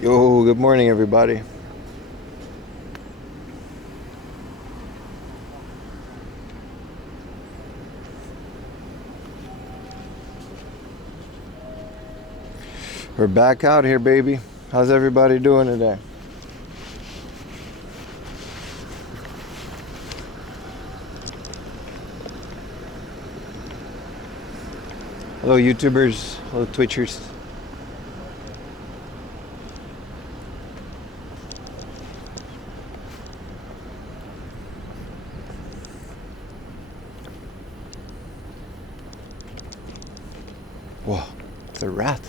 Yo, good morning, everybody. We're back out here, baby. How's everybody doing today? Hello, YouTubers. Hello, Twitchers. Whoa, it's a rat.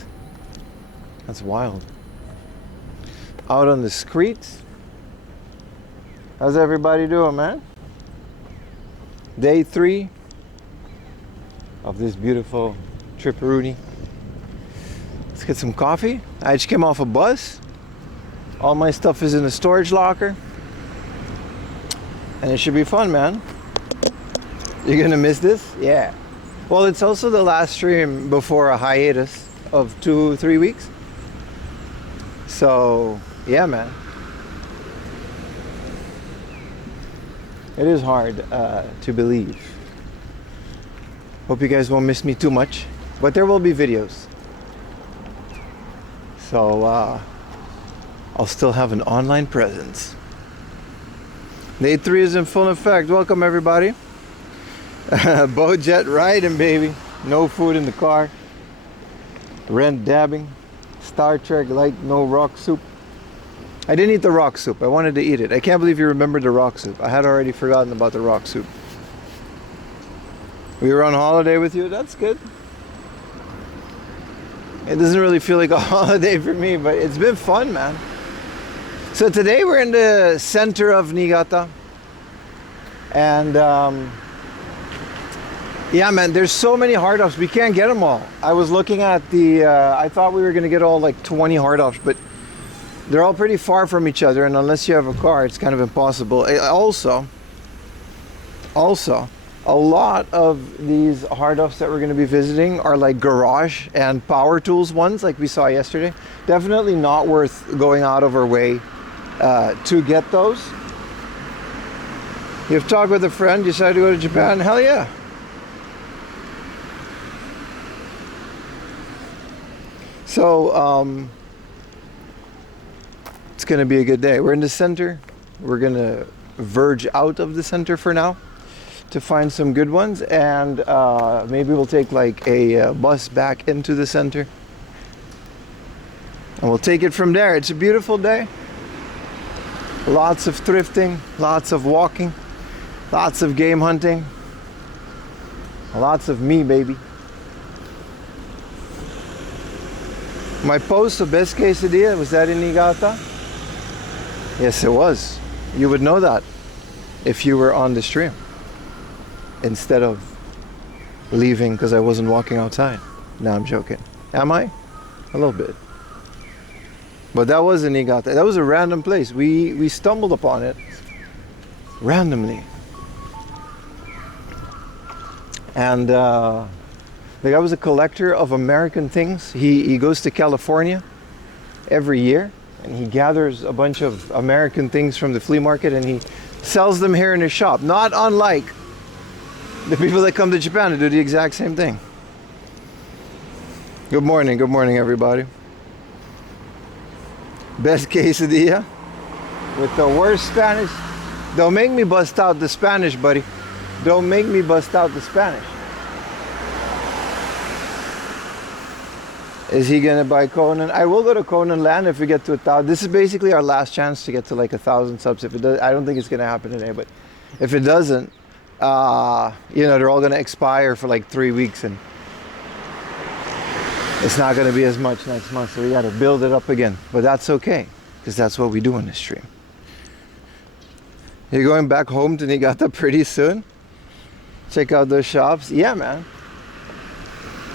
That's wild. Out on the streets. How's everybody doing, man? Day 3 of this beautiful trip-a-rooney. Let's get some coffee. I just came off a bus. All my stuff is in the storage locker. And it should be fun, man. You're gonna miss this? Yeah. Well, it's also the last stream before a hiatus of 2-3 weeks. So, yeah, man. It is hard to believe. Hope you guys won't miss me too much. But there will be videos. So, I'll still have an online presence. Day 3 is in full effect. Welcome, everybody. Boat jet riding, baby. No food in the car. Rent dabbing. Star Trek like no rock soup. I didn't eat the rock soup. I wanted to eat it. I can't believe you remembered the rock soup. I had already forgotten about the rock soup. We were on holiday with you. That's good. It doesn't really feel like a holiday for me, but it's been fun, man. So today we're in the center of Niigata. And yeah, man, there's so many hard offs. We can't get them all. I was looking at the, I thought we were going to get all like 20 hard offs, but they're all pretty far from each other. And unless you have a car, it's kind of impossible. Also, a lot of these hard offs that we're going to be visiting are like garage and power tools ones like we saw yesterday. Definitely not worth going out of our way to get those. You've talked with a friend, you decided to go to Japan? Hell yeah. So, it's going to be a good day. We're in the center. We're going to verge out of the center for now to find some good ones. And maybe we'll take like a bus back into the center. And we'll take it from there. It's a beautiful day. Lots of thrifting, lots of walking, lots of game hunting. Lots of me, baby. My post of best quesadilla, was that in Niigata? Yes, it was. You would know that if you were on the stream instead of leaving because I wasn't walking outside. No, I'm joking. Am I? A little bit. But that was in Niigata. That was a random place. We stumbled upon it randomly. And the guy was a collector of American things. He goes to California every year and he gathers a bunch of American things from the flea market and he sells them here in his shop. Not unlike the people that come to Japan to do the exact same thing. Good morning, everybody. Best quesadilla with the worst Spanish. Don't make me bust out the Spanish, buddy. Don't make me bust out the Spanish. Is he gonna buy Conan? I will go to Conan Land if we get to 1,000. This is basically our last chance to get to like 1,000 subs. If it does, I don't think it's gonna happen today, but if it doesn't, you know, they're all gonna expire for like 3 weeks and it's not gonna be as much next month. So we gotta build it up again, but that's okay because that's what we do in this stream. You're going back home to Niigata pretty soon? Check out those shops. Yeah, man.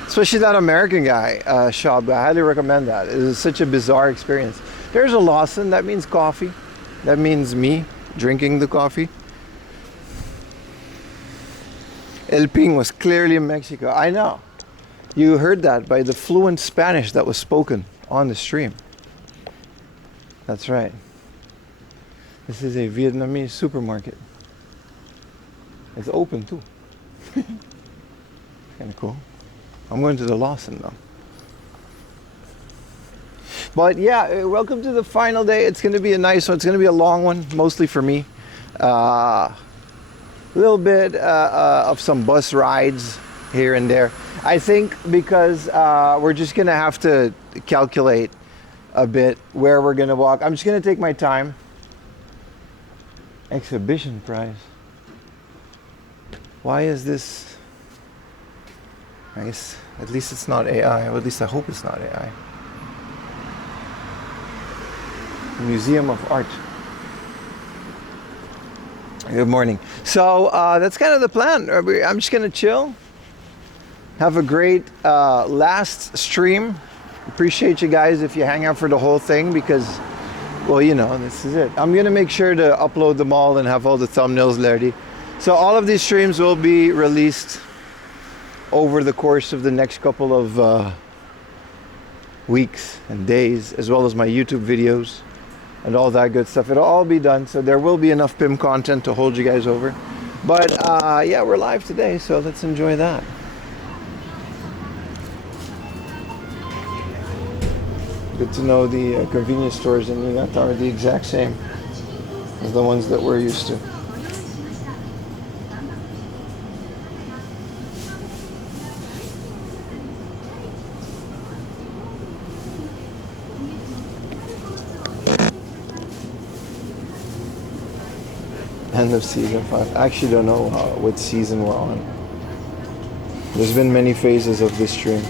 Especially that American guy shop. I highly recommend that. It is such a bizarre experience. There's a Lawson. That means coffee. That means me drinking the coffee. El Ping was clearly in Mexico. I know. You heard that by the fluent Spanish that was spoken on the stream. That's right. This is a Vietnamese supermarket. It's open too. Kind of cool. I'm going to the Lawson though. But yeah, welcome to the final day. It's going to be a nice one. It's going to be a long one, mostly for me. A little bit of some bus rides here and there. I think because we're just going to have to calculate a bit where we're going to walk. I'm just going to take my time. Exhibition prize. Why is this? I guess at least it's not AI, or at least I hope it's not AI. Museum of Art. Good morning. So that's kind of the plan. I'm just gonna chill. Have a great last stream. Appreciate you guys if you hang out for the whole thing because, well, you know, this is it. I'm gonna make sure to upload them all and have all the thumbnails ready. So all of these streams will be released over the course of the next couple of weeks and days, as well as my YouTube videos and all that good stuff. It'll all be done, so there will be enough PIM content to hold you guys over. But yeah, we're live today, so let's enjoy that. Good to know the convenience stores in Niigata are the exact same as the ones that we're used to. End of season 5. I actually don't know what season we're on. There's been many phases of this stream.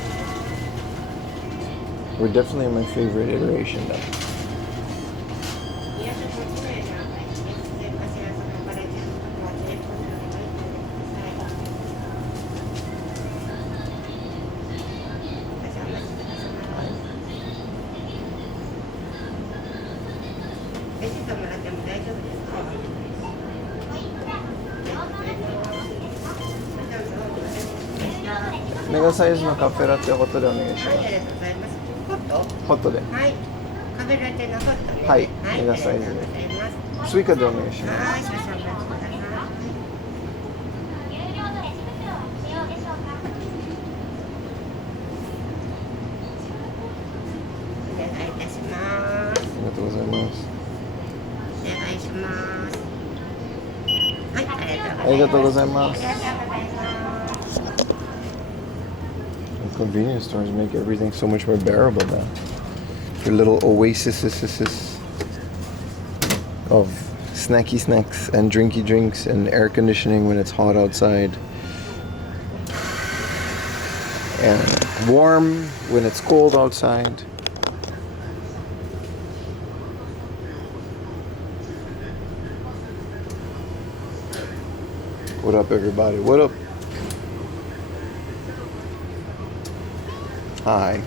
We're definitely in my favorite iteration though. Mega サイズのカフェラテホットでお願いします。ホットで。はい。カフェラテのホットで。はい。メガサイズで。スイカでお願いします。はい。少々お待ちください。お願いいたします。ありがとうございます。お願いします。はい。ありがとうございます。Convenience stores make everything so much more bearable now. Your little oasis of snacky snacks and drinky drinks and air conditioning when it's hot outside. And warm when it's cold outside. What up, everybody? What up? Hi.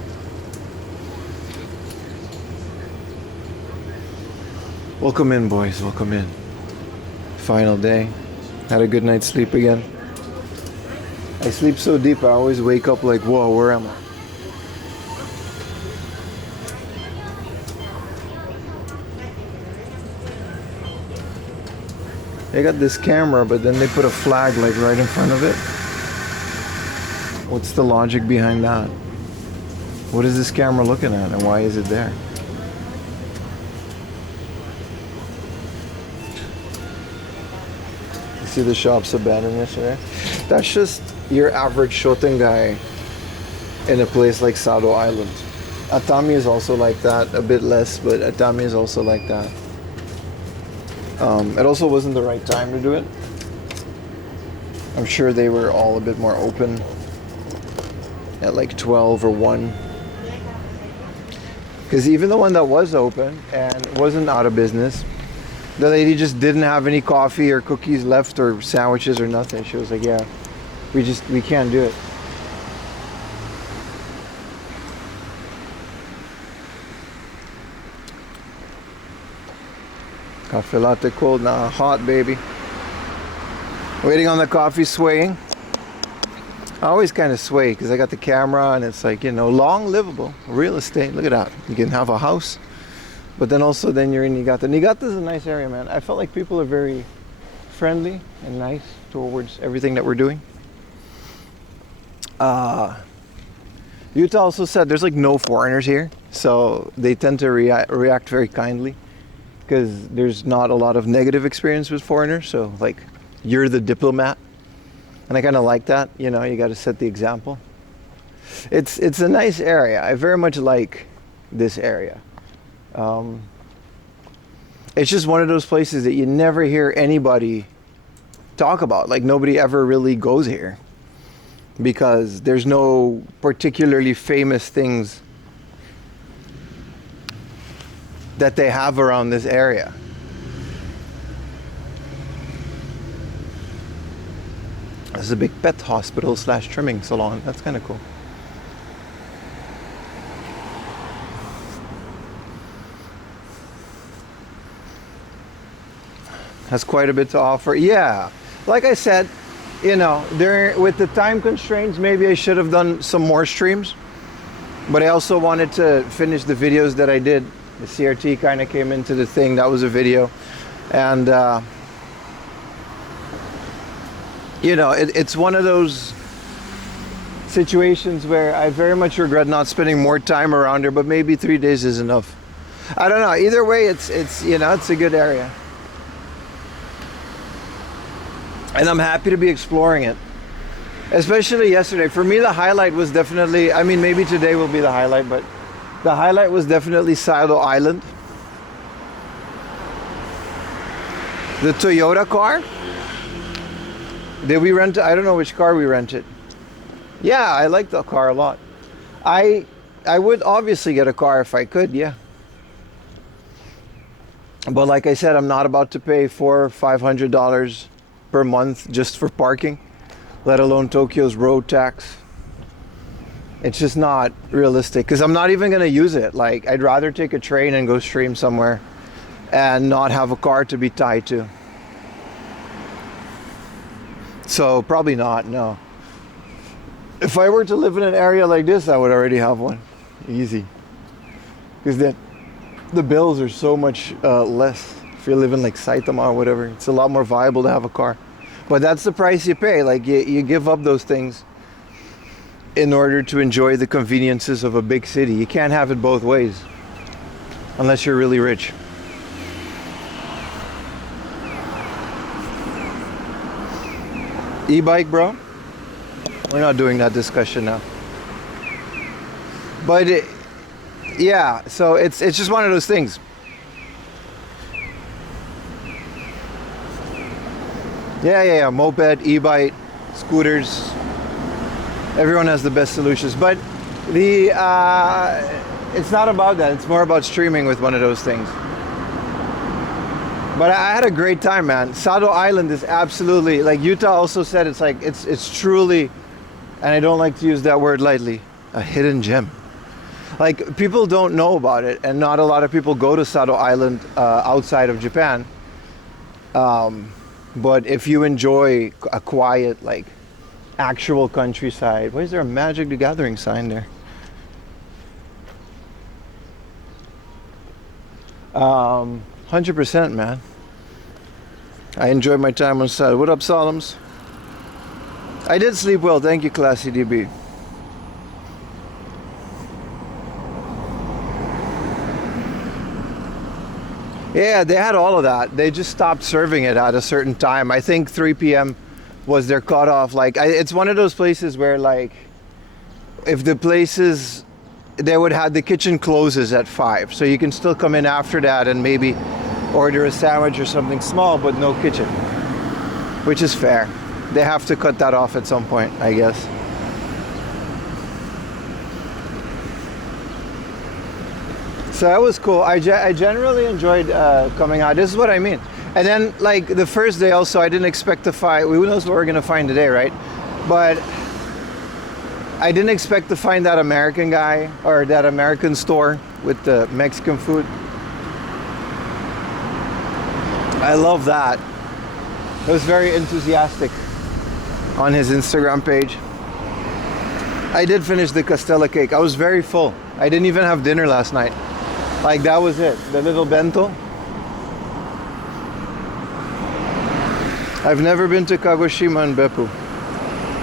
Welcome in, boys. Welcome in. Final day. Had a good night's sleep again. I sleep so deep, I always wake up like, whoa, where am I? They got this camera, but then they put a flag like right in front of it. What's the logic behind that? What is this camera looking at and why is it there? You see the shops abandoned yesterday? That's just your average shoten guy in a place like Sado Island. Atami is also like that, a bit less, but Atami is also like that. It also wasn't the right time to do it. I'm sure they were all a bit more open at like 12 or 1. Because even the one that was open and wasn't out of business, the lady just didn't have any coffee or cookies left or sandwiches or nothing. She was like, yeah, we can't do it. Cafe latte cold, nah, hot baby. Waiting on the coffee swaying. I always kind of sway because I got the camera and it's like, you know, long livable real estate. Look at that. You can have a house But then also then you're in Niigata. Niigata is a nice area, man. I felt like people are very friendly and nice towards everything that we're doing. Utah also said there's like no foreigners here, so they tend to react very kindly because there's not a lot of negative experience with foreigners. So like you're the diplomat, and I kind of like that. You know, you got to set the example. It's a nice area. I very much like this area. It's just one of those places that you never hear anybody talk about. Like nobody ever really goes here because there's no particularly famous things that they have around this area. There's a big pet hospital / trimming salon. That's kind of cool. Has quite a bit to offer. Yeah, like I said, you know, there with the time constraints, maybe I should have done some more streams, but I also wanted to finish the videos that I did. The CRT kind of came into the thing. That was a video, and you know, it's one of those situations where I very much regret not spending more time around here, but maybe 3 days is enough. I don't know. Either way, it's you know, it's a good area. And I'm happy to be exploring it. Especially yesterday. For me, the highlight was definitely, I mean, maybe today will be the highlight, but the highlight was definitely Sado Island. The Toyota car. Did we rent it? I don't know which car we rented. Yeah, I like the car a lot. I would obviously get a car if I could, yeah. But like I said, I'm not about to pay $400 or $500 per month just for parking, let alone Tokyo's road tax. It's just not realistic because I'm not even going to use it. Like, I'd rather take a train and go stream somewhere and not have a car to be tied to. So probably not, no. If I were to live in an area like this, I would already have one. Easy. Because then the bills are so much less. If you live in like Saitama or whatever, it's a lot more viable to have a car. But that's the price you pay. Like you give up those things in order to enjoy the conveniences of a big city. You can't have it both ways unless you're really rich. E-bike, bro? We're not doing that discussion now. But yeah, so it's just one of those things. Yeah. Moped, e-bike, scooters. Everyone has the best solutions. But the it's not about that. It's more about streaming with one of those things. But I had a great time, man. Sado Island is absolutely, like Utah also said, it's like it's truly, and I don't like to use that word lightly, a hidden gem. Like, people don't know about it, and not a lot of people go to Sado Island outside of Japan. But if you enjoy a quiet, like, actual countryside, why is there a Magic the Gathering sign there? 100%, man. I enjoyed my time on Sado. What up, Solemns? I did sleep well, thank you, Classy DB. Yeah, they had all of that. They just stopped serving it at a certain time. I think 3 p.m. was their cutoff. Like, it's one of those places where, like, if the places, they would have the kitchen closes at 5, so you can still come in after that and maybe order a sandwich or something small, but no kitchen, which is fair. They have to cut that off at some point, I guess. So that was cool. I generally enjoyed coming out. This is what I mean. And then, like, the first day also, I didn't expect to find, who knows what we're gonna find today, right? But I didn't expect to find that American guy or that American store with the Mexican food. I love that. It was very enthusiastic on his Instagram page. I did finish the Castella cake. I was very full. I didn't even have dinner last night. Like that was it, the little bento. I've never been to Kagoshima and Beppu.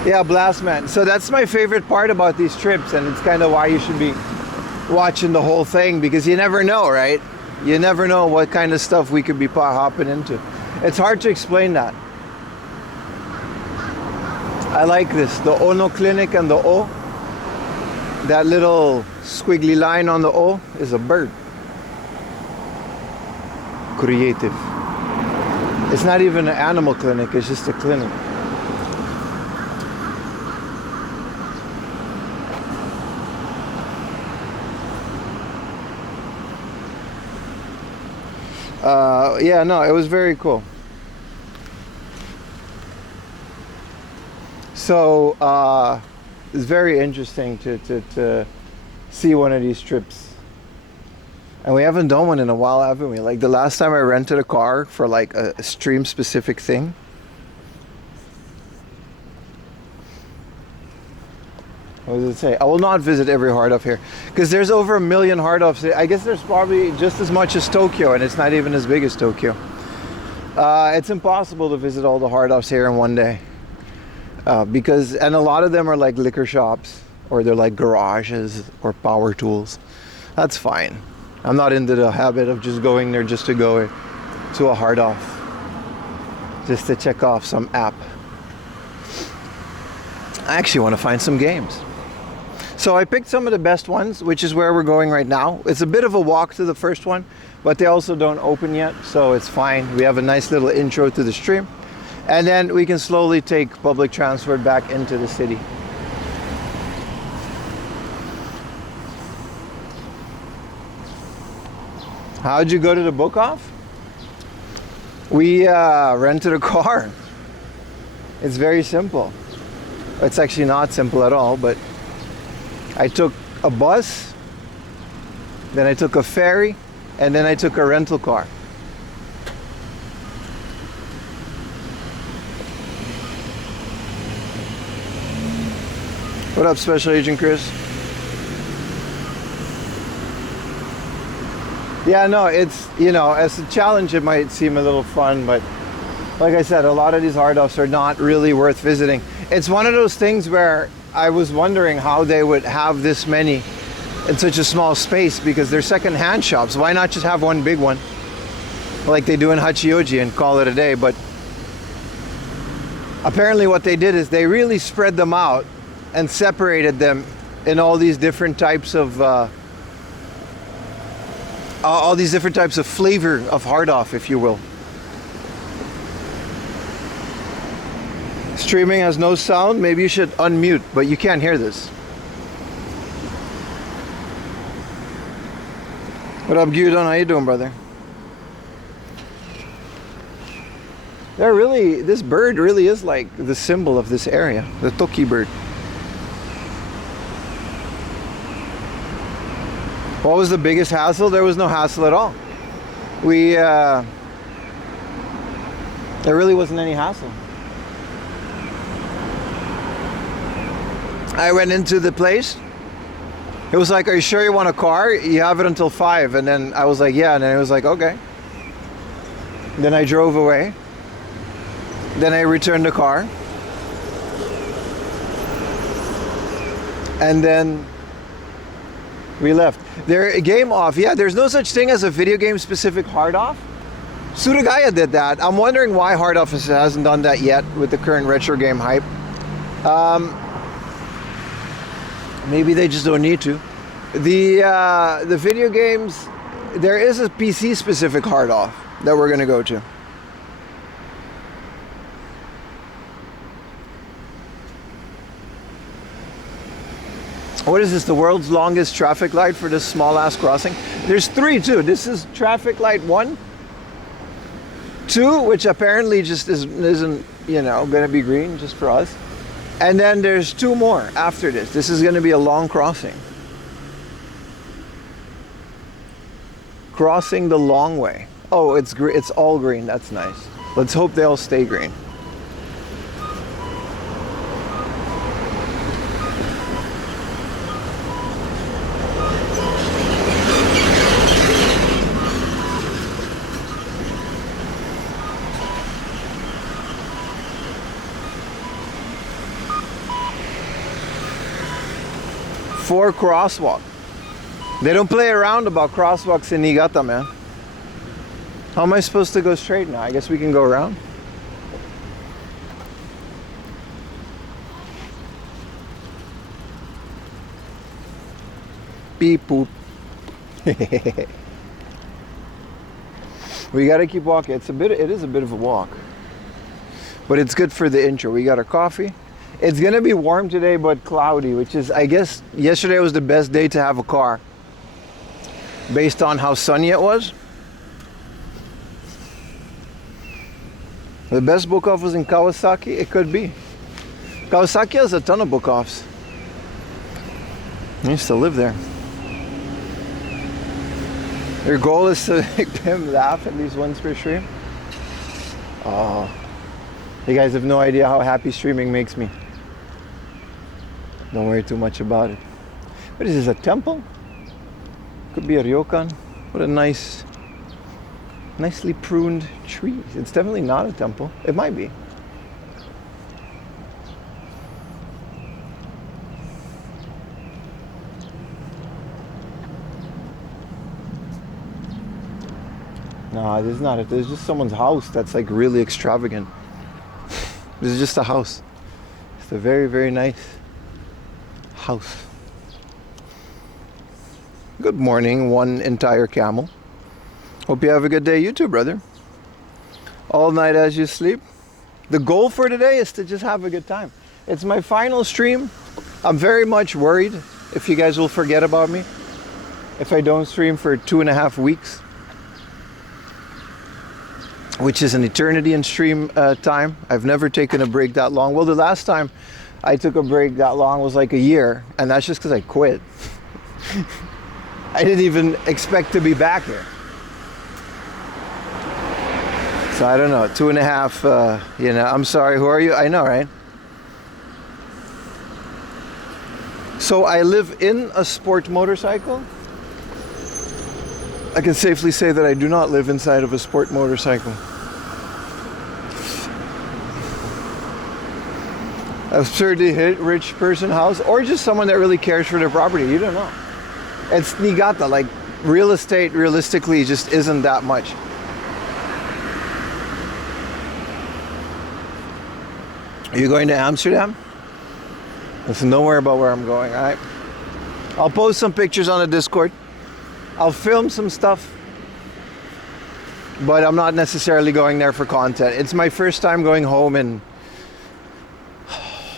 Yeah, Blast Man. So that's my favorite part about these trips, and it's kind of why you should be watching the whole thing, because you never know, right? You never know what kind of stuff we could be hopping into. It's hard to explain that. I like this, the Ono Clinic and the O. That little squiggly line on the O is a bird. Creative. It's not even an animal clinic, it's just a clinic. Yeah, no, it was very cool. So it's very interesting to see one of these trips. And we haven't done one in a while, haven't we? Like the last time I rented a car for like a stream specific thing. What does it say? I will not visit every hard off here, because there's over 1 million hard offs. I guess there's probably just as much as Tokyo, and it's not even as big as Tokyo. It's impossible to visit all the hard offs here in one day, because a lot of them are like liquor shops, or they're like garages or power tools. That's fine. I'm not into the habit of just going there just to go to a hard off, just to check off some app. I actually want to find some games. So I picked some of the best ones, which is where we're going right now. It's a bit of a walk to the first one, but they also don't open yet, so it's fine. We have a nice little intro to the stream, and then we can slowly take public transport back into the city. How'd you go to the book off? We rented a car. It's very simple. It's actually not simple at all, but I took a bus, then I took a ferry, and then I took a rental car. What up, Special Agent Chris? Yeah, no, it's, you know, as a challenge it might seem a little fun, but like I said, a lot of these hard offs are not really worth visiting. It's one of those things where I was wondering how they would have this many in such a small space, because they're second-hand shops. Why not just have one big one like they do in Hachioji and call it a day? But apparently what they did is they really spread them out and separated them in all these different types of flavor of hard off, if you will. Streaming has no sound. Maybe you should unmute, but you can't hear this. What up, Gyudon? How you doing, brother? This bird really is like the symbol of this area, the Toki bird. What was the biggest hassle? There was no hassle at all. There really wasn't any hassle. I went into the place. It was like, are you sure you want a car? You have it until 5. And then I was like, yeah. And then it was like, okay. Then I drove away. Then I returned the car. And then we left. Their game off. Yeah, there's no such thing as a video game specific hard off. Suragaya did that. I'm wondering why Hard Off hasn't done that yet with the current retro game hype. Maybe they just don't need to. The video games, there is a PC specific hard off that we're gonna go to. What is this, the world's longest traffic light for this small ass crossing? There's 3 too. This is traffic light 1, 2, which apparently just isn't, you know, gonna be green just for us. And then there's 2 more after this. This is going to be a long crossing. Crossing the long way. Oh, it's all green. That's nice. Let's hope they all stay green. for crosswalk. They don't play around about crosswalks in Niigata, man. How am I supposed to go straight now? I guess we can go around. Beep boop. We gotta keep walking. It is a bit of a walk. But it's good for the intro. We got our coffee. It's gonna be warm today, but cloudy, which is, I guess, yesterday was the best day to have a car. Based on how sunny it was. The best book off was in Kawasaki? It could be. Kawasaki has a ton of book offs. I used to live there. Your goal is to make them laugh at least once per stream? Oh. You guys have no idea how happy streaming makes me. Don't worry too much about it. What is this, a temple? Could be a ryokan. What a nicely pruned tree. It's definitely not a temple. It might be. No, this is not it. This is just someone's house that's like really extravagant. This is just a house. It's a very, very nice house. Good morning, one entire camel. Hope you have a good day. You too, brother. All night as you sleep. The goal for today is to just have a good time. It's my final stream. I'm very much worried if you guys will forget about me if I don't stream for 2.5 weeks, which is an eternity in stream time. I've never taken a break that long. Well, the last time I took a break that long was like a year, and that's just because I quit. I didn't even expect to be back here. So I don't know, 2.5, you know, I'm sorry, who are you? I know, right? So I live in a sport motorcycle. I can safely say that I do not live inside of a sport motorcycle. A absurdly rich person house, or just someone that really cares for their property. You don't know. It's Niigata, like real estate realistically just isn't that much. Are you going to Amsterdam? Listen, don't worry about where I'm going, alright? I'll post some pictures on the Discord. I'll film some stuff, but I'm not necessarily going there for content. It's my first time going home in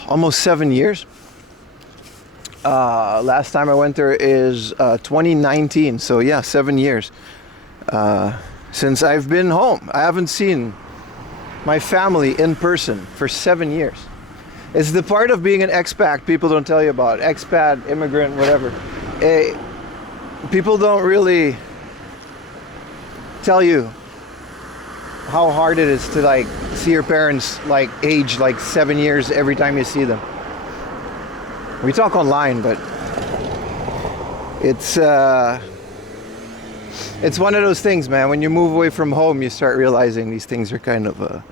almost 7 years. Last time I went there is 2019, so yeah, 7 years since I've been home. I haven't seen my family in person for 7 years. It's the part of being an expat people don't tell you about. Expat, immigrant, whatever. People don't really tell you how hard it is to like see your parents like age like 7 years every time you see them. We talk online, but it's one of those things, man. When you move away from home, you start realizing these things are kind of a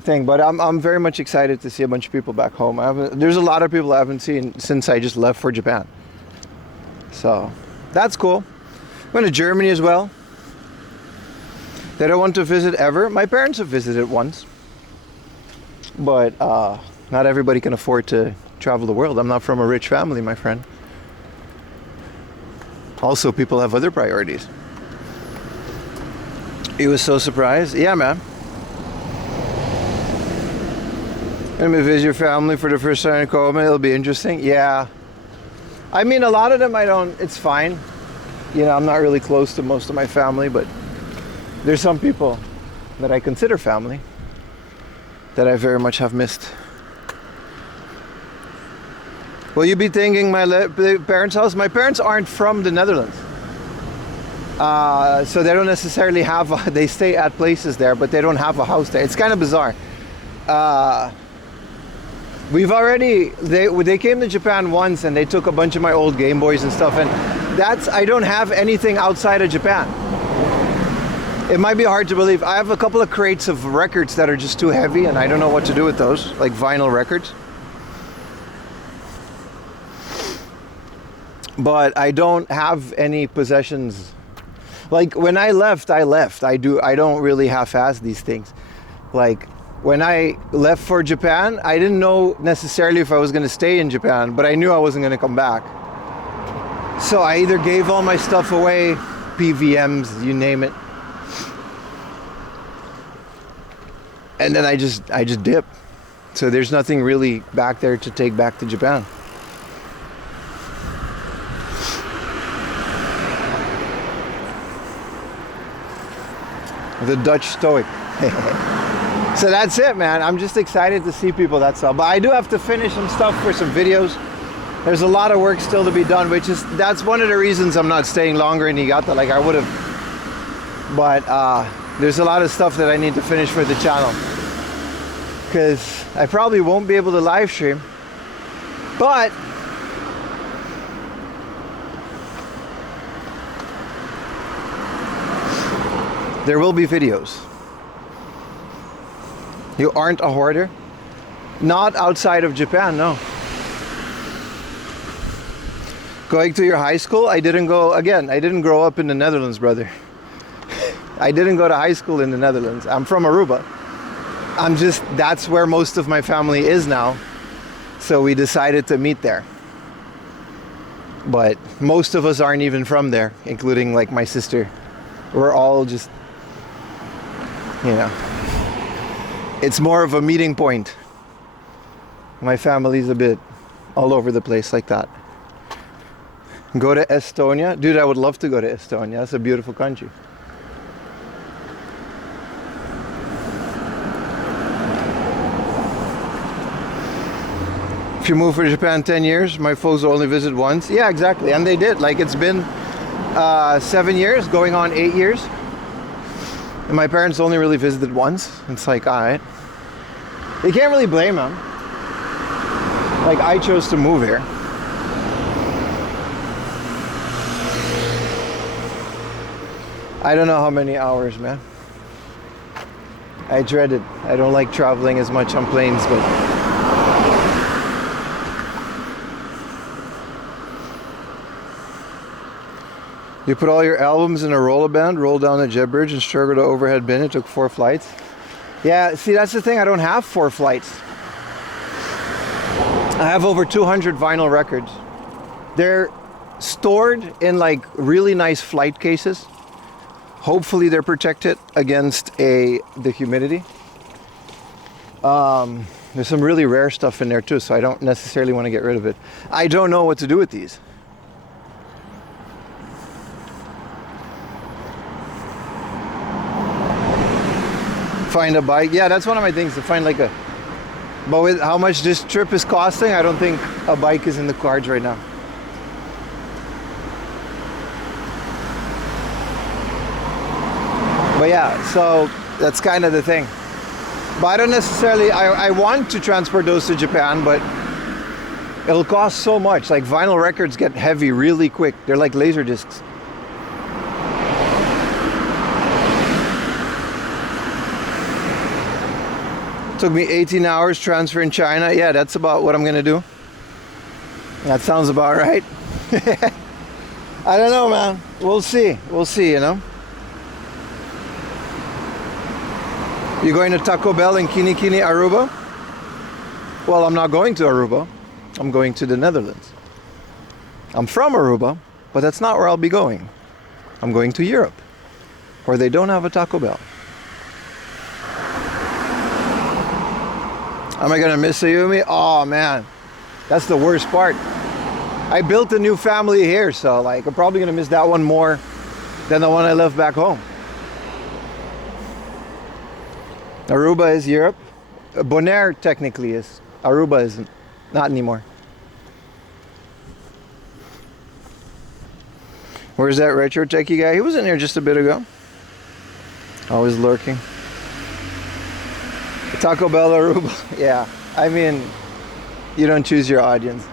thing. But I'm very much excited to see a bunch of people back home. There's a lot of people I haven't seen since I just left for Japan. So that's cool. I'm going to Germany as well. They don't want to visit ever. My parents have visited once, but not everybody can afford to travel the world. I'm not from a rich family, my friend. Also, people have other priorities. He was so surprised. Yeah, man. Gonna visit your family for the first time in Kobe. It'll be interesting. Yeah. I mean, a lot of them it's fine. You know, I'm not really close to most of my family, but there's some people that I consider family that I very much have missed. Will you be thinking my parents' house? My parents aren't from the Netherlands. So they don't necessarily have, they stay at places there, but they don't have a house there. It's kind of bizarre. They came to Japan once and they took a bunch of my old Game Boys and stuff, and I don't have anything outside of Japan. It might be hard to believe. I have a couple of crates of records that are just too heavy and I don't know what to do with those, like vinyl records. but I don't have any possessions. Like when I left, I left. I don't really half-ass these things. Like when I left for Japan, I didn't know necessarily if I was going to stay in Japan, but I knew I wasn't going to come back. So I either gave all my stuff away, PVMs, you name it, and then I just dipped. So there's nothing really back there to take back to Japan. The Dutch Stoic. So that's it, man. I'm just excited to see people, that's all. But I do have to finish some stuff for some videos. There's a lot of work still to be done, that's one of the reasons I'm not staying longer in Niigata like I would have. But there's a lot of stuff that I need to finish for the channel, because I probably won't be able to live stream. But there will be videos. You aren't a hoarder? Not outside of Japan, no. Going to your high school? I didn't grow up in the Netherlands, brother. I didn't go to high school in the Netherlands. I'm from Aruba. That's where most of my family is now. So we decided to meet there. But most of us aren't even from there, including like my sister. We're all just, it's more of a meeting point. My family's a bit all over the place like that. Go to Estonia? Dude, I would love to go to Estonia. That's a beautiful country. If you move for Japan 10 years, my folks will only visit once. Yeah, exactly. And they did. Like, it's been 7 years, going on 8 years. And my parents only really visited once. It's like, all right. You can't really blame them. Like, I chose to move here. I don't know how many hours, man. I dread it. I don't like traveling as much on planes, but you put all your albums in a roller band, roll down the jet bridge, and struggle to overhead bin. It took 4 flights. Yeah, see, that's the thing. I don't have 4 flights. I have over 200 vinyl records. They're stored in like really nice flight cases. Hopefully they're protected against the humidity. There's some really rare stuff in there too, so I don't necessarily want to get rid of it. I don't know what to do with these. Find a bike. Yeah, that's one of my things, to find like a... But with how much this trip is costing, I don't think a bike is in the cards right now. But yeah, so that's kind of the thing. But I don't necessarily, I want to transport those to Japan, but it'll cost so much. Like vinyl records get heavy really quick. They're like laser discs. Took me 18 hours transfer in China. Yeah, that's about what I'm gonna do. That sounds about right. I don't know, man. We'll see. We'll see, you know. You going to Taco Bell in Kinikini, Aruba? Well, I'm not going to Aruba. I'm going to the Netherlands. I'm from Aruba, but that's not where I'll be going. I'm going to Europe, where they don't have a Taco Bell. Am I gonna miss Ayumi? Oh man, that's the worst part. I built a new family here, so like I'm probably gonna miss that one more than the one I left back home. Aruba is Europe. Bonaire technically is. Aruba isn't. Not anymore. Where's that retro techie guy? He was in here just a bit ago. Always lurking. Taco Bell, Aruba. Yeah, I mean, you don't choose your audience.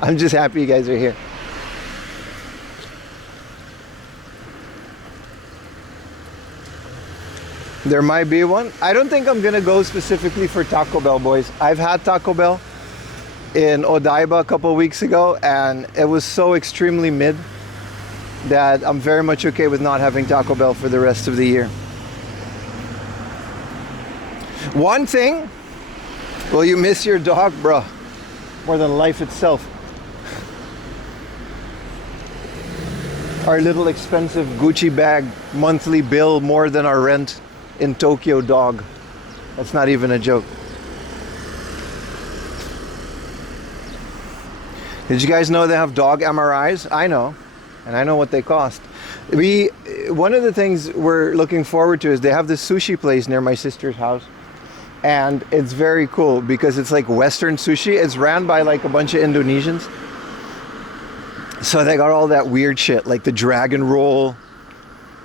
I'm just happy you guys are here. There might be one. I don't think I'm gonna go specifically for Taco Bell, boys. I've had Taco Bell. in Odaiba a couple of weeks ago, and it was so extremely mid that I'm very much okay with not having Taco Bell for the rest of the year. One thing, will you miss your dog, bro? More than life itself. Our little expensive Gucci bag monthly bill more than our rent in Tokyo dog. That's not even a joke. Did you guys know they have dog MRIs? I know, and I know what they cost. One of the things we're looking forward to is they have this sushi place near my sister's house, and it's very cool because it's like Western sushi. It's ran by like a bunch of Indonesians. So they got all that weird shit, like the dragon roll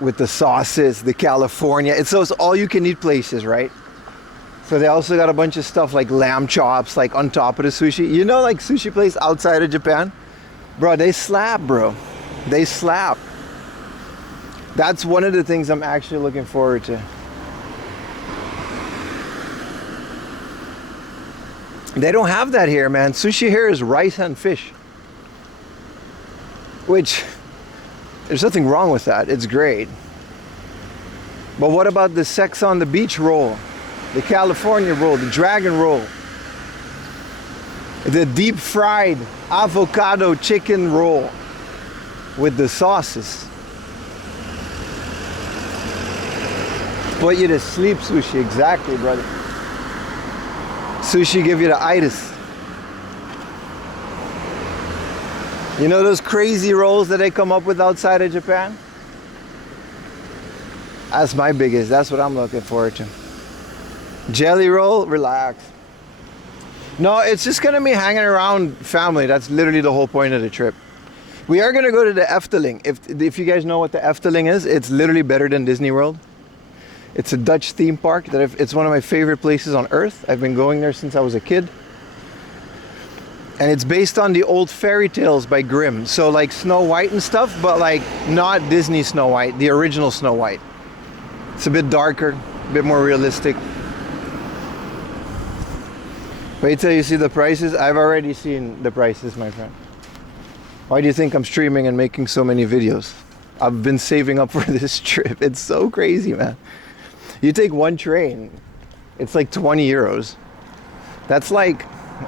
with the sauces, the California. It's those all-you-can-eat places, right? So they also got a bunch of stuff like lamb chops, like on top of the sushi. You know, like sushi place outside of Japan? Bro, they slap, bro. They slap. That's one of the things I'm actually looking forward to. They don't have that here, man. Sushi here is rice and fish. Which, there's nothing wrong with that. It's great. But what about the sex on the beach roll? The California roll, the dragon roll, the deep fried avocado chicken roll with the sauces. Put you to sleep, sushi. Exactly, brother. Sushi give you the itis. You know those crazy rolls that they come up with outside of Japan? That's my biggest. That's what I'm looking forward to. Jelly roll, relax. No, it's just gonna be hanging around family. That's literally the whole point of the trip. We are gonna go to the Efteling. If you guys know what the Efteling is, it's literally better than Disney World. It's a Dutch theme park it's one of my favorite places on earth. I've been going there since I was a kid. And it's based on the old fairy tales by Grimm. So like Snow White and stuff, but like not Disney Snow White, the original Snow White. It's a bit darker, a bit more realistic. Wait till you see the prices. I've already seen the prices, my friend. Why do you think I'm streaming and making so many videos? I've been saving up for this trip. It's so crazy, man. You take one train, it's like 20 euros. That's like,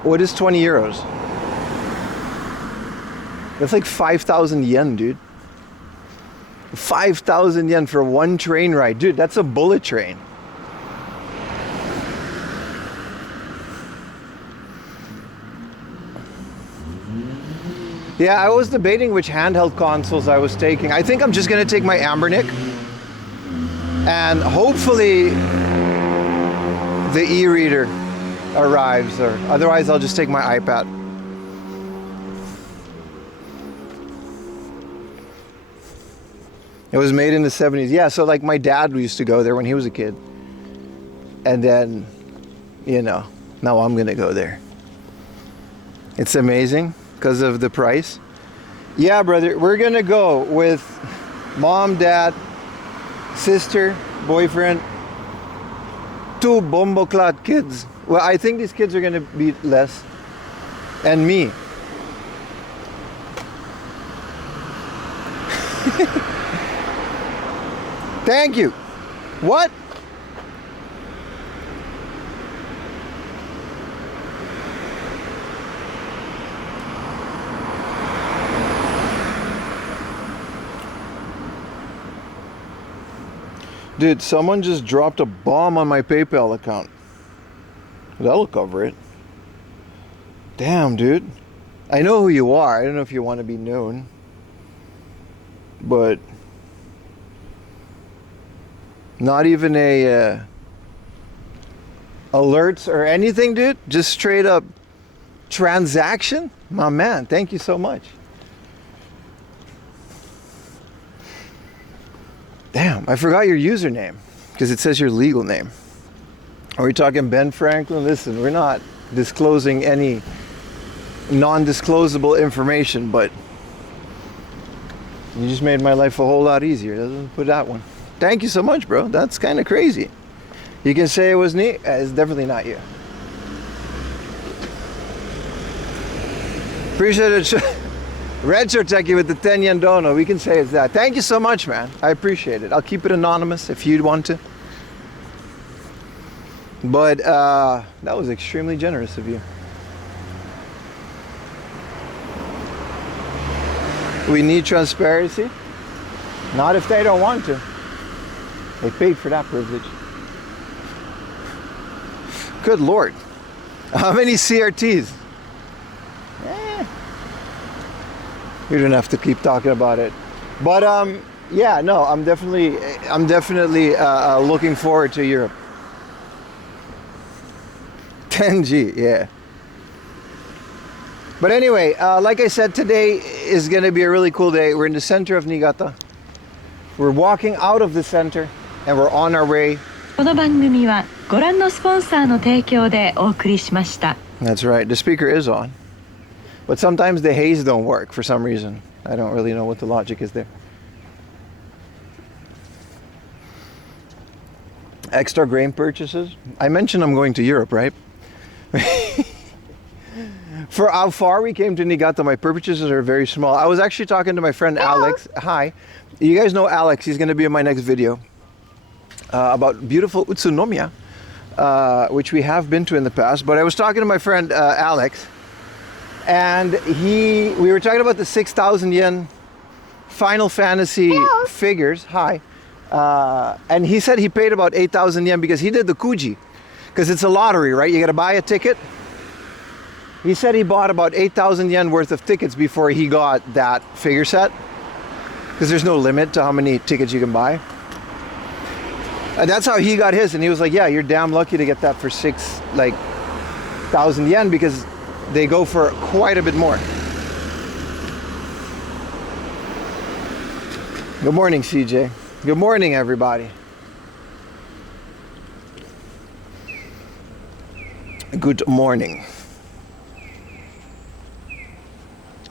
what is 20 euros? That's like 5,000 yen, dude. 5,000 yen for one train ride. Dude, that's a bullet train. Yeah, I was debating which handheld consoles I was taking. I think I'm just gonna take my Ambernick, and hopefully the e-reader arrives, or otherwise I'll just take my iPad. It was made in the 70s. Yeah, so like my dad used to go there when he was a kid. And then, you know, now I'm gonna go there. It's amazing because of the price. Yeah, brother, we're gonna go with mom, dad, sister, boyfriend, 2 bomboclat kids. Well, I think these kids are gonna be less. And me. Thank you. What? Dude, someone just dropped a bomb on my PayPal account. That'll cover it. Damn, dude. I know who you are. I don't know if you want to be known. But not even a alerts or anything, dude. Just straight up transaction. My man, thank you so much. Damn, I forgot your username because it says your legal name. Are we talking Ben Franklin? Listen, we're not disclosing any non-disclosable information, but you just made my life a whole lot easier. Doesn't put that one. Thank you so much, bro. That's kind of crazy. You can say it was me. It's definitely not you. Appreciate it. Retro Techie with the 10 yen dono. We can say it's that. Thank you so much, man. I appreciate it. I'll keep it anonymous if you'd want to. But that was extremely generous of you. We need transparency. Not if they don't want to. They paid for that privilege. Good Lord. How many CRTs? We don't have to keep talking about it. But yeah, no, I'm definitely looking forward to Europe. 10G, yeah. But anyway, like I said, today is going to be a really cool day. We're in the center of Niigata. We're walking out of the center and we're on our way. この番組はご覧のスポンサーの提供でお送りしました。 That's right. The speaker is on. But sometimes the haze don't work for some reason. I don't really know what the logic is there. Extra grain purchases. I mentioned I'm going to Europe, right? For how far we came to Niigata, my purchases are very small. I was actually talking to my friend Alex. Hi. You guys know Alex. He's going to be in my next video about beautiful Utsunomiya, which we have been to in the past. But I was talking to my friend Alex, and we were talking about the 6,000 yen Final Fantasy figures. Hi. And he said he paid about 8,000 yen because he did the Kuji. Because it's a lottery, right? You got to buy a ticket. He said he bought about 8,000 yen worth of tickets before he got that figure set. Because there's no limit to how many tickets you can buy. And that's how he got his. And he was like, yeah, you're damn lucky to get that for 6,000 yen because they go for quite a bit more. Good morning, CJ. Good morning, everybody. Good morning.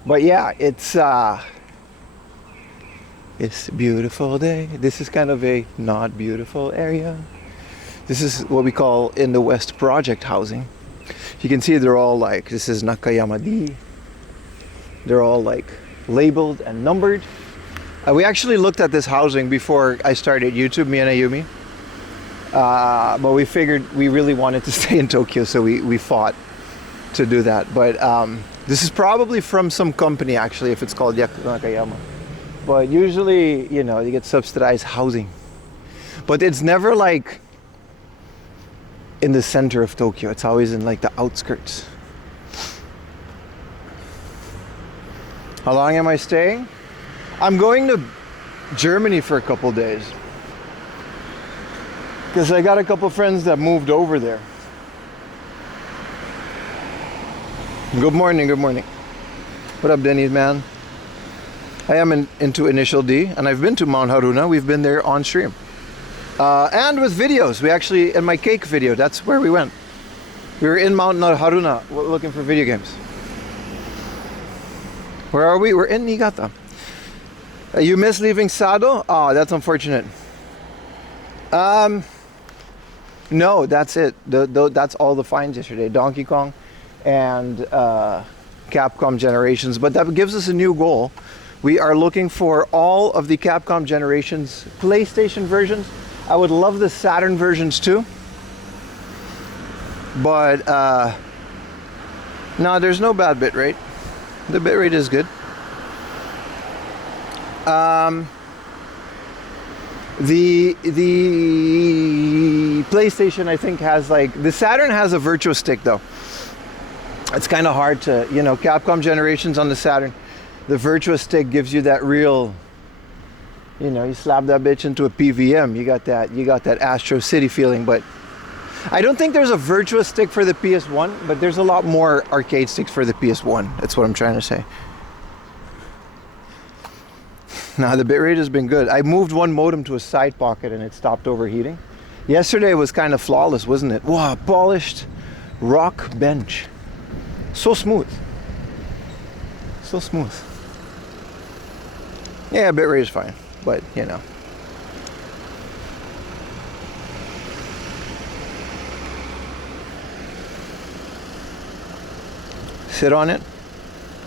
But yeah, it's a beautiful day. This is kind of a not beautiful area. This is what we call in the West project housing. You can see they're all like, this is Nakayama D. They're all like labeled and numbered. We actually looked at this housing before I started YouTube, me and Ayumi. But we figured we really wanted to stay in Tokyo, so we fought to do that. But this is probably from some company, actually, if it's called Yaku Nakayama. But usually, you know, you get subsidized housing. But it's never like in the center of Tokyo. It's always in like the outskirts. How long am I staying? I'm going to Germany for a couple days. Because I got a couple friends that moved over there. Good morning, good morning. What up, Denny, man? I am into Initial D, and I've been to Mount Haruna. We've been there on stream. And with videos. We actually, in my cake video, that's where we went. We were in Mount Haruna looking for video games. Where are we? We're in Niigata. You miss leaving Sado? Oh, that's unfortunate. No, that's it. That's all the finds yesterday. Donkey Kong and Capcom Generations. But that gives us a new goal. We are looking for all of the Capcom Generations PlayStation versions. I would love the Saturn versions too. But no, there's no bad bitrate. The bitrate is good. The PlayStation, I think, has like, the Saturn has a Virtual Stick though. It's kind of hard to, you know, Capcom Generations on the Saturn, the Virtual Stick gives you that real, you know, you slap that bitch into a PVM, you got that Astro City feeling. But I don't think there's a Virtual Stick for the PS1, but there's a lot more arcade sticks for the PS1. That's what I'm trying to say. Now the bitrate has been good. I moved one modem to a side pocket and it stopped overheating. Yesterday was kind of flawless, wasn't it? Wow, polished rock bench. So smooth. So smooth. Yeah, bitrate is fine, but you know. Sit on it.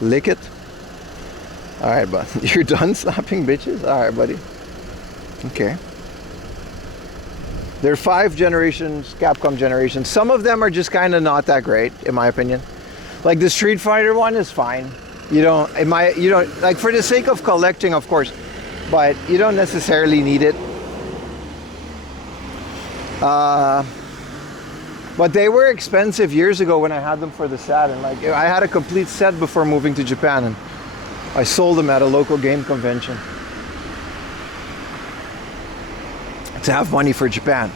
Lick it. Alright, bud. You're done slapping bitches? Alright, buddy. Okay. There are 5 generations, Capcom generations. Some of them are just kind of not that great, in my opinion. Like the Street Fighter one is fine. You don't, like for the sake of collecting, of course, but you don't necessarily need it. But they were expensive years ago when I had them for the Saturn. Like I had a complete set before moving to Japan, and I sold them at a local game convention to have money for Japan.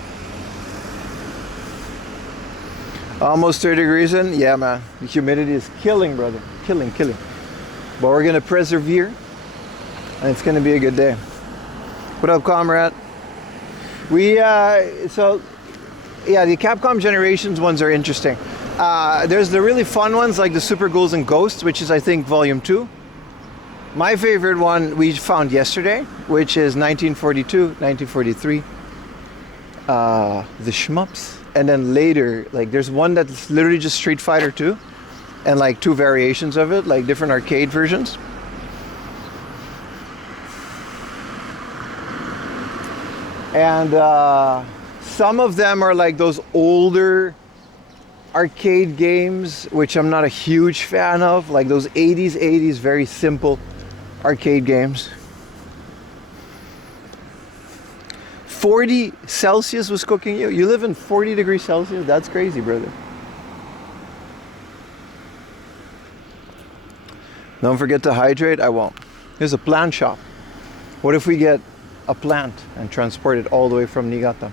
Almost 30 degrees in? Yeah, man. The humidity is killing, brother. Killing. But we're gonna persevere, and it's gonna be a good day. What up, comrade? Yeah, the Capcom Generations ones are interesting. There's the really fun ones like the Super Ghouls and Ghosts, which is I think Volume 2. My favorite one we found yesterday, which is 1942, 1943. The shmups. And then later, like there's one that's literally just Street Fighter 2 and like 2 variations of it, like different arcade versions. And some of them are like those older arcade games, which I'm not a huge fan of, like those 80s very simple arcade games. 40 Celsius was cooking you? You live in 40 degrees Celsius? That's crazy, brother. Don't forget to hydrate. I won't. There's a plant shop. What if we get a plant and transport it all the way from Niigata?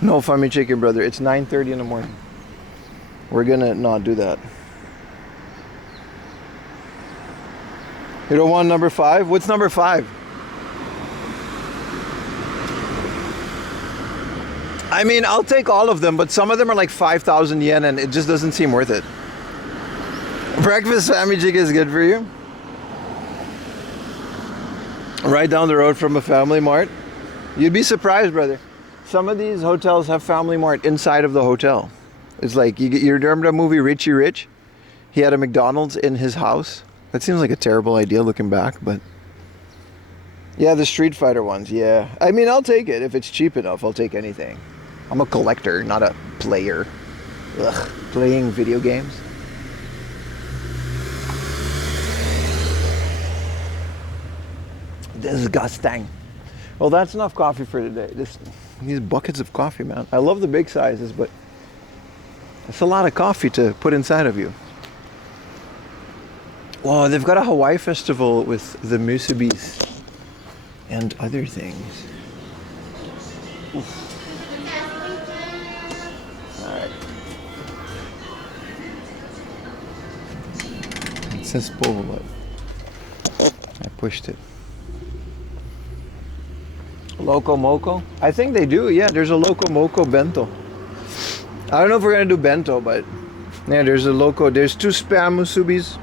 No funny chicken, brother. It's 9:30 in the morning. We're gonna not do that. You don't want number 5? What's number 5? I mean, I'll take all of them, but some of them are like 5,000 yen and it just doesn't seem worth it. Breakfast family chicken is good for you. Right down the road from a Family Mart. You'd be surprised, brother. Some of these hotels have Family Mart inside of the hotel. It's like, you remember the movie Richie Rich? He had a McDonald's in his house. That seems like a terrible idea looking back, but... Yeah, the Street Fighter ones, yeah. I mean, I'll take it. If it's cheap enough, I'll take anything. I'm a collector, not a player. Ugh, playing video games. Disgusting. Well, that's enough coffee for today. These buckets of coffee, man. I love the big sizes, but it's a lot of coffee to put inside of you. Whoa, they've got a Hawaii festival with the musubis and other things. Oof. Alright. It says Povo, but I pushed it. Loco Moco? I think they do, yeah. There's a Loco Moco bento. I don't know if we're gonna do bento, but yeah, there's a Loco. There's 2 spam musubis.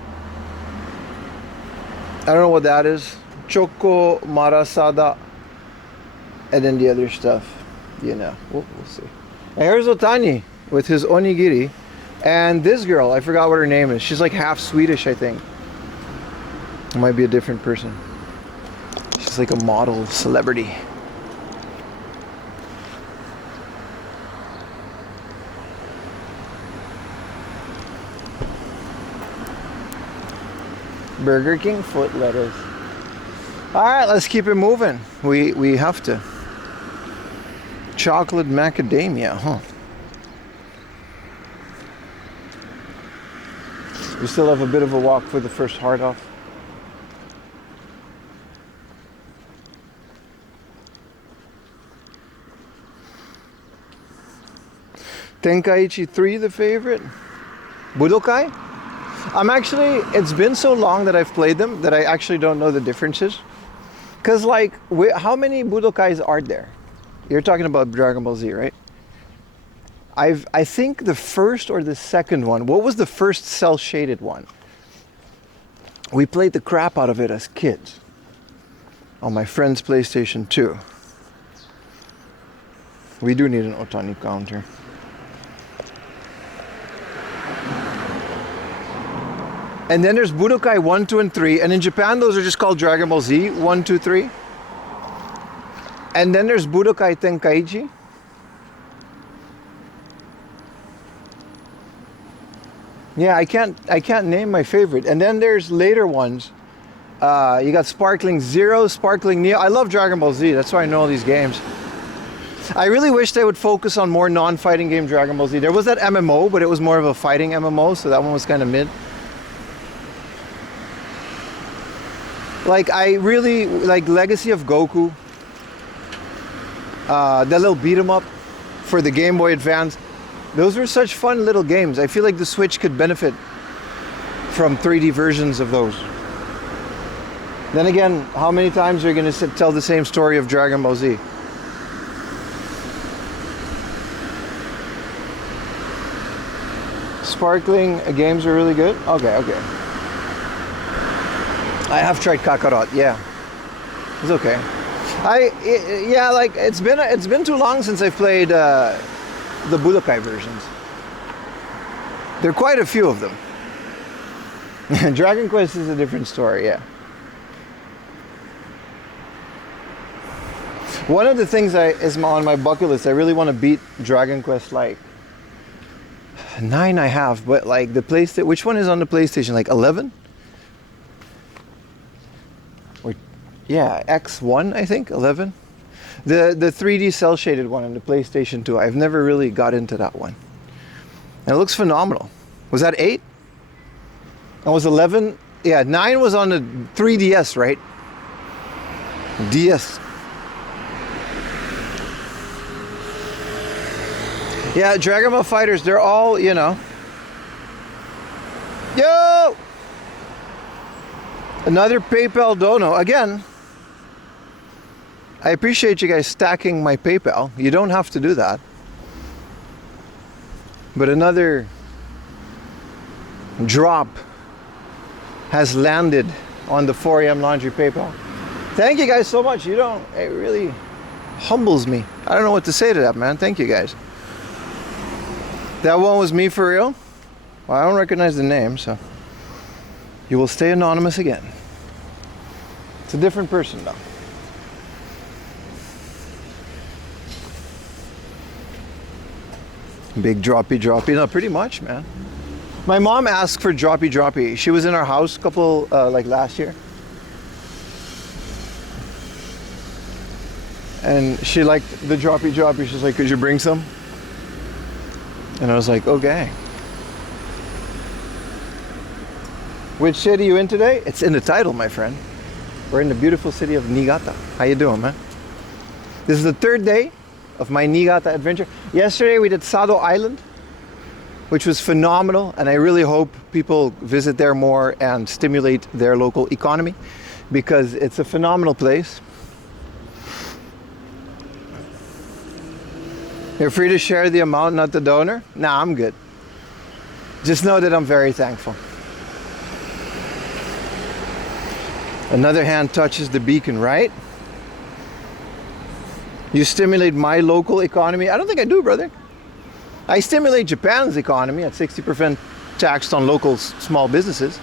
I don't know what that is. Choco marasada. And then the other stuff. You know, we'll see. And here's Otani with his onigiri. And this girl, I forgot what her name is. She's like half Swedish, I think. It might be a different person. She's like a model celebrity. Burger King foot lettuce. All right, let's keep it moving. We have to. Chocolate macadamia, huh? We still have a bit of a walk for the first heart off. Tenkaichi 3, the favorite. Budokai? It's been so long that I've played them that I actually don't know the differences. Because, like, how many Budokais are there? You're talking about Dragon Ball Z, right? I think the first or the second one. What was the first cel-shaded one? We played the crap out of it as kids on my friend's PlayStation 2. We do need an Otani counter. And then there's Budokai 1, 2, and 3. And in Japan, those are just called Dragon Ball Z 1, 2, 3. And then there's Budokai Tenkaichi. Yeah, I can't name my favorite. And then there's later ones. You got Sparkling Zero, Sparkling Neo. I love Dragon Ball Z. That's why I know all these games. I really wish they would focus on more non-fighting game Dragon Ball Z. There was that MMO, but it was more of a fighting MMO, so that one was kind of mid. Like, I really like Legacy of Goku. That little beat 'em up for the Game Boy Advance. Those were such fun little games. I feel like the Switch could benefit from 3D versions of those. Then again, how many times are you going to tell the same story of Dragon Ball Z? Sparkling games are really good? Okay. I have tried Kakarot, yeah. It's okay. Yeah, like it's been too long since I've played the Budokai versions. There are quite a few of them. Dragon Quest is a different story, yeah. One of the things is on my bucket list, I really want to beat Dragon Quest like 9 I have, but like the PlayStation, which one is on the PlayStation? Like 11? Or yeah, X1 I think, 11. The 3D cell shaded one on the PlayStation 2. I've never really got into that one. And it looks phenomenal. Was that 8? And was 11? Yeah, 9 was on the 3DS, right? DS. Yeah, Dragon Ball Fighters, they're all, you know. Yo! Another PayPal dono. Again, I appreciate you guys stacking my PayPal. You don't have to do that. But another drop has landed on the 4 a.m. Laundry PayPal. Thank you guys so much. It really humbles me. I don't know what to say to that, man. Thank you guys. That one was me for real? Well, I don't recognize the name, so you will stay anonymous again. It's a different person, though. Big droppy. No, pretty much, man. My mom asked for droppy. She was in our house a couple, like last year. And she liked the droppy. She's like, could you bring some? And I was like, okay. Which city are you in today? It's in the title, my friend. We're in the beautiful city of Niigata. How you doing, man? This is the 3rd day of my Niigata adventure. Yesterday we did Sado Island, which was phenomenal, and I really hope people visit there more and stimulate their local economy because it's a phenomenal place. You're free to share the amount, not the donor? Nah, I'm good. Just know that I'm very thankful. Another hand touches the beacon, right? You stimulate my local economy? I don't think I do, brother. I stimulate Japan's economy at 60% taxed on local small businesses.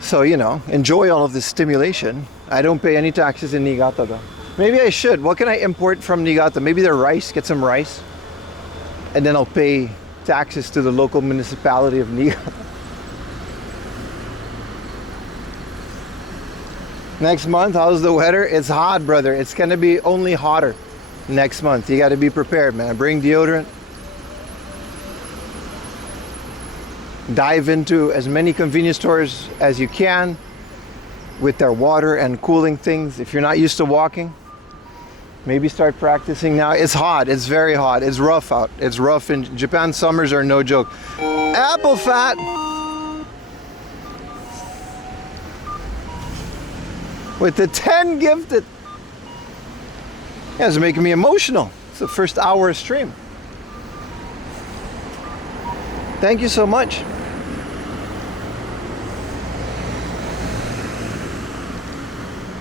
So, you know, enjoy all of this stimulation. I don't pay any taxes in Niigata, though. Maybe I should. What can I import from Niigata? Maybe their rice, get some rice. And then I'll pay taxes to the local municipality of Niigata. Next month, how's the weather? It's hot, brother. It's going to be only hotter next month. You got to be prepared, man. Bring deodorant. Dive into as many convenience stores as you can with their water and cooling things. If you're not used to walking, maybe start practicing now. It's hot. It's very hot. It's rough out. It's rough in Japan. Summers are no joke. Apple fat. With the 10 gifted. Yeah, it's making me emotional. It's the first hour of stream. Thank you so much.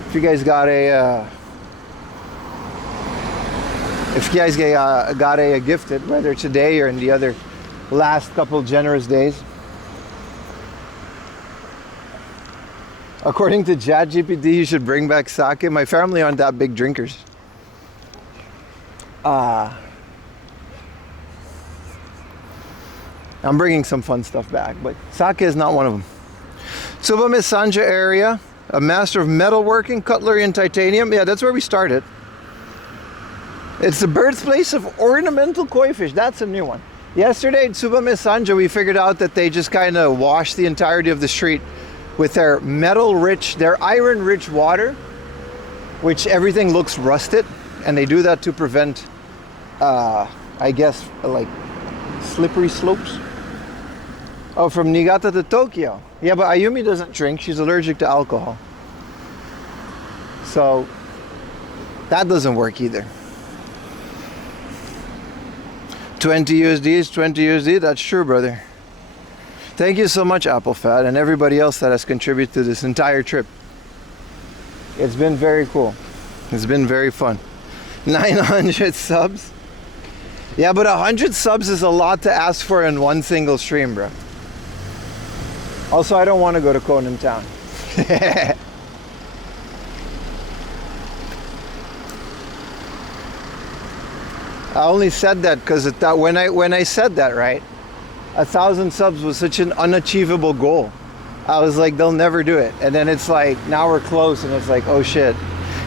If you guys got a gifted, whether today or in the other last couple generous days, According to ChatGPT, you should bring back sake. My family aren't that big drinkers. I'm bringing some fun stuff back, but sake is not one of them. Tsubame Sanja area, a master of metalworking, cutlery, and titanium. Yeah, that's where we started. It's the birthplace of ornamental koi fish. That's a new one. Yesterday at Tsubame Sanja, we figured out that they just kind of wash the entirety of the street with their metal-rich, their iron-rich water, which everything looks rusted, and they do that to prevent, I guess, like slippery slopes. Oh, from Niigata to Tokyo. Yeah, but Ayumi doesn't drink. She's allergic to alcohol. So that doesn't work either. 20 USD is 20 USD. That's true, brother. Thank you so much, AppleFat, and everybody else that has contributed to this entire trip. It's been very cool. It's been very fun. 900 subs. Yeah, but 100 subs is a lot to ask for in one single stream, bro. Also, I don't want to go to Conan Town. I only said that because when I said that, right, 1,000 subs was such an unachievable goal. I was like, they'll never do it. And then it's like, now we're close, and it's like, oh shit.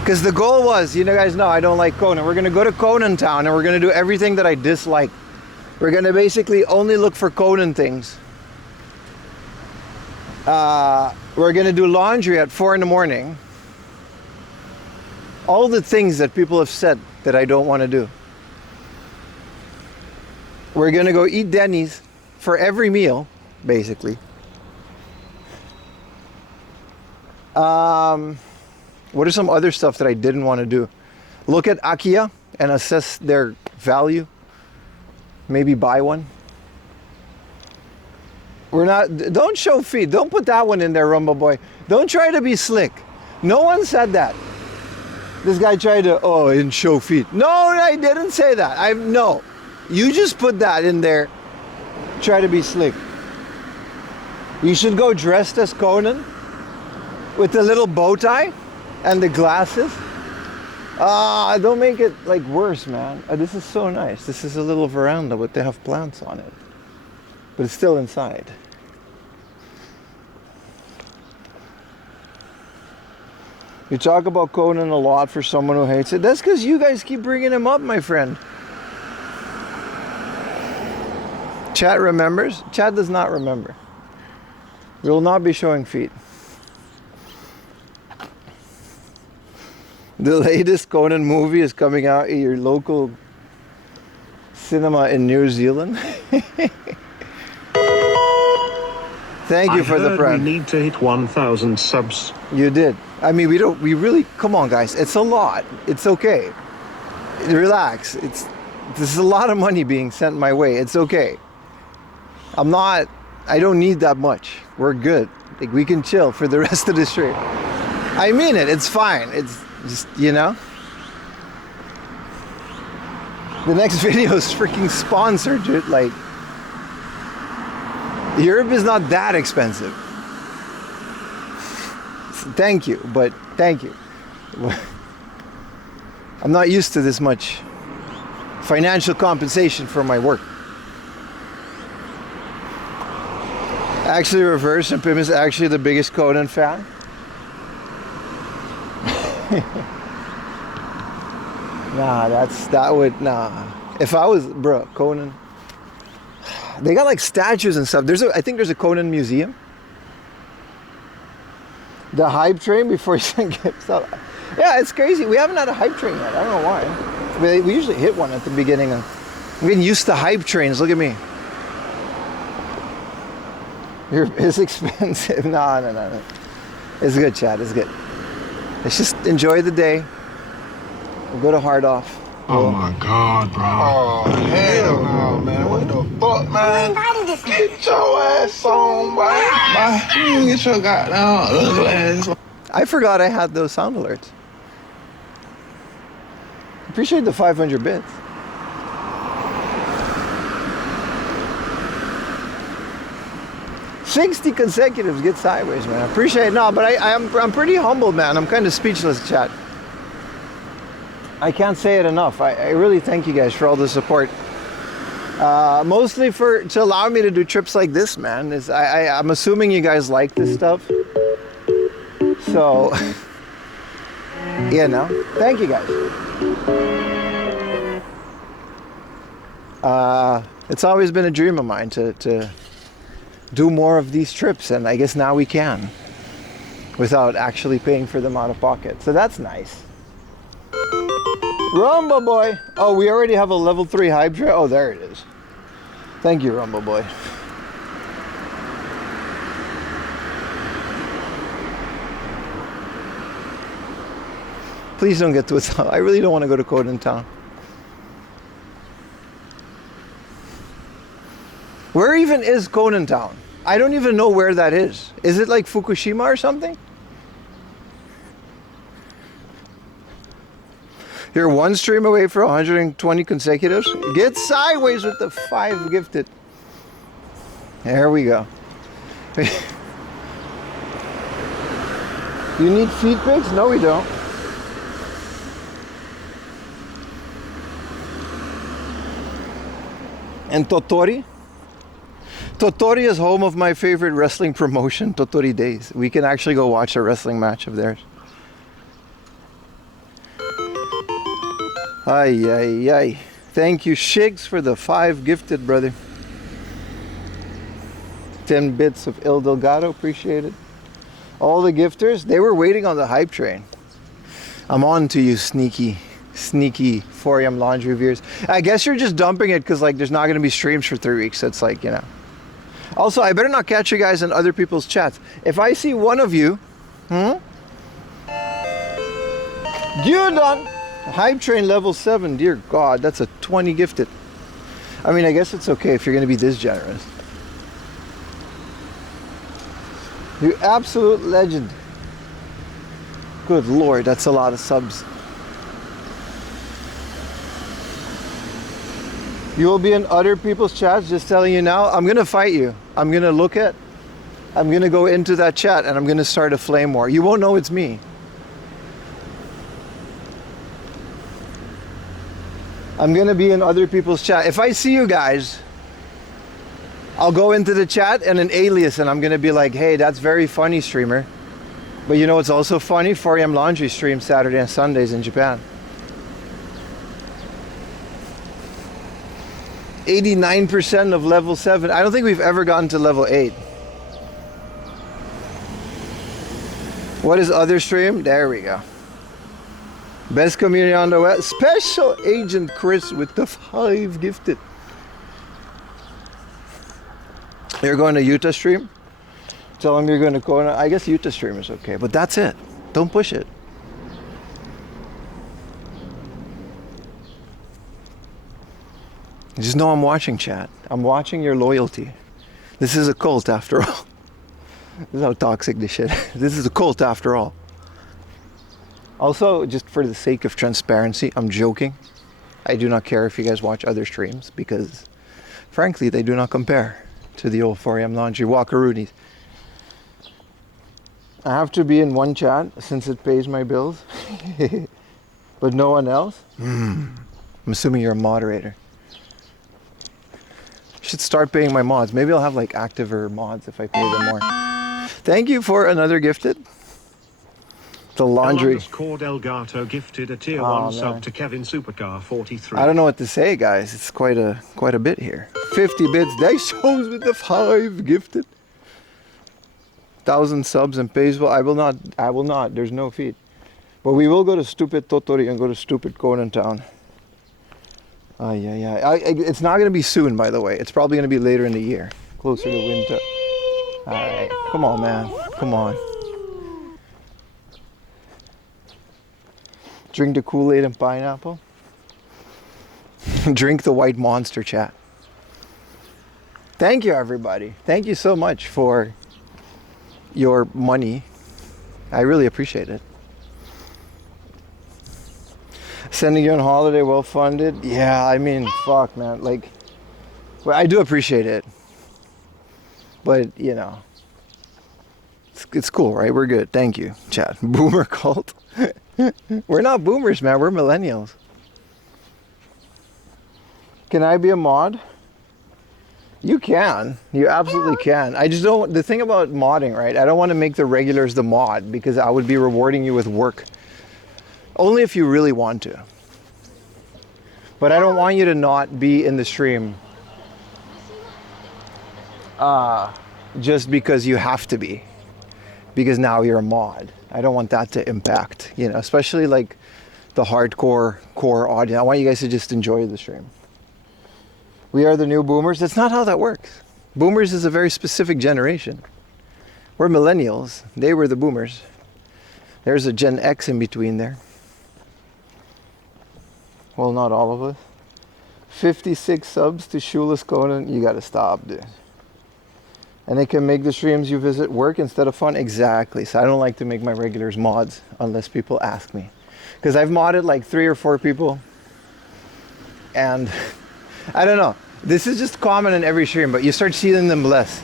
Because the goal was, you guys know I don't like Conan. We're going to go to Conan Town, and we're going to do everything that I dislike. We're going to basically only look for Conan things. We're going to do laundry at 4 in the morning. All the things that people have said that I don't want to do. We're going to go eat Denny's for every meal, basically. What are some other stuff that I didn't want to do? Look at Akiya and assess their value. Maybe buy one. Don't show feet. Don't put that one in there, Rumble Boy. Don't try to be slick. No one said that. This guy tried to, and show feet. No, I didn't say that. No. You just put that in there. Try to be slick. You should go dressed as Conan with the little bow tie and the glasses. Don't make it like worse, man. This is so nice. This is a little veranda, but they have plants on it. But it's still inside. You talk about Conan a lot for someone who hates it. That's because you guys keep bringing him up, my friend. Chat remembers? Chat does not remember. We will not be showing feet. The latest Conan movie is coming out at your local cinema in New Zealand. Thank you for the prime. We need to hit 1,000 subs. You did. I mean, we really, come on guys, it's a lot. It's okay. Relax. This is a lot of money being sent my way. It's okay. I don't need that much. We're good. Like, we can chill for the rest of the stream. I mean it, it's fine. It's just, The next video is freaking sponsored, dude. Like, Europe is not that expensive. Thank you, but thank you. I'm not used to this much financial compensation for my work. Actually, reverse, and Pim is actually the biggest Conan fan. Nah. If I was, Conan. They got like statues and stuff. I think there's a Conan museum. The hype train before he gets up. Yeah, it's crazy. We haven't had a hype train yet. I don't know why. We usually hit one at the beginning. I'm getting used to hype trains. Look at me. It's expensive. No. It's good, Chad. It's good. Let's just enjoy the day. We'll go to Hard Off. Oh my God, bro. Oh, hell no, man. What the fuck, man? Get your ass on, boy. Get your goddamn ass on. I forgot I had those sound alerts. Appreciate the 500 bits. 60 consecutives. Get sideways, man. I appreciate it. No, but I'm pretty humbled, man. I'm kind of speechless, chat. I can't say it enough. I really thank you guys for all the support. Mostly to allow me to do trips like this, man. I'm assuming you guys like this stuff. So, you know, thank you guys. It's always been a dream of mine to do more of these trips, and I guess now we can without actually paying for them out of pocket. So that's nice. Rumble Boy. Oh, we already have a level 3 hype train. Oh, there it is. Thank you, Rumble Boy. Please don't get to it. I really don't want to go to Coden Town. Where even is Conan Town? I don't even know where that is. Is it like Fukushima or something? You're one stream away for 120 consecutives. Get sideways with the 5 gifted. There we go. You need feed pics? No, we don't. And Totori? Totori is home of my favorite wrestling promotion, Totori Days. We can actually go watch a wrestling match of theirs. Ay, ay, ay. Thank you, Shigs, for the 5 gifted, brother. 10 bits of Il Delgado, appreciate it. All the gifters, they were waiting on the hype train. I'm on to you, sneaky 4am laundry viewers. I guess you're just dumping it because like there's not going to be streams for 3 weeks. So it's like, you know. Also, I better not catch you guys in other people's chats. If I see one of you, Gyudon, hype train level 7, dear God, that's a 20 gifted. I mean, I guess it's okay if you're going to be this generous. You absolute legend. Good Lord, that's a lot of subs. You will be in other people's chats, just telling you now, I'm gonna fight you. I'm gonna go into that chat and I'm gonna start a flame war. You won't know it's me. I'm gonna be in other people's chat. If I see you guys, I'll go into the chat and an alias and I'm gonna be like, hey, that's very funny, streamer. But you know what's also funny? 4am laundry stream Saturday and Sundays in Japan. 89% of level 7. I don't think we've ever gotten to level 8. What is other stream? There we go. Best community on the web. Special Agent Chris with the 5 gifted. You're going to Utah stream? Tell him you're going to Kona. I guess Utah stream is okay, but that's it. Don't push it. Just know I'm watching, chat. I'm watching your loyalty. This is a cult after all. This is how toxic this shit is. This is a cult after all. Also, just for the sake of transparency, I'm joking. I do not care if you guys watch other streams because, frankly, they do not compare to the old 4am laundry walkaroonies. I have to be in one chat since it pays my bills. But no one else? I'm assuming you're a moderator. Should start paying my mods. Maybe I'll have like activer mods if I pay them more. Thank you for another gifted. The laundry. Delgato gifted a tier 1 sub to Kevin Supercar 43. I don't know what to say, guys. It's quite a bit here. 50 bits. They shows with the 5 gifted. 1,000 subs and pays well. I will not. There's no feed. But we will go to stupid Totori and go to stupid Conan Town. It's not going to be soon, by the way. It's probably going to be later in the year. Closer to winter. Alright. Come on, man. Come on. Drink the Kool-Aid and pineapple. Drink the white monster, chat. Thank you, everybody. Thank you so much for your money. I really appreciate it. Sending you on holiday, well funded. Yeah, I mean, fuck, man. Like, well, I do appreciate it. But, you know, It's cool, right? We're good. Thank you, Chad. Boomer cult. We're not boomers, man. We're millennials. Can I be a mod? You can. You absolutely can. I just don't. The thing about modding, right? I don't want to make the regulars the mod because I would be rewarding you with work. Only if you really want to. But I don't want you to not be in the stream just because you have to be. Because now you're a mod. I don't want that to impact, you know, especially like the hardcore core audience. I want you guys to just enjoy the stream. We are the new boomers. That's not how that works. Boomers is a very specific generation. We're millennials. They were the boomers. There's a Gen X in between there. Well, not all of us. 56 subs to Shoeless Conan. You gotta stop, dude. And they can make the streams you visit work instead of fun. Exactly. So I don't like to make my regulars mods unless people ask me. Because I've modded like 3 or 4 people. And I don't know. This is just common in every stream, but you start seeing them less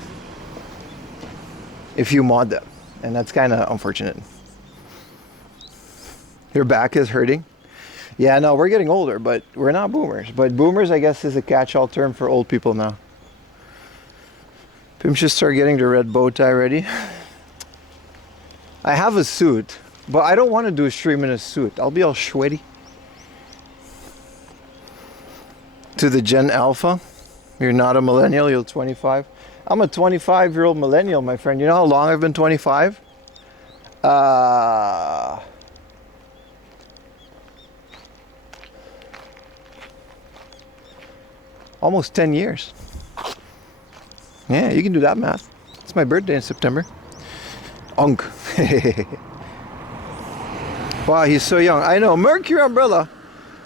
if you mod them. And that's kind of unfortunate. Your back is hurting? Yeah, no, we're getting older, but we're not boomers. But boomers, I guess, is a catch-all term for old people now. Pim should start getting the red bow tie ready. I have a suit, but I don't want to do a stream in a suit. I'll be all sweaty. To the Gen Alpha, you're not a millennial, you're 25. I'm a 25-year-old millennial, my friend. You know how long I've been 25? Almost 10 years. Yeah, you can do that math. It's my birthday in September. Unk. Wow, he's so young. I know. Mercury Umbrella.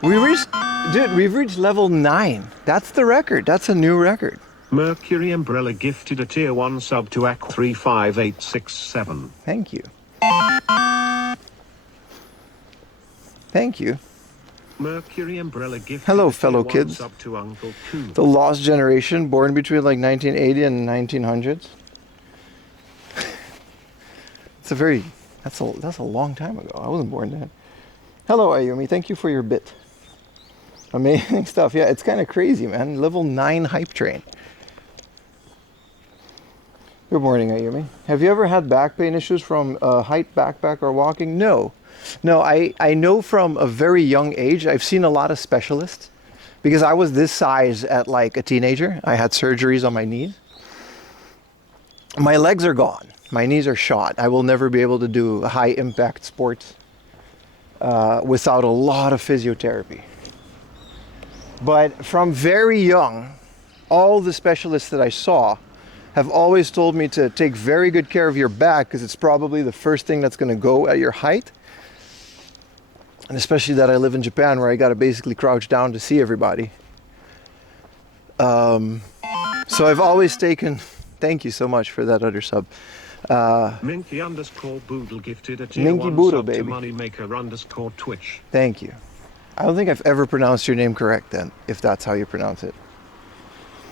We've reached level 9. That's the record. That's a new record. Mercury Umbrella gifted a tier 1 sub to AC35867. Thank you. Thank you. Mercury Umbrella gifted Hello, a fellow tier 1 kids. sub to Uncle Coon. The lost generation, born between like 1980 and 1900s. That's a long time ago. I wasn't born then. Hello, Ayumi. Thank you for your bit. Amazing stuff. Yeah, it's kind of crazy, man. Level 9 hype train. Good morning, Ayumi. Have you ever had back pain issues from height, backpack, or walking? No. No, I know from a very young age. I've seen a lot of specialists because I was this size at like a teenager. I had surgeries on my knees. My legs are gone. My knees are shot. I will never be able to do high impact sports without a lot of physiotherapy. But from very young, all the specialists that I saw have always told me to take very good care of your back because it's probably the first thing that's going to go at your height. And especially that I live in Japan where I got to basically crouch down to see everybody. So I've always taken, thank you so much for that other sub. Minky_Boodle gifted a tier Minky 1 Boodle, sub baby. to Moneymaker_Twitch. Thank you. I don't think I've ever pronounced your name correct then, if that's how you pronounce it.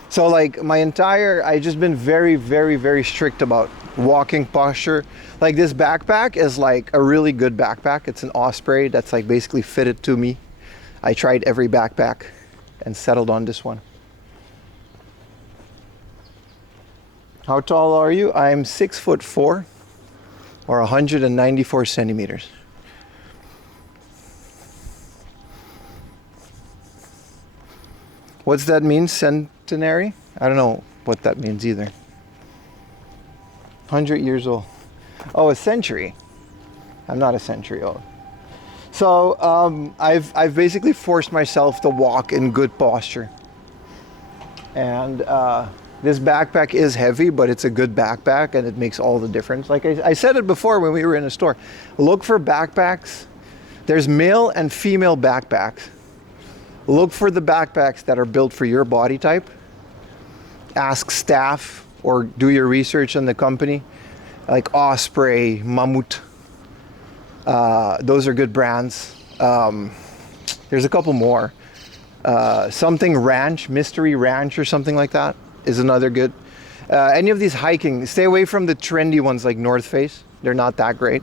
So like I just been very, very, very strict about walking posture. Like this backpack is like a really good backpack. It's an Osprey that's like basically fitted to me. I tried every backpack and settled on this one. How tall are you? I'm 6'4" or 194 centimeters. What's that mean, centenary? I don't know what that means either. 100 years old. Oh, a century. I'm not a century old. So I've basically forced myself to walk in good posture. And this backpack is heavy, but it's a good backpack and it makes all the difference. Like I said it before when we were in a store. Look for backpacks. There's male and female backpacks. Look for the backpacks that are built for your body type. Ask staff or do your research on the company. Like Osprey, Mammut. Those are good brands. There's a couple more. Something Ranch, Mystery Ranch or something like that is another good. Any of these hiking, stay away from the trendy ones like North Face. They're not that great.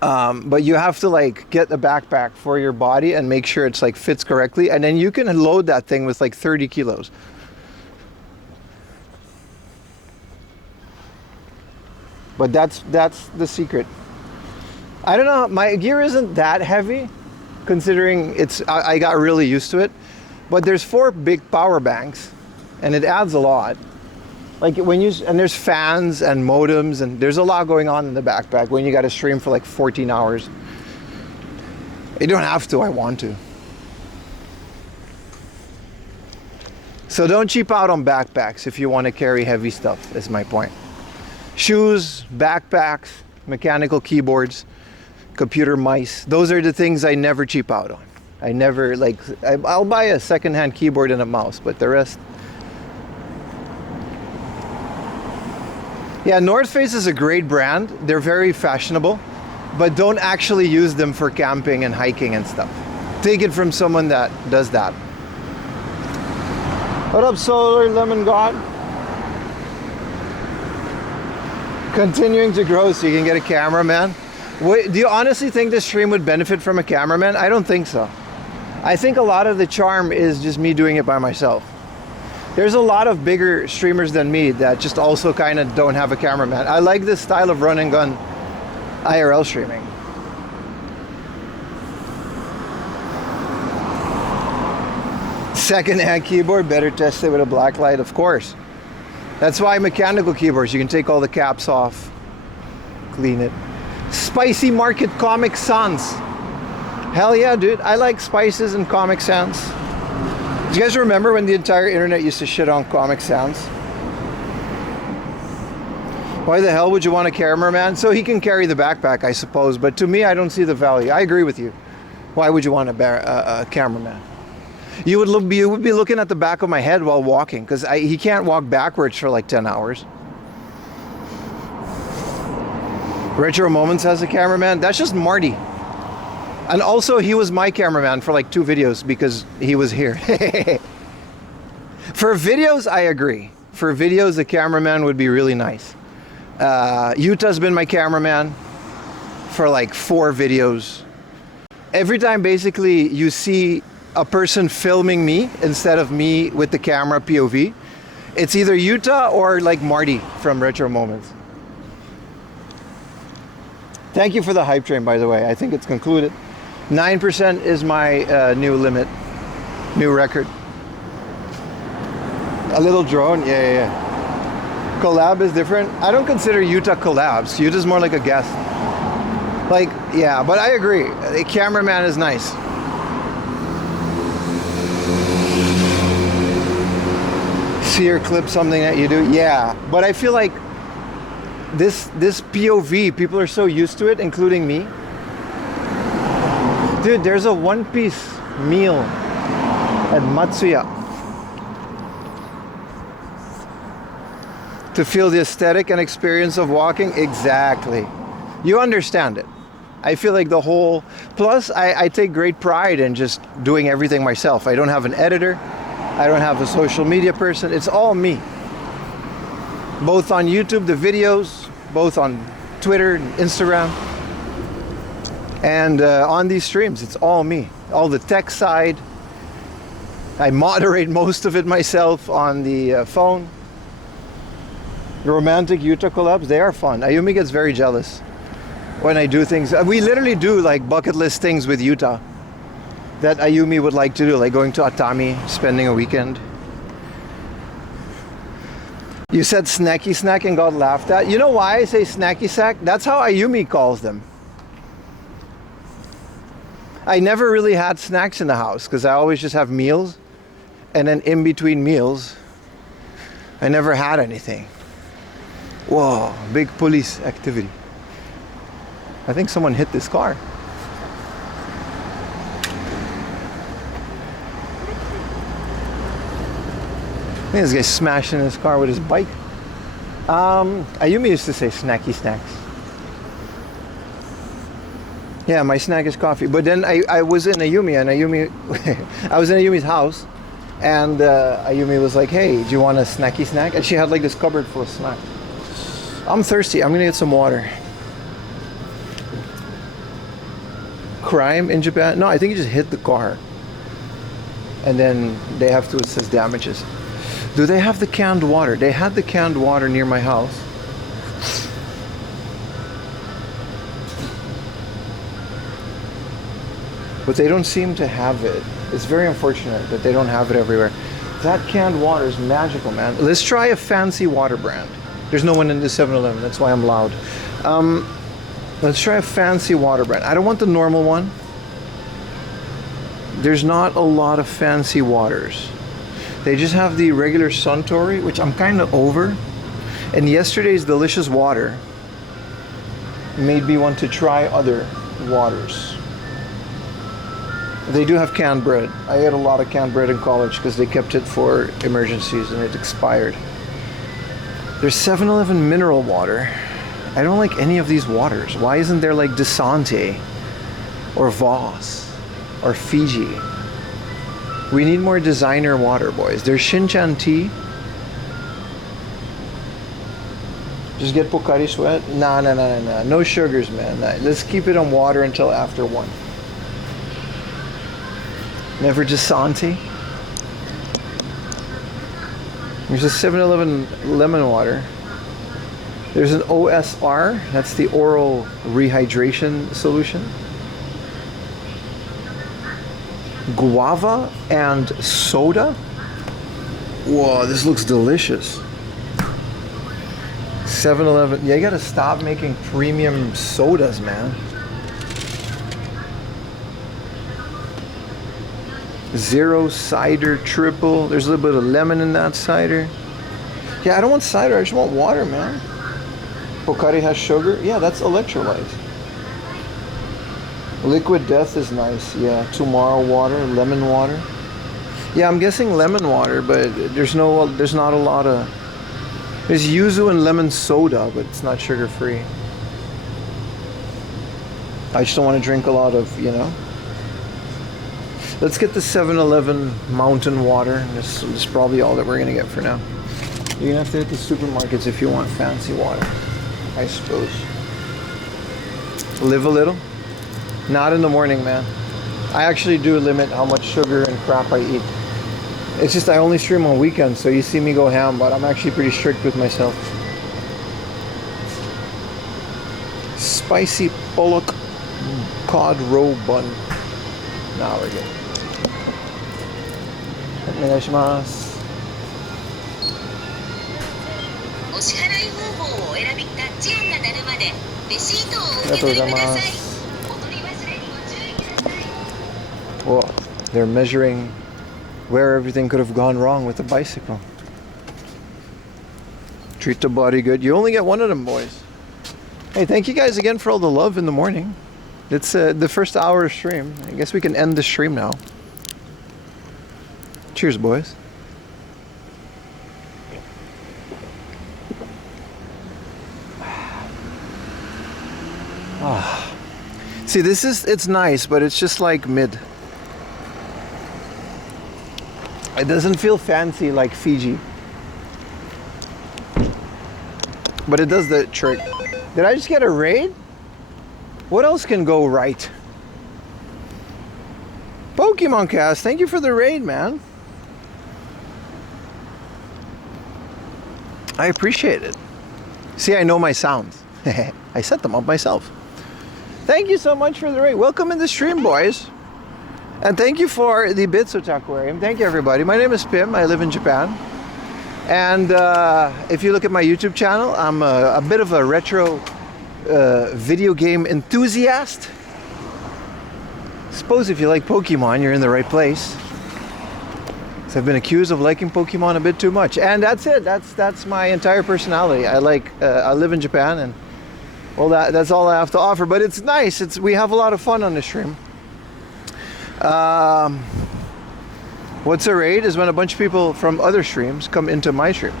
But you have to like get a backpack for your body and make sure it's like fits correctly, and then you can load that thing with like 30 kilos. But that's the secret. I don't know, my gear isn't that heavy considering I got really used to it, but there's 4 big power banks and it adds a lot. Like and there's fans and modems and there's a lot going on in the backpack when you got to stream for like 14 hours. You don't have to, I want to. So don't cheap out on backpacks if you want to carry heavy stuff, is my point. Shoes, backpacks, mechanical keyboards, computer mice, those are the things I never cheap out on. I never I'll buy a secondhand keyboard and a mouse, but the rest. Yeah, North Face is a great brand. They're very fashionable, but don't actually use them for camping and hiking and stuff. Take it from someone that does that. What up, Solar Lemon God? Continuing to grow so you can get a cameraman. Do you honestly think this stream would benefit from a cameraman? I don't think so. I think a lot of the charm is just me doing it by myself. There's a lot of bigger streamers than me that just also kind of don't have a cameraman. I like this style of run and gun IRL streaming. Second-hand keyboard, better test it with a black light, of course. That's why mechanical keyboards, you can take all the caps off, clean it. Spicy Market Comic Sans. Hell yeah, dude. I like spices and Comic Sans. Do you guys remember when the entire internet used to shit on Comic Sans? Why the hell would you want a cameraman? So he can carry the backpack, I suppose. But to me, I don't see the value. I agree with you. Why would you want a cameraman? You would be looking at the back of my head while walking, because he can't walk backwards for like 10 hours. Retro Moments has a cameraman. That's just Marty. And also, he was my cameraman for like 2 videos because he was here. For videos, I agree. For videos, the cameraman would be really nice. Utah's been my cameraman for like 4 videos. Every time, basically, you see a person filming me instead of me with the camera POV, it's either Utah or like Marty from Retro Moments. Thank you for the hype train, by the way. I think it's concluded. 9% is my new limit, new record. A little drone, yeah. Collab is different. I don't consider Utah collabs. Utah's more like a guest. Like, yeah, but I agree. A cameraman is nice. See or clip something that you do, yeah. But I feel like this POV, people are so used to it, including me. Dude, there's a one-piece meal at Matsuya. To feel the aesthetic and experience of walking, exactly. You understand it. I feel like the whole, plus I take great pride in just doing everything myself. I don't have an editor. I don't have a social media person. It's all me. Both on YouTube, the videos, both on Twitter, Instagram. And on these streams, it's all me. All the tech side. I moderate most of it myself on the phone. The romantic Utah collabs, they are fun. Ayumi gets very jealous when I do things. We literally do like bucket list things with Utah that Ayumi would like to do, like going to Atami, spending a weekend. You said snacky snack and got laughed at. You know why I say snacky snack? That's how Ayumi calls them. I never really had snacks in the house because I always just have meals, and then in between meals I never had anything. Whoa, big police activity. I think someone hit this car. I think this guy's smashing his car with his bike. Ayumi used to say snacky snacks. Yeah, my snack is coffee. But then I was in Ayumi, and I was in Ayumi's house, And Ayumi was like, hey, do you want a snacky snack? And she had like this cupboard full of snack. I'm thirsty. I'm gonna get some water. Crime in Japan? No, I think you just hit the car. And then they have to assess damages. Do they have the canned water? They had the canned water near my house. But they don't seem to have it. It's very unfortunate that they don't have it everywhere. That canned water is magical, man. Let's try a fancy water brand. There's no one in the 7-Eleven, that's why I'm loud. Let's try a fancy water brand. I don't want the normal one. There's not a lot of fancy waters. They just have the regular Suntory, which I'm kind of over. And yesterday's delicious water made me want to try other waters. They do have canned bread. I ate a lot of canned bread in college because they kept it for emergencies and it expired. There's 7-Eleven mineral water. I don't like any of these waters. Why isn't there like Desante or Voss or Fiji? We need more designer water, boys. There's Shinchan tea. Just get Pocari Sweat? Nah. No sugars, man. Nah. Let's keep it on water until after 1. Never Desante. There's a 7-Eleven lemon water. There's an OSR. That's the oral rehydration solution. Guava and soda. Whoa, this looks delicious. 7-Eleven. Yeah, you gotta stop making premium sodas, man. Zero cider triple. There's a little bit of lemon in that cider. Yeah, I don't want cider. I just want water, man. Pocari has sugar. Yeah, that's electrolyte. Liquid Death is nice. Yeah, Tomorrow water, lemon water. Yeah, I'm guessing lemon water, but there's not a lot of. There's yuzu and lemon soda, but it's not sugar free. I just don't want to drink a lot of, you know. Let's get the 7-Eleven mountain water. This is probably all that we're gonna get for now. You're gonna have to hit the supermarkets if you want fancy water, I suppose. Live a little. Not in the morning, man. I actually do limit how much sugar and crap I eat. It's just I only stream on weekends, so you see me go ham, but I'm actually pretty strict with myself. Spicy pollock cod roe bun. Now we're good. お願いします。お支払い方法をお選びタッチ音が鳴るまでレシートをおありがとうございます。お取り忘れにご注意ください。 Well, they're measuring where everything could have gone wrong with the bicycle. Treat the body good. You only get one of them, boys. Hey, thank you guys again for all the love in the morning. It's the first hour of stream. I guess we can end the stream now. Cheers, boys. Ah. See, it's nice, but it's just like mid. It doesn't feel fancy like Fiji. But it does the trick. Did I just get a raid? What else can go right? Pokemon Cast, thank you for the raid, man. I appreciate it. See, I know my sounds. I set them up myself. Thank you so much for the raid. Welcome in the stream, boys. And thank you for the Bits Aquarium. Thank you, everybody. My name is Pim. I live in Japan. And if you look at my YouTube channel, I'm a bit of a retro video game enthusiast. Suppose if you like Pokemon, you're in the right place. So I've been accused of liking Pokemon a bit too much, and that's it. That's my entire personality. I live in Japan, and well, that's all I have to offer. But it's nice. We have a lot of fun on the stream. What's a raid is when a bunch of people from other streams come into my stream.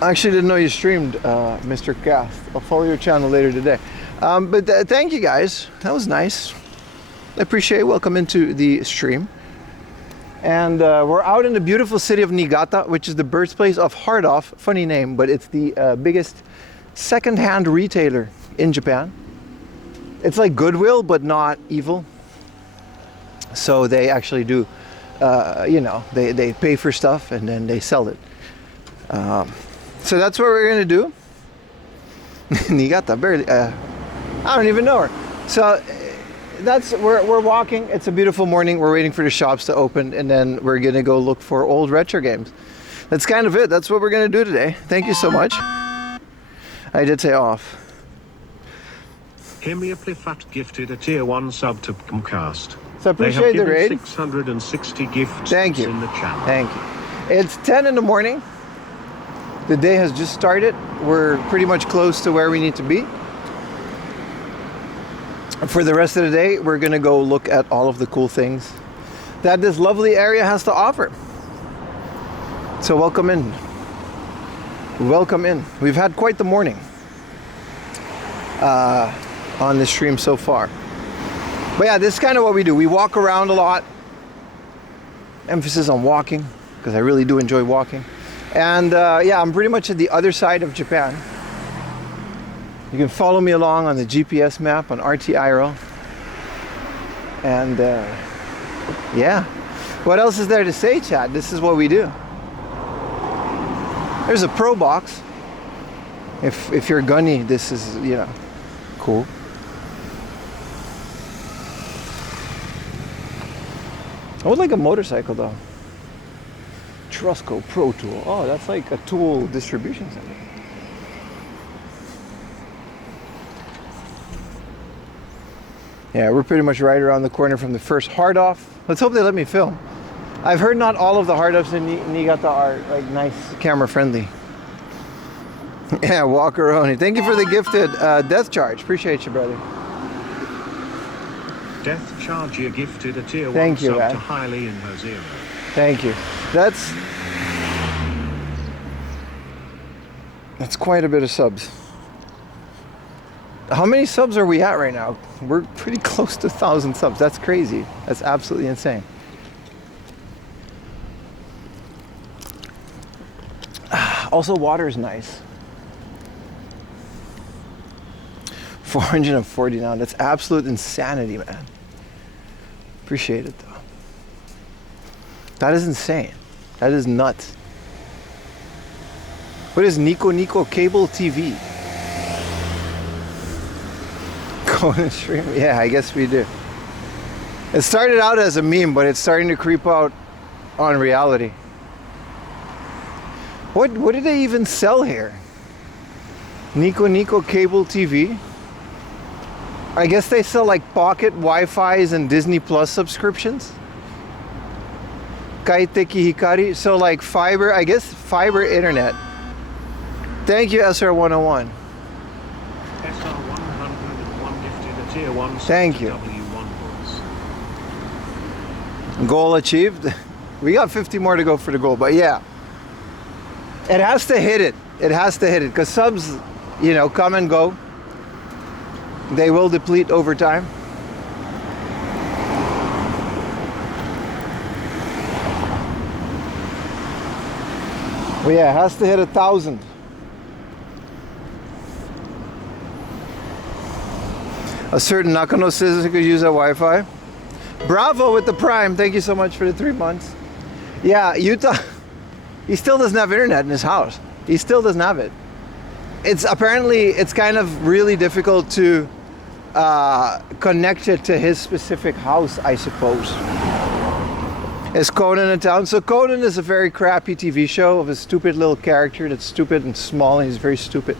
I actually didn't know you streamed, Mr. Cast. I'll follow your channel later today. But thank you guys. That was nice. I appreciate it. Welcome into the stream. And we're out in the beautiful city of Niigata, which is the birthplace of Hard Off. Funny name, but it's the biggest second-hand retailer in Japan. It's like Goodwill, but not evil. So they actually do, they pay for stuff and then they sell it. So that's what we're gonna do. Niigata, barely. I don't even know her. So we're walking. It's a beautiful morning. We're waiting for the shops to open, and then we're gonna go look for old retro games. That's kind of it. That's what we're gonna do today. Thank you so much. I did say off. Kimmy Plifat gifted a tier 1 sub to Comcast. So I appreciate the raid. 660 gifts Thank you. in the channel. Thank you. It's 10 in the morning. The day has just started. We're pretty much close to where we need to be. For the rest of the day, we're gonna go look at all of the cool things that this lovely area has to offer. So welcome in. Welcome in. We've had quite the morning on the stream so far. But yeah, this is kind of what we do. We walk around a lot. Emphasis on walking, because I really do enjoy walking. And yeah, I'm pretty much at the other side of Japan. You can follow me along on the GPS map on IRL. And yeah, what else is there to say, chat? This is what we do. There's a pro box. If you're gunny, this is, cool. I would like a motorcycle though. Trusco Pro Tool. Oh, that's like a tool distribution center. Yeah, we're pretty much right around the corner from the first Hard Off. Let's hope they let me film. I've heard not all of the Hard Offs in Niigata are like nice, camera friendly. Yeah, Walkeroni. Thank you for the gifted death charge. Appreciate you, brother. Death Charge, you gifted a tier 1 Thank you, sub man. to Highly in her zero. Thank you. That's quite a bit of subs. How many subs are we at right now? We're pretty close to 1,000 subs. That's crazy. That's absolutely insane. Also, water is nice. 440 now. That's absolute insanity, man. Appreciate it, though. That is insane. That is nuts. What is Nico Cable TV? Going stream? Yeah, I guess we do. It started out as a meme, but it's starting to creep out on reality. What did they even sell here? Nico Cable TV? I guess they sell like pocket Wi-Fi's and Disney Plus subscriptions. Kaiteki Hikari, so like fiber, I guess fiber internet. Thank you, SR101. SR101 gifted a tier 1 sub Thank to you. W1 Boys. Goal achieved. We got 50 more to go for the goal, but yeah. It has to hit it. It has to hit it, because subs, come and go. They will deplete over time. But yeah, it has to hit 1,000. A certain Nakano says could use a Wi-Fi. Bravo with the Prime. Thank you so much for the 3 months. Yeah, Utah, he still doesn't have internet in his house. He still doesn't have it. It's kind of really difficult to connect it to his specific house, I suppose. Is Conan in town? So Conan is a very crappy TV show of a stupid little character that's stupid and small, and he's very stupid.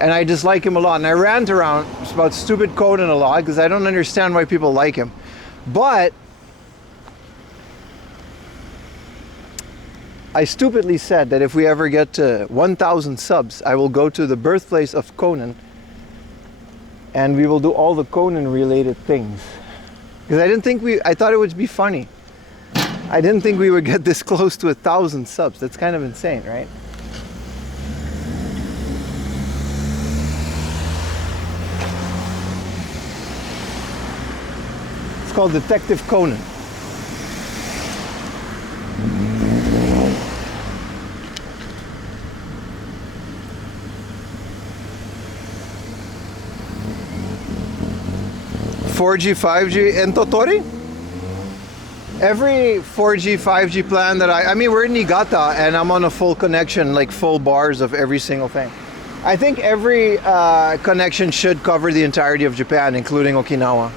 And I dislike him a lot. And I rant around about stupid Conan a lot because I don't understand why people like him. But I stupidly said that if we ever get to 1,000 subs, I will go to the birthplace of Conan and we will do all the Conan related things. Because I thought it would be funny. I didn't think we would get this close to 1,000 subs. That's kind of insane, right? It's called Detective Conan. 4G, 5G in Totori? Every 4G, 5G plan that I mean, we're in Niigata and I'm on a full connection, like full bars of every single thing. I think every connection should cover the entirety of Japan, including Okinawa.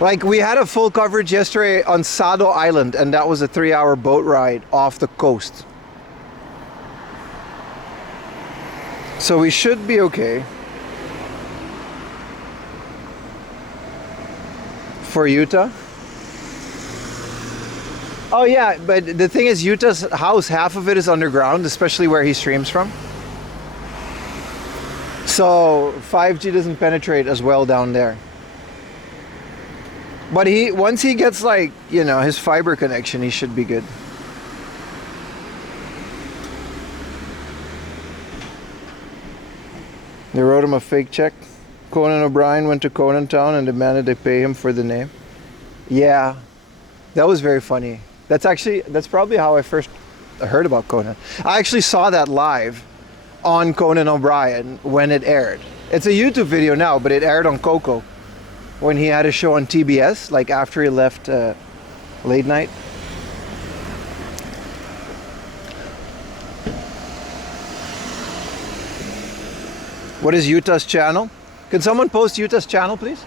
Like, we had a full coverage yesterday on Sado Island, and that was a 3-hour boat ride off the coast. So we should be okay. For Utah? Oh yeah, but the thing is, Utah's house, half of it is underground, especially where he streams from. So 5G doesn't penetrate as well down there. But once he gets, like, you know, his fiber connection, he should be good. They wrote him a fake check. Conan O'Brien went to Conan Town and demanded they pay him for the name. Yeah, that was very funny. That's probably how I first heard about Conan. I actually saw that live on Conan O'Brien when it aired. It's a YouTube video now, but it aired on Coco when he had a show on TBS, like after he left late night. What is Utah's channel? Can someone post Utah's channel, please?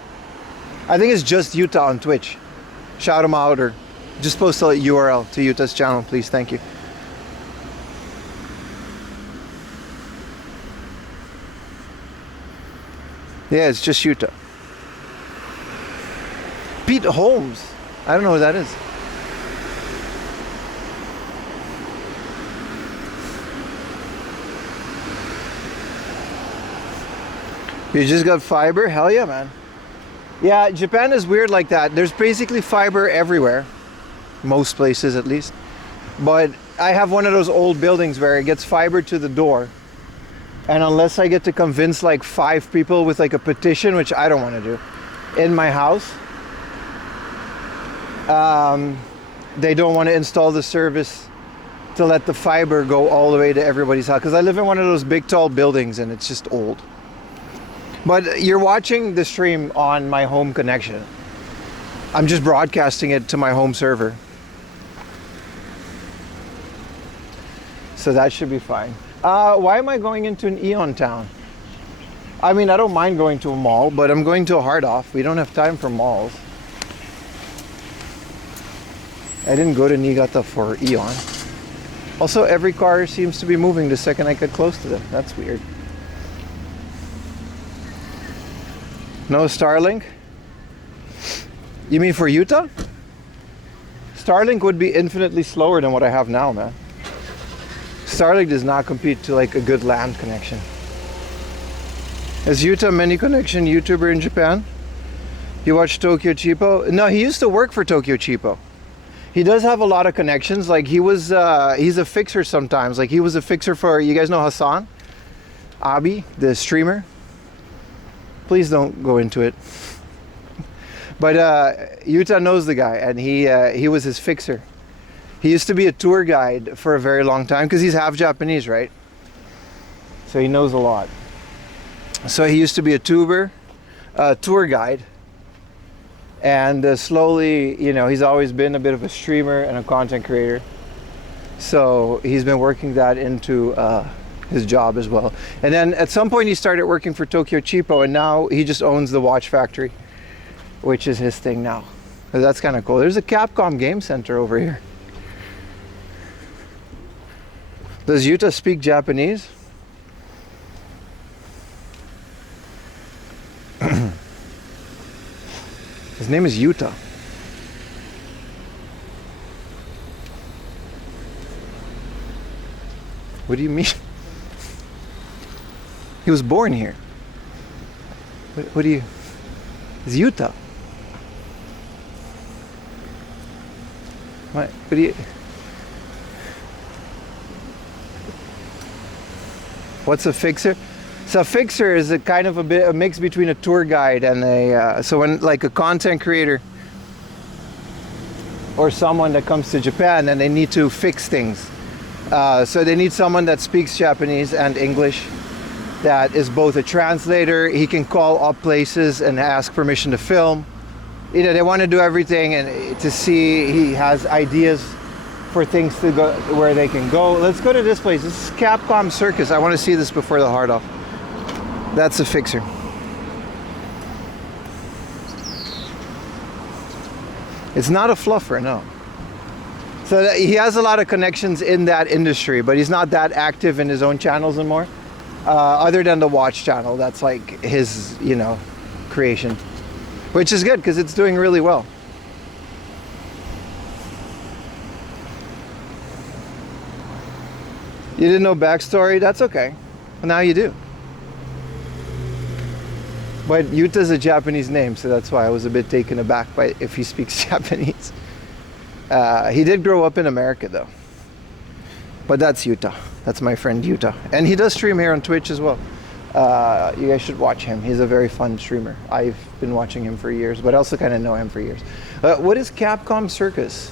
I think it's just Utah on Twitch. Shout him out, or just post a URL to Utah's channel, please. Thank you. Yeah, it's just Utah. Pete Holmes. I don't know who that is. You just got fiber? Hell yeah, man. Yeah, Japan is weird like that. There's basically fiber everywhere. Most places, at least. But I have one of those old buildings where it gets fiber to the door. And unless I get to convince like 5 people with like a petition, which I don't want to do, in my house, they don't want to install the service to let the fiber go all the way to everybody's house. Because I live in one of those big tall buildings and it's just old. But you're watching the stream on my home connection. I'm just broadcasting it to my home server. So that should be fine. Why am I going into an Eon town? I mean, I don't mind going to a mall, but I'm going to a hard off. We don't have time for malls. I didn't go to Niigata for Eon. Also, every car seems to be moving the second I get close to them. That's weird. No Starlink? You mean for Utah? Starlink would be infinitely slower than what I have now, man. Starlink does not compete to like a good land connection. Is Utah many connection YouTuber in Japan? You watch Tokyo Cheapo? No, he used to work for Tokyo Cheapo. He does have a lot of connections. Like he was, he's a fixer sometimes. Like he was a fixer for, you guys know Hassan? Abi, the streamer. Please don't go into it. But Utah knows the guy, and he was his fixer. He used to be a tour guide for a very long time because he's half Japanese, right? So he knows a lot. So he used to be a tour guide, and slowly, you know, he's always been a bit of a streamer and a content creator. So he's been working that into his job as well. And then at some point he started working for Tokyo Cheapo, and now he just owns the watch factory, which is his thing now. So that's kind of cool. There's a Capcom game center over here. Does Utah speak Japanese? His name is Utah. What do you mean? He was born here. What do you... It's Utah. What do you... What's a fixer? So a fixer is a kind of a mix between a tour guide and a... so when like a content creator or someone that comes to Japan and they need to fix things. So they need someone that speaks Japanese and English that is both a translator. He can call up places and ask permission to film. You know, they want to do everything, and to see, he has ideas for things to go where they can go. Let's go to this place. This is Capcom Circus. I want to see this before the hard off. That's a fixer. It's not a fluffer, no. So he has a lot of connections in that industry, but he's not that active in his own channels anymore. Other than the watch channel, that's like his, you know, creation. Which is good because it's doing really well. You didn't know backstory? That's okay. Well, now you do. But Yuta's a Japanese name, so that's why I was a bit taken aback by if he speaks Japanese. He did grow up in America though. But that's Yuta. That's my friend Yuta. And he does stream here on Twitch as well. You guys should watch him. He's a very fun streamer. I've been watching him for years, but I also kind of know him for years. What is Capcom Circus?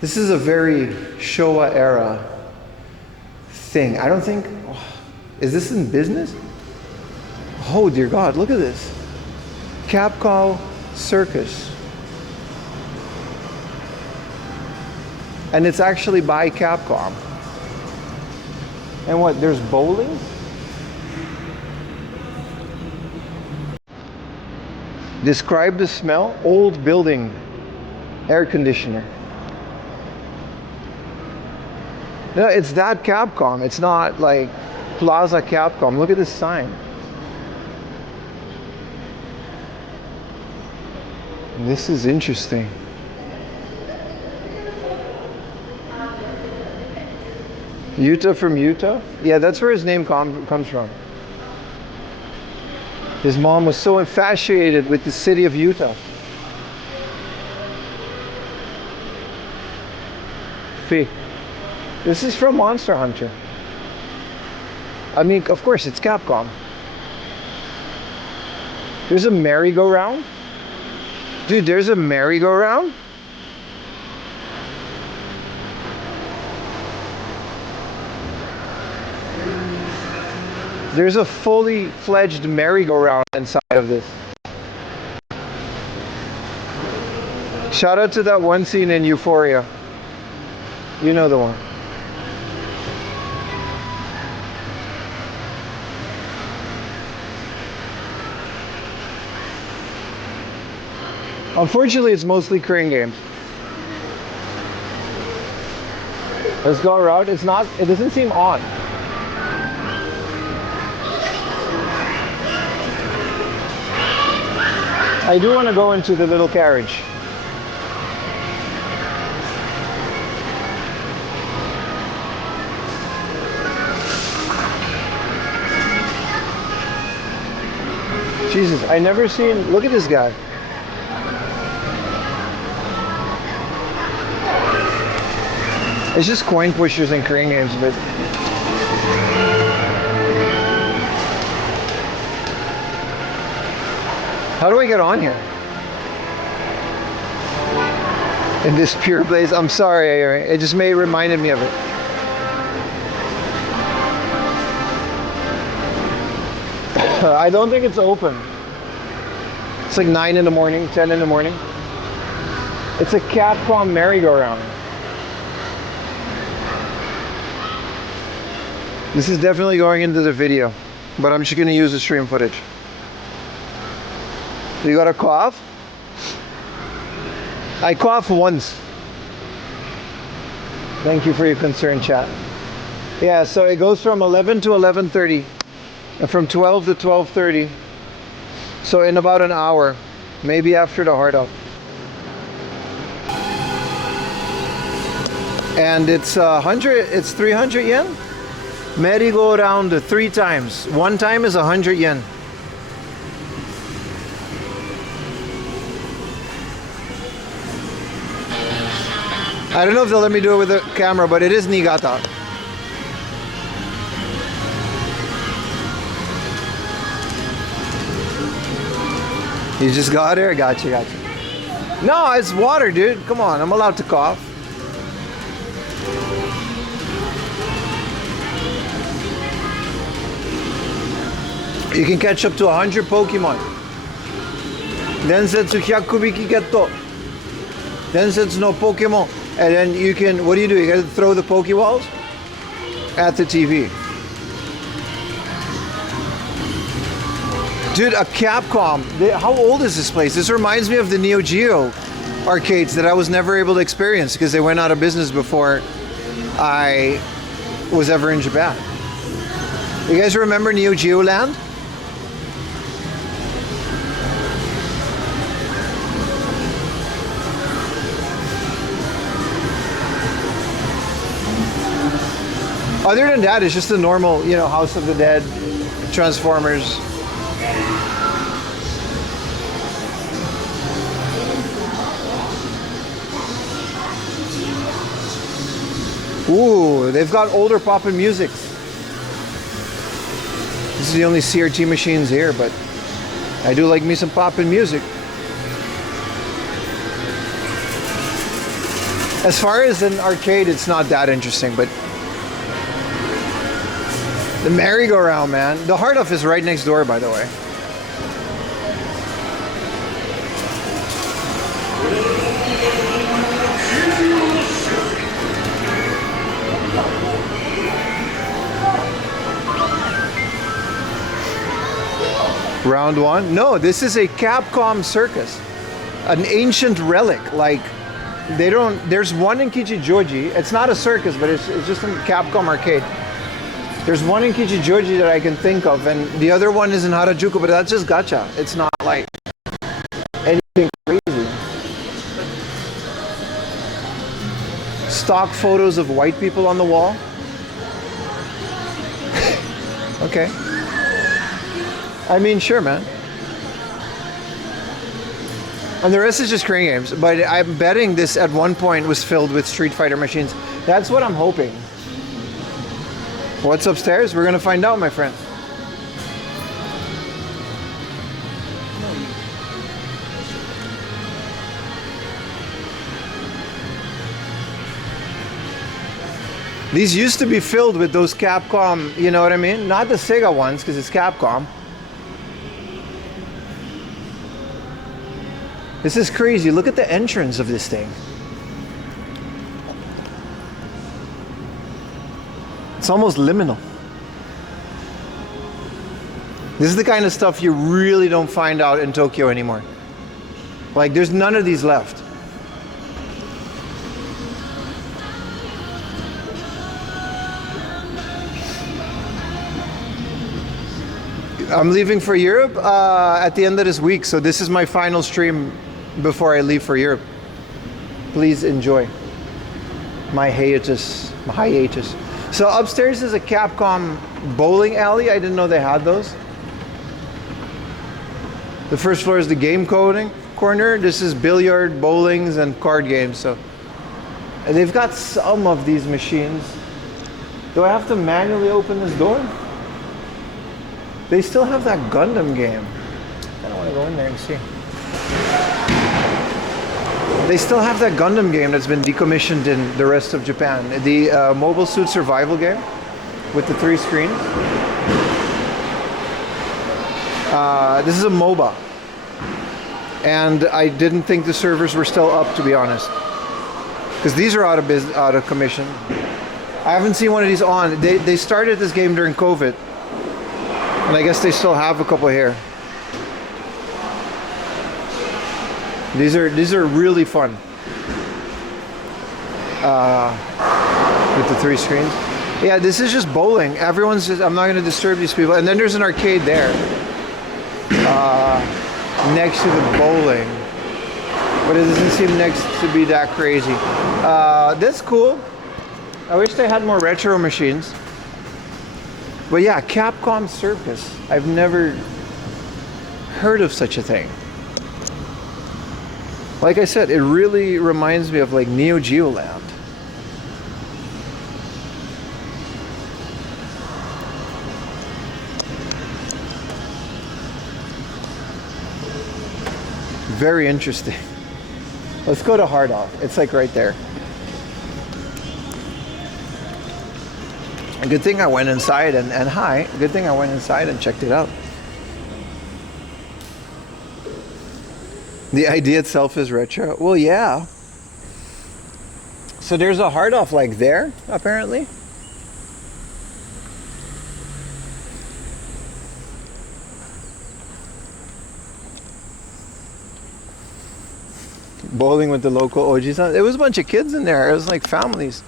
This is a very Showa era thing. I don't think... Is this in business? Oh dear God, look at this. Capcom Circus. And it's actually by Capcom. And what, there's bowling? Describe the smell. Old building. Air conditioner. No, it's that Capcom. It's not like Plaza Capcom. Look at this sign. This is interesting. Yuta from Utah? Yeah, that's where his name comes from. His mom was so infatuated with the city of Utah. Fee. This is from Monster Hunter. I mean, of course, it's Capcom. There's a merry-go-round? Dude, there's a merry-go-round? There's a fully fledged merry-go-round inside of this. Shout out to that one scene in Euphoria. You know the one. Unfortunately, it's mostly crane games. Let's go around. It's not, it doesn't seem on. I do want to go into the little carriage. Jesus, I never seen, look at this guy. It's just coin pushers and crane games, but how do I get on here? In this pure blaze, I'm sorry, it just reminded me of it. I don't think it's open. It's like 9 in the morning, 10 in the morning. It's a Capcom merry-go-round. This is definitely going into the video, but I'm just gonna use the stream footage. You got a cough? I coughed once. Thank you for your concern, chat. Yeah, so it goes from 11 to 11:30, and from 12 to 12:30. So in about an hour, maybe after the hard up. And it's 300 yen. Merry-go-round 3 times. 1 time is 100 yen. I don't know if they'll let me do it with the camera, but it is Niigata. You just got there? Gotcha. No, it's water, dude. Come on, I'm allowed to cough. You can catch up to 100 Pokemon. Densetsu Hyakubiki Getto. Densetsu no Pokemon. And then you can, what do? You gotta throw the Pokeballs at the TV. Dude, a Capcom. How old is this place? This reminds me of the Neo Geo arcades that I was never able to experience because they went out of business before I was ever in Japan. You guys remember Neo Geo Land? Other than that, it's just the normal, you know, House of the Dead, Transformers. Ooh, they've got older poppin' music. This is the only CRT machines here, but I do like me some poppin' music. As far as an arcade, it's not that interesting, but the merry-go-round, man. The Heart Off is right next door, by the way. Round one? No, this is a Capcom Circus. An ancient relic. Like, they don't... There's one in Kichijoji. It's not a circus, but it's just a Capcom arcade. There's one in Kichijoji that I can think of, and the other one is in Harajuku, but that's just gacha. It's not like anything crazy. Stock photos of white people on the wall. Okay. I mean, sure, man. And the rest is just crane games, but I'm betting this at one point was filled with Street Fighter machines. That's what I'm hoping. What's upstairs? We're gonna find out, my friend. These used to be filled with those Capcom, you know what I mean? Not the Sega ones, because it's Capcom. This is crazy. Look at the entrance of this thing. It's almost liminal. This is the kind of stuff you really don't find out in Tokyo anymore. Like, there's none of these left. I'm leaving for Europe at the end of this week, so this is my final stream before I leave for Europe. Please enjoy my hiatus. So upstairs is a Capcom bowling alley. I didn't know they had those. The first floor is the game coding corner. This is billiard, bowlings, and card games. So and they've got some of these machines. Do I have to manually open this door? They still have that Gundam game. I don't want to go in there and see. They still have that Gundam game that's been decommissioned in the rest of Japan. The Mobile Suit Survival game with the 3 screens. This is a MOBA. And I didn't think the servers were still up, to be honest. Because these are out of commission. I haven't seen one of these on. They started this game during COVID. And I guess they still have a couple here. These are really fun. With the 3 screens. Yeah, this is just bowling. Everyone's just, I'm not going to disturb these people. And then there's an arcade there. Next to the bowling. But it doesn't seem next to be that crazy. That's cool. I wish they had more retro machines. But yeah, Capcom Circus. I've never heard of such a thing. Like I said, it really reminds me of like Neo Geo Land. Very interesting. Let's go to Hard Off. It's like right there. A good thing I went inside and hi. Good thing I went inside and checked it out. The idea itself is retro. Well, yeah. So there's a hard off like there, apparently. Bowling with the local OGs. There was a bunch of kids in there. It was like families.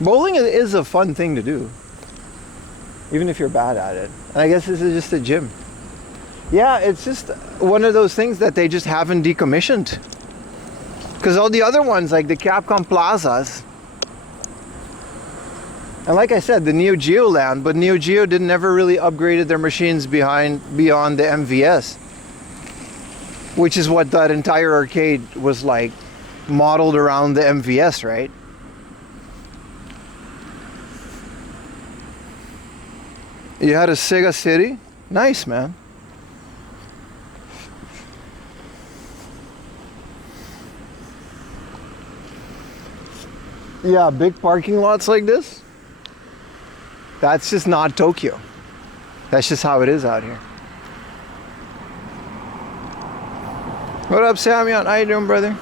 Bowling is a fun thing to do, even if you're bad at it. And I guess this is just a gym. Yeah, it's just one of those things that they just haven't decommissioned. Because all the other ones, like the Capcom Plazas, and like I said, the Neo Geo Land, but Neo Geo didn't never really upgraded their machines beyond the MVS, which is what that entire arcade was like, modeled around the MVS, right? You had a Sega City? Nice, man. Yeah, big parking lots like this, that's just not Tokyo. That's just how it is out here. What up, Samyon? How you doing, brother?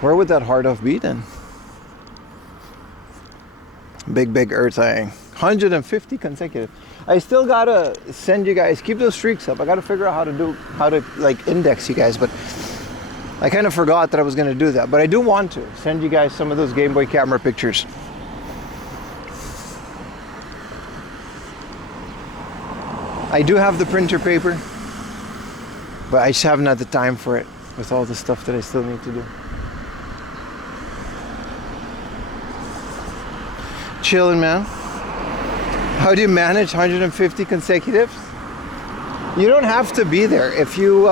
Where would that hard off be then? Big earth thing. 150 consecutive. I still gotta send you guys, keep those streaks up. I gotta figure out how to like index you guys, but I kind of forgot that I was gonna do that. But I do want to send you guys some of those Game Boy camera pictures. I do have the printer paper, but I just haven't had the time for it with all the stuff that I still need to do. Chilling, man. How do you manage 150 consecutives? You don't have to be there. If you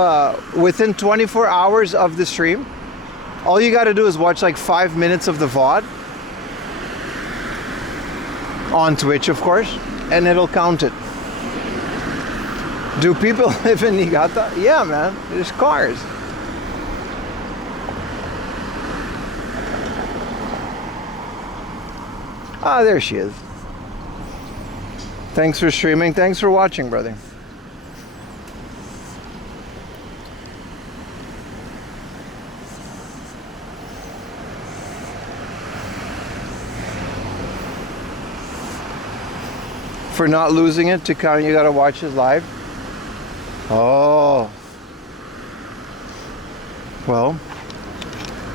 within 24 hours of the stream, all you got to do is watch like 5 minutes of the VOD on Twitch, of course, and it'll count it. Do people live in Niigata? Yeah, man. There's cars. Ah, there she is. Thanks for streaming. Thanks for watching, brother. For not losing it to count, you gotta watch it live. Oh. Well,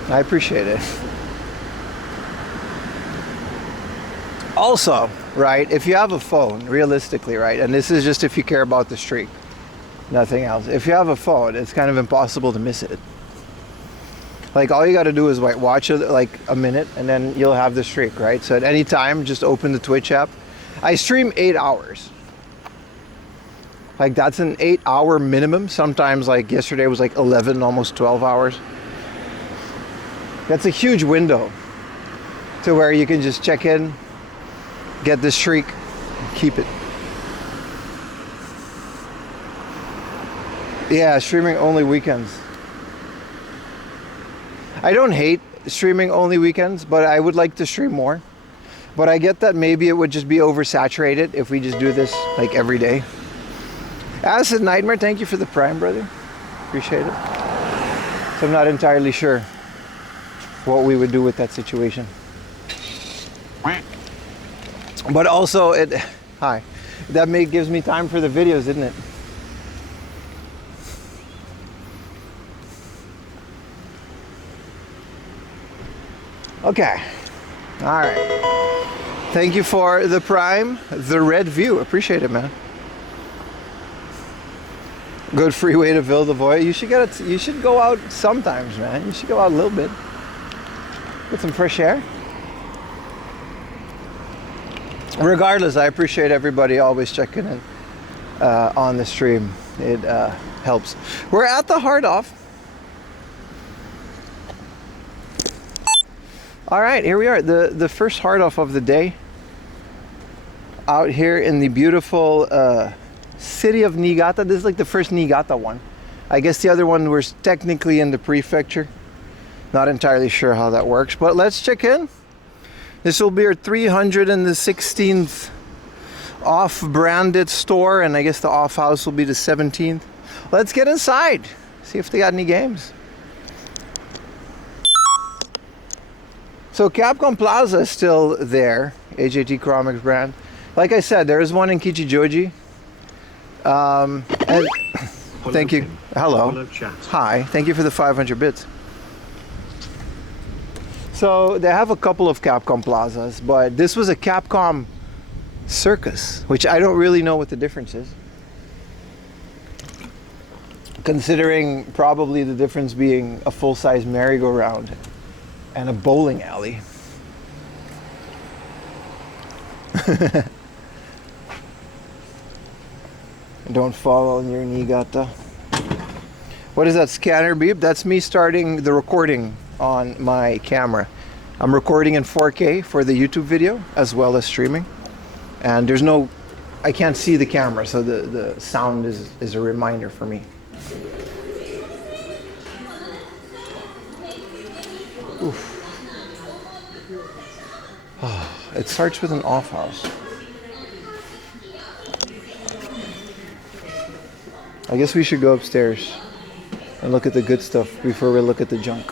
I appreciate it. Also, right, if you have a phone, realistically, right, and this is just if you care about the streak, nothing else. If you have a phone, it's kind of impossible to miss it. Like, all you got to do is watch it like a minute, and then you'll have the streak, right? So at any time, just open the Twitch app. I stream 8 hours. Like, that's an 8-hour minimum. Sometimes, like yesterday was like 11, almost 12 hours. That's a huge window to where you can just check in, get the streak, keep it. Yeah, streaming only weekends. I don't hate streaming only weekends, but I would like to stream more. But I get that maybe it would just be oversaturated if we just do this like every day. Acid Nightmare, thank you for the Prime, brother. Appreciate it. So I'm not entirely sure what we would do with that situation. But also, that gives me time for the videos, isn't it? Okay. All right. Thank you for the Prime, the red view. Appreciate it, man. Good free way to fill the void. You should go out sometimes, man. You should go out a little bit. Get some fresh air. Regardless, I appreciate everybody always checking in on the stream. It helps. We're at the hard off. All right, here we are. The first hard off of the day. Out here in the beautiful city of Niigata. This is like the first Niigata one. I guess the other one was technically in the prefecture. Not entirely sure how that works, but let's check in. This will be our 316th off-branded store, and I guess the off-house will be the 17th. Let's get inside, see if they got any games. So Capcom Plaza is still there, AJT Comics brand. Like I said, there is one in Kichijoji. And thank you. Hello. Hello, chat. Hi. Thank you for the 500 bits. So they have a couple of Capcom Plazas, but this was a Capcom Circus, which I don't really know what the difference is. Considering probably the difference being a full-size merry-go-round and a bowling alley. Don't fall on your Niigata. What is that scanner beep? That's me starting the recording on my camera. I'm recording in 4K for the YouTube video as well as streaming. And there's no, I can't see the camera, so the sound is a reminder for me. Oof. Oh, it starts with an off house. I guess we should go upstairs and look at the good stuff before we look at the junk.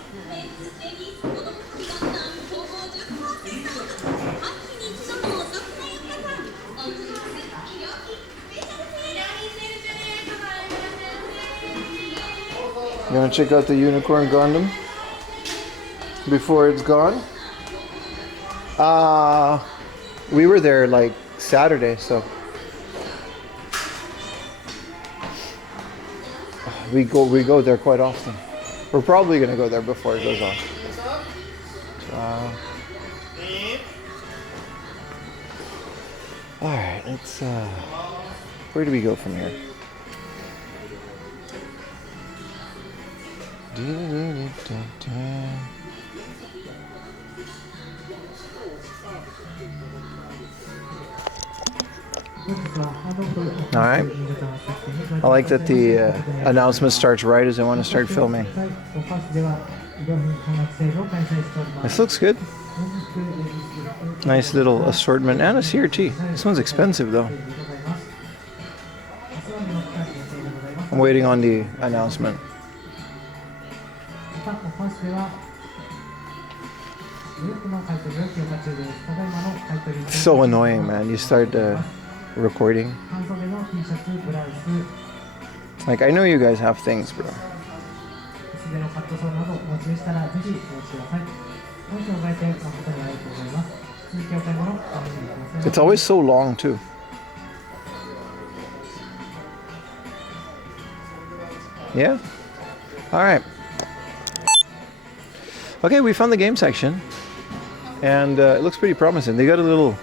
You want to check out the Unicorn Gundam before it's gone? We were there like Saturday, so we go there quite often. We're probably gonna go there before it goes off. All right, let's. Where do we go from here? All right. I like that the announcement starts right as I want to start filming. This looks good. Nice little assortment and a CRT. This one's expensive though. I'm waiting on the announcement. So annoying, man. You start recording. Like, I know you guys have things, bro. It's always so long too. Yeah? Alright. Okay, we found the game section. And it looks pretty promising. They got a little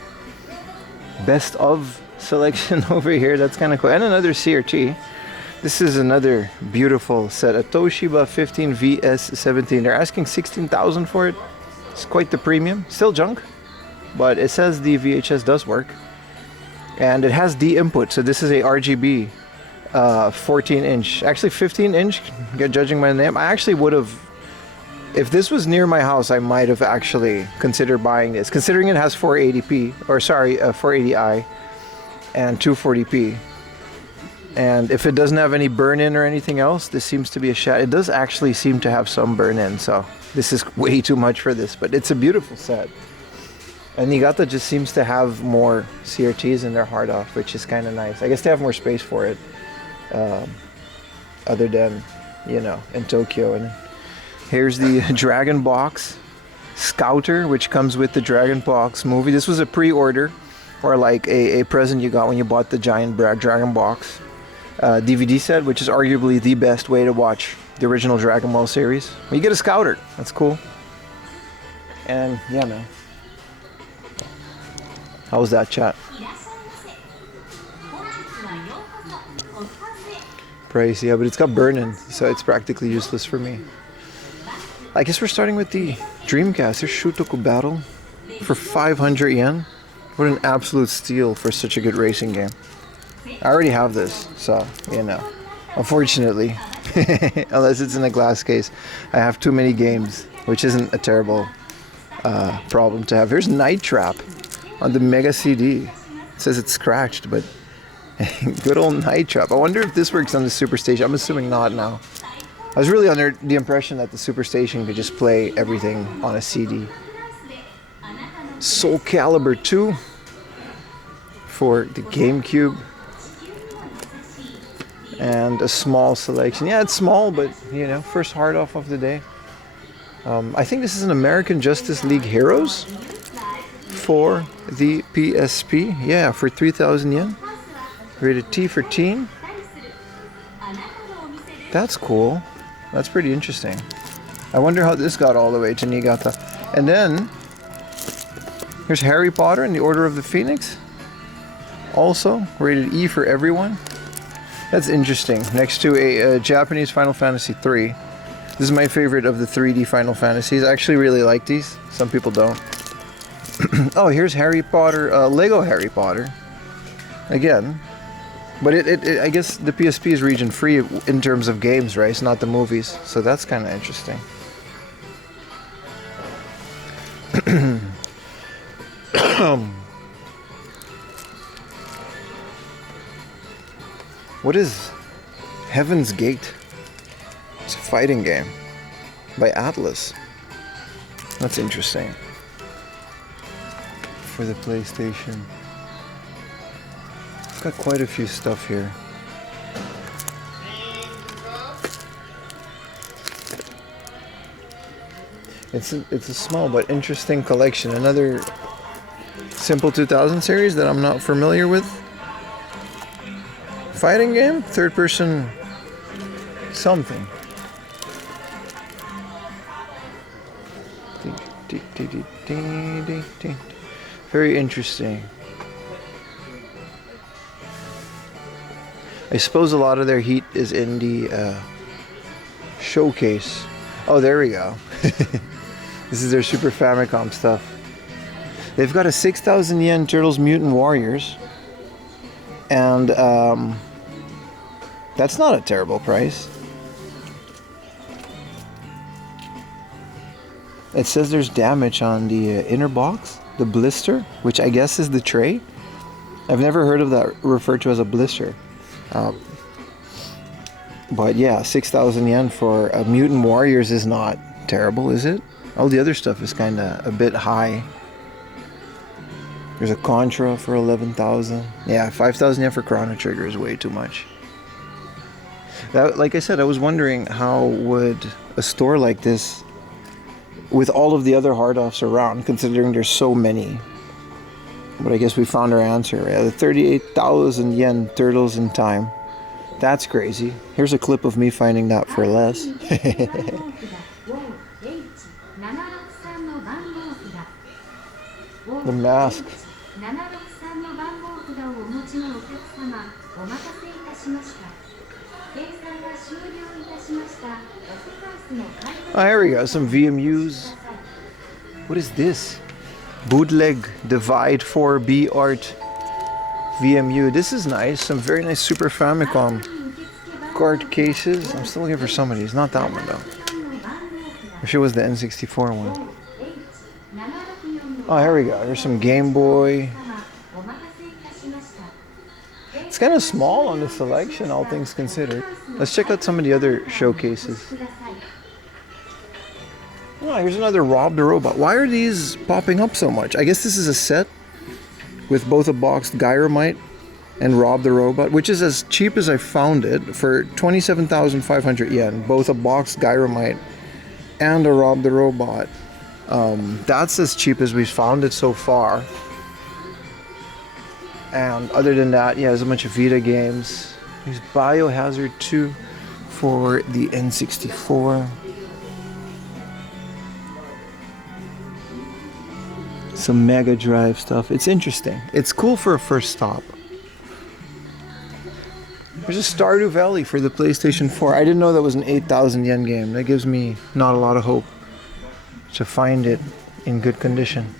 best of selection over here. That's kind of cool. And another CRT. This is another beautiful set. A Toshiba 15 VS17. They're asking 16,000 for it. It's quite the premium. Still junk. But it says the VHS does work. And it has D input. So this is a RGB 14 inch. Actually 15 inch. Judging by the name. I actually would have... If this was near my house, I might have actually considered buying this. Considering it has 480p. Or sorry, 480i. And 240p. And if it doesn't have any burn-in or anything else, this seems to be a shot. It does actually seem to have some burn-in, so this is way too much for this, but it's a beautiful set. And Niigata just seems to have more CRTs in their hard off, which is kind of nice. I guess they have more space for it, other than, you know, in Tokyo. And here's the Dragon Box Scouter, which comes with the Dragon Box movie. This was a pre-order, or like a present you got when you bought the giant Dragon Box DVD set, which is arguably the best way to watch the original Dragon Ball series. You get a Scouter. That's cool. And yeah, man. How was that, chat? Price, yeah, but it's got burn-in, so it's practically useless for me. I guess we're starting with the Dreamcast. There's Shutoku Battle for 500 yen. What an absolute steal for such a good racing game. I already have this, so, you know, unfortunately, Unless it's in a glass case. I have too many games, which isn't a terrible problem to have. Here's Night Trap on the Mega CD. It says it's scratched, but good old Night Trap. I wonder if this works on the Superstation. I'm assuming not now. I was really under the impression that the Superstation could just play everything on a CD. Soul Calibur 2 for the GameCube. And a small selection. Yeah, it's small, but you know, first hard off of the day. I think this is an American Justice League Heroes for the PSP. Yeah, for 3,000 yen. Rated T for teen. That's cool. That's pretty interesting. I wonder how this got all the way to Niigata. And then here's Harry Potter and the Order of the Phoenix. Also rated E for everyone. That's interesting. Next to a Japanese Final Fantasy 3. This is my favorite of the 3D Final Fantasies. I actually really like these. Some people don't. Oh, here's Harry Potter, Lego Harry Potter. Again. But I guess the PSP is region free in terms of games, right? It's not the movies. So that's kind of interesting. What is Heaven's Gate? It's a fighting game by Atlas. That's interesting. For the PlayStation. It's got quite a few stuff here. It's a small but interesting collection. Another Simple 2000 series that I'm not familiar with. Fighting game, third person something. Very interesting. I suppose a lot of their heat is in the showcase. Oh, there we go. This is their Super Famicom stuff. They've got a 6,000 yen Turtles Mutant Warriors. And that's not a terrible price. It says there's damage on the inner box, the blister, which I guess is the tray. I've never heard of that referred to as a blister. But yeah, 6,000 yen for a Mutant Warriors is not terrible, is it? All the other stuff is kind of a bit high. There's a Contra for 11,000. Yeah, 5,000 yen for Chrono Trigger is way too much. That, like I said, I was wondering how would a store like this, with all of the other hard-offs around, considering there's so many. But I guess we found our answer. Right? The 38,000 yen Turtles in Time. That's crazy. Here's a clip of me finding that for less. The mask. Oh, here we go. Some VMUs. What is this? Bootleg Divide 4B Art VMU. This is nice. Some very nice Super Famicom card cases. I'm still looking for some of these. Not that one though. I wish it was the N64 one. Oh, here we go. Here's some Game Boy. It's kind of small on the selection, all things considered. Let's check out some of the other showcases. Oh, here's another Rob the Robot. Why are these popping up so much? I guess this is a set with both a boxed Gyromite and Rob the Robot, which is as cheap as I found it for 27,500 yen. Both a boxed Gyromite and a Rob the Robot. That's as cheap as we've found it so far. And other than that, yeah, there's a bunch of Vita games. There's Biohazard 2 for the N64. Some Mega Drive stuff. It's interesting. It's cool for a first stop. There's a Stardew Valley for the PlayStation 4. I didn't know that was an 8,000 yen game. That gives me not a lot of hope to find it in good condition.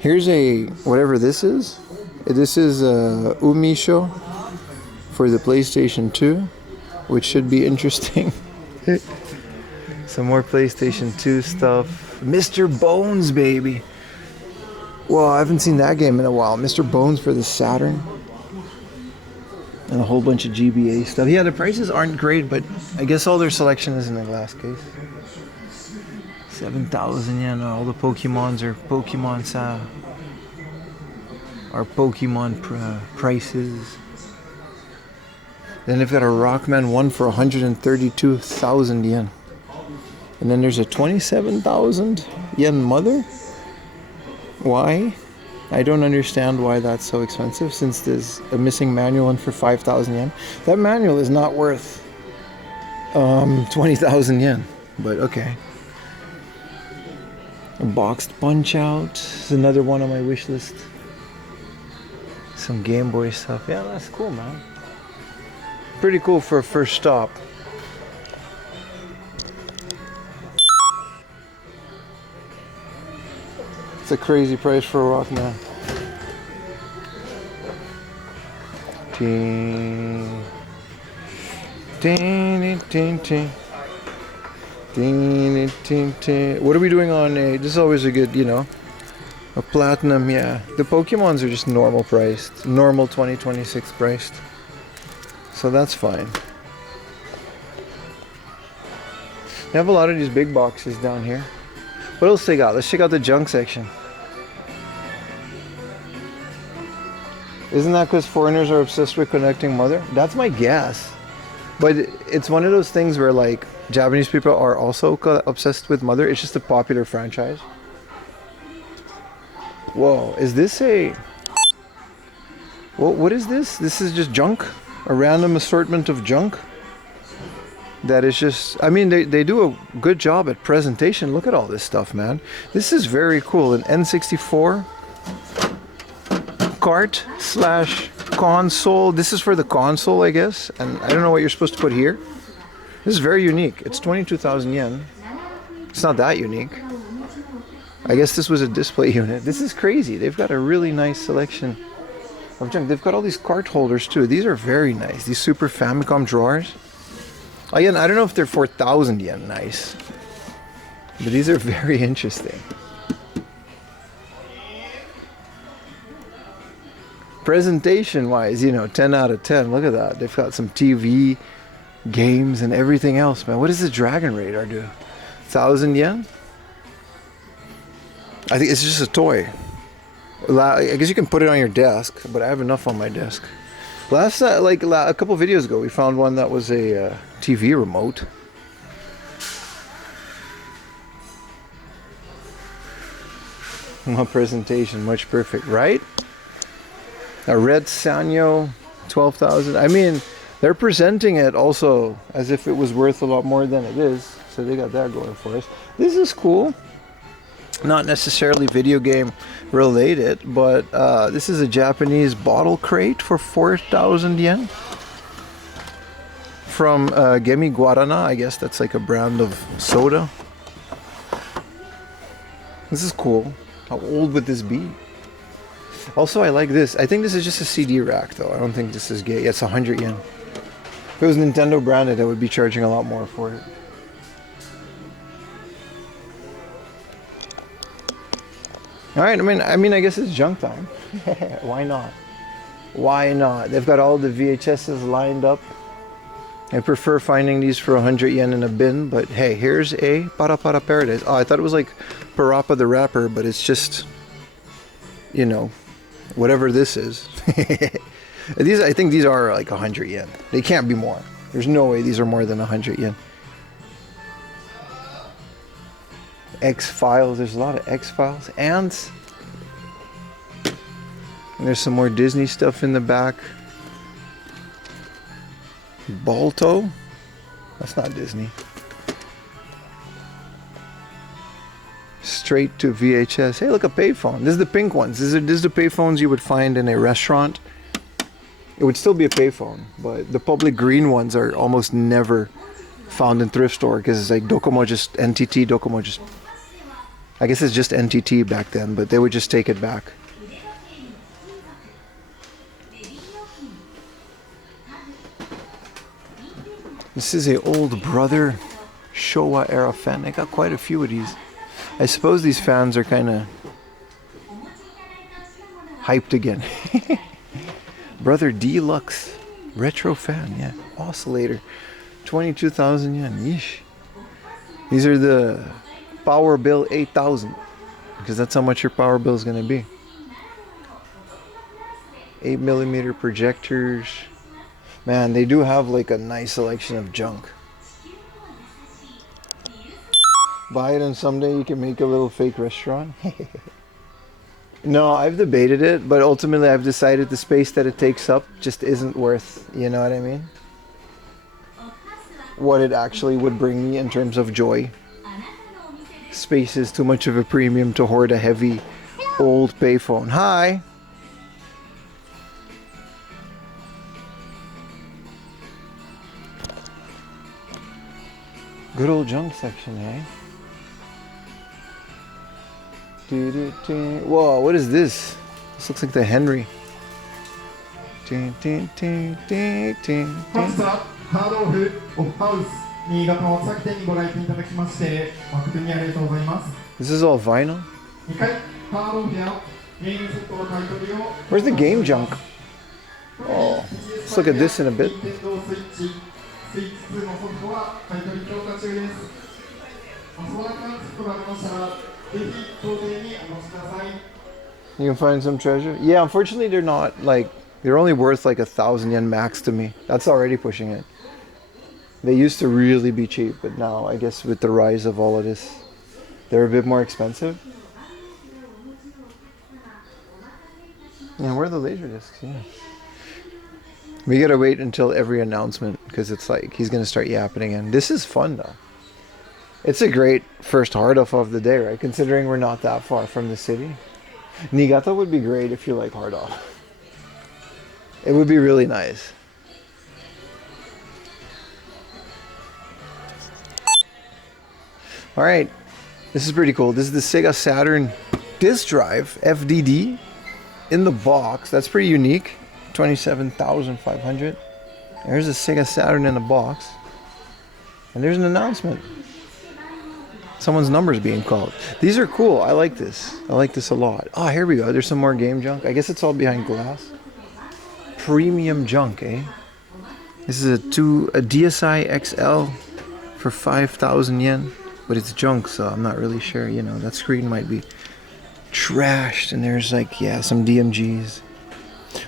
Here's a, whatever this is. This is Umisho for the PlayStation 2, which should be interesting. Some more PlayStation 2 stuff. Mr. Bones, baby. Well, I haven't seen that game in a while. Mr. Bones for the Saturn. And a whole bunch of GBA stuff. Yeah, the prices aren't great, but I guess all their selection is in a glass case. 7,000 yen. All the Pokemons are Pokemon prices. Then they've got a Rockman 1 for 132,000 yen. And then there's a 27,000 yen Mother. Why? I don't understand why that's so expensive, since there's a missing manual one for 5,000 yen. That manual is not worth 20,000 yen, but okay. A boxed Punch Out is another one on my wish list. Some Game Boy stuff. Yeah, that's cool, man. Pretty cool for a first stop. It's a crazy price for a Rockman. Ting. Ting, ting, ting. Ting, ting, ting. What are we doing on a... This is always a good, a platinum, yeah. The Pokemons are just normal priced. Normal 2026 priced. So that's fine. They have a lot of these big boxes down here. What else they got? Let's check out the junk section. Isn't that because foreigners are obsessed with collecting Mother? That's my guess. But it's one of those things where, like, Japanese people are also obsessed with Mother. It's just a popular franchise. Whoa, is this a... What is this? This is just junk? A random assortment of junk? That is just... I mean, they do a good job at presentation. Look at all this stuff, man. This is very cool. An N64 cart / console. This is for the console, I guess. And I don't know what you're supposed to put here. This is very unique. It's 22,000 yen. It's not that unique. I guess this was a display unit. This is crazy. They've got a really nice selection of junk. They've got all these cart holders too. These are very nice. These Super Famicom drawers. Again, I don't know if they're 4,000 yen nice, but these are very interesting. Presentation wise, 10 out of 10. Look at that. They've got some TV, games, and everything else, man. What does the Dragon Radar do? 1,000 yen? I think it's just a toy. I guess you can put it on your desk, but I have enough on my desk. Last, a couple videos ago, we found one that was a TV remote. My presentation, much perfect, right? A red Sanyo, 12,000. I mean, they're presenting it also as if it was worth a lot more than it is. So they got that going for us. This is cool. Not necessarily video game related, but this is a Japanese bottle crate for 4,000 yen from Gemi Guarana. I guess that's like a brand of soda. This is cool. How old would this be? Also, I like this. I think this is just a CD rack, though. I don't think this is gay. It's 100 yen. If it was Nintendo branded, I would be charging a lot more for it. All right, I mean, I guess it's junk time. Why not? Why not? They've got all the VHSs lined up. I prefer finding these for 100 yen in a bin, but hey, here's a Para Para Paradise. Oh, I thought it was like Parappa the Rapper, but it's just, whatever this is. I think these are like 100 yen. They can't be more. There's no way these are more than 100 yen. X-Files, there's a lot of X-Files. Ants. And there's some more Disney stuff in the back. Balto. That's not Disney. Straight to VHS. Hey, look, a payphone. This is the pink ones. This is the payphones you would find in a restaurant. It would still be a payphone, but the public green ones are almost never found in thrift store because it's like Docomo just NTT. Docomo just, I guess it's just NTT back then, but they would just take it back. This is a old brother Showa era fan. I got quite a few of these. I suppose these fans are kind of hyped again. Brother Deluxe retro fan, yeah. Oscillator, 22,000 yen. Yeesh. These are the Power Bill 8,000 because that's how much your power bill is going to be. 8mm projectors. Man, they do have like a nice selection of junk. Buy it and someday you can make a little fake restaurant. No, I've debated it, but ultimately I've decided the space that it takes up just isn't worth, you know what I mean? What it actually would bring me in terms of joy. Space is too much of a premium to hoard a heavy old payphone. Hi! Good old junk section, eh? Whoa, what is this? This looks like the Henry. 本日はハードオフオフハウス新潟の酒店にご来店いただきまして誠にありがとうございます。 This is all vinyl? 2階ハードオフやゲームセットの買い取りを Where's the game junk? Oh, let's look at this in a bit. 任天堂スイッチスイッチ2のソフトは買い取り強化中です。遊ばなくなってまいりましたらぜひ当店にお持ちください。 You can find some treasure? Yeah, unfortunately they're not like, they're only worth like 1,000 yen max to me. That's already pushing it. They used to really be cheap, but now I guess with the rise of all of this, they're a bit more expensive. Yeah, where are the laser discs? Yeah. We gotta wait until every announcement because it's like he's gonna start yapping again. This is fun though. It's a great first hard off of the day, right? Considering we're not that far from the city. Niigata would be great if you like hard off. It would be really nice. All right, this is pretty cool. This is the Sega Saturn disc drive FDD in the box. That's pretty unique. 27,500. There's a Sega Saturn in the box, and there's an announcement. Someone's number's being called. These are cool. I like this. I like this a lot. Ah, here we go. There's some more game junk. I guess it's all behind glass. Premium junk, eh? This is a DSi XL for 5,000 yen. But it's junk, so I'm not really sure. You know, that screen might be trashed. And there's like, yeah, some DMGs.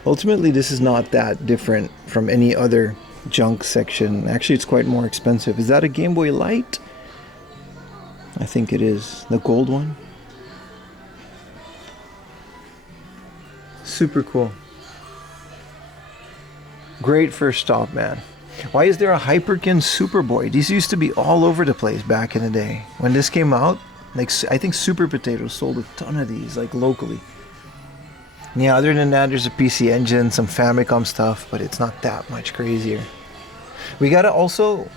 Ultimately, this is not that different from any other junk section. Actually, it's quite more expensive. Is that a Game Boy Light? I think it is. The gold one. Super cool. Great first stop, man. Why is there a Hyperkin Superboy? These used to be all over the place back in the day. When this came out, like I think Super Potatoes sold a ton of these, like locally. Yeah, other than that, there's a PC Engine, some Famicom stuff, but it's not that much crazier. We gotta also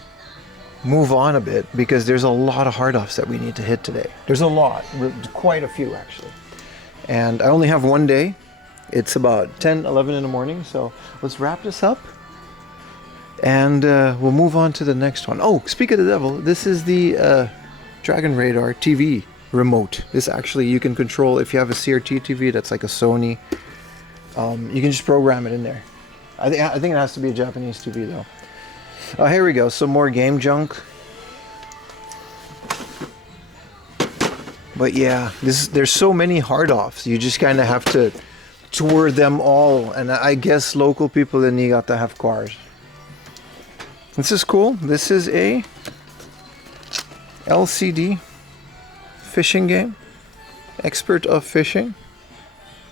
move on a bit because there's a lot of hard-offs that we need to hit today. There's a lot, quite a few actually. And I only have one day. It's about 10, 11 in the morning, so let's wrap this up. And we'll move on to the next one. Oh, speak of the devil, this is the Dragon Radar TV remote. This actually you can control if you have a CRT TV that's like a Sony. You can just program it in there. I think it has to be a Japanese TV though. Oh, here we go. Some more game junk. But yeah, there's so many hard offs. You just kind of have to tour them all. And I guess local people in Niigata have cars. This is cool. This is a LCD fishing game. Expert of fishing.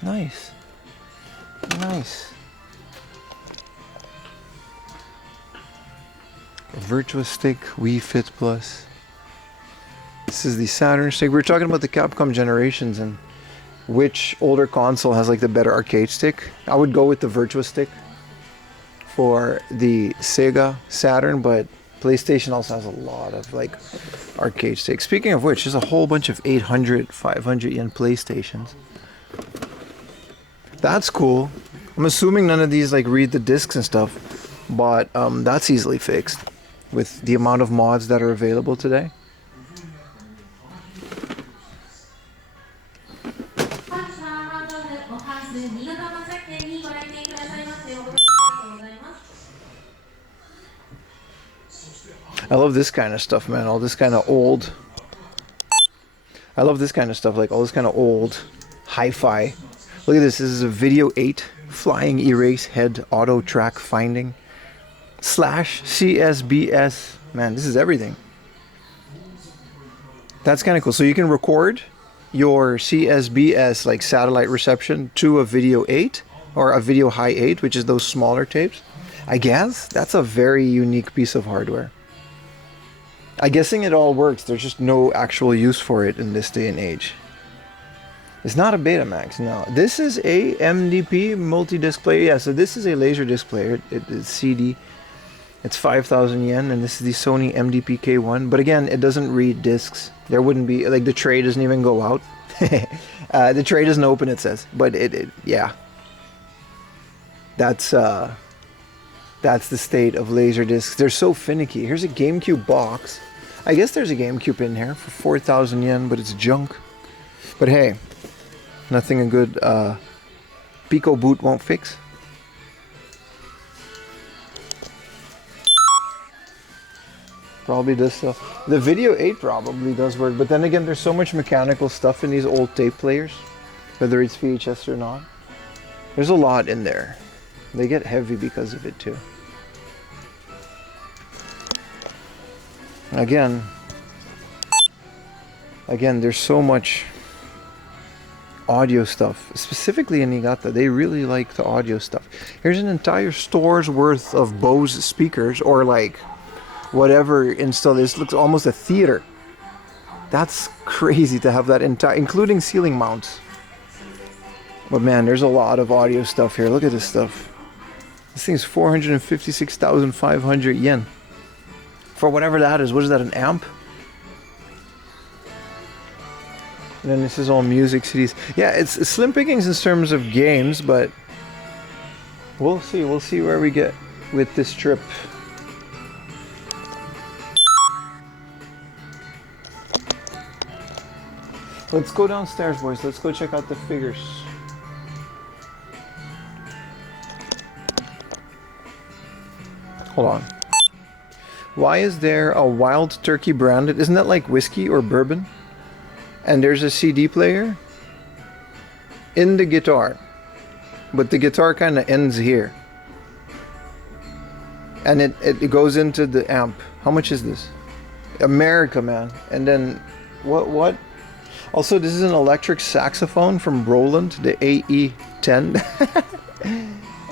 Nice. Nice. Virtua Stick Wii Fit Plus. This is the Saturn stick. We're talking about the Capcom generations and which older console has like the better arcade stick. I would go with the Virtua Stick for the Sega Saturn, but PlayStation also has a lot of like arcade sticks. Speaking of which, there's a whole bunch of 800, 500 yen PlayStations. That's cool. I'm assuming none of these like read the discs and stuff, but that's easily fixed. with the amount of mods that are available today. 本日はハンドルおハウス新潟の設計にご来店くださいまして誠にありがとうございます。 I love this kind of stuff, man. All this kind of old. I love this kind of stuff, like all this kind of old hi-fi. Look at this. This is a Video 8 flying erase head auto track finding / CSBS. Man, this is everything. That's kind of cool. So you can record your CSBS, like satellite reception, to a Video 8 or a Video High 8, which is those smaller tapes. I guess that's a very unique piece of hardware. I'm guessing it all works. There's just no actual use for it in this day and age. It's not a Betamax, no. This is a MDP multi-disc player. Yeah, so this is a Laserdisc player. It's CD. It's 5,000 yen, and this is the Sony MDP K1. But again, it doesn't read discs. There wouldn't be, like, the tray doesn't even go out. The tray doesn't open, it says. But yeah. That's the state of Laserdiscs. They're so finicky. Here's a GameCube box. I guess there's a GameCube in here for 4,000 yen, but it's junk. But hey, nothing a good Pico boot won't fix. Probably does stuff. The Video 8 probably does work, but then again, there's so much mechanical stuff in these old tape players, whether it's VHS or not. There's a lot in there. They get heavy because of it too. Again, there's so much audio stuff, specifically in Niigata. They really like the audio stuff. Here's an entire store's worth of Bose speakers, or like whatever installed. This looks almost a theater. That's crazy to have that entire, including ceiling mounts. But man, there's a lot of audio stuff here. Look at this stuff. This thing's 456,500 yen. For whatever that is. What is that, an amp? And then this is all music CDs. Yeah, it's slim pickings in terms of games, but we'll see. We'll see where we get with this trip. Let's go downstairs, boys. Let's go check out the figures. Hold on. Why is there a Wild Turkey branded? Isn't that like whiskey or bourbon? And there's a CD player in the guitar. But the guitar kind of ends here. And it goes into the amp. How much is this? America, man. And then, what? Also, this is an electric saxophone from Roland, the AE10.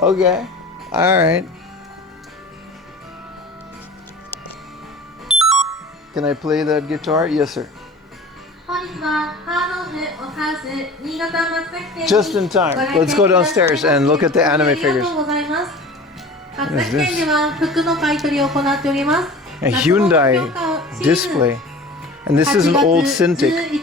Okay. Alright. Can I play that guitar? Yes, sir. Just in time. Let's go downstairs and look at the anime figures. What is this? A Hyundai display. And this is an old Cintiq. An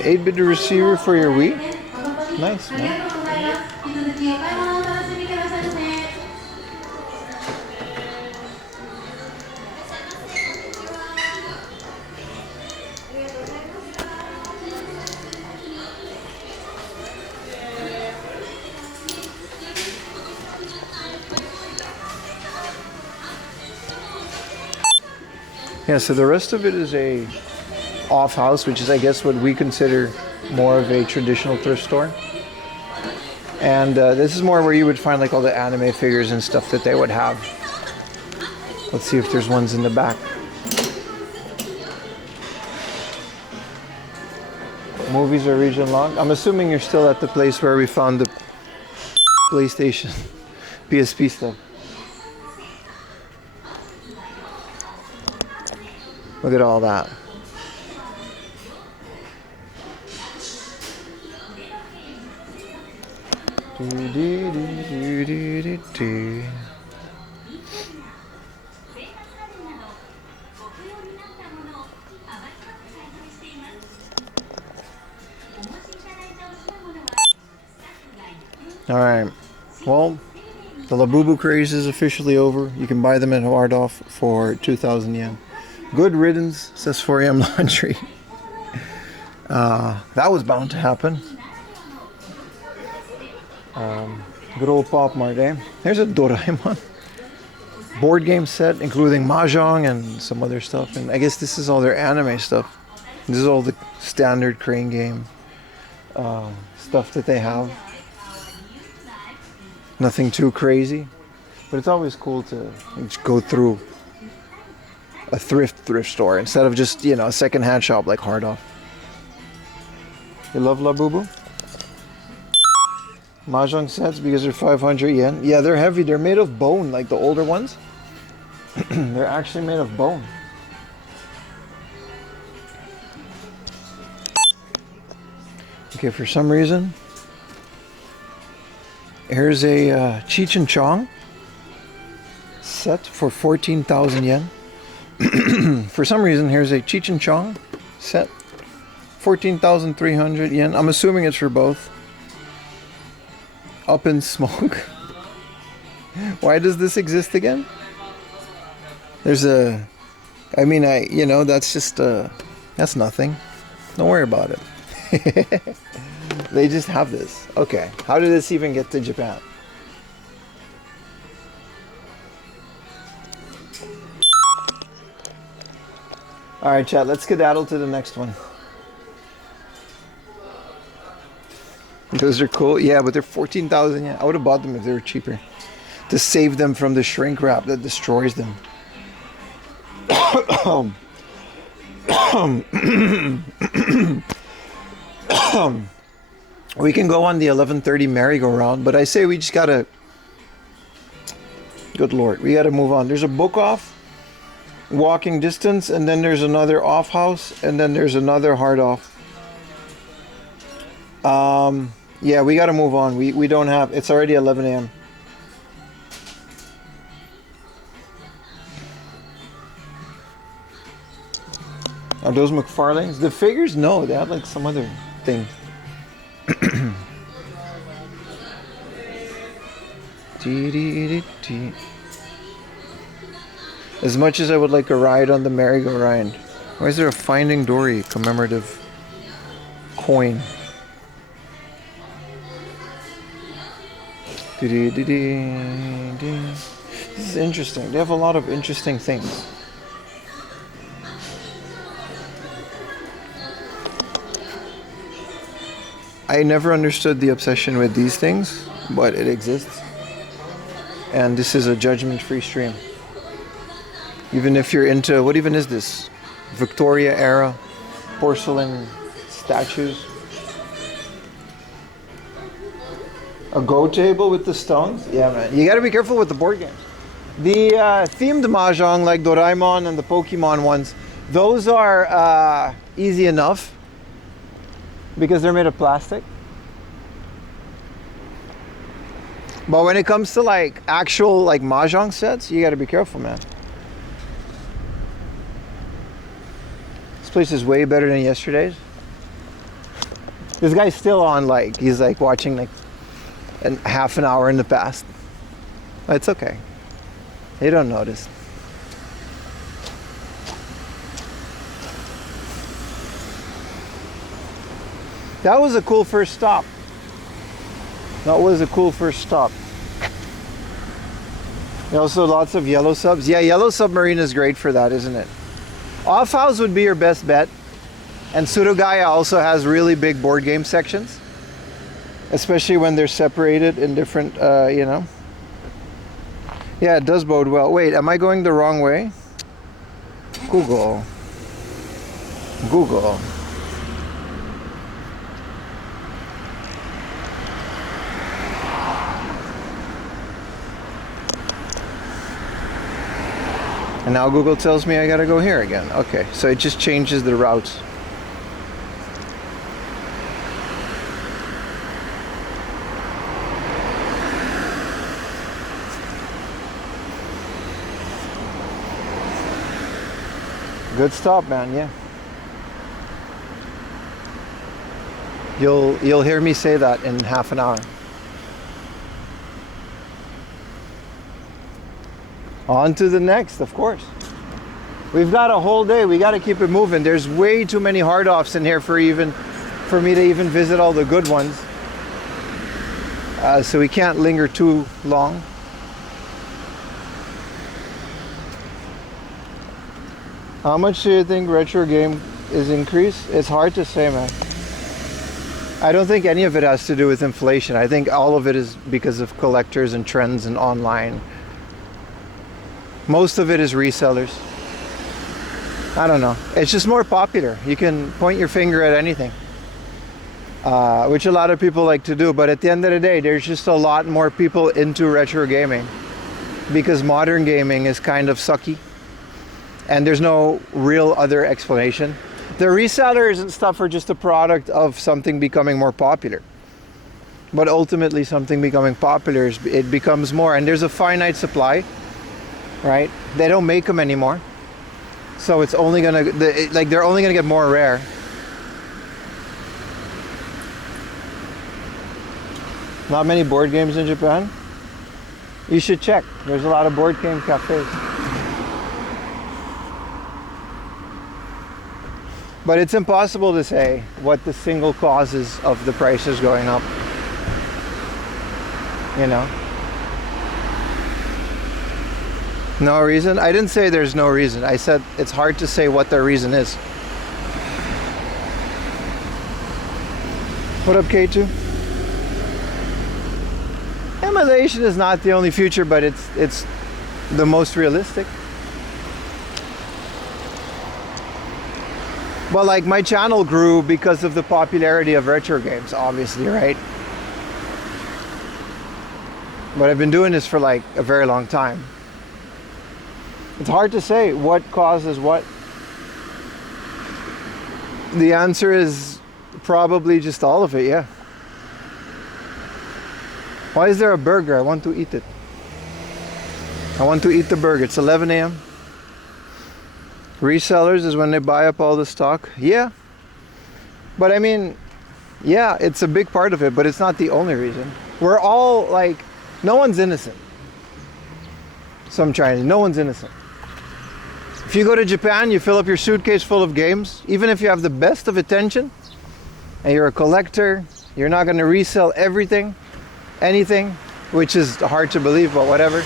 8-bit receiver for your Wii? Nice, man. Yeah, so the rest of it is a off house, which is, I guess, what we consider more of a traditional thrift store. And this is more where you would find like all the anime figures and stuff that they would have. Let's see if there's ones in the back. Movies are region locked. I'm assuming you're still at the place where we found the PlayStation, PSP stuff. Look at all that. Do-do-do-do-do-do. All right. Well, the Labubu craze is officially over. You can buy them at Wardolph for 2,000 yen. Good riddance, says 4am Laundry. That was bound to happen. Good old Pop Mart, eh? Here's a Doraemon board game set, including Mahjong and some other stuff. And I guess this is all their anime stuff. This is all the standard Crane game stuff that they have. Nothing too crazy, but it's always cool to go through a thrift store instead of just, you know, a second-hand shop like Hardolph. You love Labubu? Mahjong sets because they're 500 yen. Yeah, they're heavy. They're made of bone, like the older ones. They're actually made of bone. Okay, for some reason, here's a Cheech and Chong set for 14,000 yen. For some reason, here's a Cheech and Chong set, 14,300 yen. I'm assuming it's for both. Up in Smoke. Why does this exist again? There's a, I mean, you know, that's just, that's nothing. Don't worry about it. They just have this. Okay, how did this even get to Japan? All right, chat, let's skedaddle to the next one. Those are cool. Yeah, but they're 14,000 yen. I would have bought them if they were cheaper. To save them from the shrink wrap that destroys them. We can go on the 11:30 merry-go-round, but I say we just gotta... Good Lord, we gotta move on. There's a book off, walking distance, and then there's another off house, and then there's another hard off. Yeah, we gotta move on. We don't have... It's already 11 a.m. Are those McFarlane's? The figures? No, they have like some other thing. As much as I would like a ride on the merry-go-round, why is there a Finding Dory commemorative coin? This is interesting. They have a lot of interesting things. I never understood the obsession with these things, but it exists. And this is a judgment-free stream. Even if you're into, what even is this? Victoria era porcelain statues. A Go table with the stones? Yeah, man. You gotta be careful with the board games. The themed Mahjong, like Doraemon and the Pokemon ones, those are easy enough because they're made of plastic. But when it comes to like actual like Mahjong sets, you gotta be careful, man. This place is way better than yesterday's. This guy's still on, like, he's like watching like half an hour in the past. It's okay. They don't notice. That was a cool first stop. That was a cool first stop. Also lots of yellow subs. Yeah, Yellow Submarine is great for that, isn't it? Off House would be your best bet. And Surugaya also has really big board game sections. Especially when they're separated in different, you know. Yeah, it does bode well. Wait, am I going the wrong way? Google. Google. And now Google tells me I gotta go here again. Okay, so it just changes the routes. Good stop, man. Yeah. You'll hear me say that in half an hour. On to the next, of course. We've got a whole day. We got to keep it moving. There's way too many hard offs in here for me to even visit all the good ones. So we can't linger too long. How much do you think retro game is increased? It's hard to say, man. I don't think any of it has to do with inflation. I think all of it is because of collectors and trends and online. Most of it is resellers. I don't know. It's just more popular. You can point your finger at anything, which a lot of people like to do. But at the end of the day, there's just a lot more people into retro gaming because modern gaming is kind of sucky. And there's no real other explanation. The resellers and stuff are just a product of something becoming more popular. But ultimately something becoming popular, it becomes more. And there's a finite supply, right? They don't make them anymore. So it's only gonna, they're only gonna get more rare. Not many board games in Japan? You should check. There's a lot of board game cafes. But it's impossible to say what the single causes of the prices going up. You know? No reason? I didn't say there's no reason. I said it's hard to say what the reason is. What up, K2? Emulation is not the only future, but it's the most realistic. Well, like my channel grew because of the popularity of retro games, obviously, right? But I've been doing this for like a very long time. It's hard to say what causes what. The answer is probably just all of it, yeah. Why is there a burger? I want to eat it. I want to eat the burger. It's 11 a.m. Resellers is when they buy up all the stock. Yeah. But I mean, yeah, it's a big part of it, but it's not the only reason. We're all like, no one's innocent. So I'm trying to, no one's innocent. If you go to Japan, you fill up your suitcase full of games, even if you have the best of attention, and you're a collector, you're not going to resell everything, anything, which is hard to believe, but whatever.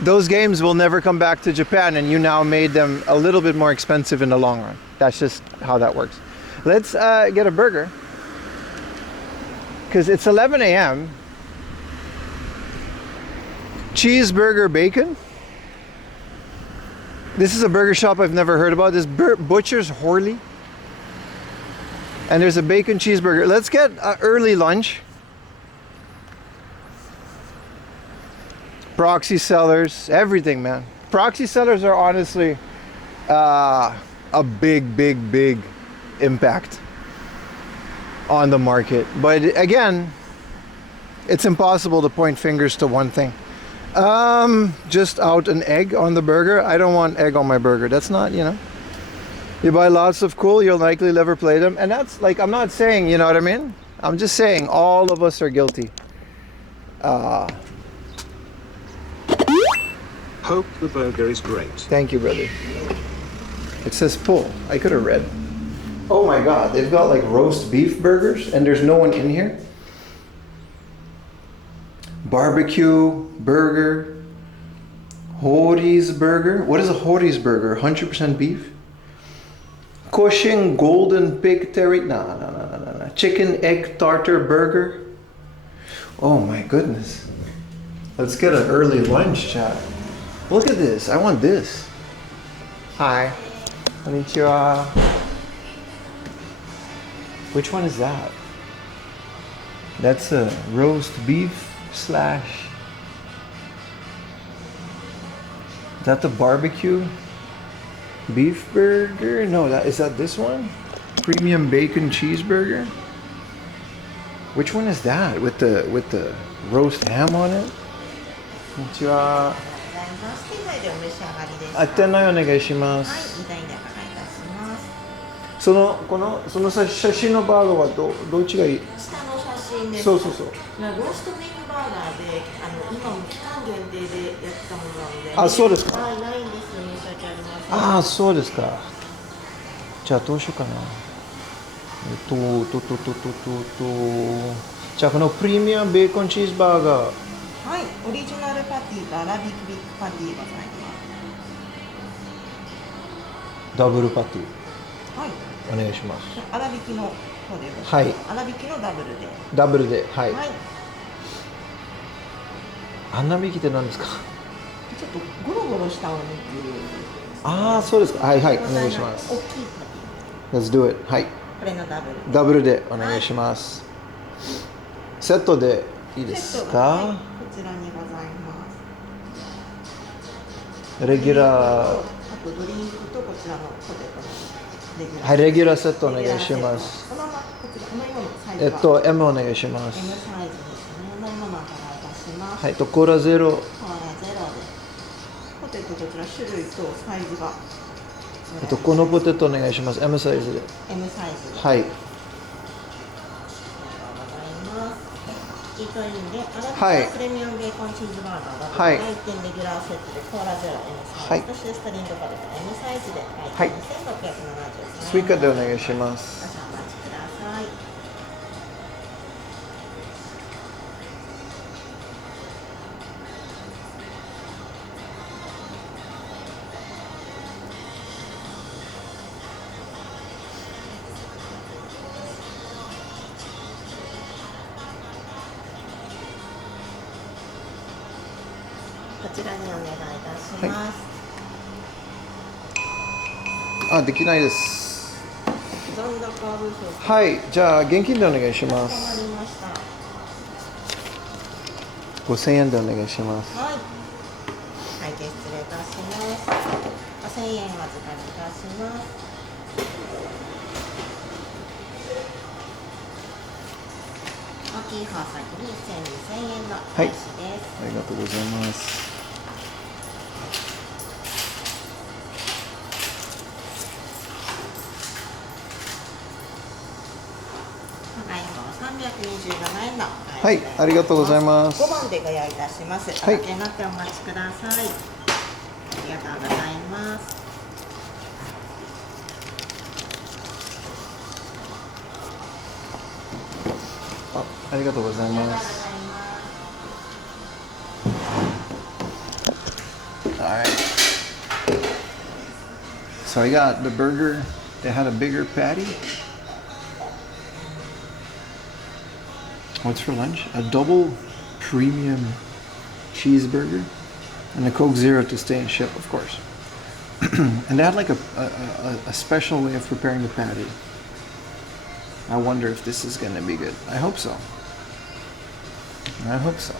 Those games will never come back to Japan, and you now made them a little bit more expensive in the long run. That's just how that works. Let's get a burger, because it's 11 a.m. Cheeseburger bacon. This is a burger shop I've never heard about. This Butcher's Horley. And there's a bacon cheeseburger. Let's get an early lunch. Proxy sellers, everything, man. Proxy sellers are honestly a big impact on the market. But again, it's impossible to point fingers to one thing. Just out an egg on the burger. I don't want egg on my burger. That's not, you know. You buy lots of cool, you'll likely never play them. And that's like, I'm not saying, you know what I mean? I'm just saying all of us are guilty. Hope the burger is great. Thank you, brother. It says pull. I could have read. Oh my God, they've got like roast beef burgers and there's no one in here. Barbecue burger. Hori's burger. What is a Hori's burger? 100% beef? Cushing golden pig terry. No. Chicken egg tartar burger. Oh my goodness. Let's get an early lunch, chat. Look at this. I want this. Hi. Konnichiwa. Which one is that? That's a roast beef slash. Is that the barbecue beef burger? No, is that this one? Premium bacon cheeseburger? Which one is that with the roast ham on it? Konnichiwa. ざいます。店内でお召し上がりですか。あ、店内お願いしまはい、す。2台でお願いいたします。その写真のバーガーはどっちがいい？下の写真です。そうそうそう。ローストビーフバーガーで、今も期間限定でやってたものなので。あ、そうですか。はい、ないんです。申し訳ありません。ああ、そうですか。じゃあどうしようかな。じゃあこのプレミアムベーコンチーズバーガー。はい、オリジナルパティと粗挽きビッグパティございます。ダブルパティ。はい。お願いします。粗挽きの方で。はい。粗挽きのダブルで。ダブルで、はい。はい。粗挽きって何ですか？ちょっとゴロゴロしたお肉。ああ、そうですか。はいはい、お願いします。大きいパティ。Let's do it。はい。これのダブル。ダブルでお願いします。セットでいいですか？はい、こちらにございます。レギュラー。あとドリンクとこちらのポテトのレギュラー。はい、レギュラーセットお願いします。このままこちらの今のサイズは。M お願いします。 M サイズですね。のままから出します。はい、コーラゼロ。コーラゼロで。ポテトこちら種類とサイズが。このポテトお願いします。M サイズで。 M サイズで。はい。イートインで、はい。プレミアムベーコンチーズバーガーが、はい。1点レギュラーセットでコーラゼロ M サイズ、そしてストリングポテト M サイズで、はい。2670円。追加でお願いします。少々お待ちください。こちらにお願いいたします。あ、できないです。残高部分。はい、じゃあ現金でお願いします。かしこまりました。5000円でお願いします。はい。会計失礼いたします。5000円お預かりいたします。大きい方先に1000、2000円の返しです。ありがとうございます。327円のはい、ありがとうございます。5番でご用意いたします。おかけになってお待ちください。ありがとうございます。ありがとうございます。All right. So I got the burger. They had a bigger patty. What's for lunch? A double premium cheeseburger and a Coke Zero to stay and ship, of course. And they had like a special way of preparing the patty. I wonder if this is gonna be good. I hope so. I hope so.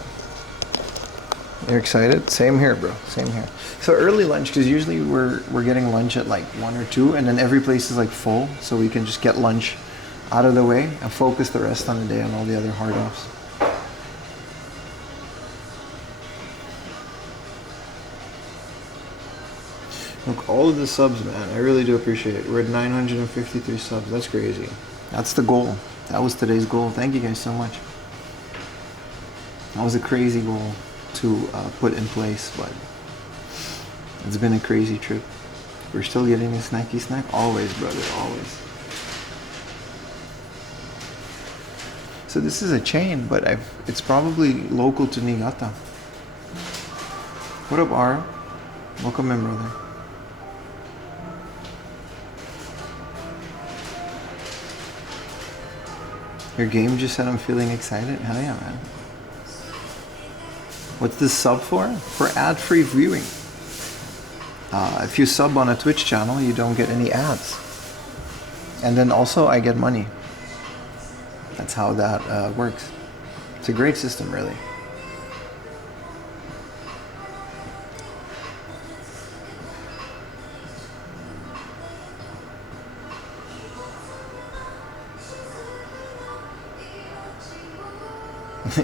You're excited? Same here, bro. Same here. So early lunch, because usually we're getting lunch at like 1 or 2, and then every place is like full, so we can just get lunch out of the way and focus the rest on the day on all the other hard offs. Look, all of the subs, man. I really do appreciate it. We're at 953 subs. That's crazy. That's the goal. That was today's goal. Thank you guys so much. That was a crazy goal to put in place, but it's been a crazy trip. We're still getting a snacky snack. Always, brother. Always. So this is a chain, but it's probably local to Niigata. What up, Ara? Welcome in, brother. Your game just said I'm feeling excited? Hell yeah, man. What's this sub for? For ad-free viewing. If you sub on a Twitch channel, you don't get any ads. And then also I get money. That's how that works. It's a great system, really.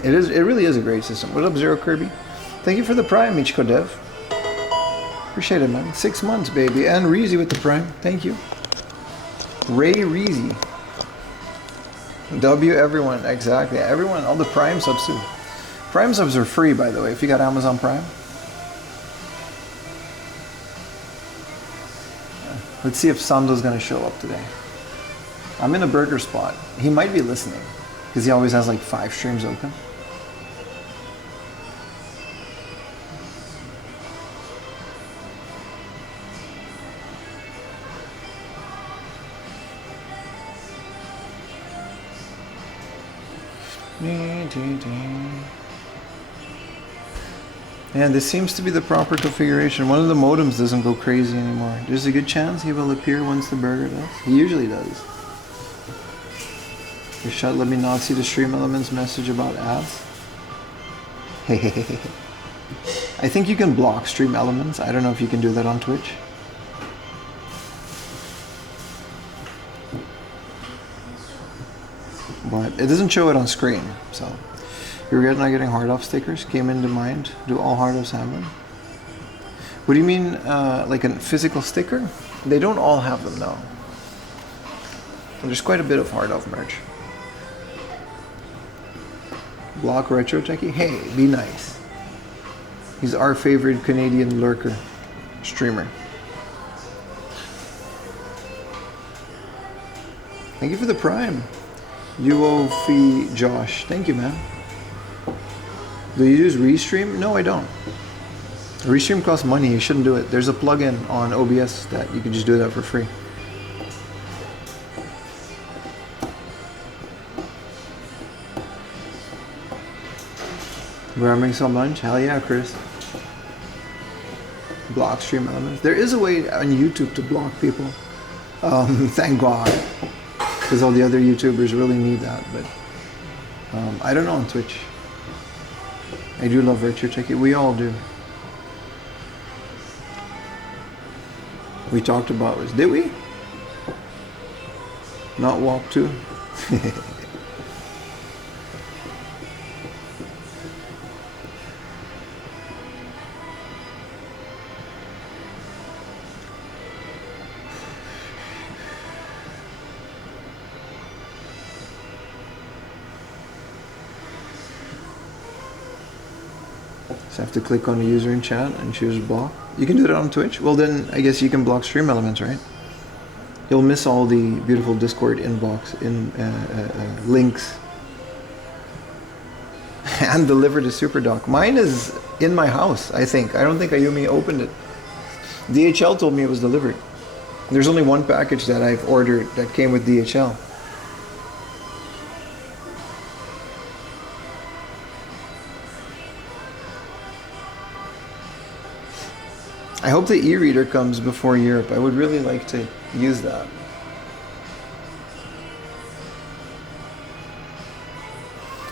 It really is a great system. What up, Zero Kirby? Thank you for the Prime, Michiko Dev. Appreciate it, man. 6 months, baby. And Reezy with the Prime. Thank you. Ray Reezy. W everyone. Exactly. Everyone. All the Prime subs too. Prime subs are free, by the way, if you got Amazon Prime. Let's see if Sando's gonna show up today. I'm in a burger spot. He might be listening because he always has like 5 streams open. And this seems to be the proper configuration. One of the modems doesn't go crazy anymore. There's a good chance he will appear once the burger does. He usually does. Your shut, let me not see the stream elements message about ads. I think you can block stream elements. I don't know if you can do that on Twitch. But it doesn't show it on screen, so. You regret not getting hard off stickers? Came into mind. Do all hard offs have them? What do you mean, like a physical sticker? They don't all have them, no. There's quite a bit of hard off merch. Block Retro Techie? Hey, be nice. He's our favorite Canadian lurker streamer. Thank you for the Prime. UOFI Josh. Thank you, man. Do you use Restream? No, I don't. Restream costs money. You shouldn't do it. There's a plugin on OBS that you can just do that for free. Grabbing some lunch? Hell yeah, Chris. Block stream elements. There is a way on YouTube to block people. Thank God. Because all the other YouTubers really need that. But I don't know on Twitch. I do love Retro Techie. We all do. We talked about this. Did we? Not walk to? So I have to click on the user in chat and choose block. You can do that on Twitch. Well, then I guess you can block stream elements, right? You'll miss all the beautiful Discord inbox links. And deliver the super dock. Mine is in my house, I think. I don't think Ayumi opened it. DHL told me it was delivered. There's only one package that I've ordered that came with DHL. I hope the e-reader comes before Europe. I would really like to use that.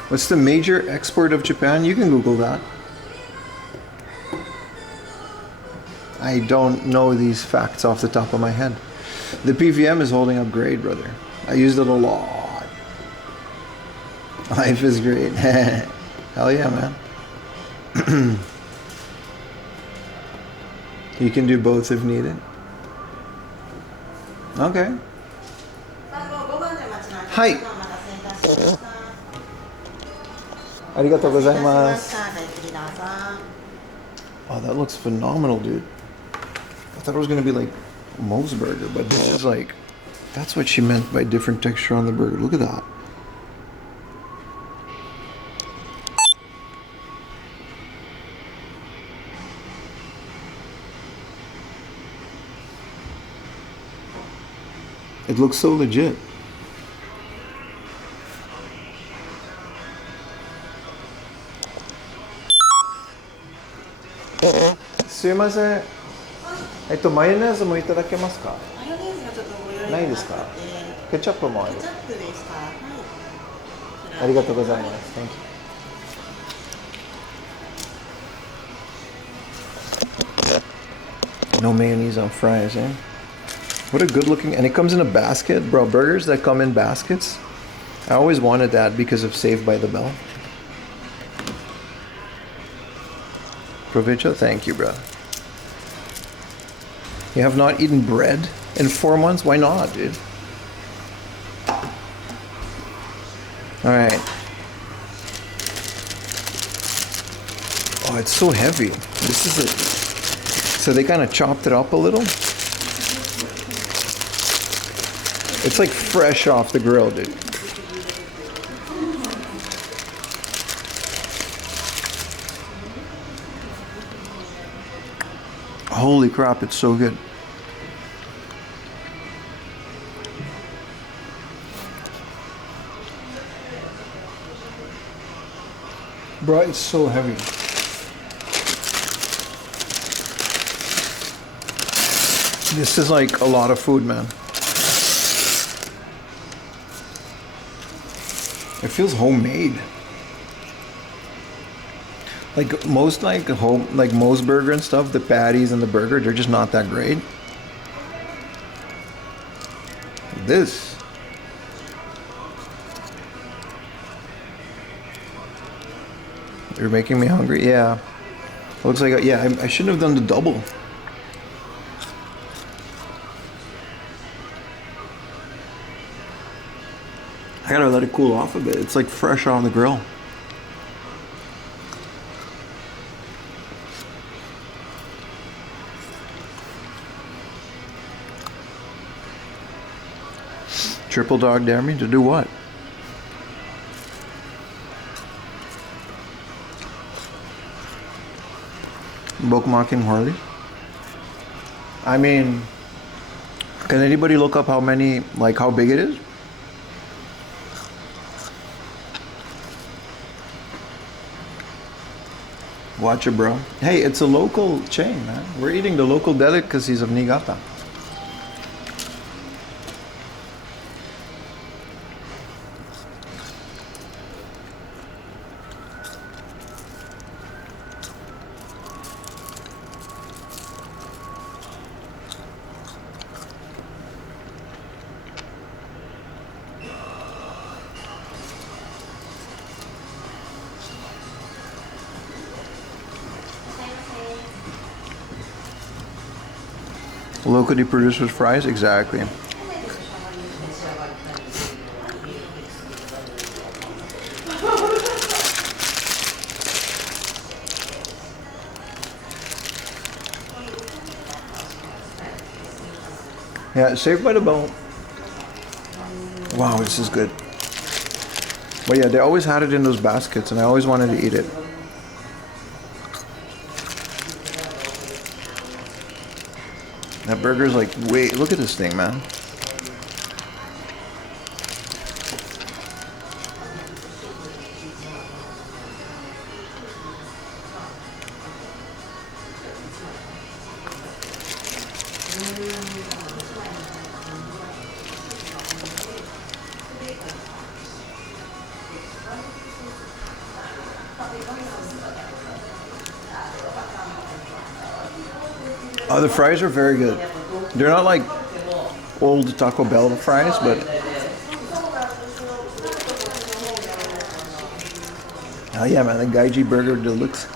What's the major export of Japan? You can Google that. I don't know these facts off the top of my head. The PVM is holding up great, brother. I used it a lot. Life is great. Hell yeah, man. You can do both if needed. Okay. Hi. Arigatou gozaimasu. Oh, that looks phenomenal, dude. I thought it was gonna be like Moe's burger, but this is like, that's what she meant by different texture on the burger. Look at that. It looks so legit. Sumimasen. マヨネーズもいただけますか？マヨネーズがちょっとご用意ないですか？ケチャップもある。ケチャップでした。はい。ありがとうございます。Thank you. No mayonnaise on fries, eh? What a good looking, and it comes in a basket, bro. Burgers that come in baskets. I always wanted that because of Saved by the Bell. Provincia, thank you, bro. You have not eaten bread in 4 months? Why not, dude? Alright. Oh, it's so heavy. This is it. So they kind of chopped it up a little. It's like fresh off the grill, dude. Holy crap, it's so good. Bro, it's so heavy. This is like a lot of food, man. It feels homemade. Like most most burger and stuff, the patties and the burger, they're just not that great. This. You're making me hungry. Yeah. Looks like I shouldn't have done the double. I gotta let it cool off a bit. It's like fresh on the grill. Triple dog dare me to do what? Bookmark and Harley. I mean, can anybody look up how many, like how big it is? Watch it, bro. Hey, it's a local chain, man. We're eating the local delicacies of Niigata. Locally produced with fries? Exactly. Yeah, Saved by the Bell. Wow, this is good. But yeah, they always had it in those baskets and I always wanted to eat it. That burger's like, wait, look at this thing, man. Oh, the fries are very good. They're not like old Taco Bell fries, but oh yeah, man, the Gaiji Burger Deluxe.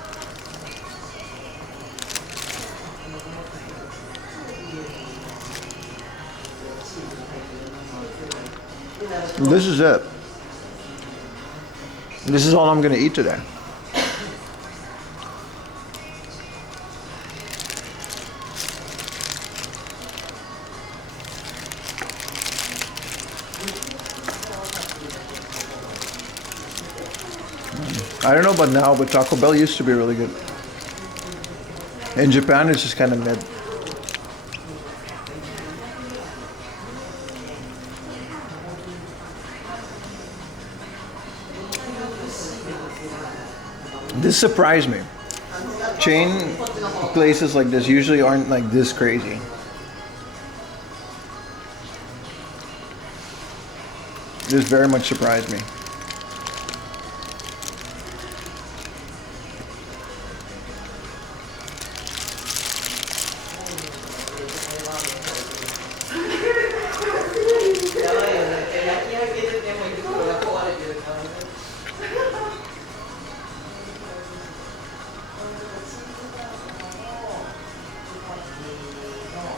This is it. This is all I'm gonna eat today. I don't know about now, but Taco Bell used to be really good. In Japan, it's just kind of mid. This surprised me. Chain places like this usually aren't like this crazy. This very much surprised me.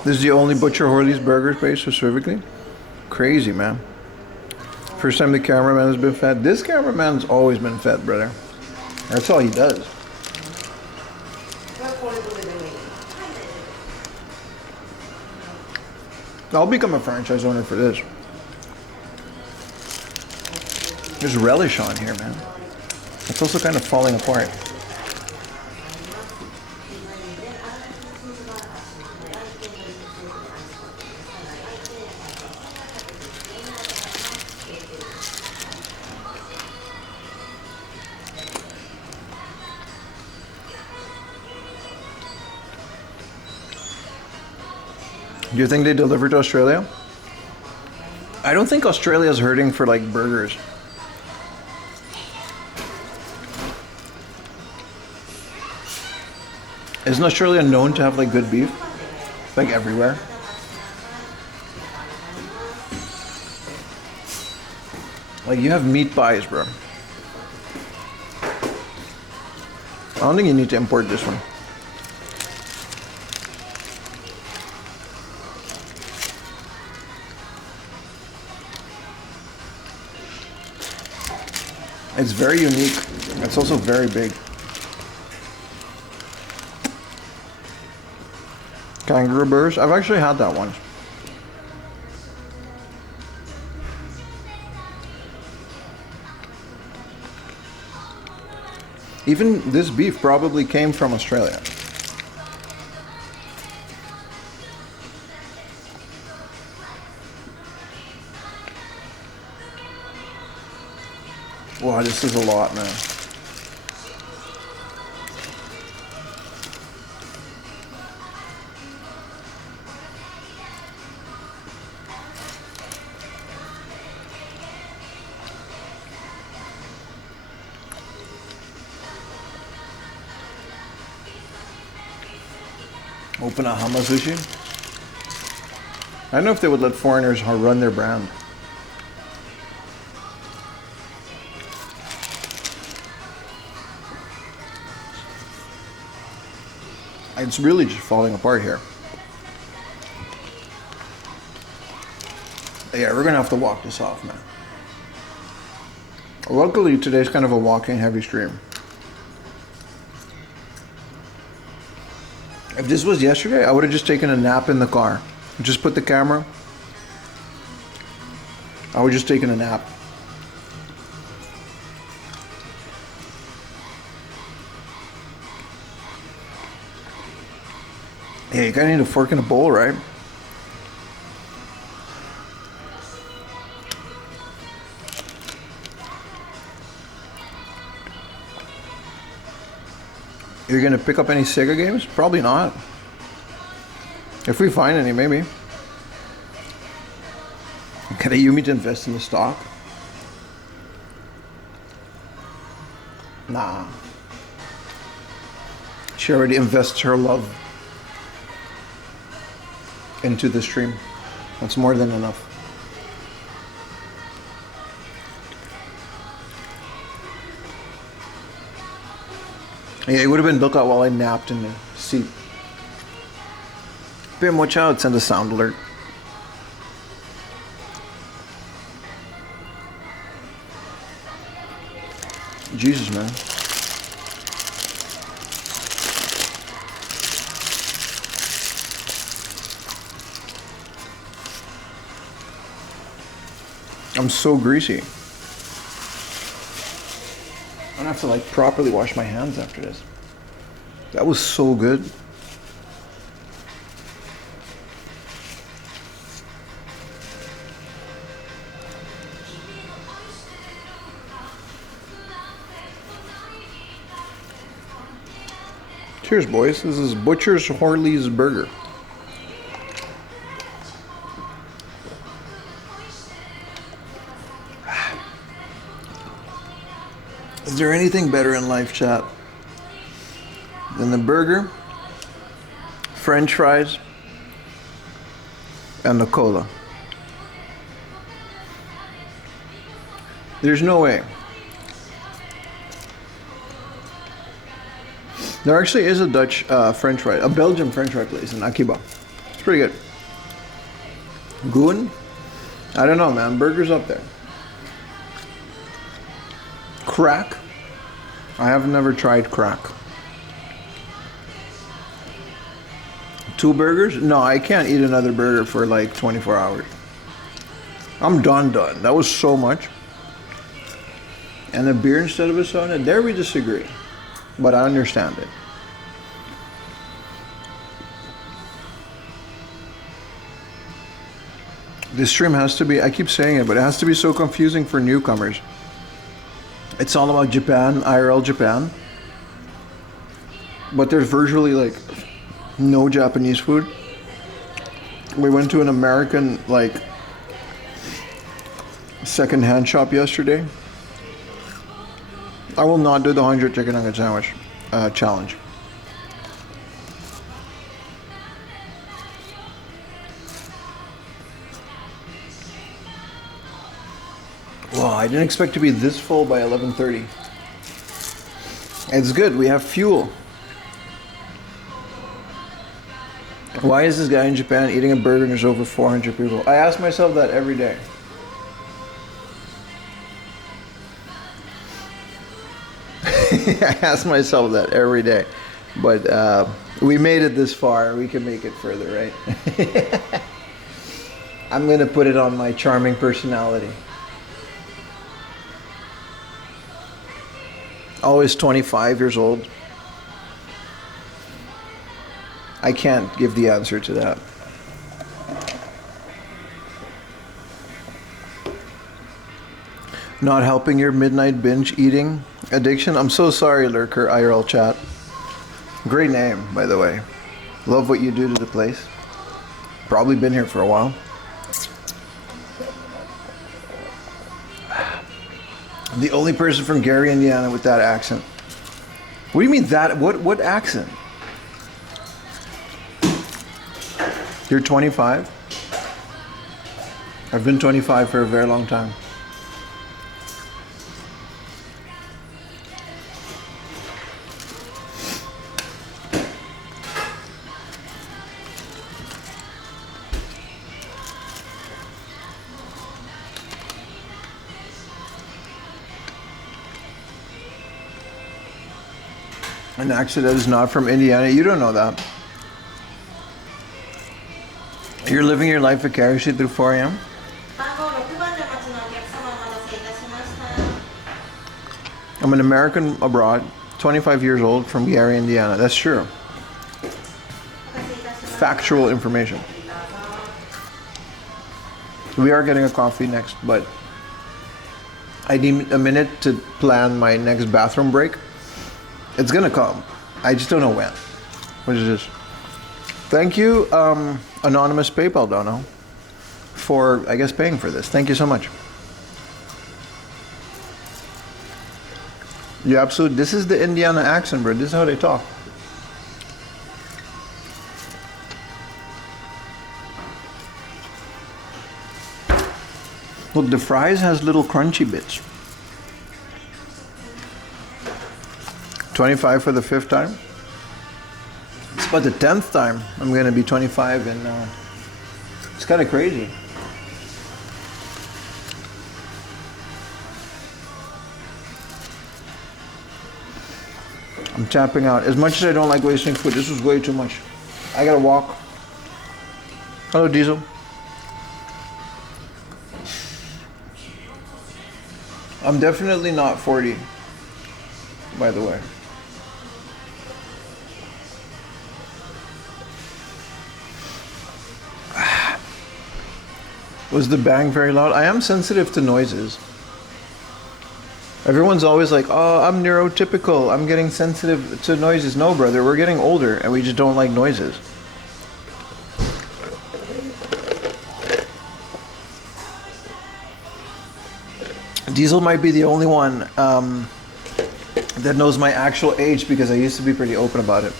This is the only Butcher Horley's burger place specifically? Crazy, man. First time the cameraman has been fed. This cameraman's always been fed, brother. That's all he does. I'll become a franchise owner for this. There's relish on here, man. It's also kind of falling apart. Do you think they deliver to Australia? I don't think Australia's hurting for like burgers. Isn't Australia known to have like good beef? Like everywhere? Like you have meat pies, bro. I don't think you need to import this one. It's very unique. It's also very big. Kangaroo burgers. I've actually had that once. Even this beef probably came from Australia. Wow, this is a lot, man. Open a Hamazushi? I don't know if they would let foreigners run their brand. It's really just falling apart here. Yeah, we're gonna have to walk this off, man. Luckily, today's kind of a walking heavy stream. If this was yesterday, I would have just taken a nap in the car. Just put the camera. I would just taken a nap. Yeah, you gotta need a fork and a bowl, right? You're gonna pick up any Sega games? Probably not. If we find any, maybe. Get a Yumi to invest in the stock? Nah. She already invests her love into the stream. That's more than enough. Yeah, it would have been built out while I napped in the seat. Bim, watch out, send a sound alert. Jesus, man. I'm so greasy. I'm gonna have to like properly wash my hands after this. That was so good. Cheers, boys. This is Butcher's Horley's Burger. Is there anything better in life, chat, than the burger, French fries, and the cola? There's no way. There actually is a Dutch French fry, a Belgian French fry place in Akiba. It's pretty good. Goon? I don't know, man. Burgers up there. Crack? I have never tried crack. 2 burgers? No, I can't eat another burger for like 24 hours. I'm done. That was so much. And a beer instead of a soda? There we disagree. But I understand it. This stream has to be, I keep saying it, but it has to be so confusing for newcomers. It's all about Japan, IRL Japan. But there's virtually like no Japanese food. We went to an American like second-hand shop yesterday. I will not do the 100 chicken nugget sandwich challenge. Wow, I didn't expect to be this full by 11:30. It's good, we have fuel. Why is this guy in Japan eating a burger and there's over 400 people? I ask myself that every day. I ask myself that every day. But we made it this far, we can make it further, right? I'm gonna put it on my charming personality. Always 25 years old. I can't give the answer to that. Not helping your midnight binge eating addiction? I'm so sorry, Lurker IRL chat. Great name, by the way. Love what you do to the place. Probably been here for a while. The only person from Gary, Indiana with that accent. What do you mean that? What accent? You're 25? I've been 25 for a very long time. An accent that is not from Indiana. You don't know that. You're living your life vicariously through 4 a.m.? I'm an American abroad, 25 years old, from Gary, Indiana. That's true. Factual information. We are getting a coffee next, but I need a minute to plan my next bathroom break. It's gonna come. I just don't know when. What is this? Thank you, anonymous PayPal dono, for, I guess, paying for this. Thank you so much. You absolutely, this is the Indiana accent, bro. This is how they talk. Look, the fries has little crunchy bits. 25 for the 5th time. It's about the 10th time I'm gonna be 25, and it's kind of crazy. I'm tapping out. As much as I don't like wasting food, this was way too much. I gotta walk. Hello, Diesel. I'm definitely not 40, by the way. Was the bang very loud? I am sensitive to noises. Everyone's always like, oh, I'm neurotypical. I'm getting sensitive to noises. No, brother, we're getting older and we just don't like noises. Diesel might be the only one that knows my actual age, because I used to be pretty open about it.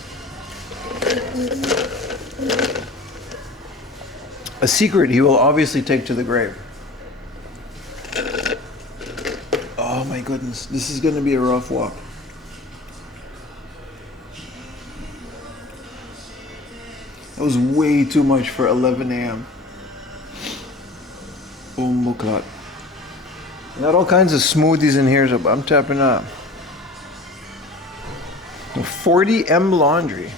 A secret he will obviously take to the grave. Oh my goodness, this is going to be a rough walk. That was way too much for 11 a.m. Got all kinds of smoothies in here, so I'm tapping up. 40M laundry.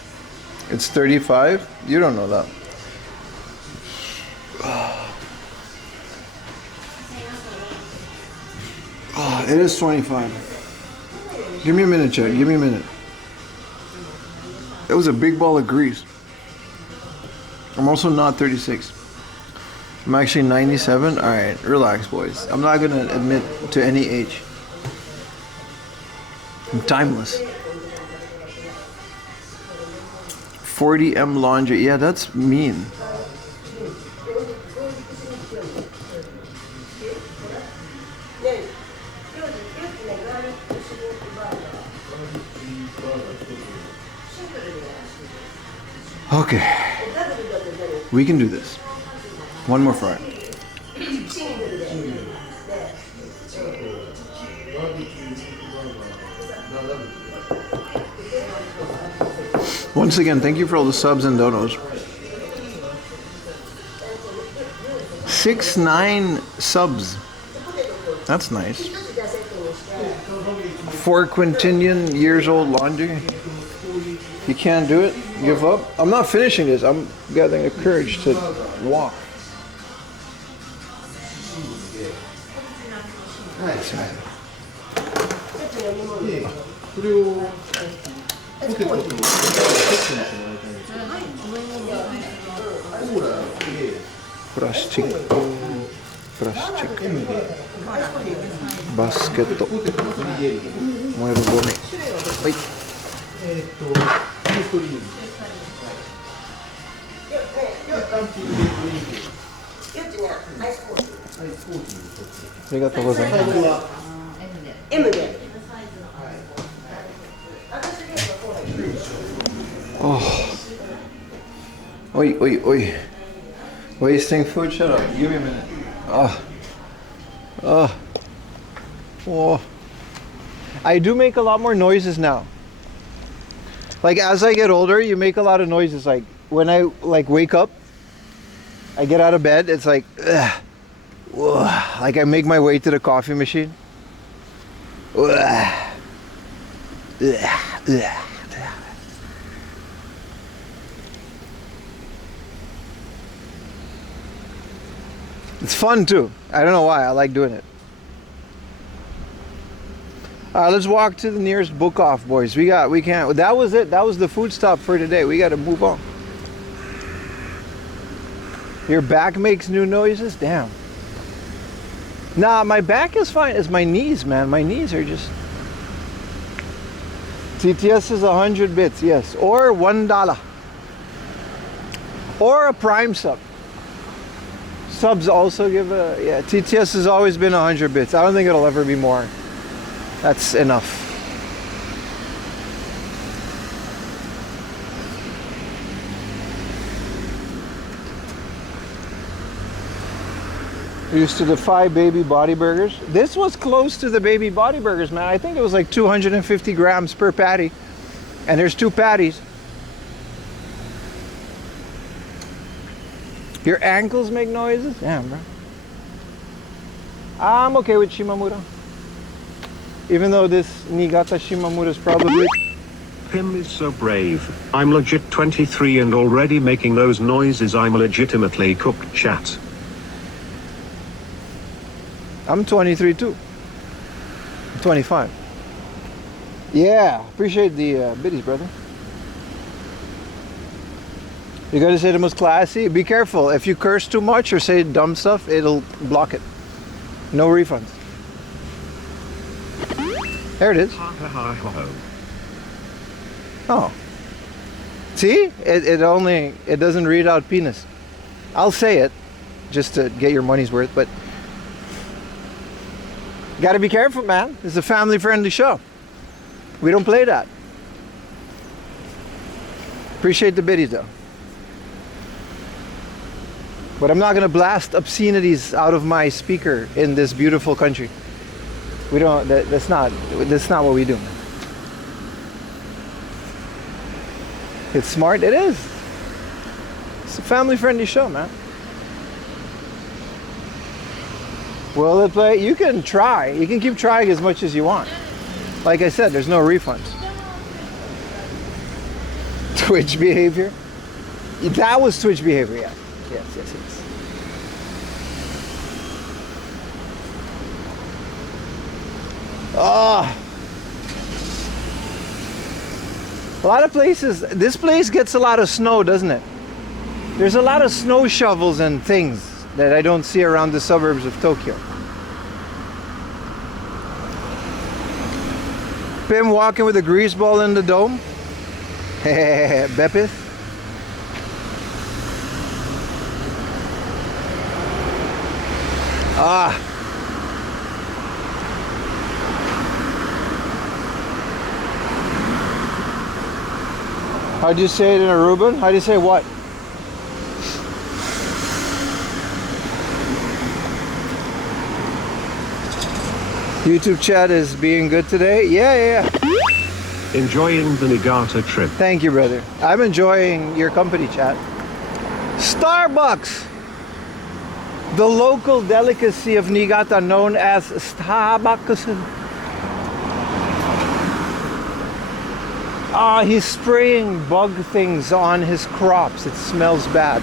It's 35? You don't know that. Oh, it is 25. Give me a minute, Chad. Give me a minute. That was a big ball of grease. I'm also not 36. I'm actually 97. All right, relax, boys. I'm not gonna admit to any age. I'm timeless. 40M laundry. Yeah, that's mean. Okay, we can do this. One more fry. Once again, thank you for all the subs and donos. 6-9 subs. That's nice. 4 quintillion years old laundry. You can't do it? Give up? I'm not finishing this. I'm gathering the courage to walk. Nice, man. Plastic. Basket. Muero gomi. Wait. Arigatou gozaimasu. Oh. Oi, oi, oi. Wasting food? Shut up. Give me a minute. Oh. I do make a lot more noises now. Like as I get older, you make a lot of noises. Like when I wake up, I get out of bed, it's like, ugh. Like I make my way to the coffee machine. It's fun too. I don't know why. I like doing it. Let's walk to the nearest book off, boys. We can't. That was it. That was the food stop for today. We got to move on. Your back makes new noises? Damn. Nah, my back is fine. It's my knees, man. My knees are just... TTS is 100 bits, yes. Or $1. Or a Prime sub. Subs also give a... Yeah, TTS has always been 100 bits. I don't think it'll ever be more. That's enough. Used to the 5 baby body burgers. This was close to the baby body burgers, man. I think it was like 250 grams per patty. And there's 2 patties. Your ankles make noises? Damn, bro. I'm okay with Shimamura. Even though this Niigata Shimamura is probably... Pim is so brave. I'm legit 23 and already making those noises. I'm legitimately cooked, chat. I'm 23 too. I'm 25. Yeah, appreciate the biddies, brother. You gotta say the most classy. Be careful. If you curse too much or say dumb stuff, it'll block it. No refunds. There it is. Oh. See? It doesn't read out penis. I'll say it just to get your money's worth, but gotta be careful, man. It's a family-friendly show. We don't play that. Appreciate the biddies, though. But I'm not gonna blast obscenities out of my speaker in this beautiful country. We don't. That's not what we do. It's smart. It is. It's a family-friendly show, man. Will it play? You can try. You can keep trying as much as you want. Like I said, there's no refunds. Twitch behavior? That was Twitch behavior, yeah. Yes. Oh. A lot of places, this place gets a lot of snow, doesn't it? There's a lot of snow shovels and things that I don't see around the suburbs of Tokyo. Pim walking with a grease ball in the dome. Bepis. Ah. How do you say it in Aruban? How do you say what? YouTube chat is being good today? Yeah. Enjoying the Niigata trip. Thank you, brother. I'm enjoying your company, chat. Starbucks! The local delicacy of Niigata known as Starbucks. Ah, he's spraying bug things on his crops. It smells bad.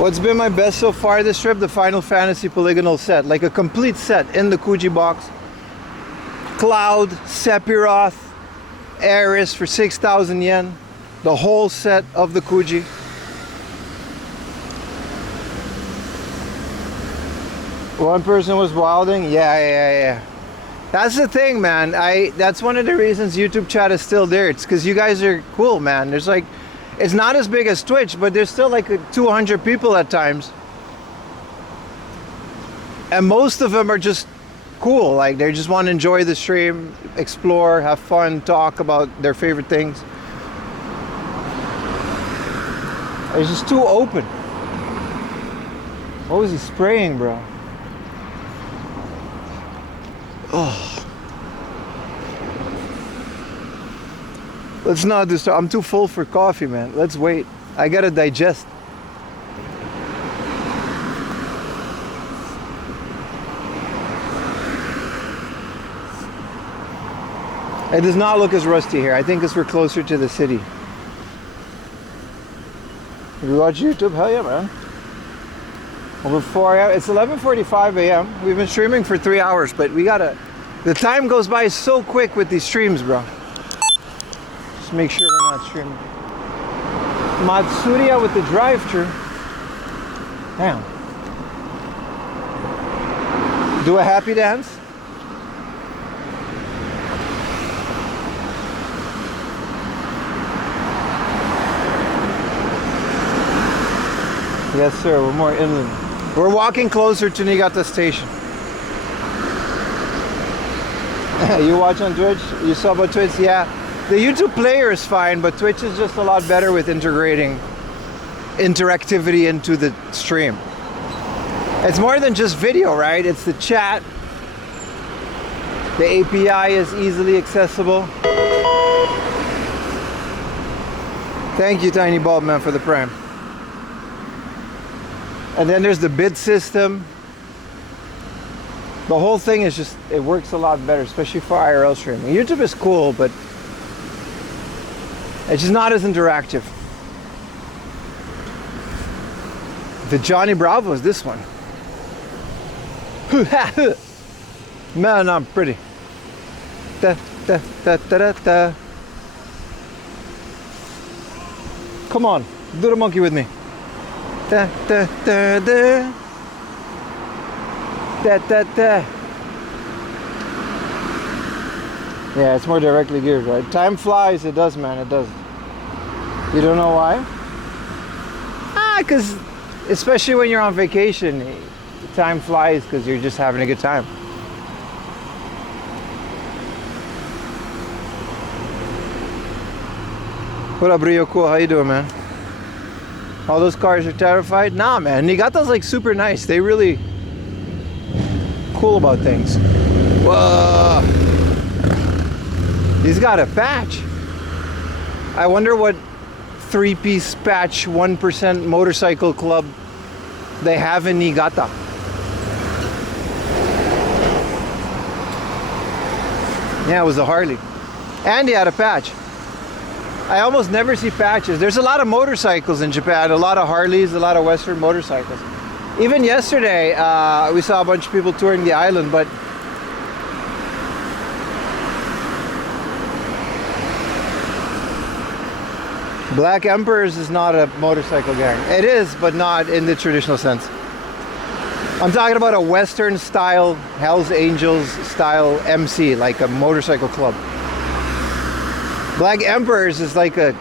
What's been my best so far this trip? The Final Fantasy polygonal set. Like a complete set in the Kuji box. Cloud, Sephiroth, Aeris for 6,000 yen. The whole set of the Kuji. One person was wilding. Yeah. That's the thing, man. That's one of the reasons YouTube chat is still there. It's because you guys are cool, man. There's like, it's not as big as Twitch, but there's still like 200 people at times. And most of them are just cool. Like they just want to enjoy the stream, explore, have fun, talk about their favorite things. It's just too open. What was he spraying, bro? Oh. Let's not do stuff. I'm too full for coffee, man. Let's wait. I gotta digest. It does not look as rusty here. I think because we're closer to the city. You watch YouTube? Hell yeah, man. Over 4 hours. It's 11:45 a.m. We've been streaming for 3 hours, but we gotta. The time goes by so quick with these streams, bro. Just make sure we're not streaming. Matsuria with the drive-thru. Damn. Do a happy dance. Yes, sir. We're more inland. We're walking closer to Niigata Station. You watch on Twitch? You sub on Twitch? Yeah. The YouTube player is fine, but Twitch is just a lot better with integrating interactivity into the stream. It's more than just video, right? It's the chat. The API is easily accessible. Thank you, Tiny Bulb Man, for the prime. And then there's the bid system. The whole thing is just, it works a lot better, especially for IRL streaming. YouTube is cool, but it's just not as interactive. The Johnny Bravo is this one. Man, I'm pretty. Da, da, da, da, da, da. Come on, do the monkey with me. Da, da, da, da. Da, da, da. Yeah, it's more directly geared, right? Time flies, it does, man, it does. You don't know why? Because especially when you're on vacation, time flies because you're just having a good time. What up, Ryoko? How you doing, man? All those cars are terrified? Nah, man. Niigata's like super nice. They really cool about things. Whoa. He's got a patch. I wonder what 3-piece patch 1% motorcycle club they have in Niigata. Yeah, it was a Harley. And he had a patch. I almost never see patches. There's a lot of motorcycles in Japan, a lot of Harleys, a lot of Western motorcycles. Even yesterday, we saw a bunch of people touring the island, but Black Emperors is not a motorcycle gang. It is, but not in the traditional sense. I'm talking about a Western style, Hells Angels style MC, like a motorcycle club. Black Emperors is like a,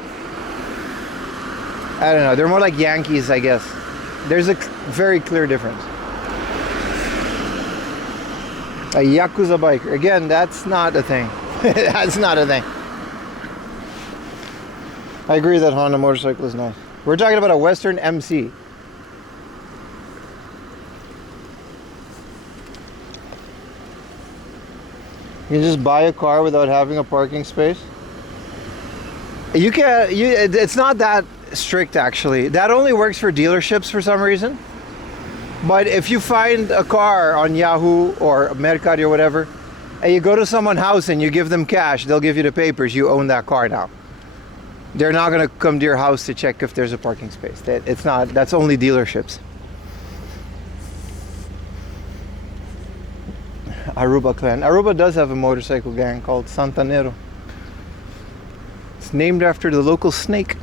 I don't know, they're more like Yankees, I guess. There's a very clear difference. A Yakuza biker. Again, that's not a thing. That's not a thing. I agree that Honda motorcycle is nice. We're talking about a Western MC. You can just buy a car without having a parking space. You can't. It's not that strict actually. That only works for dealerships for some reason. But if you find a car on Yahoo or Mercari or whatever, and you go to someone's house and you give them cash, they'll give you the papers. You own that car now. They're not going to come to your house to check if there's a parking space. It's not. That's only dealerships. Aruba clan. Aruba does have a motorcycle gang called Santanero. It's named after the local snake.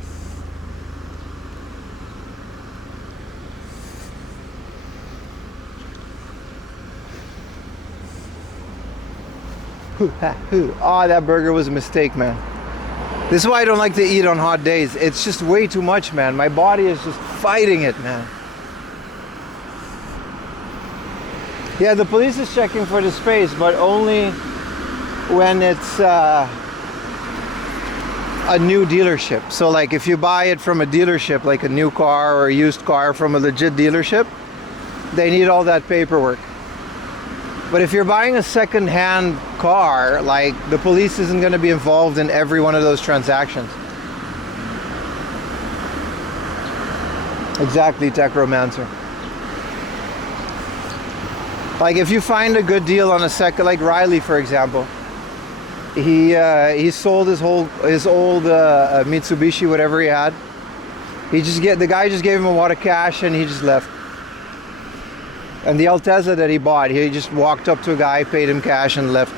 Oh, that burger was a mistake, man. This is why I don't like to eat on hot days. It's just way too much, man. My body is just fighting it, man. Yeah, the police is checking for the space, but only when it's a new dealership. So like if you buy it from a dealership, like a new car or a used car from a legit dealership, they need all that paperwork. But if you're buying a second-hand car, like the police isn't going to be involved in every one of those transactions. Exactly, Tech Romancer. Like if you find a good deal on a second, like Riley for example, he sold his old Mitsubishi, whatever he had. The guy just gave him a wad of cash and he just left. And the Altezza that he bought, he just walked up to a guy, paid him cash and left.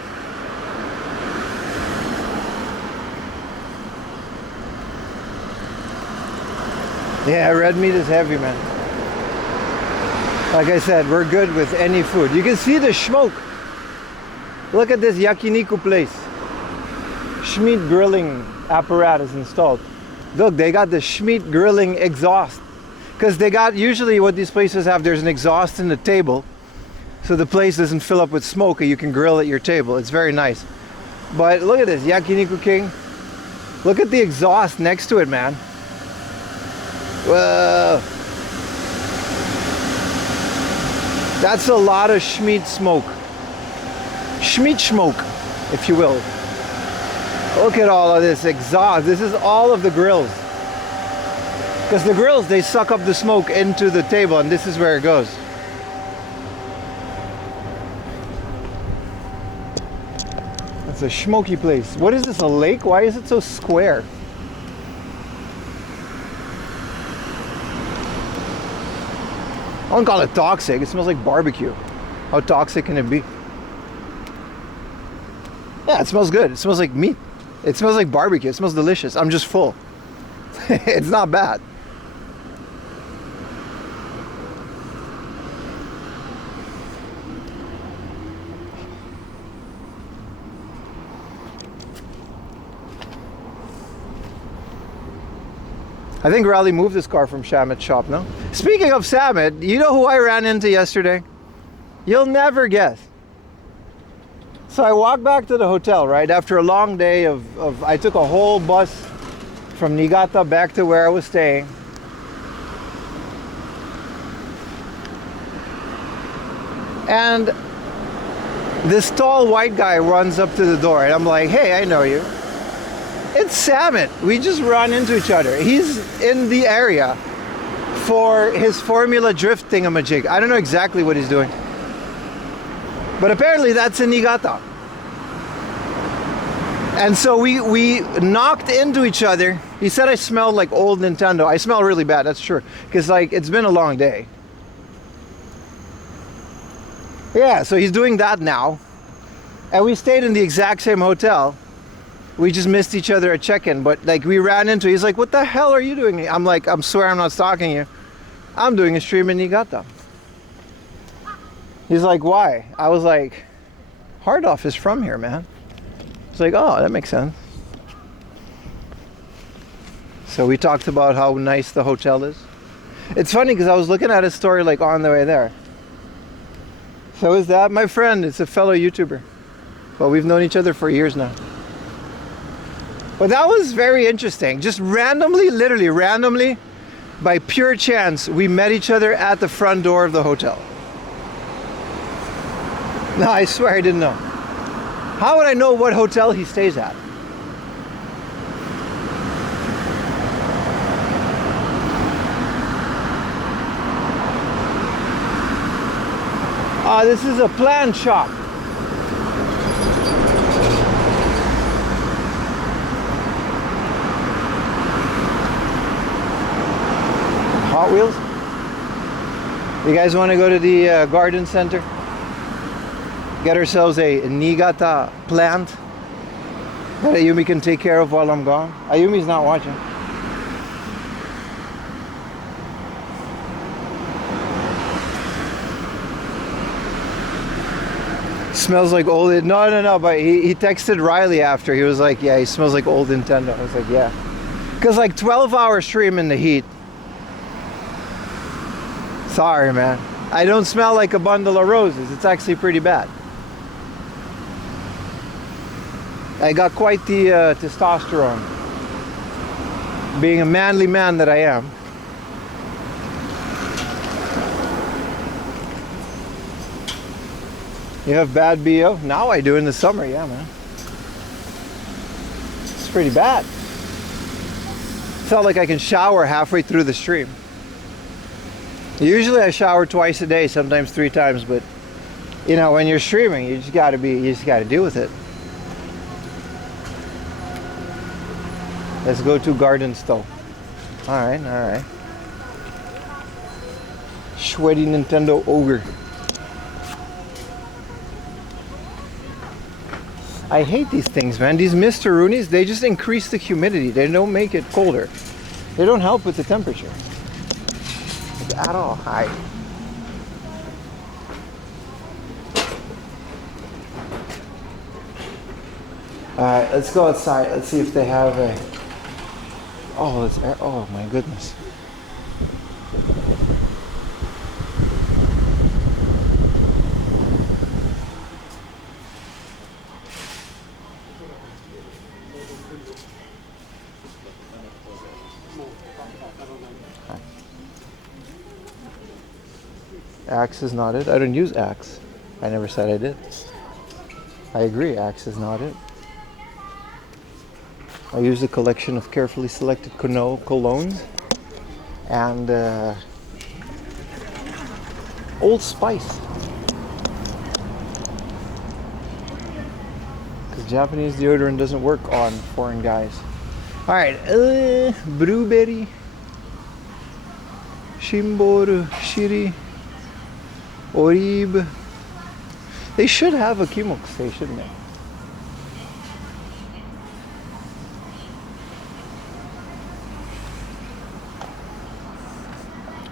Yeah, red meat is heavy, man. Like I said, we're good with any food. You can see the smoke. Look at this yakiniku place. Schmidt grilling apparatus installed. Look, they got the Schmidt grilling exhaust. Because they got, usually what these places have, there's an exhaust in the table. So the place doesn't fill up with smoke and you can grill at your table. It's very nice. But look at this, Yakiniku King. Look at the exhaust next to it, man. Whoa. That's a lot of Schmidt smoke. Schmidt smoke, if you will. Look at all of this exhaust. This is all of the grills. Because the grills, they suck up the smoke into the table, and this is where it goes. It's a smoky place. What is this, a lake? Why is it so square? I wouldn't call it toxic. It smells like barbecue. How toxic can it be? Yeah, it smells good. It smells like meat. It smells like barbecue. It smells delicious. I'm just full. It's not bad. I think Raleigh moved this car from Shamit's shop, no? Speaking of Shamit, you know who I ran into yesterday? You'll never guess. So I walked back to the hotel, right? After a long day of I took a whole bus from Niigata back to where I was staying. And This tall white guy runs up to the door, and I'm like, hey, I know you. It's Salmon. We just run into each other. He's in the area for his Formula Drift thingamajig. I don't know exactly what he's doing. But apparently that's in Niigata. And so we knocked into each other. He said I smelled like old Nintendo. I smell really bad, that's true. Because like it's been a long day. Yeah, so he's doing that now. And we stayed in the exact same hotel. We just missed each other at check-in, but like we ran into, he's like, what the hell are you doing? I'm like, I swear I'm not stalking you. I'm doing a stream in Niigata. He's like, why? I was like, Hardoff is from here, man. He's like, oh, that makes sense. So we talked about how nice the hotel is. It's funny because I was looking at his story like on the way there. So is that my friend? It's a fellow YouTuber. But we've known each other for years now. But that was very interesting. Just randomly, literally randomly, by pure chance, we met each other at the front door of the hotel. No, I swear I didn't know. How would I know what hotel he stays at? This is a plant shop. Hot Wheels? You guys want to go to the garden center? Get ourselves a Niigata plant that Ayumi can take care of while I'm gone. Ayumi's not watching. Smells like old. No, but he texted Riley after. He was like, yeah, he smells like old Nintendo. I was like, yeah. Because like 12-hour stream in the heat. Sorry, man. I don't smell like a bundle of roses. It's actually pretty bad. I got quite the testosterone. Being a manly man that I am. You have bad BO? Now I do in the summer, yeah, man. It's pretty bad. Felt like I can shower halfway through the stream. Usually I shower twice a day, sometimes 3 times, but you know, when you're streaming, you just gotta deal with it. Let's go to Garden Store. Alright. Sweaty Nintendo ogre. I hate these things, man. These Mr. Roonies, they just increase the humidity. They don't make it colder. They don't help with the temperature. At all. Hi. Alright, let's go outside. Let's see if they have a... Oh, it's air. Oh my goodness. Axe is not it. I don't use Axe. I never said I did. I agree, Axe is not it. I use a collection of carefully selected colognes and Old Spice. Because Japanese deodorant doesn't work on foreign guys. Alright, Blueberry, Shimboru, Shiri, Oribe. They should have a Kimokusei, shouldn't they?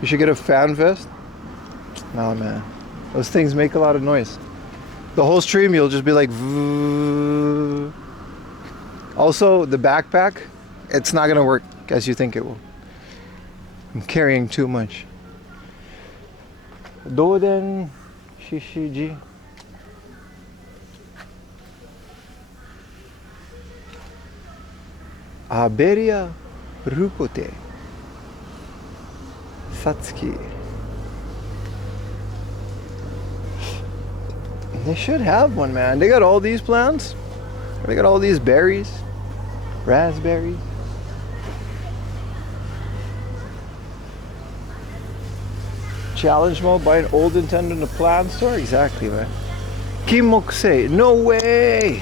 You should get a fan vest. Nah, man. Those things make a lot of noise. The whole stream you'll just be like Voo. Also, the backpack, it's not gonna work as you think it will. I'm carrying too much. Doden Shishiji. Aberia Rukote. Satsuki. They should have one, man. They got all these plants. They got all these berries, raspberries. Challenge mode, buy an old Nintendo in the plant store? Exactly, man. Kimokse, no way!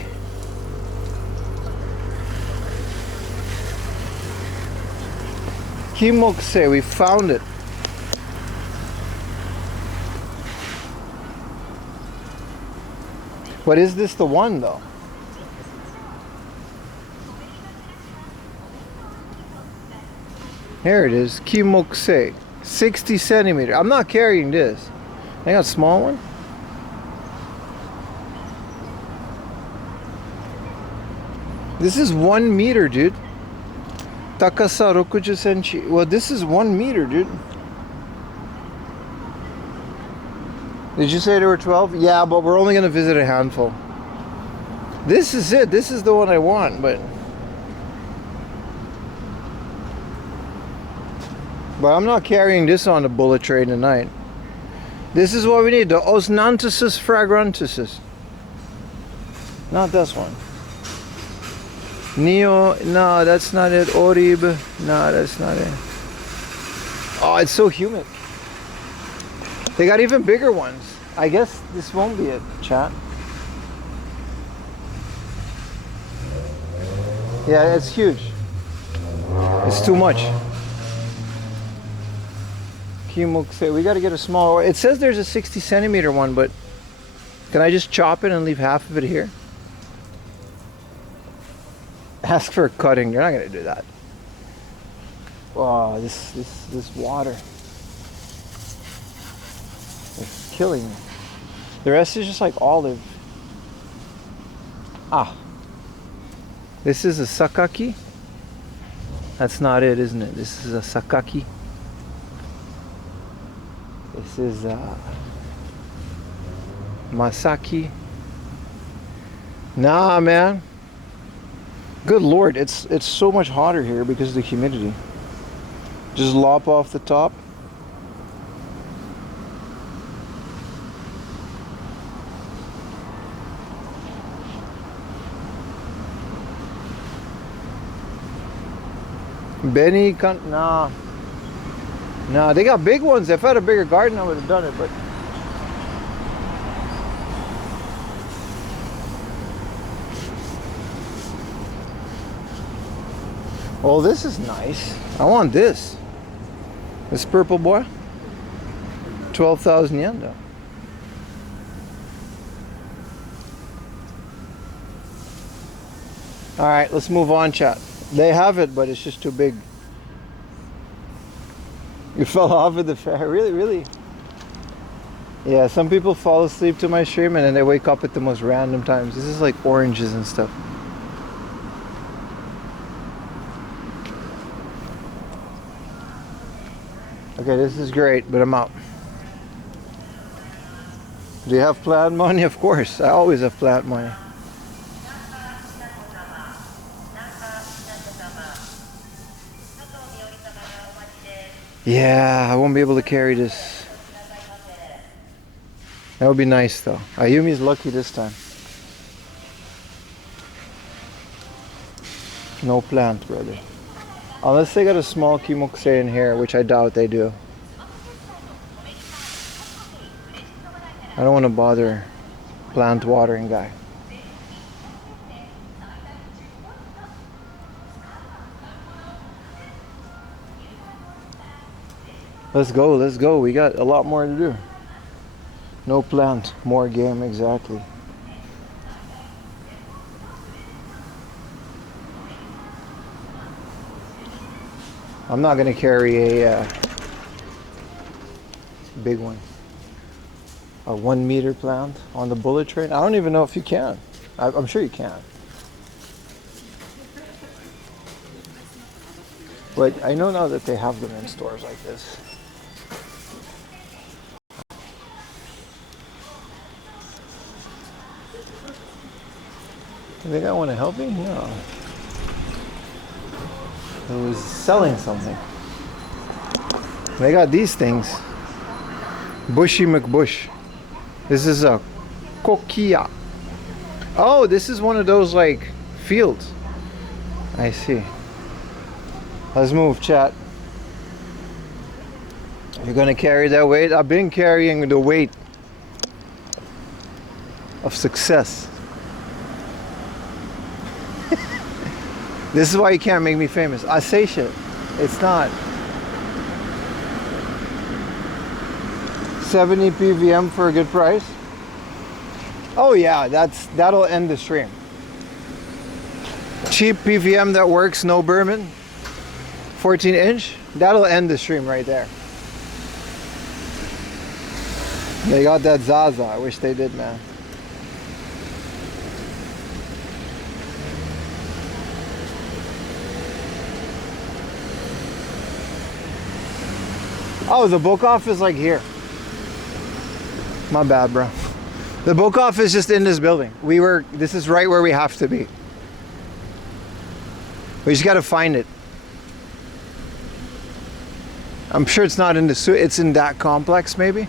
Kimokse, we found it. But is this the one though? Here it is, Kimokse. 60 centimeter. I'm not carrying this. I got a small one. This is 1 meter, dude. Takasa 60 senchi. Well, this is 1 meter, dude. Did you say there were 12? Yeah, but we're only gonna visit a handful. This is it. This is the one I want, but I'm not carrying this on the bullet train tonight. This is what we need, the Osnanthus fragrantus. Not this one. Neo, no, that's not it. Orib, no, that's not it. Oh, it's so humid. They got even bigger ones. I guess this won't be it, chat. Yeah, it's huge. It's too much. We gotta get a smaller. It says there's a 60 centimeter one, but can I just chop it and leave half of it here? Ask for a cutting. You're not gonna do that. Oh, this water. It's killing me. The rest is just like olive. Ah. This is a sakaki. That's not it, isn't it? This is a sakaki. This is Masaki. Nah, man. Good Lord, it's so much hotter here because of the humidity. Just lop off the top. Nah. Nah, they got big ones. If I had a bigger garden, I would have done it, but oh, this is nice. I want this. This purple boy. 12,000 yen though. Alright, let's move on, chat. They have it, but it's just too big. You fell off of the fair? Really, really? Yeah, some people fall asleep to my stream and then they wake up at the most random times. This is like oranges and stuff. Okay, this is great, but I'm out. Do you have plant money? Of course, I always have plant money. Yeah, I won't be able to carry this. That would be nice though. Ayumi's lucky this time. No plant, brother. Unless they got a small kimokse in here, which I doubt they do. I don't want to bother plant watering guy. Let's go, let's go. We got a lot more to do. No plant, more game, exactly. I'm not gonna carry a big one. A 1 meter plant on the bullet train. I don't even know if you can. I'm sure you can. But I know now that they have them in stores like this. Do they got want to help me? No. It was selling something. They got these things. Bushy McBush. This is a Kokia. Oh, this is one of those like fields. I see. Let's move, chat. You're gonna carry that weight? I've been carrying the weight of success. This is why you can't make me famous. I say shit. It's not. 70 PVM for a good price. Oh yeah, that'll end the stream. Cheap PVM that works, no Berman. 14-inch. That'll end the stream right there. They got that Zaza. I wish they did, man. Oh, the book off is like here. My bad, bro. The book off is just in this building. This is right where we have to be. We just gotta find it. I'm sure it's not in the suit. It's in that complex, maybe.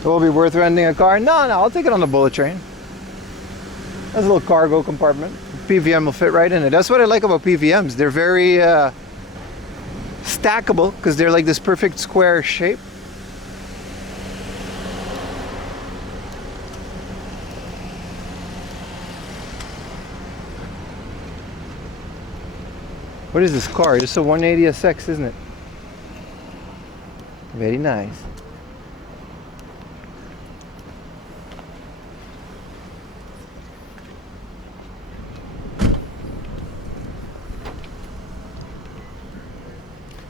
It will be worth renting a car? No, I'll take it on the bullet train. There's a little cargo compartment. PVM will fit right in it. That's what I like about PVMs. They're very stackable because they're like this perfect square shape. What is this car? It's a 180 SX, isn't it? Very nice.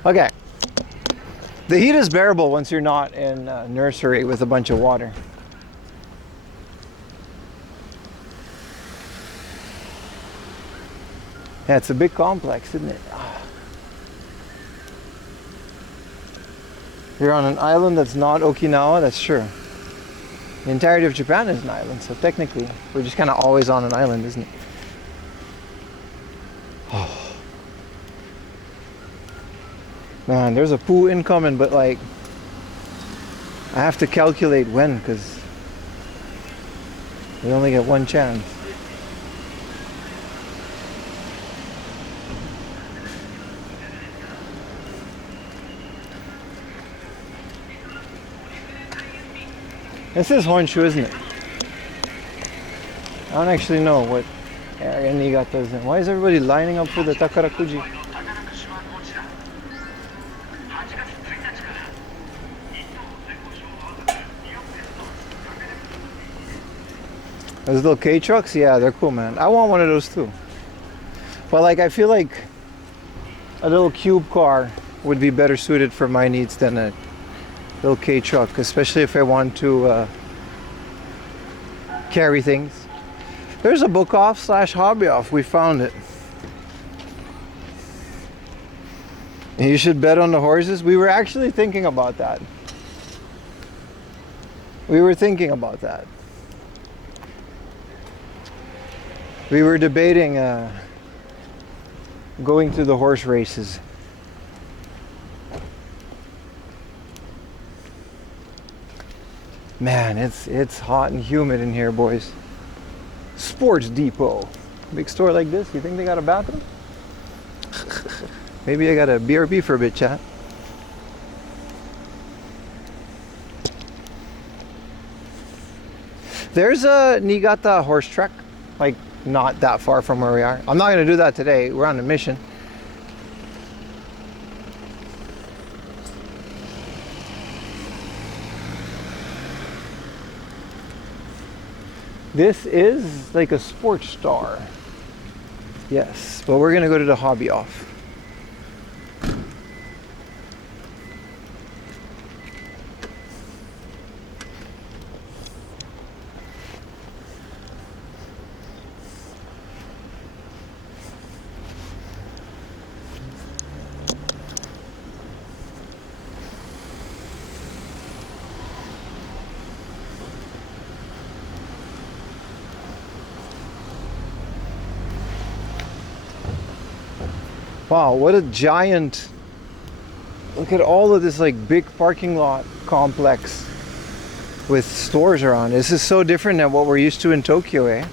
Okay. The heat is bearable once you're not in a nursery with a bunch of water. Yeah, it's a big complex, isn't it? You're on an island that's not Okinawa, that's true. The entirety of Japan is an island, so technically we're just kind of always on an island, isn't it? Oh. Man, there's a poo incoming, but like I have to calculate when, because we only get one chance. This is Honshu, isn't it? I don't actually know what area Niigata is in. Why is everybody lining up for the Takarakuji? Those little K-trucks? Yeah, they're cool, man. I want one of those too. But like, I feel like a little cube car would be better suited for my needs than a little K-truck, especially if I want to carry things. There's a book off slash hobby off. We found it. And you should bet on the horses. We were actually thinking about that. We were thinking about that. We were debating going to the horse races. Man, it's hot and humid in here, boys. Sports Depot. Big store like this, you think they got a bathroom? Maybe I got a BRB for a bit, chat. There's a Niigata horse track, like not that far from where we are. I'm not gonna do that today, we're on a mission. This is like a sports star. Yes, but we're gonna go to the hobby off. Wow, what a giant Look at all of this like big parking lot complex with stores around. This is so different than what we're used to in Tokyo, eh?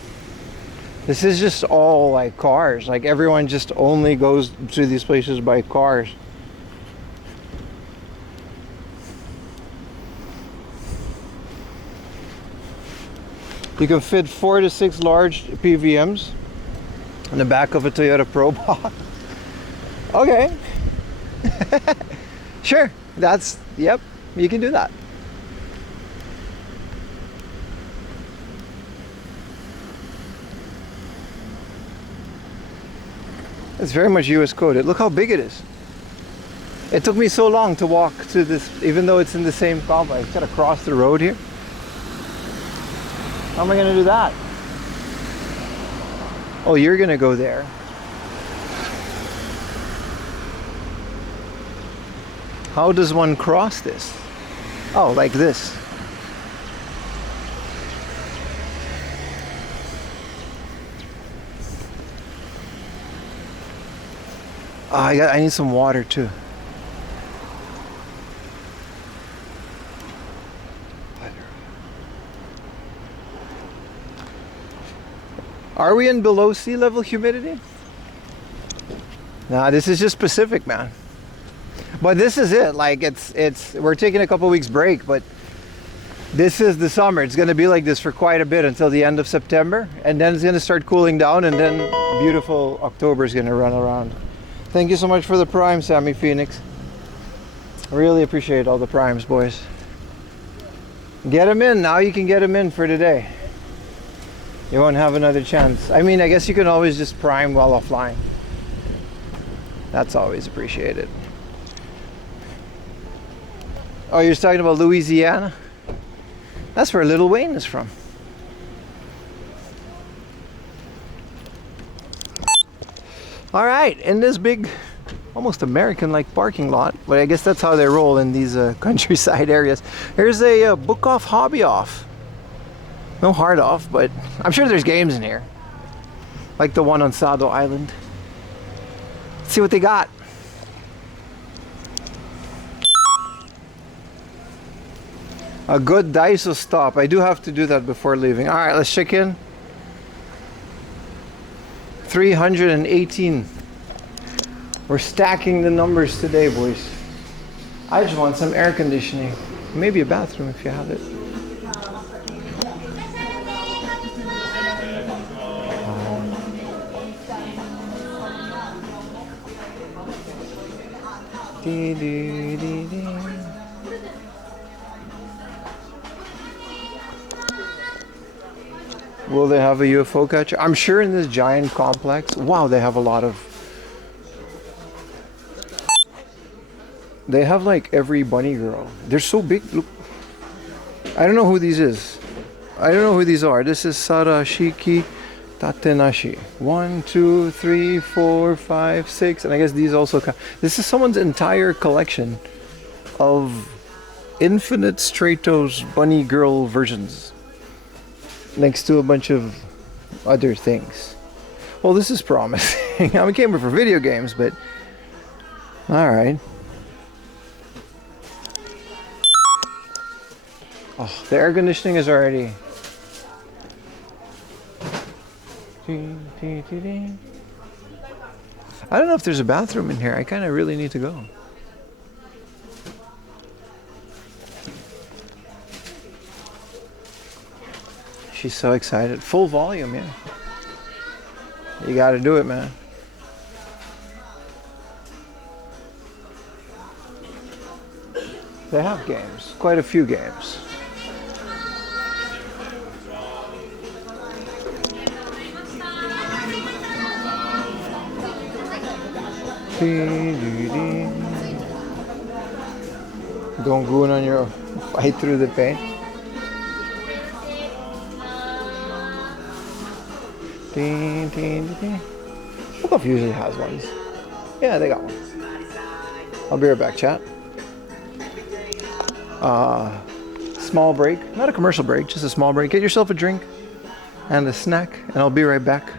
This is just all like cars. Like everyone just only goes to these places by cars. You can fit 4 to 6 large PVMs in the back of a Toyota Probox. Okay. Sure. Yep, you can do that. It's very much US coded. Look how big it is. It took me so long to walk to this, even though it's in the same complex. Gotta cross the road here. How am I gonna do that? Oh, you're gonna go there. How does one cross this? Oh, like this. Oh, I need some water too. Are we in below sea level humidity? Nah, this is just Pacific, man. But this is it. Like we're taking a couple weeks break, but this is the summer. It's gonna be like this for quite a bit until the end of September, and then it's gonna start cooling down, and then beautiful October is gonna run around. Thank you so much for the prime, Sammy Phoenix. I really appreciate all the primes, boys. Get them in. Now you can get them in for today. You won't have another chance. I mean, I guess you can always just prime while offline. That's always appreciated. Oh, you're talking about Louisiana? That's where Lil Wayne is from. All right, in this big, almost American-like parking lot, but I guess that's how they roll in these countryside areas. Here's a book off, hobby off. No hard off, but I'm sure there's games in here. Like the one on Sado Island. Let's see what they got. A good Daiso stop. I do have to do that before leaving. All right, let's check in. 318. We're stacking the numbers today, boys. I just want some air conditioning. Maybe a bathroom if you have it. Will they have a UFO catcher? I'm sure in this giant complex. Wow, they have a lot of... They have like every bunny girl. They're so big. Look. I don't know who these is. I don't know who these are. This is Sarashiki Tatenashi. 1, 2, 3, 4, 5, 6. And I guess these also count. This is someone's entire collection of Infinite Stratos bunny girl versions. Next to a bunch of other things. Well, this is promising. I came here for video games, but alright. Oh, the air conditioning is already... I don't know if there's a bathroom in here. I kind of really need to go. She's so excited. Full volume, yeah. You gotta do it, man. They have games. Quite a few games. Don't go on your fight through the pain. Book usually has ones. Yeah, they got one. I'll be right back, chat. Small break, not a commercial break, just a small break. Get yourself a drink and a snack, and I'll be right back.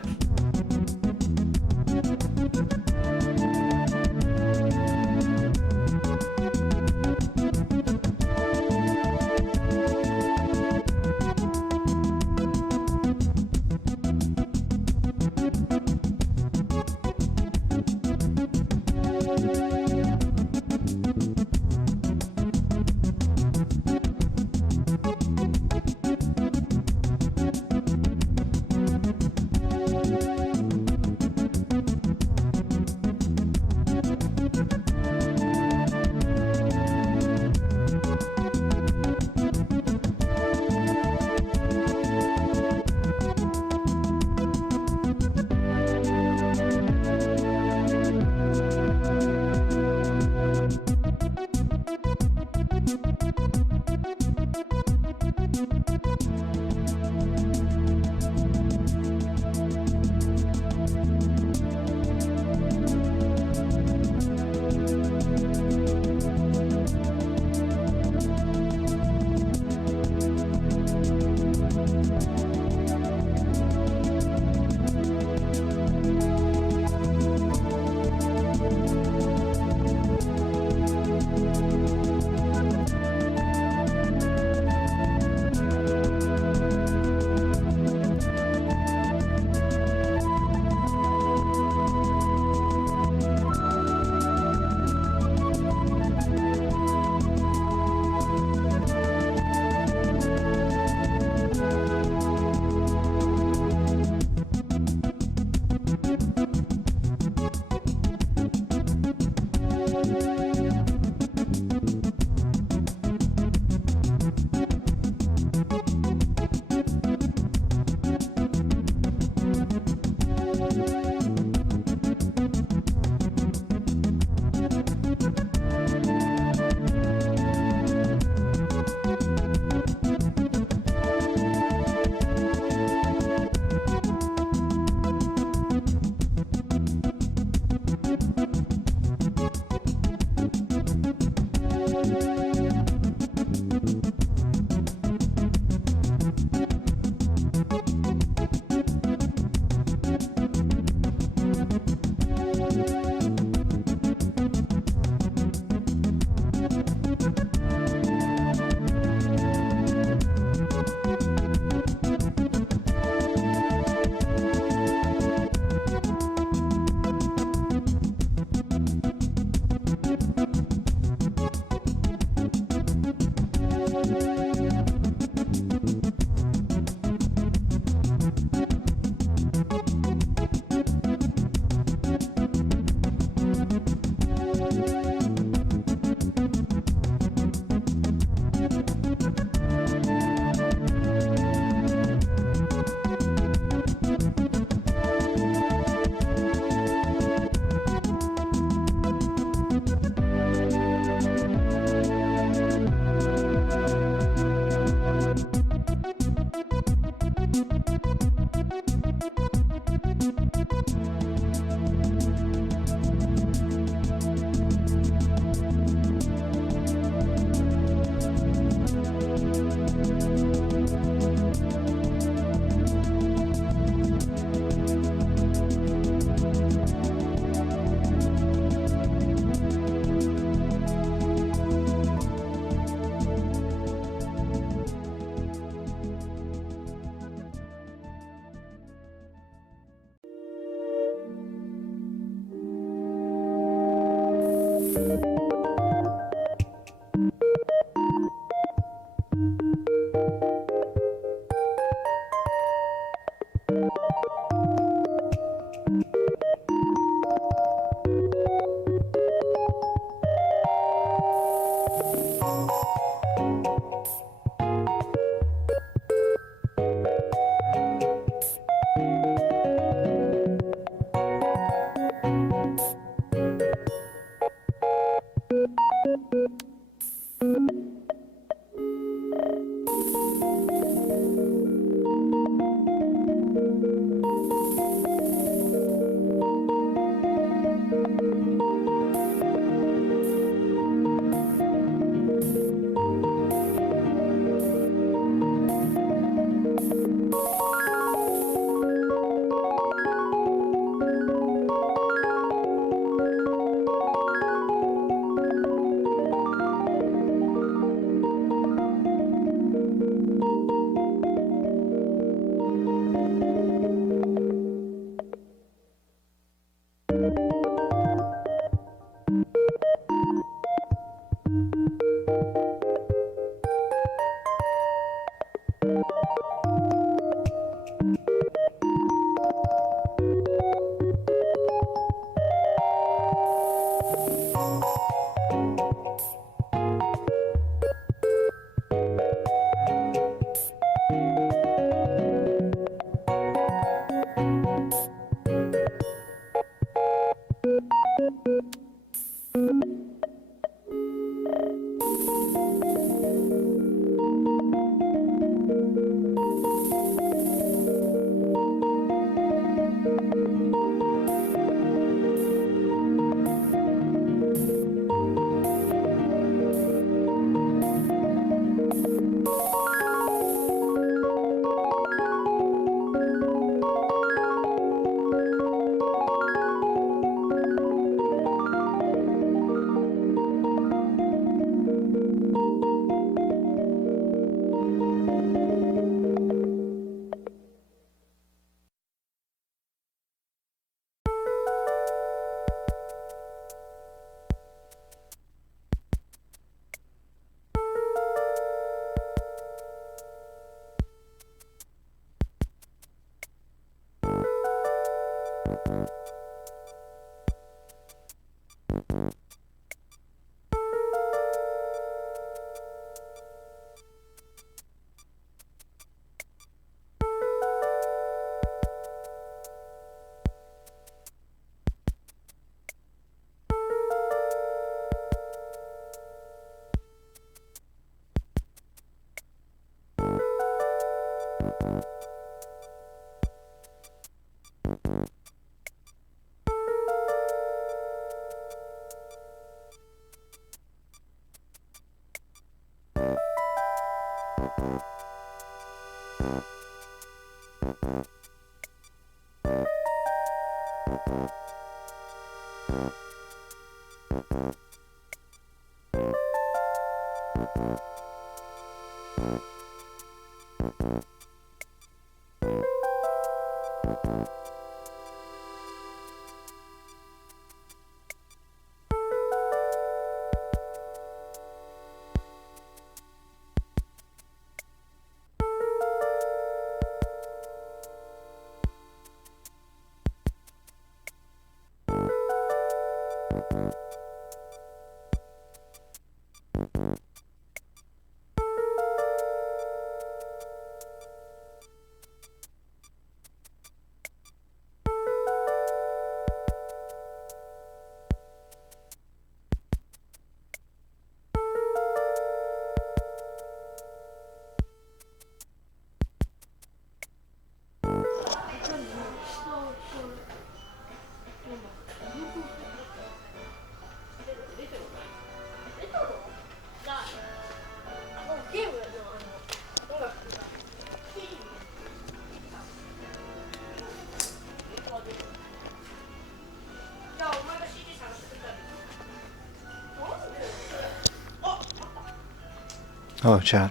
Oh, chat.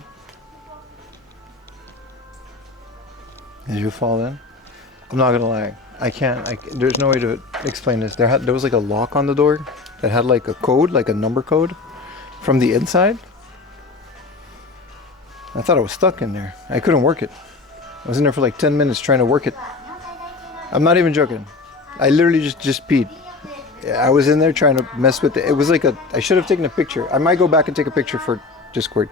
Did you fall in? I'm not gonna lie. I can't. There's no way to explain this. There was like a lock on the door that had like a code, like a number code, from the inside. I thought I was stuck in there. I couldn't work it. I was in there for like 10 minutes trying to work it. I'm not even joking. I literally just peed. I was in there trying to mess with it. It was like I should have taken a picture. I might go back and take a picture for Discord.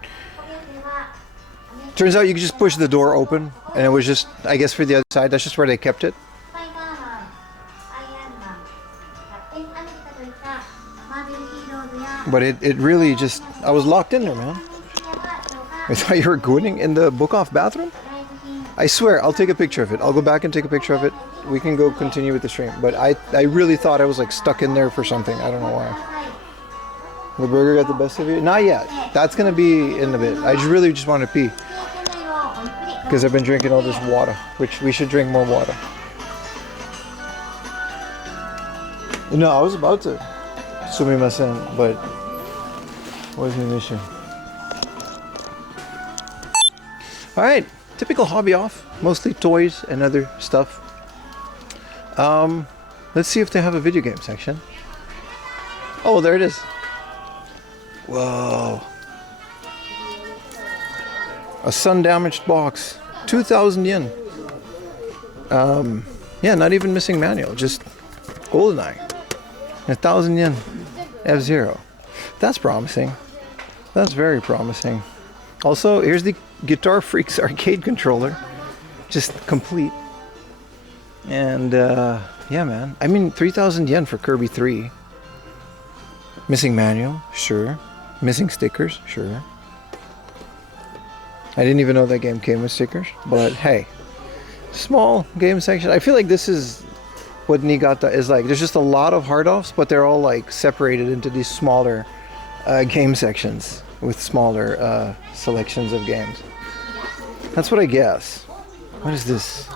Turns out you could just push the door open, and it was just, I guess, for the other side. That's just where they kept it. But it really just, I was locked in there, man. I thought you were gooning in the book-off bathroom? I swear, I'll take a picture of it. I'll go back and take a picture of it. We can go continue with the stream. But I really thought I was like stuck in there for something. I don't know why. The burger got the best of you? Not yet. That's going to be in a bit. I really just want to pee. Because I've been drinking all this water. Which we should drink more water. No, I was about to. Sumimasen, but wasn't an issue. Alright. Typical hobby off, mostly toys and other stuff. Let's see if they have a video game section. Oh, there it is. Whoa. A sun-damaged box. 2,000 yen. Yeah, not even missing manual, just GoldenEye. 1,000 yen. F-Zero. That's promising. That's very promising. Also, here's the Guitar Freaks arcade controller, just complete. And yeah, man. I mean, 3,000 yen for Kirby 3. Missing manual, sure. Missing stickers, sure. I didn't even know that game came with stickers, but hey, small game section. I feel like this is what Niigata is like. There's just a lot of hard-offs, but they're all like separated into these smaller game sections with smaller selections of games. That's what I guess. What is this?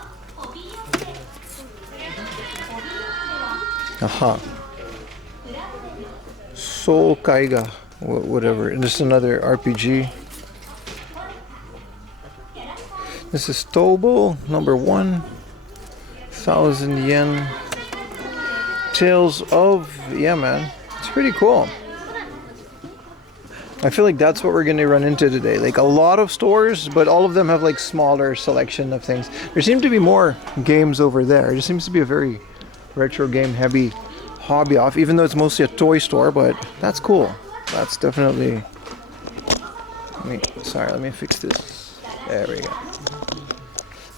Aha. Soul Kaiga. Whatever. And this is another RPG. This is Tobo, number 1. 1,000 yen. Tales of... Yeah, man. It's pretty cool. I feel like that's what we're going to run into today. Like a lot of stores, but all of them have like smaller selection of things. There seem to be more games over there. It just seems to be a very retro game heavy hobby off, even though it's mostly a toy store, but that's cool. That's definitely... Let me fix this. There we go.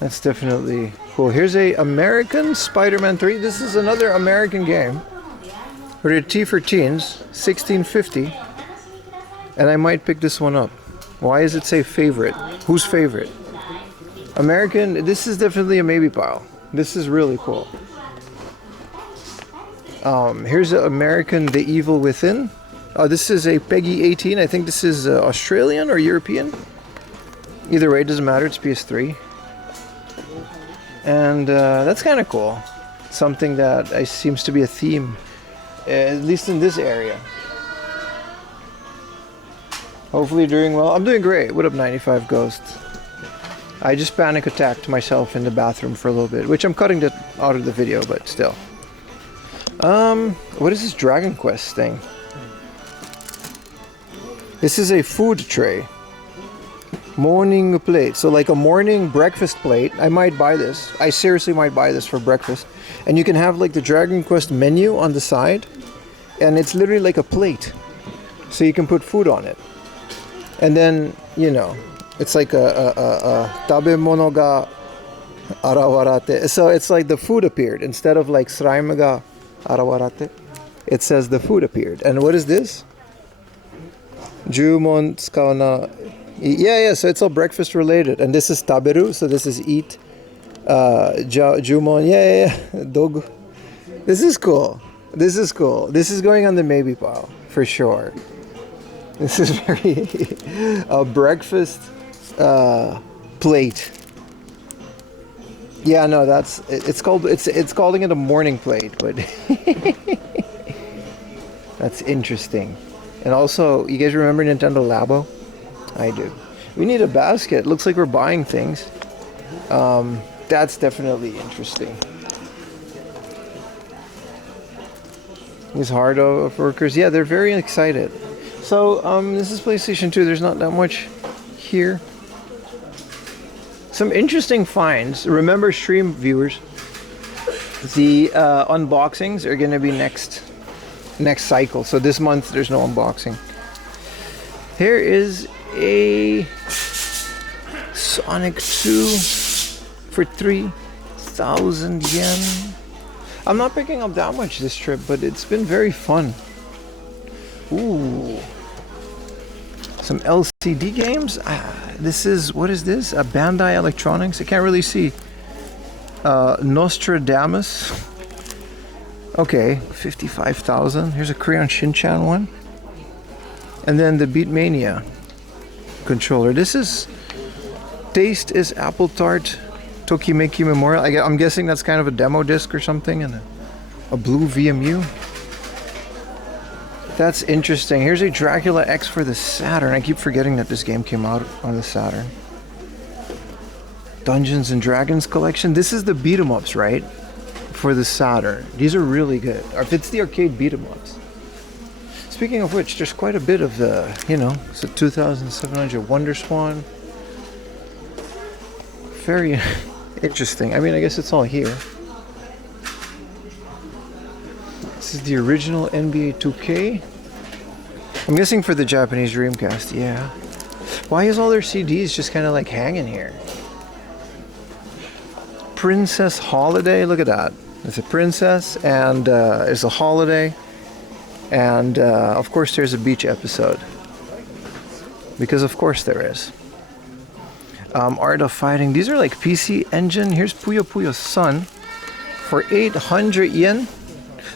That's definitely cool. Here's a American Spider-Man 3. This is another American game. Rated T for teens, 1650. And I might pick this one up. Why does it say favorite? Who's favorite? American, this is definitely a maybe pile. This is really cool. Here's an American The Evil Within. This is a Peggy 18. I think this is Australian or European. Either way, it doesn't matter. It's PS3. And that's kind of cool. Something that seems to be a theme, at least in this area. Hopefully you're doing well. I'm doing great. What up, 95 Ghosts? I just panic attacked myself in the bathroom for a little bit, which I'm cutting that out of the video, but still. What is this Dragon Quest thing? This is a food tray. Morning plate. So like a morning breakfast plate. I might buy this. I seriously might buy this for breakfast. And you can have like the Dragon Quest menu on the side. And it's literally like a plate. So you can put food on it. And then, you know, it's like a tabemono ga arawarate. So it's like the food appeared. Instead of like suraime ga arawarate, it says the food appeared. And what is this? Jumon tsukauna. Yeah, so it's all breakfast related. And this is taberu, so this is eat. Jumon, yeah. Dogu. This is cool. This is going on the maybe pile, for sure. This is very a breakfast plate. Yeah, no, it's calling it a morning plate, but that's interesting. And also, you guys remember Nintendo Labo? I do. We need a basket. Looks like we're buying things. That's definitely interesting. These hard workers, yeah, they're very excited. So this is PlayStation 2. There's not that much here. Some interesting finds. Remember, stream viewers, the unboxings are going to be next cycle. So this month there's no unboxing. Here is a Sonic 2 for 3,000 yen. I'm not picking up that much this trip, but it's been very fun. Ooh. Some LCD games. This is, what is this? A Bandai Electronics. I can't really see. Nostradamus. Okay, 55,000. Here's a Crayon Shin-chan one. And then the Beatmania controller. This is, taste is Apple Tart Tokimeki Memorial. I'm guessing that's kind of a demo disc or something, and a blue VMU. That's interesting. Here's a Dracula X for the Saturn. I keep forgetting that this game came out on the Saturn. Dungeons and Dragons collection. This is the beat 'em ups, right? For the Saturn. These are really good. Or if it's the arcade beat 'em ups. Speaking of which, there's quite a bit of the, it's a 2,700 Wonder Swan. Very interesting. I mean, I guess it's all here. This is the original NBA 2K. I'm guessing for the Japanese Dreamcast, yeah. Why is all their CDs just kind of like hanging here? Princess Holiday, look at that. It's a princess, and it's a holiday, and of course there's a beach episode. Because of course there is. Art of Fighting. These are like PC Engine. Here's Puyo Puyo's Son for 800 yen.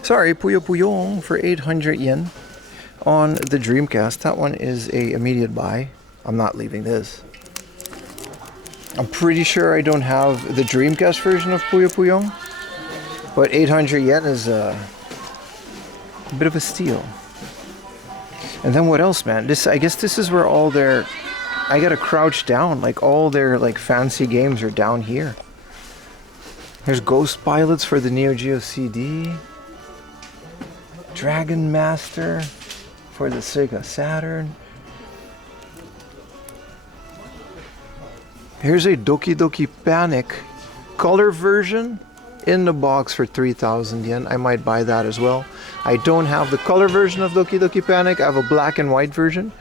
Sorry, Puyo Puyo for 800 yen on the Dreamcast. That one is a immediate buy. I'm not leaving this. I'm pretty sure I don't have the Dreamcast version of Puyo Puyo, but 800 yen is a bit of a steal. And then what else, man? I guess this is where all their, I gotta crouch down, like all their like fancy games are down here. Here's Ghost Pilots for the Neo Geo CD. Dragon Master for the Sega Saturn. Here's a Doki Doki Panic color version in the box for 3,000 yen. I might buy that as well. I don't have the color version of Doki Doki Panic. I have a black and white version.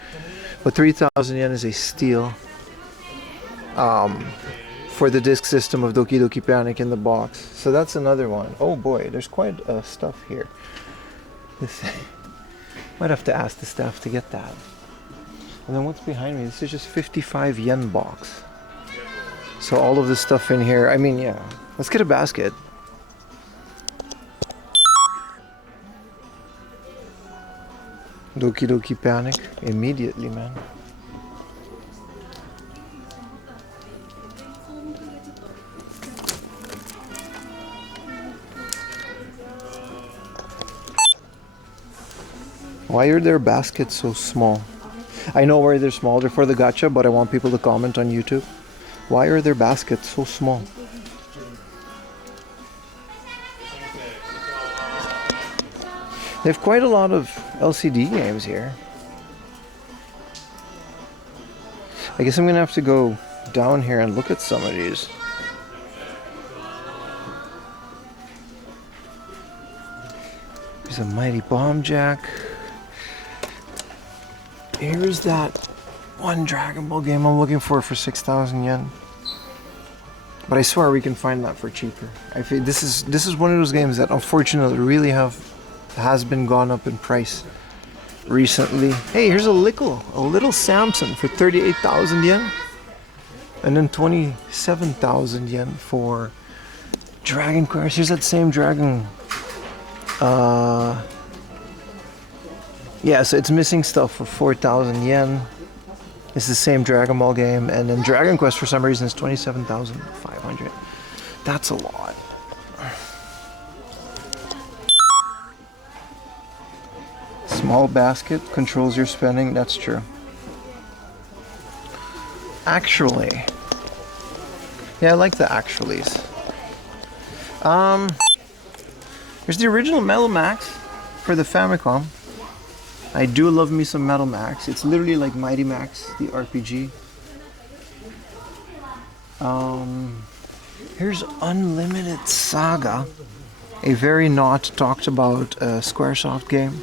But 3,000 yen is a steal for the disc system of Doki Doki Panic in the box. So that's another one. Oh boy, there's quite stuff here. This might have to ask the staff to get that. And then what's behind me? This is just 55 yen box. So all of this stuff in here, I mean, yeah. Let's get a basket. Doki Doki Panic immediately, man. Why are their baskets so small? I know why they're small. They're for the gacha, but I want people to comment on YouTube. Why are their baskets so small? They have quite a lot of LCD games here. I guess I'm gonna have to go down here and look at some of these. There's a Mighty Bomb Jack. Here's that one Dragon Ball game I'm looking for 6,000 yen. But I swear we can find that for cheaper. I feel this is one of those games that unfortunately really has been gone up in price recently. Hey, here's a little Samson for 38,000 yen. And then 27,000 yen for Dragon Quest. Here's that same Dragon. Yeah, so it's missing stuff for 4,000 yen. It's the same Dragon Ball game. And then Dragon Quest for some reason is 27,500. That's a lot. Small basket controls your spending. That's true. Actually. Yeah, I like the actuallys. There's the original Metal Max for the Famicom. I do love me some Metal Max. It's literally like Mighty Max, the RPG. Here's Unlimited Saga, a very not talked about Squaresoft game.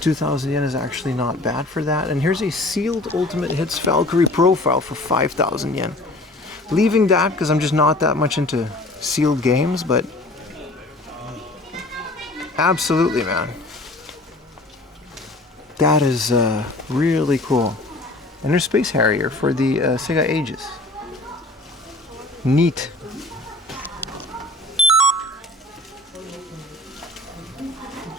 2,000 yen is actually not bad for that. And here's a sealed Ultimate Hits Valkyrie profile for 5,000 yen. Leaving that because I'm just not that much into sealed games, but absolutely, man. That is really cool. And there's Space Harrier for the Sega Ages. Neat.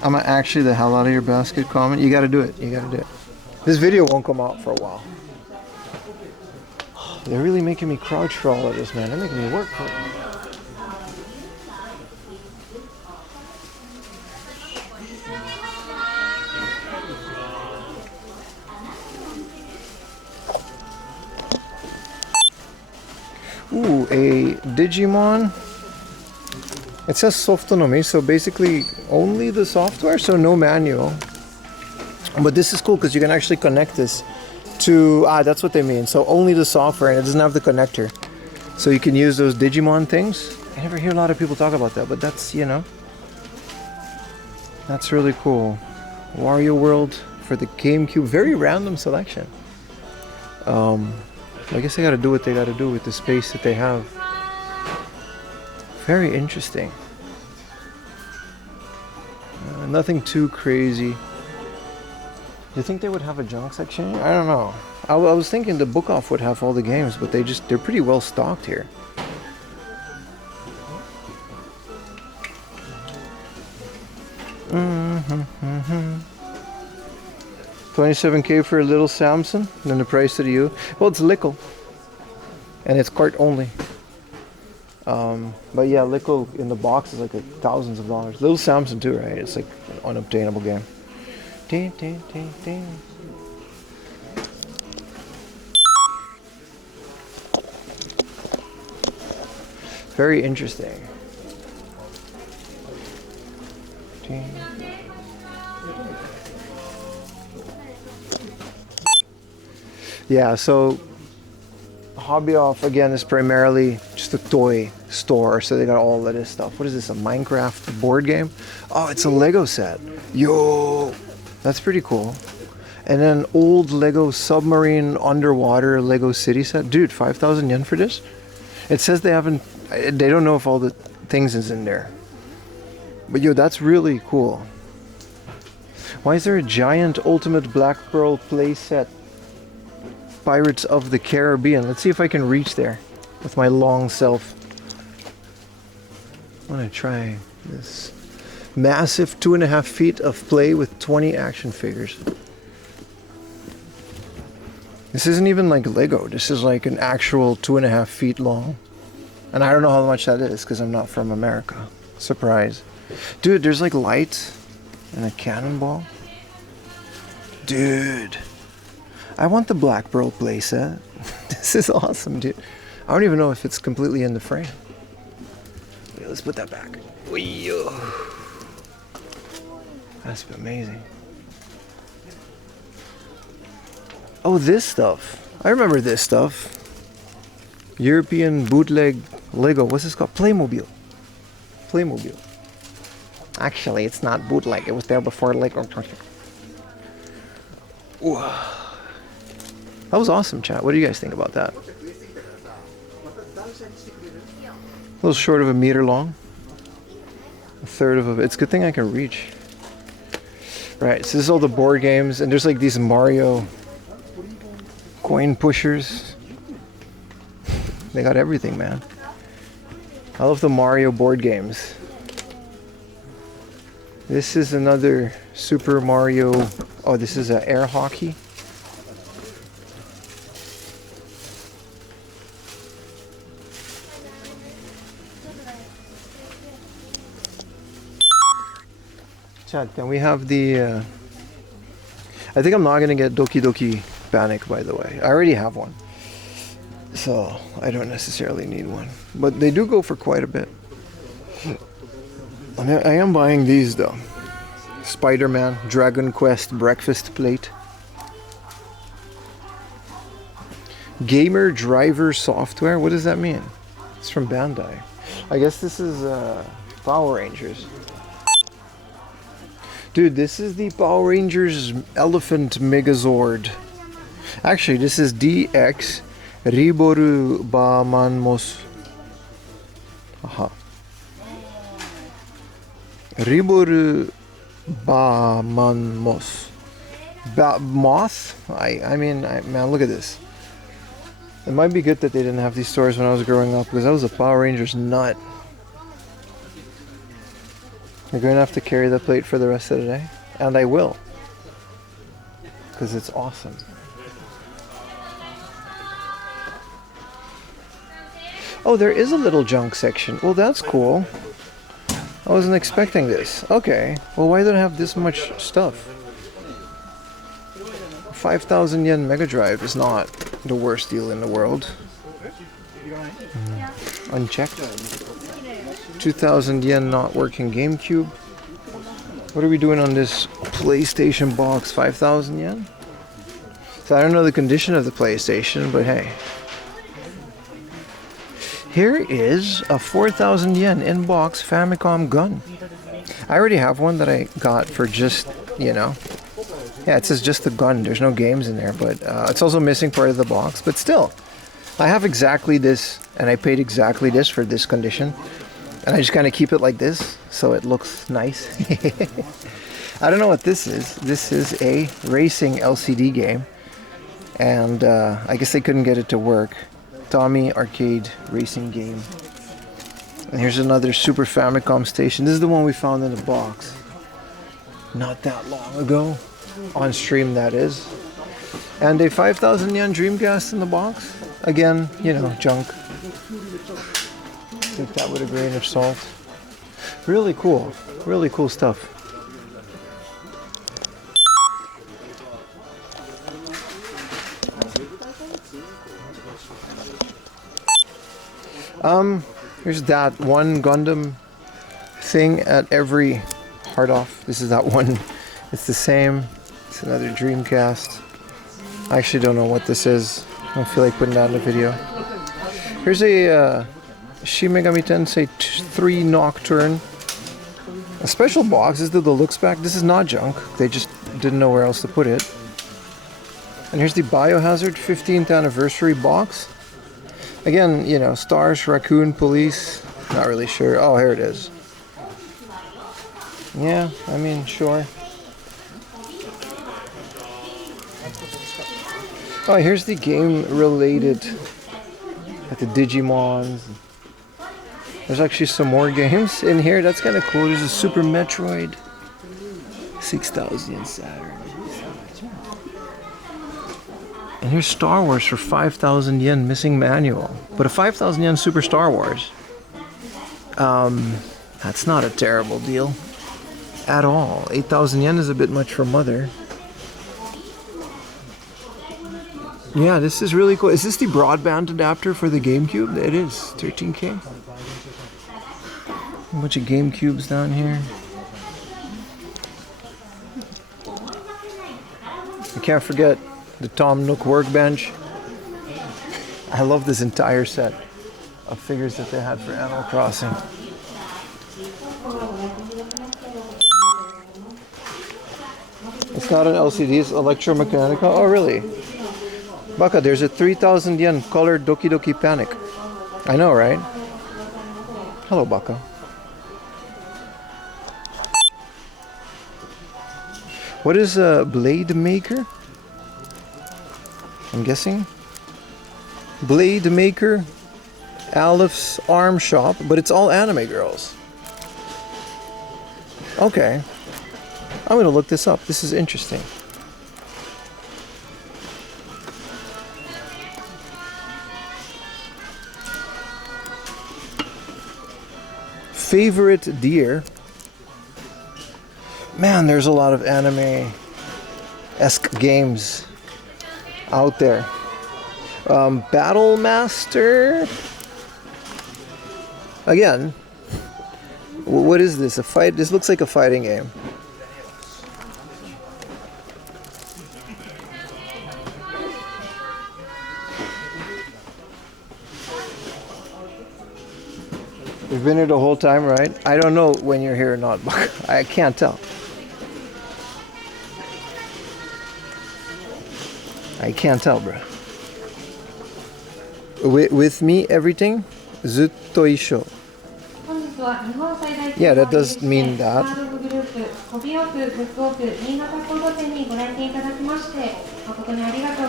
I'm actually the hell out of your basket comment. You gotta do it. You gotta do it. This video won't come out for a while. They're really making me crouch for all of this, man. They're making me work for it. Ooh, a Digimon. It says Softonomi, so basically only the software, so no manual. But this is cool because you can actually connect this to, that's what they mean. So only the software, and it doesn't have the connector. So you can use those Digimon things. I never hear a lot of people talk about that, but that's, you know, that's really cool. Wario World for the GameCube, very random selection. I guess they gotta do what they gotta do with the space that they have. Very interesting. Nothing too crazy. You think they would have a junk section? I don't know. I was thinking the book off would have all the games, but they're pretty well stocked here. Mm-hmm. 27K for a little Samson, and then the price to the U. Well, it's Lickle, and it's cart only. But yeah, Lickle in the box is like thousands of dollars. Little Samson too, right? It's like an unobtainable game. Ding, ding, ding, ding. Very interesting. Ding. Yeah, so Hobby Off again is primarily just a toy store, so they got all of this stuff. What is this, a Minecraft board game? Oh, it's a Lego set. Yo, that's pretty cool. And then old Lego submarine underwater Lego city set. Dude, 5,000 yen for this? It says they don't know if all the things is in there. But yo, that's really cool. Why is there a giant Ultimate Black Pearl play set? Pirates of the Caribbean. Let's see if I can reach there with my long self. I'm gonna try this. Massive 2.5 feet of play with 20 action figures. This isn't even like Lego. This is like an actual 2.5 feet long. And I don't know how much that is because I'm not from America. Surprise. Dude, there's like lights and a cannonball. Dude. I want the Black Pearl playset. This is awesome, dude. I don't even know if it's completely in the frame. Wait, let's put that back. That's amazing. Oh, this stuff. I remember this stuff. European bootleg Lego. What's this called? Playmobil. Playmobil. Actually, it's not bootleg. It was there before Lego. Ooh. That was awesome, chat. What do you guys think about that? A little short of a meter long. A third of it's a good thing I can reach. Right, so this is all the board games, and there's like these Mario coin pushers. They got everything, man. I love the Mario board games. This is another Super Mario. Oh, this is a air hockey. Chad, can we have the... I think I'm not going to get Doki Doki Panic, by the way. I already have one. So I don't necessarily need one. But they do go for quite a bit. I am buying these though. Spider-Man Dragon Quest breakfast plate. Gamer driver software. What does that mean? It's from Bandai. I guess this is Power Rangers. Dude, this is the Power Rangers Elephant Megazord. Actually, this is DX Riboru Bamanmos. Aha. Riboru Bamanmos. Moth? I mean, man, look at this. It might be good that they didn't have these stores when I was growing up, because I was a Power Rangers nut. You're going to have to carry the plate for the rest of the day. And I will. Because it's awesome. Oh, there is a little junk section. Well, that's cool. I wasn't expecting this. Okay. Well, why do I have this much stuff? 5,000 yen Mega Drive is not the worst deal in the world. Unchecked. 2,000 yen not working GameCube. What are we doing on this PlayStation box? 5,000 yen? So I don't know the condition of the PlayStation, but hey. Here is a 4,000 yen in-box Famicom gun. I already have one that I got for just, you know. Yeah, it says just the gun. There's no games in there, but it's also missing part of the box. But still, I have exactly this, and I paid exactly this for this condition. And I just kind of keep it like this, so it looks nice. I don't know what this is. This is a racing LCD game. And I guess they couldn't get it to work. Tommy arcade racing game. And here's another Super Famicom station. This is the one we found in the box not that long ago. On stream, that is. And a 5,000 yen Dreamcast in the box. Again, you know, junk. Take that with a grain of salt. Really cool. Really cool stuff. Here's that one Gundam thing at every Hard Off. This is that one. It's the same. It's another Dreamcast. I actually don't know what this is. I don't feel like putting that in the video. Here's a Shin Megami Tensei 3 Nocturne. A special box. This is the deluxe pack. This is not junk. They just didn't know where else to put it. And here's the Biohazard 15th anniversary box. Again, you know, Stars, Raccoon, Police. Not really sure. Oh, here it is. Yeah, I mean, sure. Oh, here's the game related. Like the Digimons. There's actually some more games in here. That's kind of cool. There's a Super Metroid. 6,000 yen Saturn. And here's Star Wars for 5,000 yen missing manual. But a 5,000 yen Super Star Wars. That's not a terrible deal. At all. 8,000 yen is a bit much for Mother. Yeah, this is really cool. Is this the broadband adapter for the GameCube? It is. 13K. A bunch of GameCubes down here. I can't forget the Tom Nook workbench. I love this entire set of figures that they had for Animal Crossing. It's not an LCD, it's electromechanical. Oh, really? Baka, there's a 3,000 yen colored Doki Doki Panic. I know, right? Hello, Baka. What is a Blade Maker? I'm guessing. Blade Maker, Alepht's Arm Shop, but it's all anime girls. Okay. I'm gonna look this up. This is interesting. Favorite deer. Man, there's a lot of anime-esque games out there. Battle Master. Again, what is this? A fight? This looks like a fighting game. You've been here the whole time, right? I don't know when you're here or not. I can't tell. I can't tell, bro. With me, everything? Zutto isho. Yeah, that does mean that.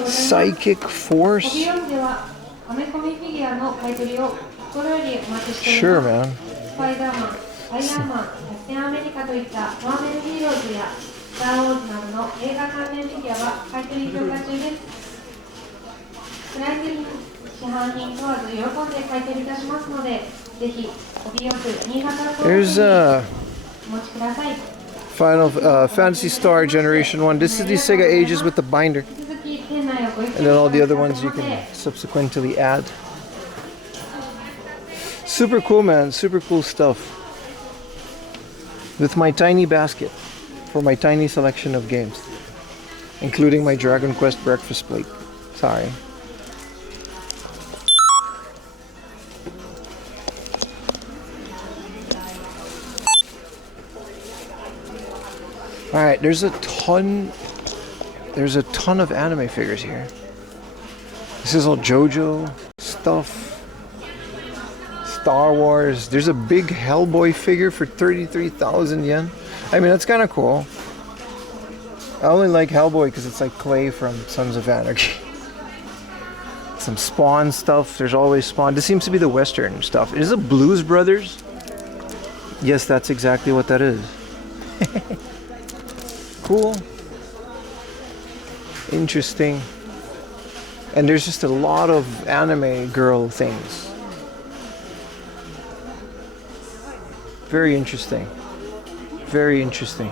Psychic Force? Sure, man. There's a Final Fantasy Star Generation 1. This is the Sega Ages with the binder. And then all the other ones you can subsequently add. Super cool, man. Super cool stuff. With my tiny basket for my tiny selection of games, including my Dragon Quest breakfast plate. Sorry. All right, there's a ton of anime figures here. This is all JoJo stuff. Star Wars. There's a big Hellboy figure for 33,000 yen. I mean, that's kind of cool. I only like Hellboy because it's like Clay from Sons of Anarchy. Some Spawn stuff. There's always Spawn. This seems to be the Western stuff. Is it Blues Brothers? Yes, that's exactly what that is. Cool. Interesting. And there's just a lot of anime girl things. Very interesting. Very interesting.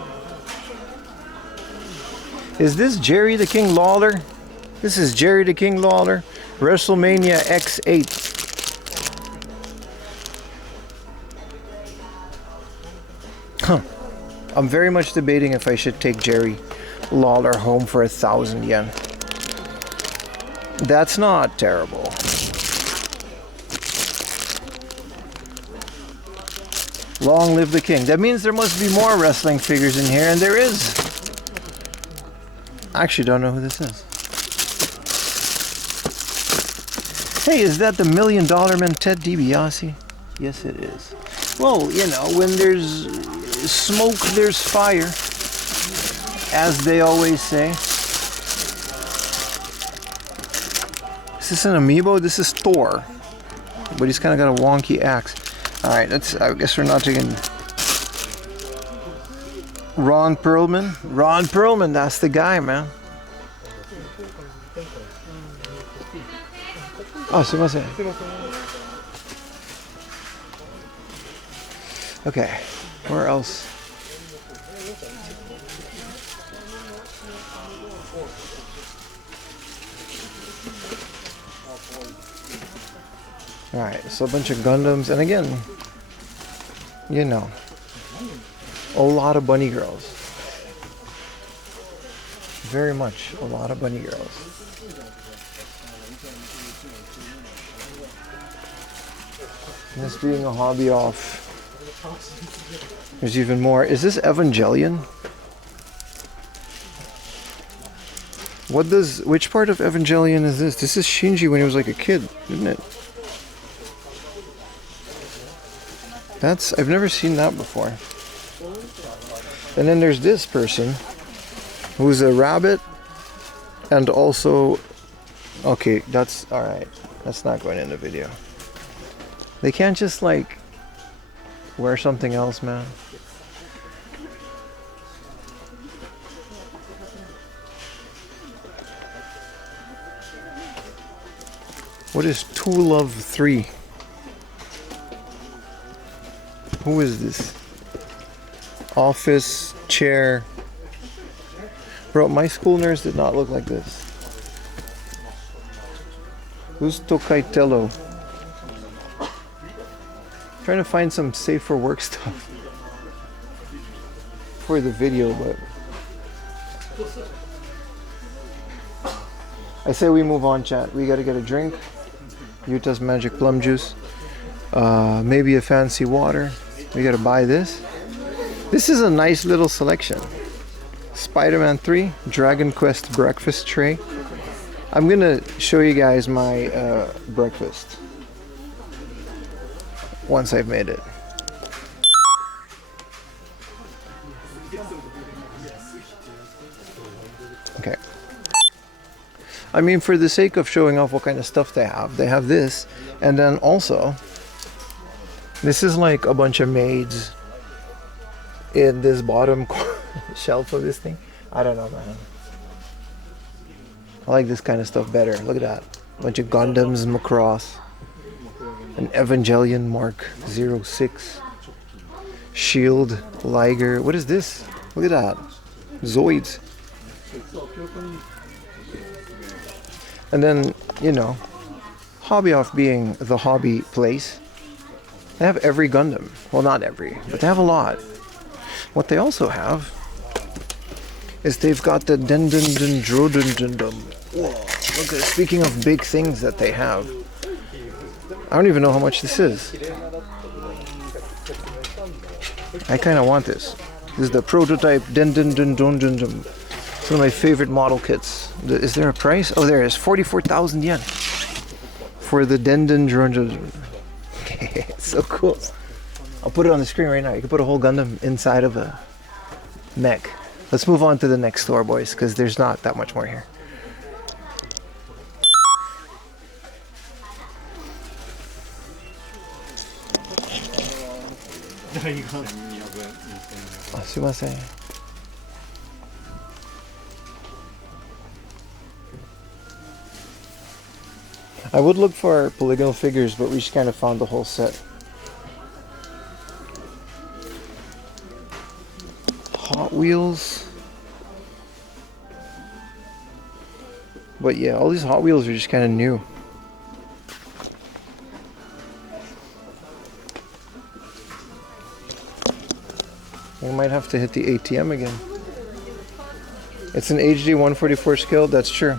Is this Jerry the King Lawler? This is Jerry the King Lawler. WrestleMania X8. Huh. I'm very much debating if I should take Jerry Lawler home for 1,000 yen. That's not terrible. Long live the king. That means there must be more wrestling figures in here, and there is. I actually don't know who this is. Hey, is that the $1 Million Man Ted DiBiase? Yes, it is. Well, you know, when there's smoke, there's fire, as they always say. Is this an amiibo? This is Thor, but he's kind of got a wonky axe. All right, I guess we're not taking Ron Perlman. Ron Perlman, that's the guy, man. Oh, sumimasen. Okay, where else? Alright, so a bunch of Gundams, and again, you know, a lot of bunny girls. Very much a lot of bunny girls. And this being a hobby off, there's even more. Is this Evangelion? Which part of Evangelion is this? This is Shinji when he was like a kid, isn't it? I've never seen that before. And then there's this person who's a rabbit and also, okay, that's alright. That's not going in the video. They can't just like wear something else, man. What is Tool Love 3? Who is this? Office chair. Bro, my school nurse did not look like this. Who's Tokaitello? Trying to find some safe for work stuff for the video, but I say we move on, chat. We gotta get a drink. Utah's Magic Plum Juice. Maybe a fancy water. We gotta buy this. This is a nice little selection. Spider-Man 3, Dragon Quest breakfast tray. I'm gonna show you guys my breakfast once I've made it. Okay. I mean, for the sake of showing off what kind of stuff they have this, and then also, this is like a bunch of maids in this bottom shelf of this thing. I don't know, man. I like this kind of stuff better. Look at that. Bunch of Gundams, Macross. An Evangelion Mark 06. Shield, Liger. What is this? Look at that. Zoids. And then, you know, Hobby Off being the hobby place, they have every Gundam. Well, not every, but they have a lot. What they also have is they've got the Dendendendrodendendum. Whoa, look at, speaking of big things that they have. I don't even know how much this is. I kind of want this. This is the prototype Dendendendrodendendum. It's one of my favorite model kits. Is there a price? Oh, there is. 44,000 yen for the Dendendrodendendum. It's so cool. I'll put it on the screen right now. You can put a whole Gundam inside of a mech. Let's move on to the next store, boys, because there's not that much more here. Sumimasen. I would look for polygonal figures, but we just kind of found the whole set. Hot Wheels. But yeah, all these Hot Wheels are just kind of new. We might have to hit the ATM again. It's an HD 144 scale, that's true.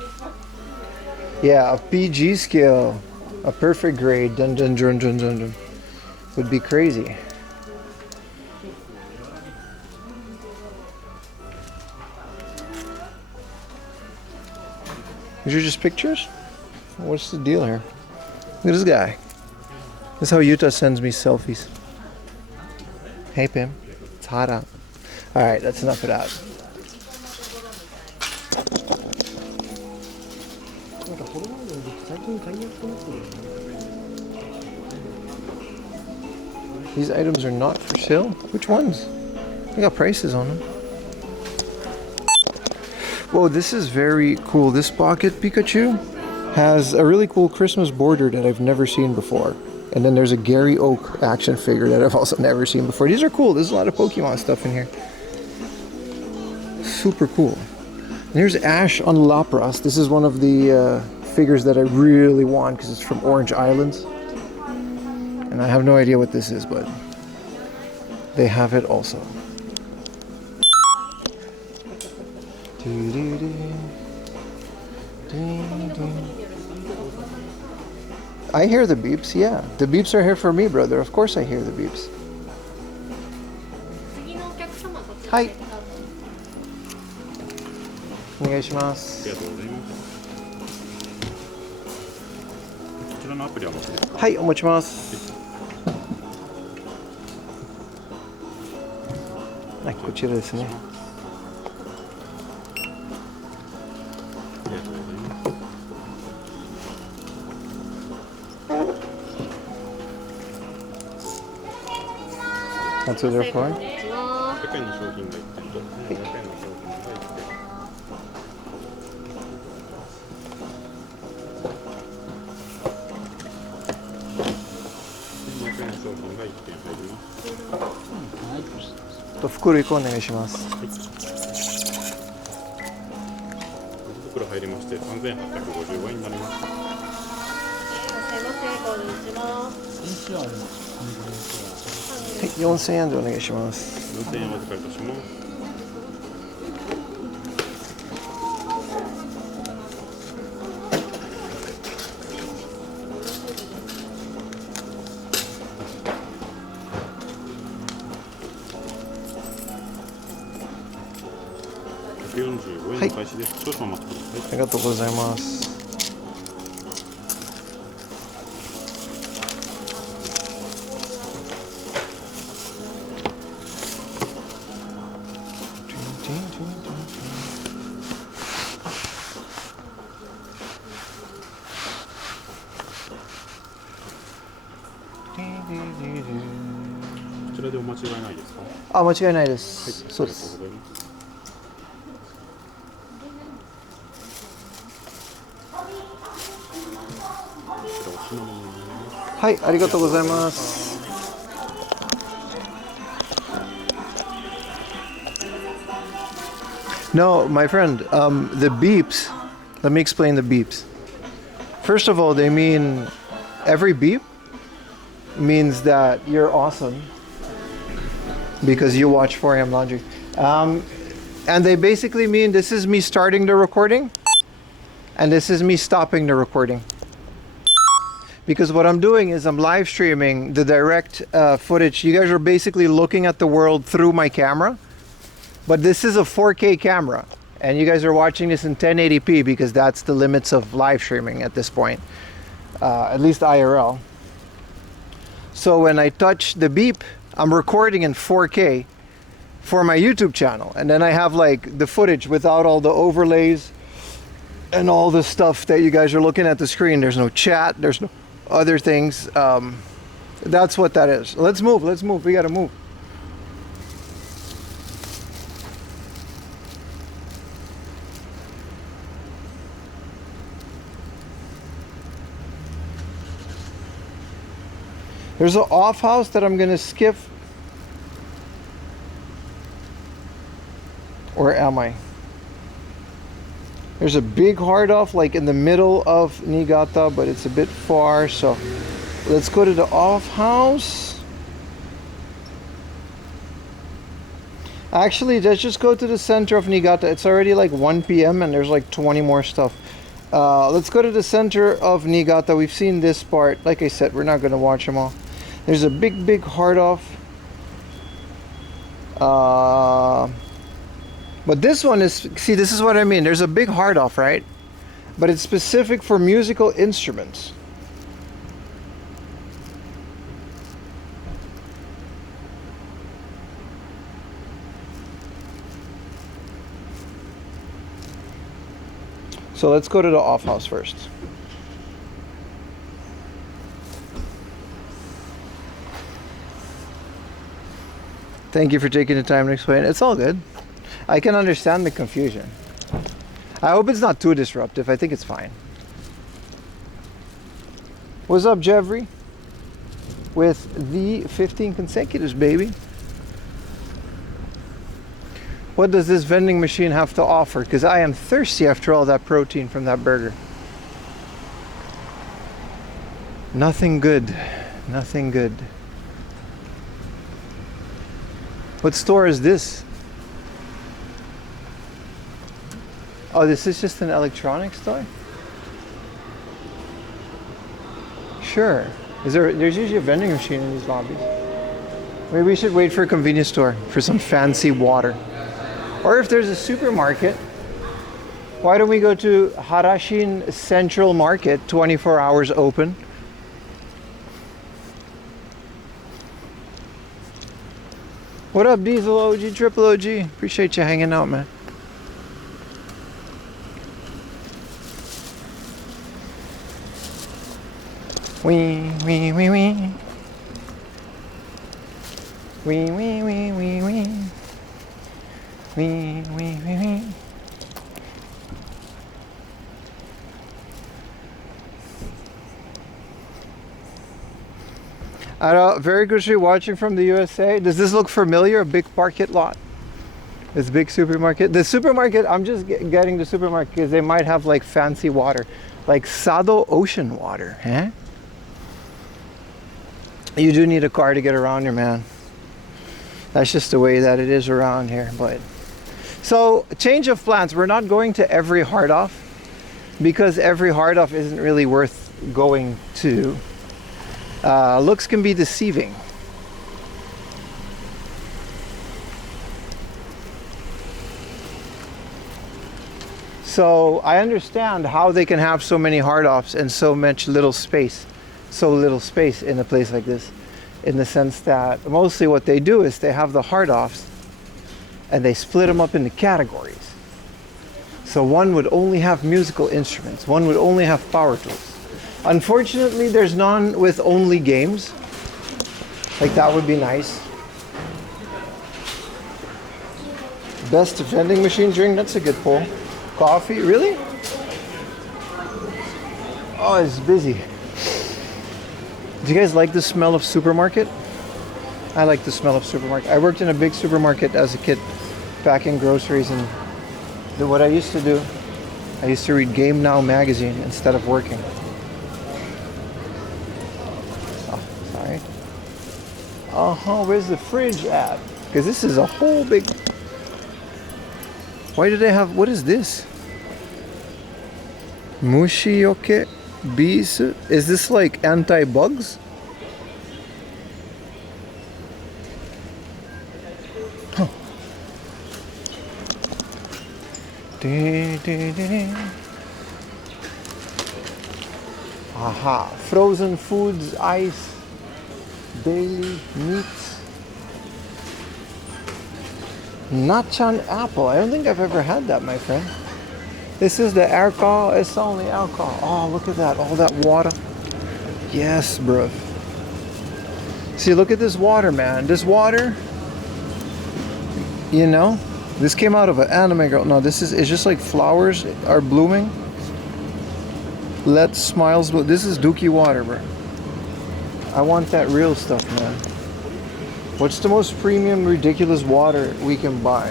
Yeah, a PG scale, a perfect grade, would be crazy. These are just pictures? What's the deal here? Look at this guy. This is how Utah sends me selfies. Hey Pim, it's hot out. Alright, that's enough of that. These items are not for sale? Which ones? They got prices on them. Whoa, this is very cool. This pocket Pikachu has a really cool Christmas border that I've never seen before. And then there's a Gary Oak action figure that I've also never seen before. These are cool. There's a lot of Pokemon stuff in here. Super cool. And here's Ash on Lapras. This is one of the figures that I really want because it's from Orange Islands. And I have no idea what this is, but they have it also. I hear the beeps, yeah. The beeps are here for me, brother. Of course I hear the beeps. Hi. お願いします。ありがとうございます。こちらのアプリはお持ちですか？はい、お持ちます。はい、こちらですね。That's what they're for? 100円の商品が1点と200円の商品が1点。200円の商品が1点入ります。袋1個お願いします。はい。袋入りまして3855円になります。いませ、こんにちは。はい、4000円でお願いします。4000円お預かりいたします。145円の開始です。少々お待ちください。ありがとうございます。こちらでお間違いないですか？あ、間違いないです。そうです。はい、ありがとうございます。No, my friend, the beeps, let me explain the beeps. First of all, they mean every beep means that you're awesome because you watch 4am Laundry. And they basically mean this is me starting the recording and this is me stopping the recording. Because what I'm doing is I'm live streaming the direct footage. You guys are basically looking at the world through my camera. But this is a 4K camera. And you guys are watching this in 1080p because that's the limits of live streaming at this point. At least IRL. So when I touch the beep, I'm recording in 4K for my YouTube channel. And then I have like the footage without all the overlays and all the stuff that you guys are looking at the screen. There's no chat, there's no other things. That's what that is. Let's move, we gotta move. There's an off house that I'm gonna skip. Or am I? There's a big hard off like in the middle of Niigata, but it's a bit far, so let's go to the off house. Actually, let's just go to the center of Niigata. It's already like 1 p.m. and there's like 20 more stuff. Let's go to the center of Niigata. We've seen this part. Like I said, we're not going to watch them all. There's a big hard off. But this one is, see, this is what I mean. There's a big hard off, right? But it's specific for musical instruments. So let's go to the off house first. Thank you for taking the time to explain. It's all good. I can understand the confusion. I hope it's not too disruptive. I think it's fine. What's up, Jeffrey? With the 15 consecutives, baby. What does this vending machine have to offer? Because I am thirsty after all that protein from that burger. Nothing good. Nothing good. What store is this? Oh, this is just an electronics store? Sure. There's usually a vending machine in these lobbies. Maybe we should wait for a convenience store for some fancy water. Or if there's a supermarket, why don't we go to Harashin Central Market, 24 hours open? What up, Diesel OG, Triple OG? Appreciate you hanging out, man. Wee, wee, wee, wee. Wee, wee, wee, wee, wee. Wee, wee, wee, wee. Very good street watching from the USA. Does this look familiar? A big market lot. This big supermarket. The supermarket, I'm just getting the supermarket because they might have like fancy water. Like Sado ocean water, huh? You do need a car to get around here, man. That's just the way that it is around here. But so, change of plans. We're not going to every hard off because every hard off isn't really worth going to. Looks can be deceiving. So I understand how they can have so many hard offs and so little space in a place like this, in the sense that mostly what they do is they have the hard offs and they split them up into categories. So one would only have musical instruments, one would only have power tools. Unfortunately, there's none with only games. Like, that would be nice. Best vending machine drink, that's a good pull. Coffee, really? Oh, it's busy. Do you guys like the smell of supermarket? I like the smell of supermarket. I worked in a big supermarket as a kid, packing groceries, and what I used to do, I used to read Game Now magazine instead of working. Oh, sorry. Where's the fridge at? Because this is a whole big... Why do they have... What is this? Mushioke bees? Is this like anti-bugs? Huh. Aha. Frozen foods, ice, daily meats. Nachan apple. I don't think I've ever had that, my friend. This is the alcohol. It's only alcohol. Oh, look at that. All that water. Yes, bro. See, look at this water, man. This water, you know, this came out of an anime girl. No, it's just like flowers are blooming. Let smiles bloom. This is Dookie water, bro. I want that real stuff, man. What's the most premium, ridiculous water we can buy?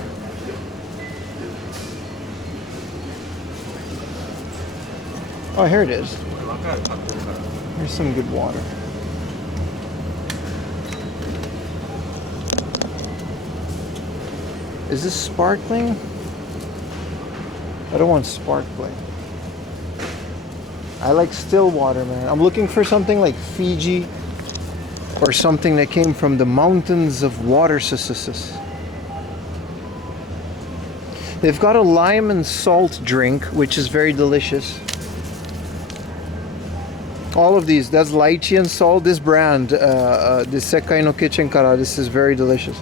Oh, here it is. Here's some good water. Is this sparkling? I don't want sparkling. I like still water, man. I'm looking for something like Fiji or something that came from the mountains of water. They've got a lime and salt drink, which is very delicious. All of these, that's lychee and salt. This brand, the Sekai no Kitchen Kara, this is very delicious.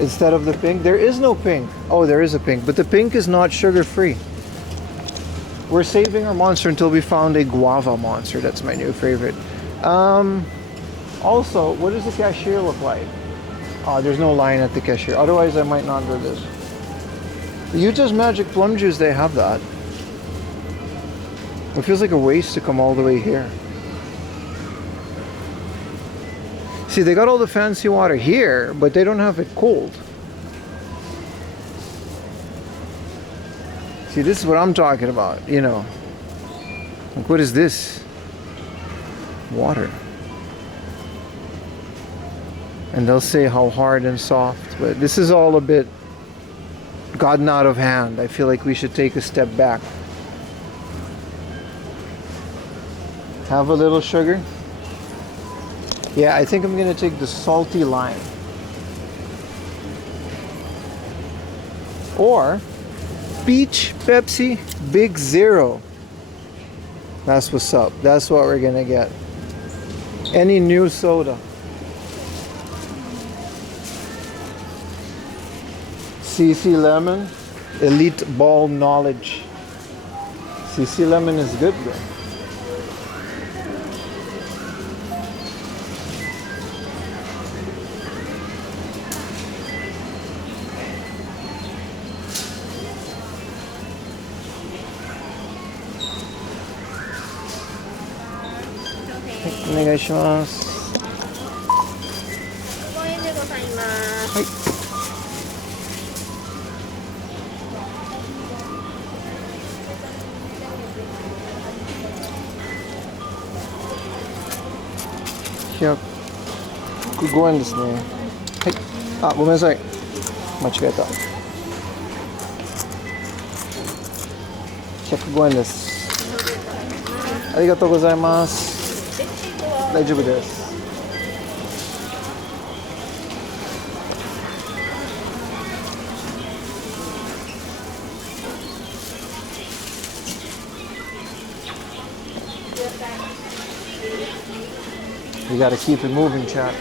Instead of the pink, there is no pink. Oh, there is a pink, but the pink is not sugar-free. We're saving our monster until we found a guava monster. That's my new favorite. Also, what does the cashier look like? Oh, there's no line at the cashier. Otherwise, I might not do this. Utah's Magic Plum Juice, they have that. It feels like a waste to come all the way here. See, they got all the fancy water here, but they don't have it cold. See, this is what I'm talking about, you know. Like, what is this? Water. And they'll say how hard and soft, but this is all a bit gotten out of hand. I feel like we should take a step back. Have a little sugar. Yeah, I think I'm gonna take the salty lime. Or peach Pepsi Big Zero. That's what's up. That's what we're gonna get. Any new soda. CC Lemon, Elite Ball Knowledge. CC Lemon is good, bro. 105円ですね。はい。あ、ごめんなさい。間違えた。105円です。ありがとうございます。大丈夫です。You gotta keep it moving, chat.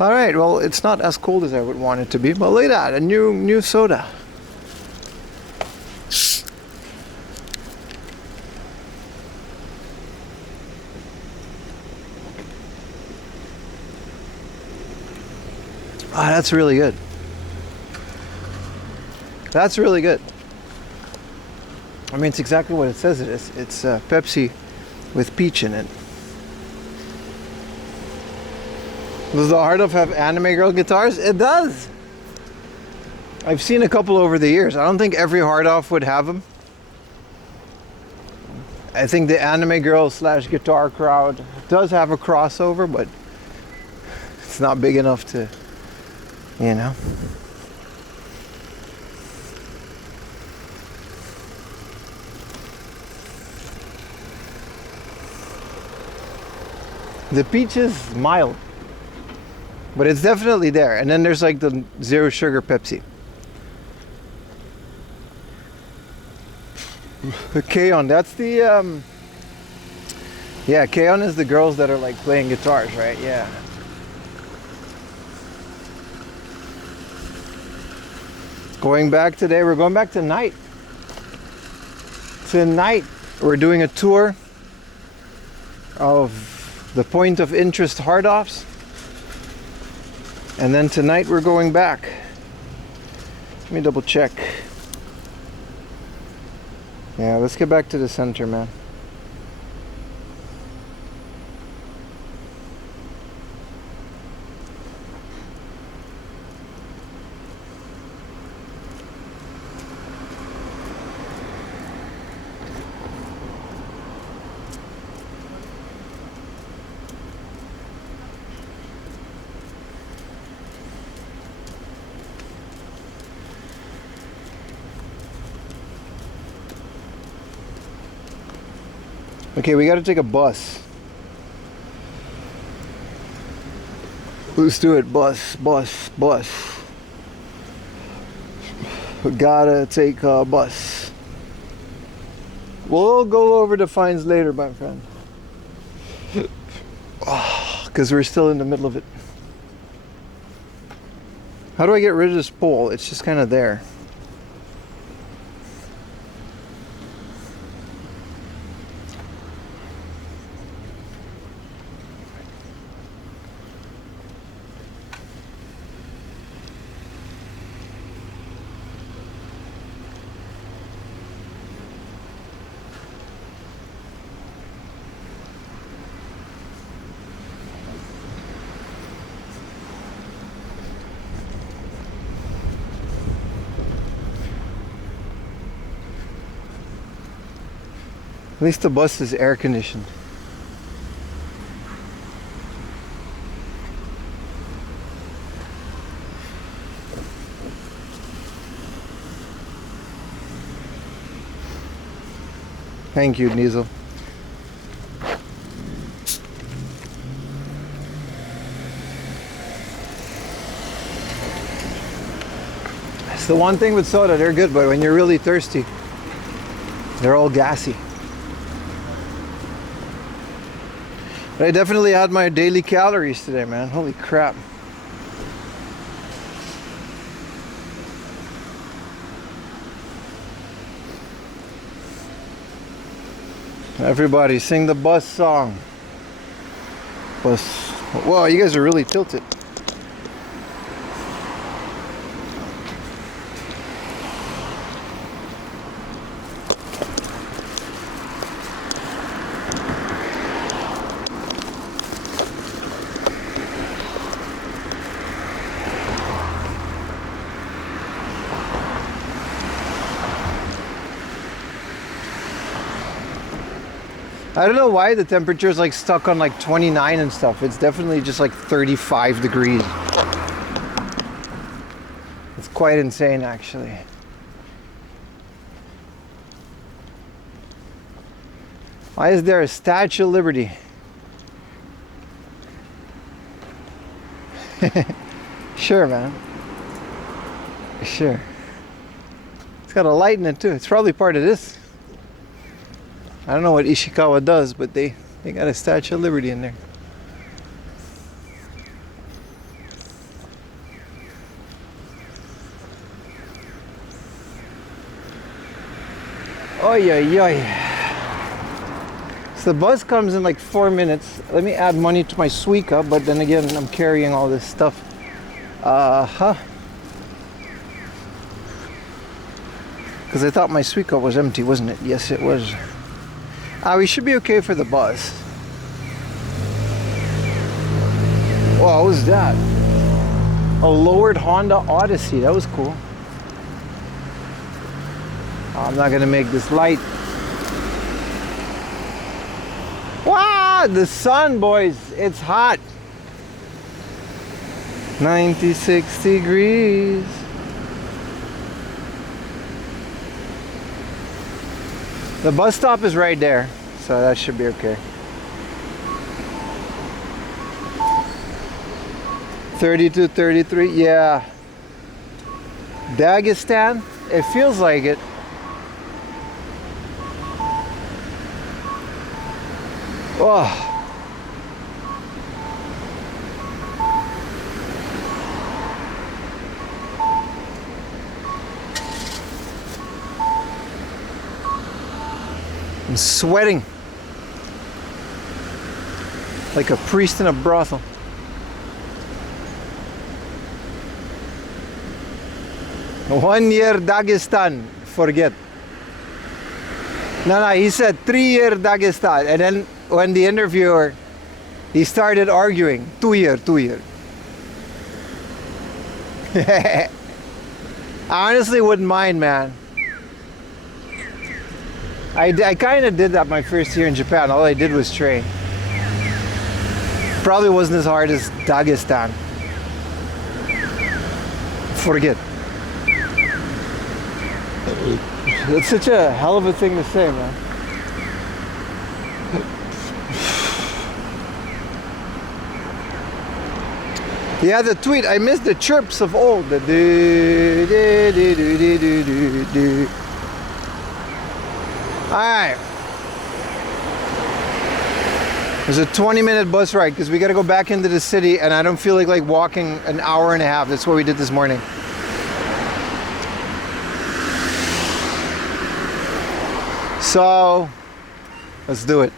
All right, well, it's not as cold as I would want it to be, but look at that, a new soda. Ah, that's really good. That's really good. I mean, it's exactly what it says it is. It's Pepsi with peach in it. Does the Heart of have anime girl guitars? It does. I've seen a couple over the years. I don't think every Heart Off would have them. I think the anime girl / guitar crowd does have a crossover, but it's not big enough to, you know. The peach is mild, but it's definitely there. And then there's like the zero sugar Pepsi. K-On, that's the yeah, K-On is the girls that are like playing guitars, right? Yeah. Going back today, we're going back tonight. Tonight we're doing a tour of the point of interest Heart Offs, and then tonight we're going back. Let me double check. Yeah, let's get back to the center, man. Okay, we gotta take a bus. Let's do it. Bus. We gotta take a bus. We'll go over the fines later, my friend. Because we're still in the middle of it. How do I get rid of this pole? It's just kind of there. At least the bus is air conditioned. Thank you, Niesel. That's the one thing with soda, they're good, but when you're really thirsty, they're all gassy. But I definitely had my daily calories today, man. Holy crap. Everybody sing the bus song. Bus. Whoa, you guys are really tilted. I don't know why the temperature is like stuck on like 29 and stuff. It's definitely just like 35 degrees. It's quite insane actually. Why is there a Statue of Liberty? Sure, man. Sure. It's got a light in it too. It's probably part of this. I don't know what Ishikawa does, but they got a Statue of Liberty in there. Oy, oy, oy. So the bus comes in like 4 minutes. Let me add money to my Suica, but then again, I'm carrying all this stuff. Because I thought my Suica was empty, wasn't it? Yes, it was. We should be okay for the bus. What was that? A lowered Honda Odyssey. That was cool. I'm not gonna make this light. Wow, the sun, boys. It's hot. 96 degrees. The bus stop is right there, so that should be okay. 32, 33, yeah. Dagestan, it feels like it. Oh. I'm sweating like a priest in a brothel. One year Dagestan, forget. No, he said 3 year Dagestan, and then when the interviewer, he started arguing, 2 year. I honestly wouldn't mind, man. I kind of did that my first year in Japan. All I did was train. Probably wasn't as hard as Dagestan. Forget. It's such a hell of a thing to say, man. Yeah, the tweet. I missed the chirps of old. The do, do, do, do, do, do, do. Alright. There's a 20-minute bus ride because we got to go back into the city, and I don't feel like walking an hour and a half. That's what we did this morning. So, let's do it.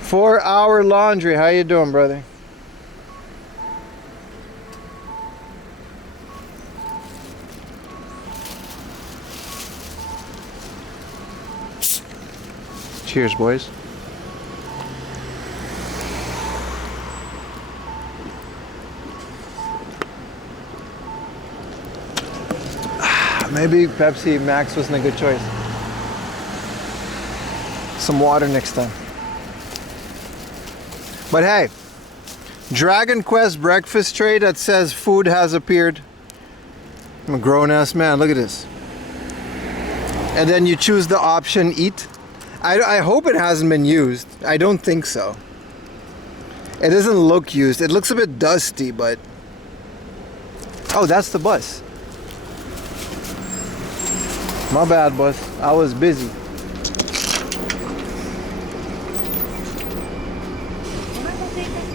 Four-hour laundry. How you doing, brother? Cheers, boys. Maybe Pepsi Max wasn't a good choice. Some water next time. But hey, Dragon Quest breakfast tray that says food has appeared. I'm a grown-ass man, look at this. And then you choose the option eat. I hope it hasn't been used. I don't think so. It doesn't look used. It looks a bit dusty, but... Oh, that's the bus. My bad, bus. I was busy.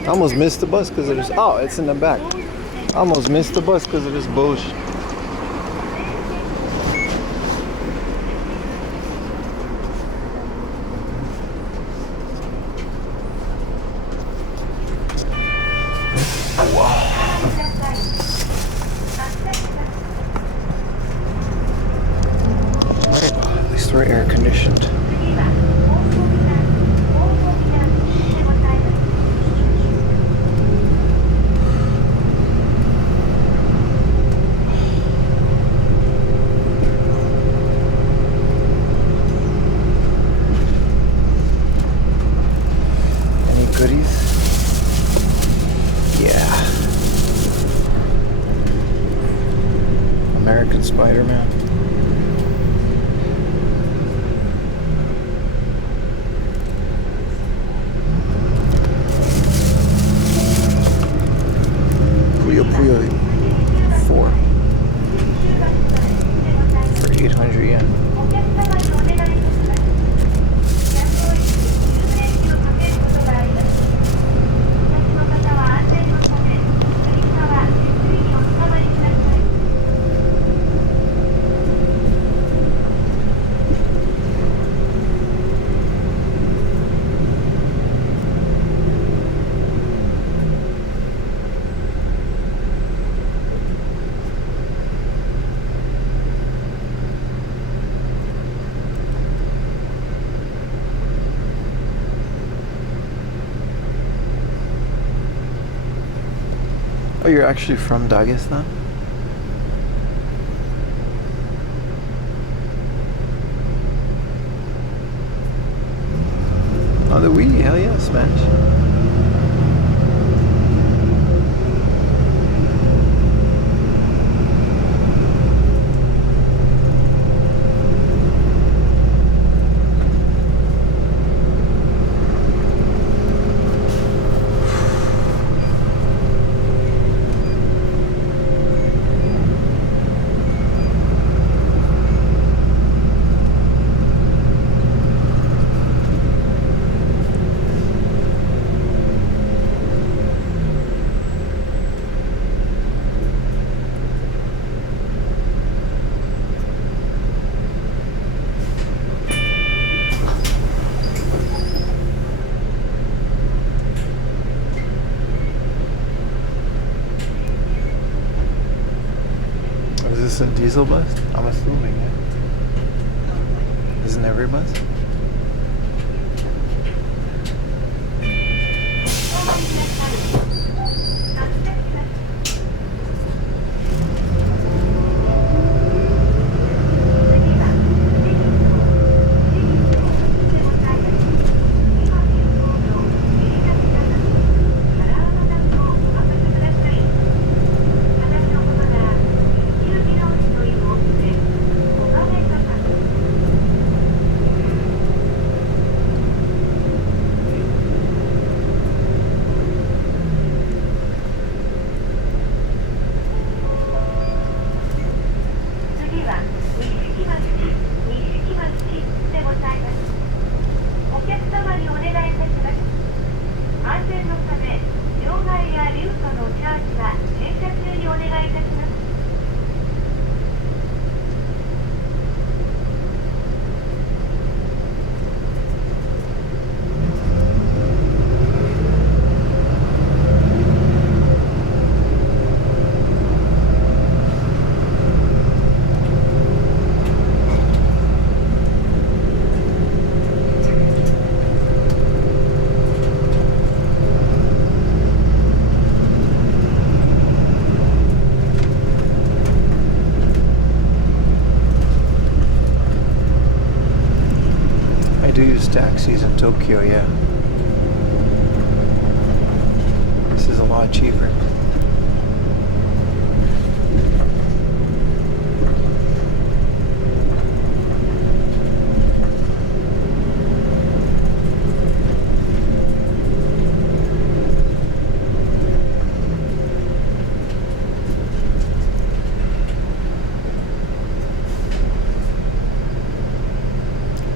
I almost missed the bus because of this. Oh, it's in the back. I almost missed the bus because of this bullshit. At least we're air conditioned. goodies. Yeah. American Spider-Man. Puyo Puyo 4 for 800 yen. Oh, you're actually from Dagestan? Oh, the Wii, hell yeah, Spanish. Is this a diesel bus? I'm assuming, yeah. Isn't every bus? Taxis in Tokyo, yeah. This is a lot cheaper.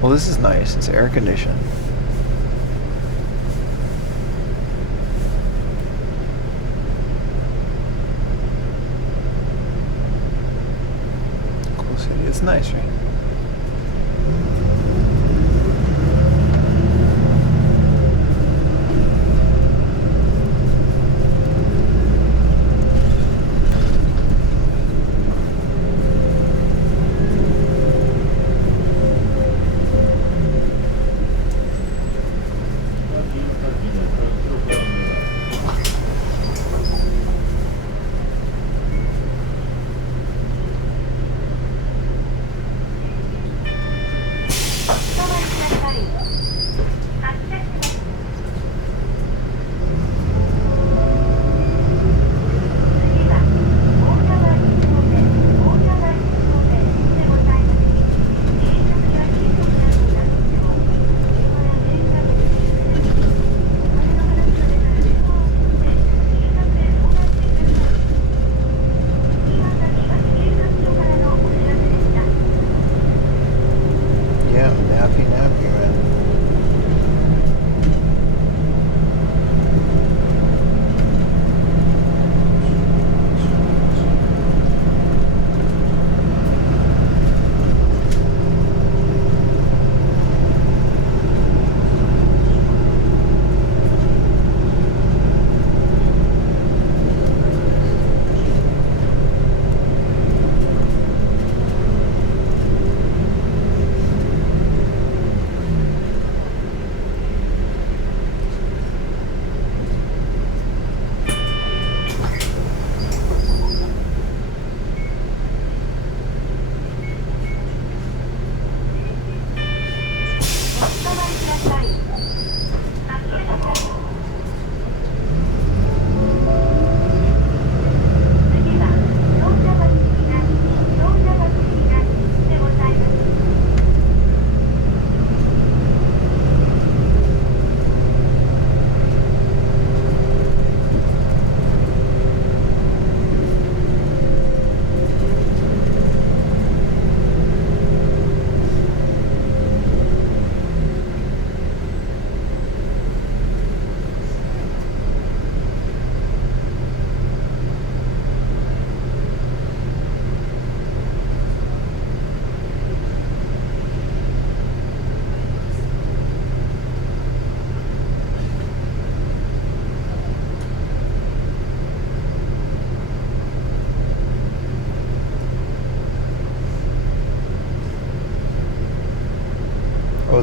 Well, this is nice. It's air conditioned. Cool city. It's nice, right?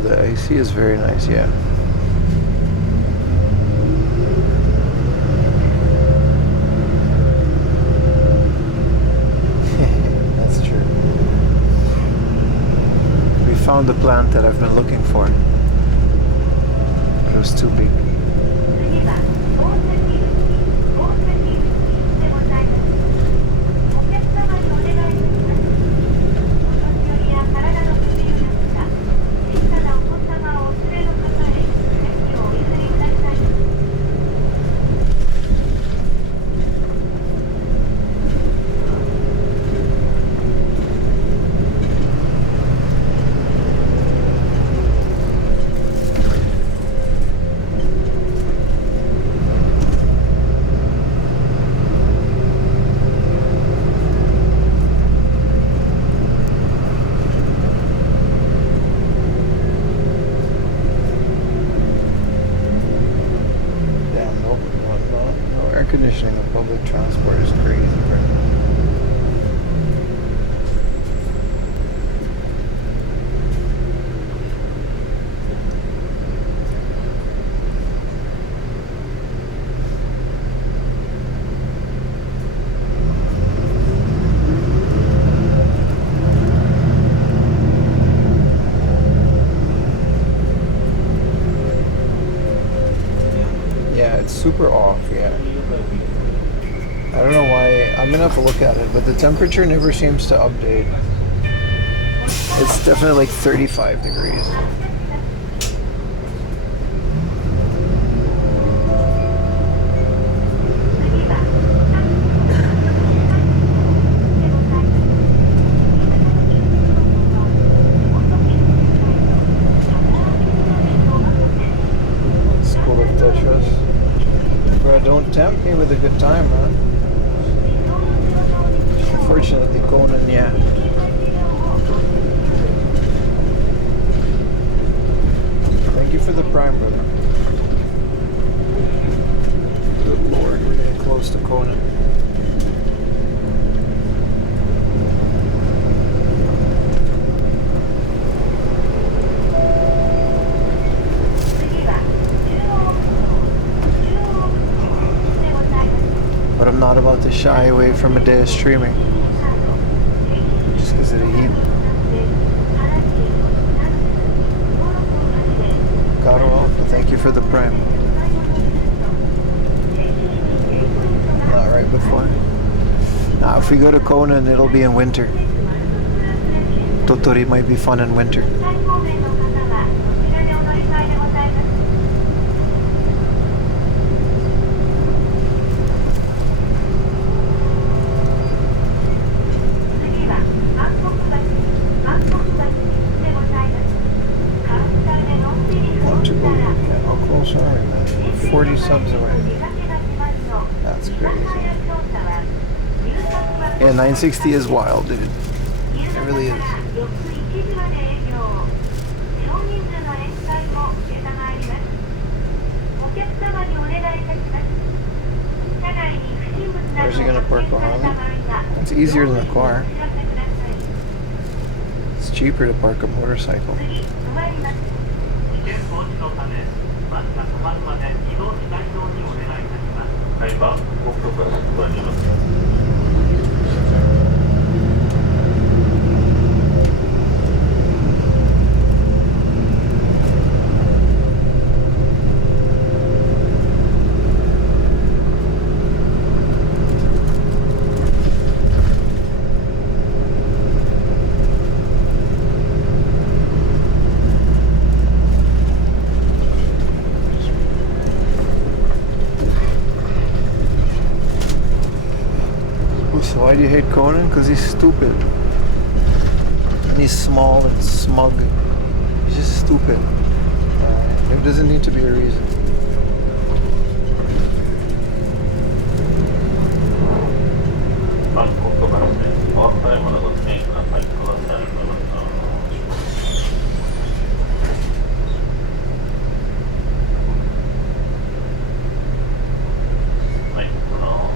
the AC is very nice, yeah. That's true. We found the plant that I've been looking for. It was too big. Conditioning of public transport is crazy, bro. Yeah, it's super off, yeah. I don't know why. I'm gonna have to look at it, but the temperature never seems to update. It's definitely like 35 degrees. School of Tetris. Bro, don't tempt me with a good time, man. Unfortunately, Conan, yeah. Thank you for the prime, brother. Good lord, we're getting close to Conan. But I'm not about to shy away from a day of streaming. Just because of the heat. God well, thank you for the prime. Not right before. Now, if we go to Conan, it'll be in winter. Totori might be fun in winter. How close are we, man? 40 subs away. That's crazy. Yeah, 960 is wild, dude. It really is. Where's he gonna park behind me? It's easier than a car. It's cheaper to park a motorcycle. Why do you hate Conan? Because he's stupid. And he's small and smug. He's just stupid. There doesn't need to be a reason.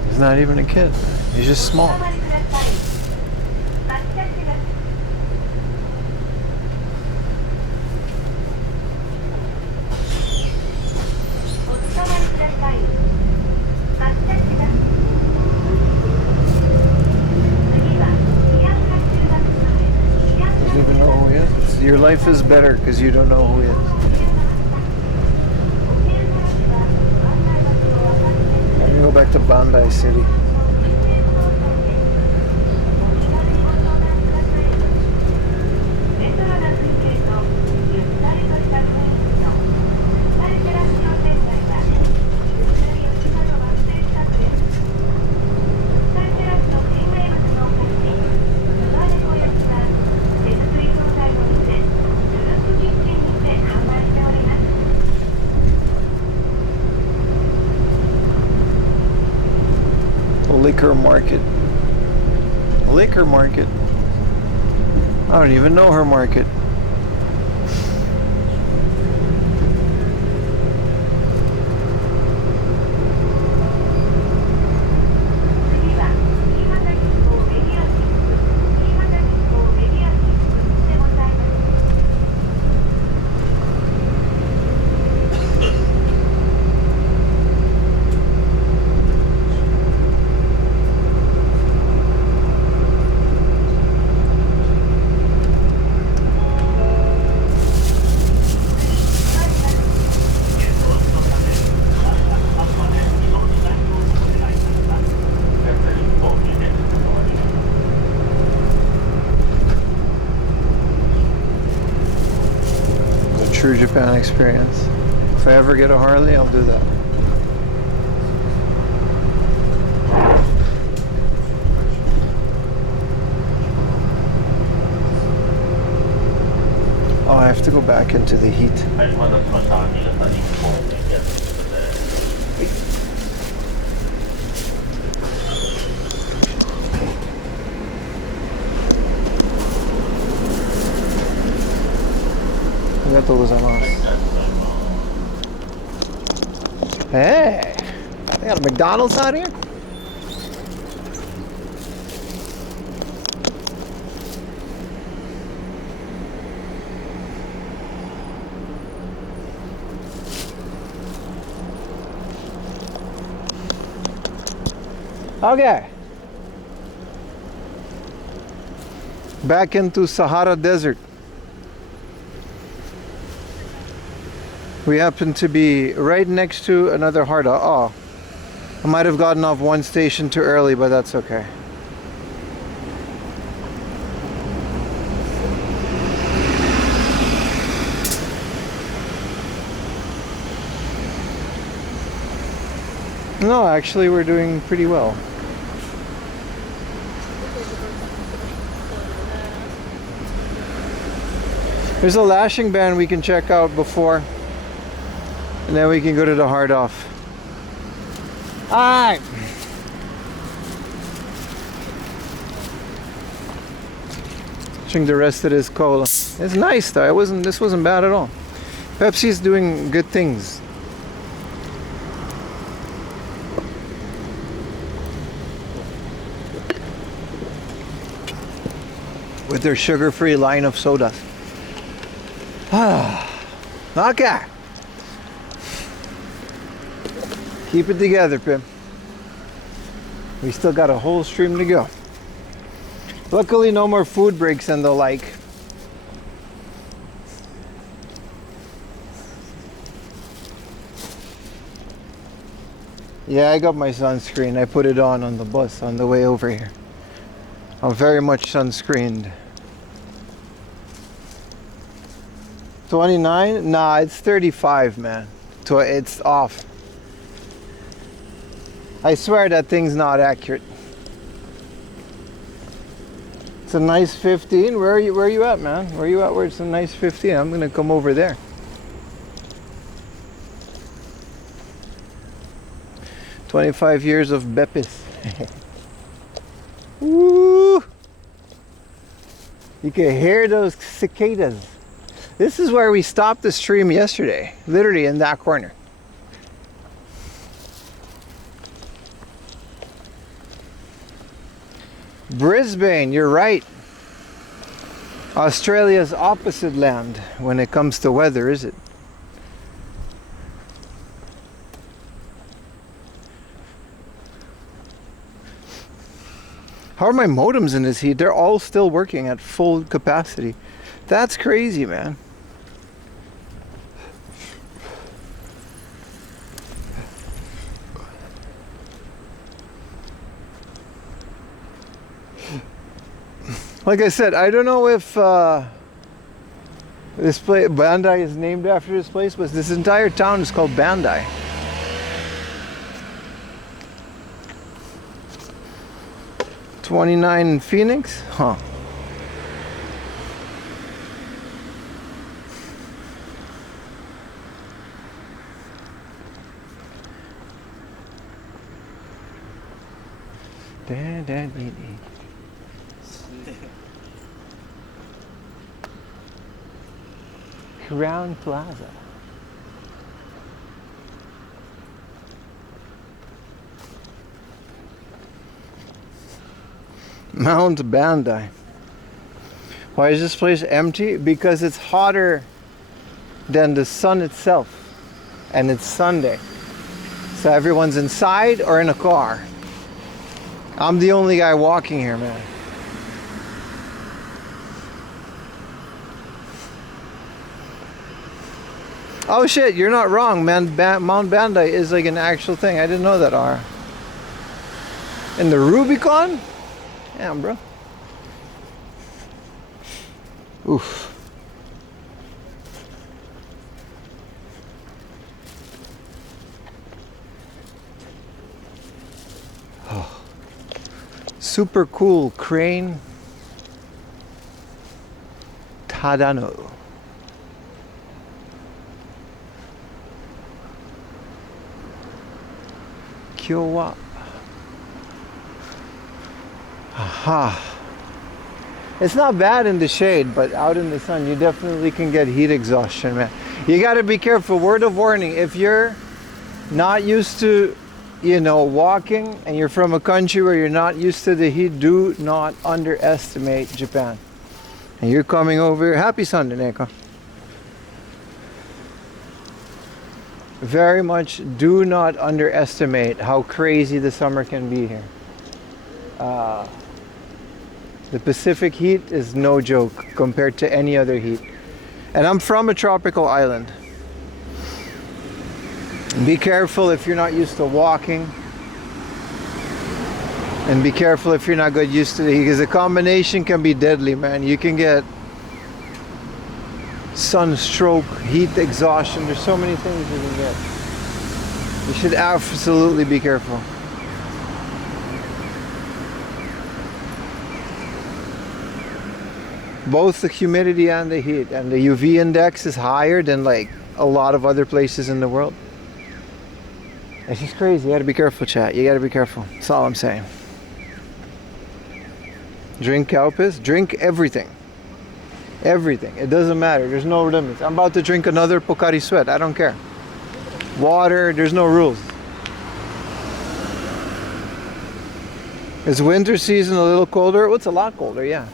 He's not even a kid. He's just small. life is better because you don't know who he is. I'm gonna go back to Bandai City. Liquor market. Liquor market. I don't even know her market. True Japan experience. If I ever get a Harley, I'll do that. Oh, I have to go back into the heat. Hey, they got a McDonald's out here? Okay. Back into Sahara Desert. We happen to be right next to another Harda. Oh, I might have gotten off one station too early, but that's okay. No, actually we're doing pretty well. There's a lashing band we can check out before, and then we can go to the hard off. Alright. Drink the rest of this cola. It's nice though. This wasn't bad at all. Pepsi's doing good things. With their sugar-free line of sodas. Okay. Keep it together, Pim. We still got a whole stream to go. Luckily, no more food breaks and the like. Yeah, I got my sunscreen. I put it on the bus on the way over here. I'm very much sunscreened. 29? Nah, it's 35, man. It's off. I swear that thing's not accurate. It's a nice 15. Where are you at, man? Where are you at where it's a nice 15? I'm gonna come over there. "25 years of Bepis." Woo! You can hear those cicadas. This is where we stopped the stream yesterday, literally in that corner. Brisbane, you're right. Australia's opposite land when it comes to weather, is it? How are my modems in this heat? They're all still working at full capacity. That's crazy, man. Like I said, I don't know if this place, Bandai, is named after this place, but this entire town is called Bandai. '29 in Phoenix? Huh. Crown Plaza. Mount Bandai. Why is this place empty? Because it's hotter than the sun itself. And it's Sunday. So everyone's inside or in a car. I'm the only guy walking here, man. Oh shit, you're not wrong, man. Mount Bandai is like an actual thing. I didn't know that, R. In the Rubicon? Damn, bro. Oof. Oh. Super cool crane. Tadano. Kyowa. Aha. It's not bad in the shade, but out in the sun, you definitely can get heat exhaustion, man. You got to be careful. Word of warning, if you're not used to, you know, walking, and you're from a country where you're not used to the heat, do not underestimate Japan. And you're coming over. Happy Sunday, Neko. Very much do not underestimate how crazy the summer can be here. The Pacific heat is no joke compared to any other heat. And I'm from a tropical island. Be careful if you're not used to walking. And be careful if you're not good used to it, because the combination can be deadly, man. You can get sunstroke, heat exhaustion. There's so many things you can get. You should absolutely be careful. Both the humidity and the heat, and the UV index is higher than like a lot of other places in the world. It's just crazy. You gotta be careful, chat. You gotta be careful. That's all I'm saying. Drink cow piss. Drink everything. Everything. It doesn't matter. There's no limits. I'm about to drink another Pocari Sweat. I don't care. Water. There's no rules. Is winter season a little colder? Well, it's a lot colder, yeah.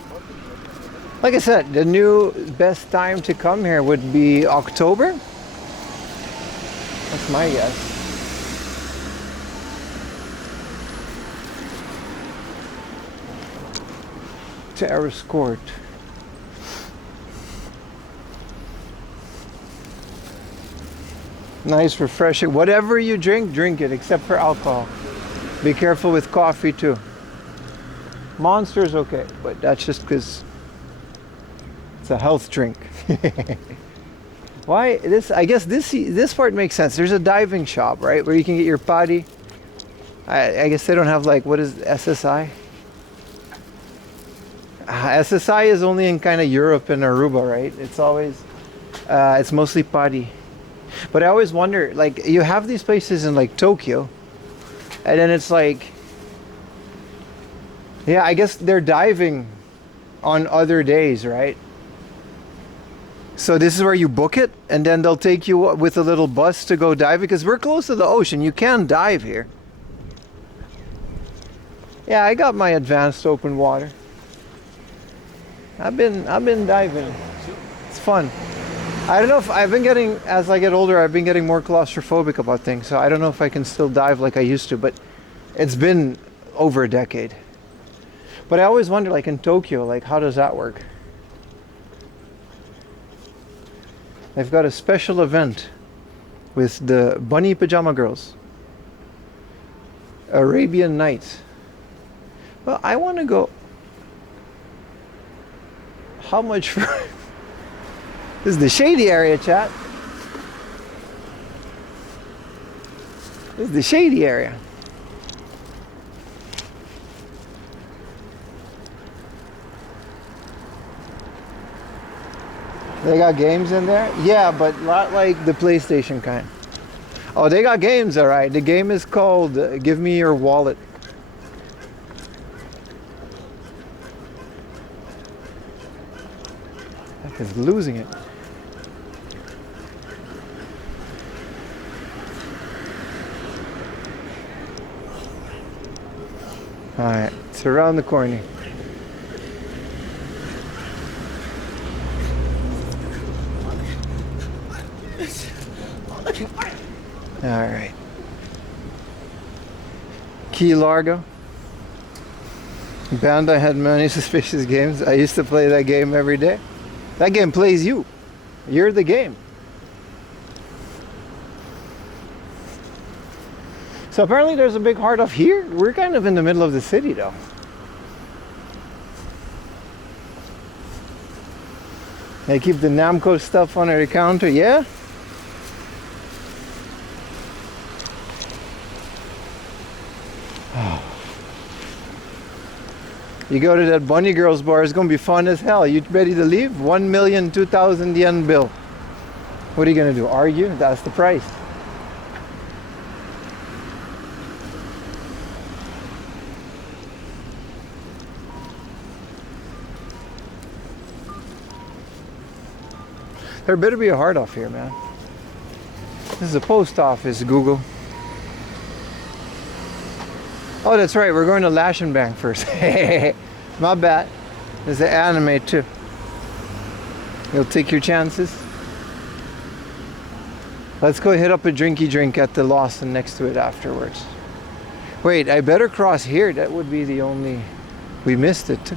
Like I said, the new best time to come here would be October. That's my guess. Terrace court. Nice, refreshing. Whatever you drink, drink it, except for alcohol. Be careful with coffee too. Monster's okay, but that's just because it's a health drink. Why this? I guess this part makes sense. There's a diving shop, right, where you can get your potty. I guess they don't have, like, what is SSI? SSI is only in kind of Europe and Aruba, right? It's always, it's mostly potty. But I always wonder, like, you have these places in like Tokyo, and then it's like, yeah, I guess they're diving on other days, right? So this is where you book it, and then they'll take you with a little bus to go dive, because we're close to the ocean. You can dive here. Yeah, I got my advanced open water. I've been diving. It's fun. I don't know if I've been getting, as I get older, I've been getting more claustrophobic about things. So I don't know if I can still dive like I used to, but it's been over a decade. But I always wonder, like in Tokyo, like how does that work? They've got a special event with the bunny pajama girls. Arabian Nights. Well, I want to go. How much for... This is the shady area, chat. This is the shady area. They got games in there? Yeah, but not like the PlayStation kind. Oh, they got games, all right. The game is called Give Me Your Wallet. Heck is losing it. All right, it's around the corner. All right. Key Largo. Bandai had many suspicious games. I used to play that game every day. That game plays you. You're the game. So apparently there's a big heart off here. We're kind of in the middle of the city though. They keep the Namco stuff under the counter, yeah? You go to that Bunny Girls bar, it's gonna be fun as hell. You ready to leave? 1,002,000 yen bill. What are you gonna do? Argue? That's the price. There better be a heart off here, man. This is a post office, Google. Oh, that's right. We're going to Lashenbang first. My bad. There's an anime too. You'll take your chances. Let's go hit up a drinky drink at the Lawson next to it afterwards. Wait, I better cross here. That would be the only... We missed it too.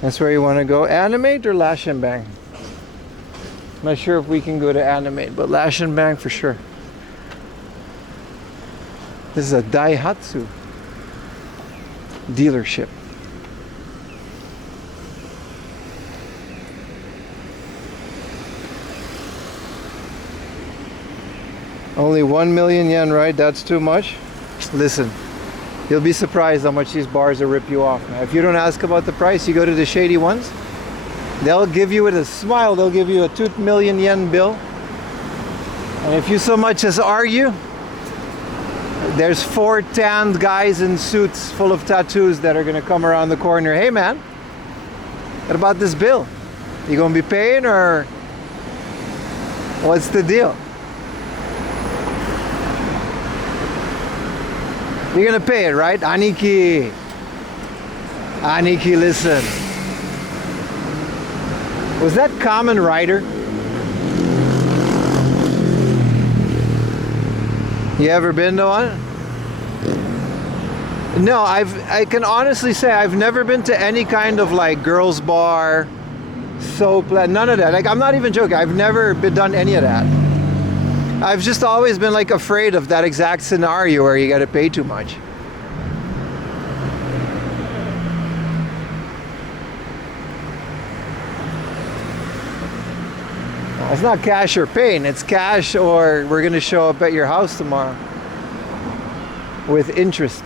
That's where you want to go. Animate or Lashenbang? Not sure if we can go to Animate, but Lashenbang for sure. This is a Daihatsu dealership. Only 1 million yen, right? That's too much. Listen, you'll be surprised how much these bars will rip you off. Now, if you don't ask about the price, you go to the shady ones, they'll give you with a smile, they'll give you a 2 million yen bill. And if you so much as argue, there's 4 tanned guys in suits full of tattoos that are gonna come around the corner. Hey man, what about this bill? You gonna be paying or what's the deal? You're gonna pay it, right? Aniki. Aniki, listen. Was that Kamen Rider? You ever been to one? No, I can honestly say I've never been to any kind of like girls bar, soap, none of that. Like, I'm not even joking. I've never done any of that. I've just always been like afraid of that exact scenario where you got to pay too much. It's not cash or pain, it's cash or we're gonna show up at your house tomorrow with interest.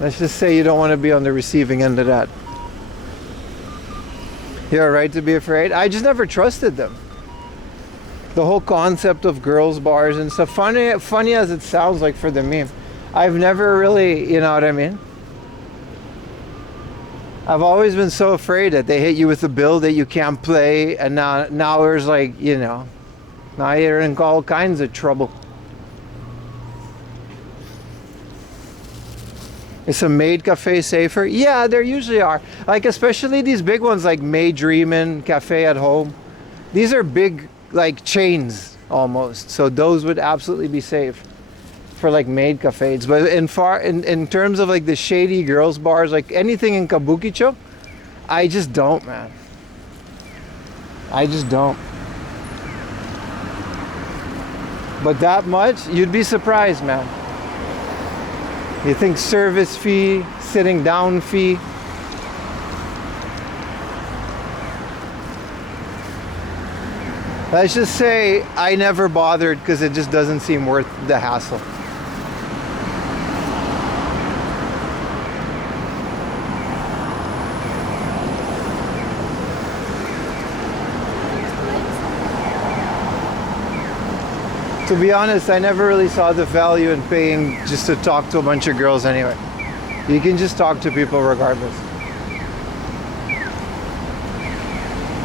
Let's just say you don't want to be on the receiving end of that. You're right to be afraid. I just never trusted them. The whole concept of girls bars and stuff, funny as it sounds like for the meme, I've never really, you know what I mean? I've always been so afraid that they hit you with a bill that you can't play, and now there's like, you know, now you're in all kinds of trouble. Is a maid cafe safer? Yeah, there usually are. Like especially these big ones like May Dreamin' Cafe at Home. These are big like chains almost, so those would absolutely be safe. for like maid cafes, but in terms of like the shady girls bars, like anything in Kabukicho, I just don't, man. I just don't. But that much, you'd be surprised, man. You think service fee, sitting down fee. Let's just say I never bothered because it just doesn't seem worth the hassle. To be honest, I never really saw the value in paying just to talk to a bunch of girls anyway. You can just talk to people regardless.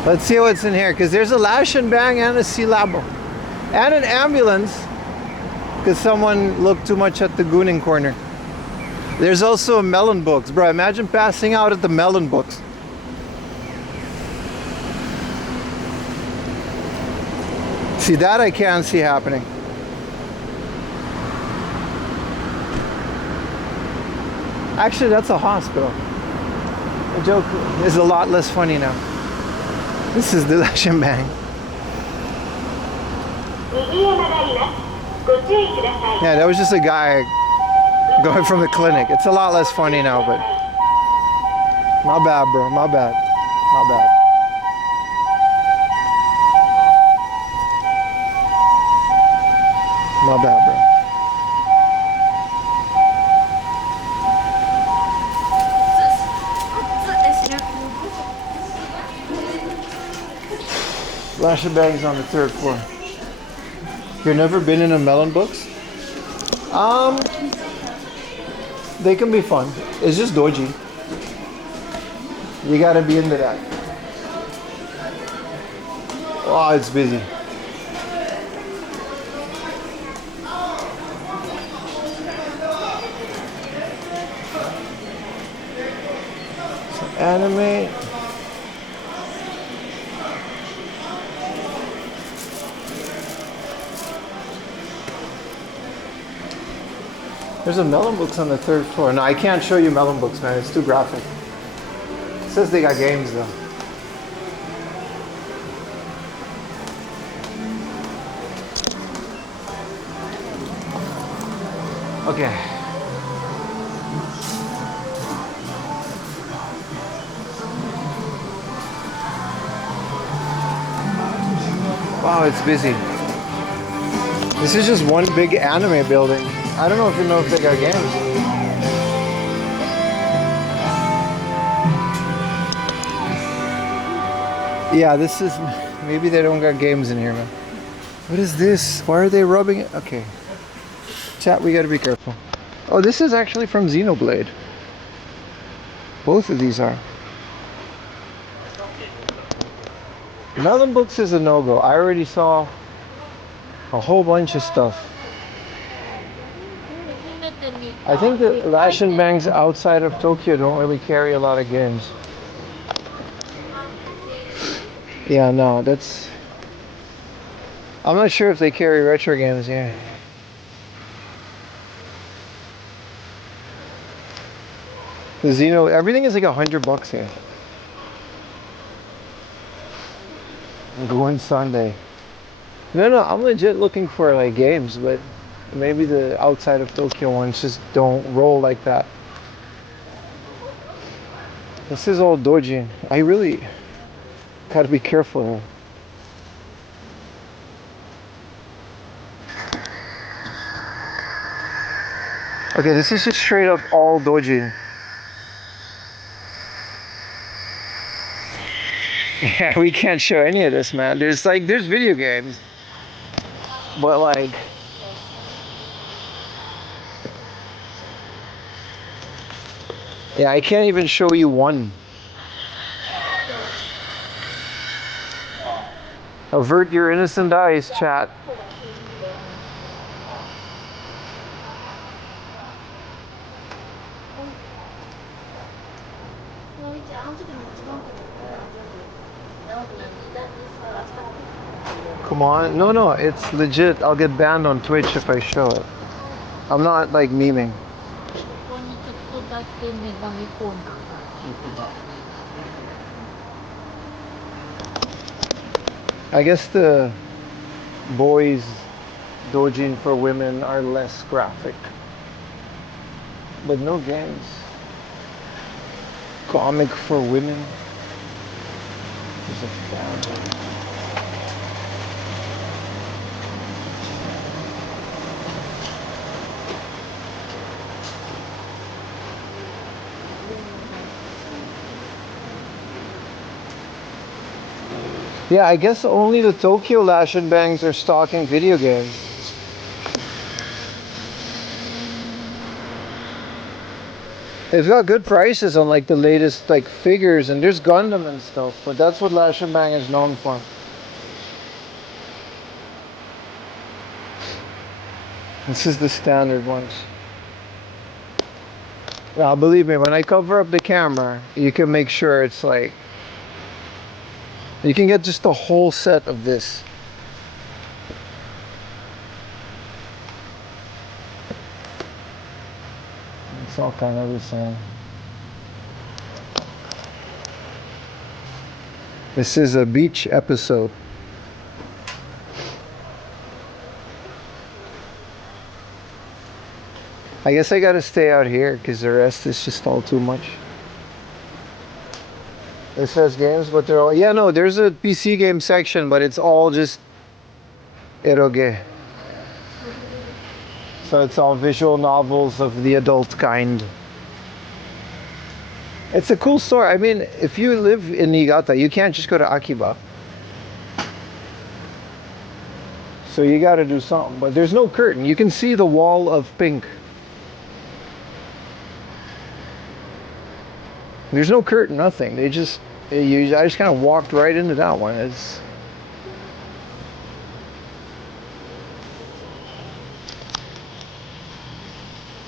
Let's see what's in here, because there's a lash and bang and a silabo. And an ambulance, because someone looked too much at the gooning corner. There's also a melon books. Bro, imagine passing out at the melon books. See, that I can't see happening. Actually, that's a hospital. The joke is a lot less funny now. This is the lash and bang. Yeah, that was just a guy going from the clinic. It's a lot less funny now, but my bad, bro. My bad. My bad. My bad, bro. Lash and Bang's on the 3rd floor. You've never been in a melon books? They can be fun. It's just dodgy. You gotta be into that. Oh, it's busy. Some anime. There's a melon books on the 3rd floor. No, I can't show you melon books, man. It's too graphic. It says they got games though. Okay. Wow, it's busy. This is just one big anime building. I don't know if they got games. Yeah, this is, maybe they don't got games in here, man. What is this? Why are they rubbing it? Okay. Chat, we gotta be careful. Oh, this is actually from Xenoblade. Both of these are. Melon Books is a no-go. I already saw a whole bunch of stuff. I think the Lash and Bangs outside of Tokyo don't really carry a lot of games. Yeah, no, that's... I'm not sure if they carry retro games, yeah. The Xeno, everything is like $100 here. Going Sunday. No, I'm legit looking for like games, but maybe the outside of Tokyo ones just don't roll like that. This is all doji. I really gotta be careful here. Okay, this is just straight up all doji. Yeah, we can't show any of this, man. There's video games, but like, yeah, I can't even show you one. Avert your innocent eyes, chat. Come on. No, it's legit. I'll get banned on Twitch if I show it. I'm not like memeing. ここにちょっとだけメガネコーナーがついてます。 I guess the boys doujin for women are less graphic. But no games. Comic for women. There's a fan. Yeah, I guess only the Tokyo Lash and Bangs are stocking video games. They've got good prices on like the latest like figures, and there's Gundam and stuff, but that's what Lash and Bang is known for. This is the standard ones. Now believe me, when I cover up the camera, you can make sure it's like, you can get just a whole set of this. It's all kind of the same. This is a beach episode. I guess I gotta stay out here because the rest is just all too much. It says games, but they're all, yeah, no, there's a PC game section, but it's all just eroge. So it's all visual novels of the adult kind. It's a cool store. I mean, if you live in Niigata, you can't just go to Akiba. So you gotta do something, but there's no curtain. You can see the wall of pink. There's no curtain, nothing. I just kind of walked right into that one. It's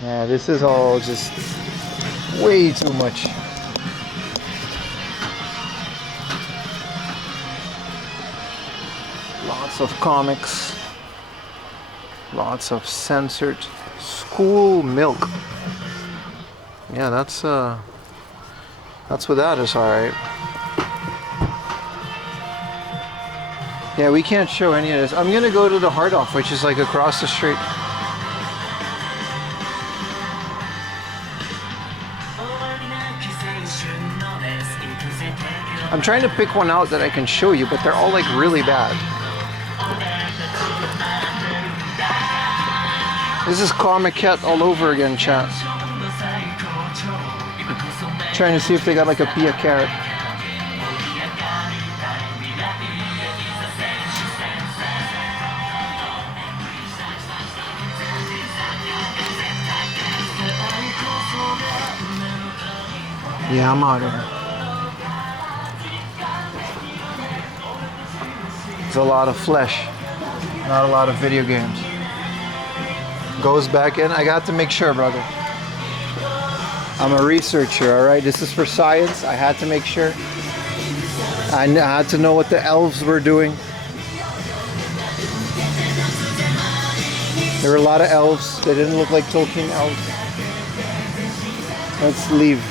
yeah, this is all just way too much. Lots of comics. Lots of censored school milk. Yeah, that's what that is, alright. Yeah, we can't show any of this. I'm gonna go to the Hard Off, which is like across the street. I'm trying to pick one out that I can show you, but they're all like really bad. This is Comic Cat all over again, chat. Trying to see if they got like a Pia Carrot. Yeah, I'm out of here. There's a lot of flesh, not a lot of video games. Goes back in. I got to make sure, brother. I'm a researcher, all right? This is for science. I had to make sure. I had to know what the elves were doing. There were a lot of elves. They didn't look like Tolkien elves. Let's leave.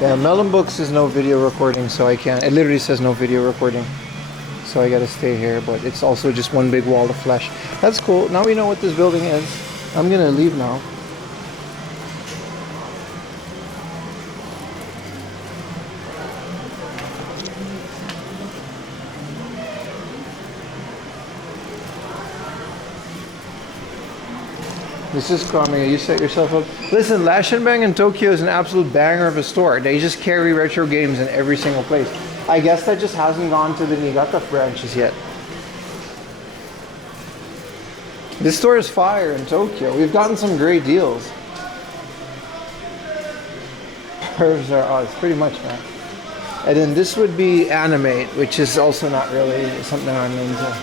Yeah, Melon Books is no video recording, so I can't. It literally says no video recording. So I gotta stay here, but it's also just one big wall of flesh. That's cool. Now we know what this building is. I'm gonna leave now. This is Kamiya. You set yourself up. Listen, Lash and Bang in Tokyo is an absolute banger of a store. They just carry retro games in every single place. I guess that just hasn't gone to the Niigata branches yet. This store is fire in Tokyo. We've gotten some great deals. Pervs are us, pretty much, man. And then this would be Animate, which is also not really something I'm into.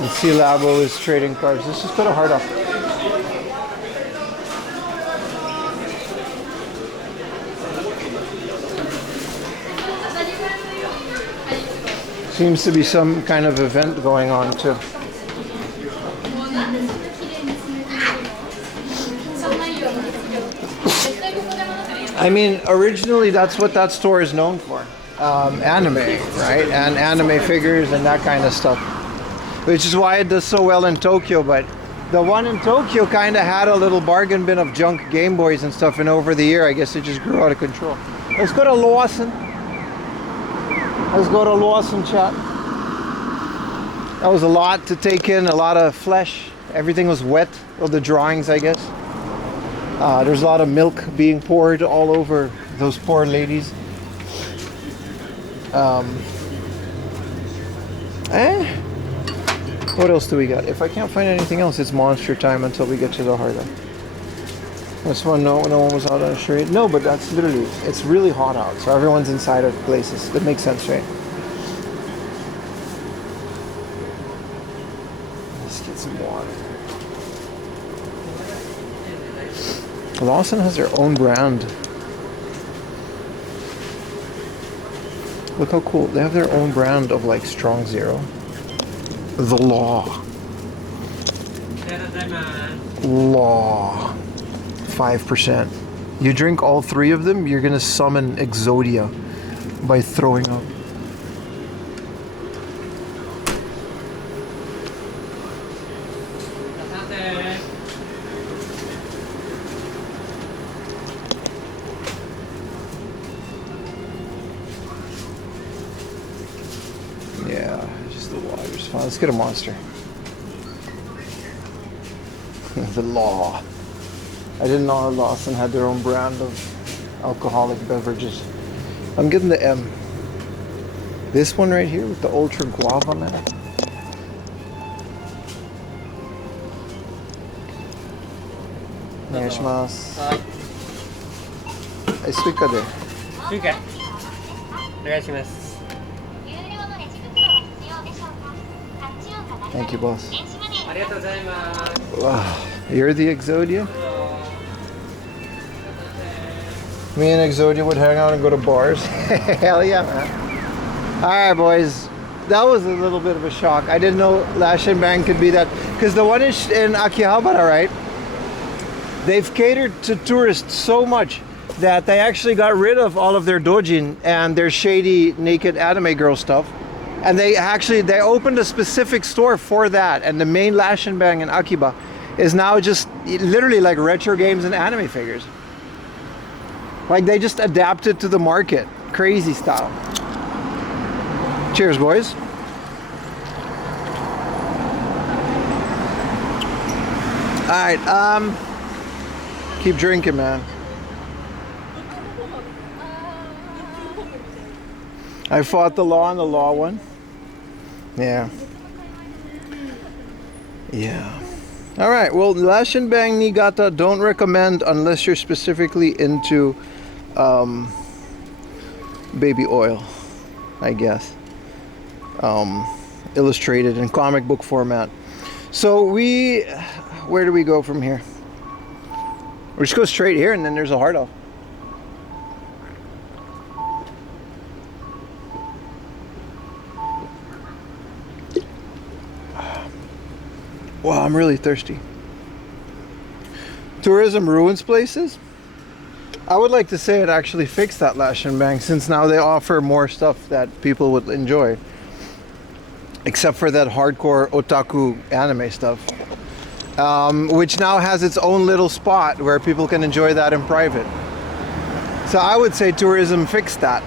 And C-Labo is trading cards. Let's just put a heart off. Seems to be some kind of event going on too. I mean, originally that's what that store is known for. Anime, right? And anime figures and that kind of stuff. Which is why it does so well in Tokyo, but the one in Tokyo kind of had a little bargain bin of junk Game Boys and stuff, and over the year I guess it just grew out of control. Let's go to Lawson. Let's go to Lawson, chat. That was a lot to take in, a lot of flesh. Everything was wet. Well, the drawings, I guess. There's a lot of milk being poured all over those poor ladies. What else do we got? If I can't find anything else, it's monster time until we get to the harder. This one, no one was out on the street. No, but that's literally, it's really hot out, so everyone's inside of places. That makes sense, right? Let's get some water. Lawson has their own brand. Look how cool. They have their own brand of like Strong Zero. The Law. Law. 5%. You drink all three of them, you're gonna summon Exodia by throwing up. Yeah, just the water's fine. Let's get a monster. The Law. I didn't know Lawson had their own brand of alcoholic beverages. I'm getting the M. This one right here with the Ultra Guava, man. Onegaishimasu. Suika de. Suika. Onegaishimasu. Thank you, boss. Wow. You're the Exodia? Me and Exodia would hang out and go to bars. Hell yeah, man. Alright, boys. That was a little bit of a shock. I didn't know Lash and Bang could be that. Because the one in Akihabara, right? They've catered to tourists so much that they actually got rid of all of their dojin and their shady naked anime girl stuff. And they opened a specific store for that. And the main Lash and Bang in Akiba is now just literally like retro games and anime figures. Like they just adapted to the market. Crazy style. Cheers, boys. Alright, keep drinking, man. I fought the Law on the Law one. Yeah. Yeah. Alright, well, Lash and Bang Niigata don't recommend unless you're specifically into baby oil, I guess. Illustrated in comic book format. So where do we go from here? We just go straight here and then there's a hard off. Wow, I'm really thirsty. Tourism ruins places? I would like to say it actually fixed that Lash and Bang, since now they offer more stuff that people would enjoy. Except for that hardcore otaku anime stuff. Which now has its own little spot where people can enjoy that in private. So I would say tourism fixed that.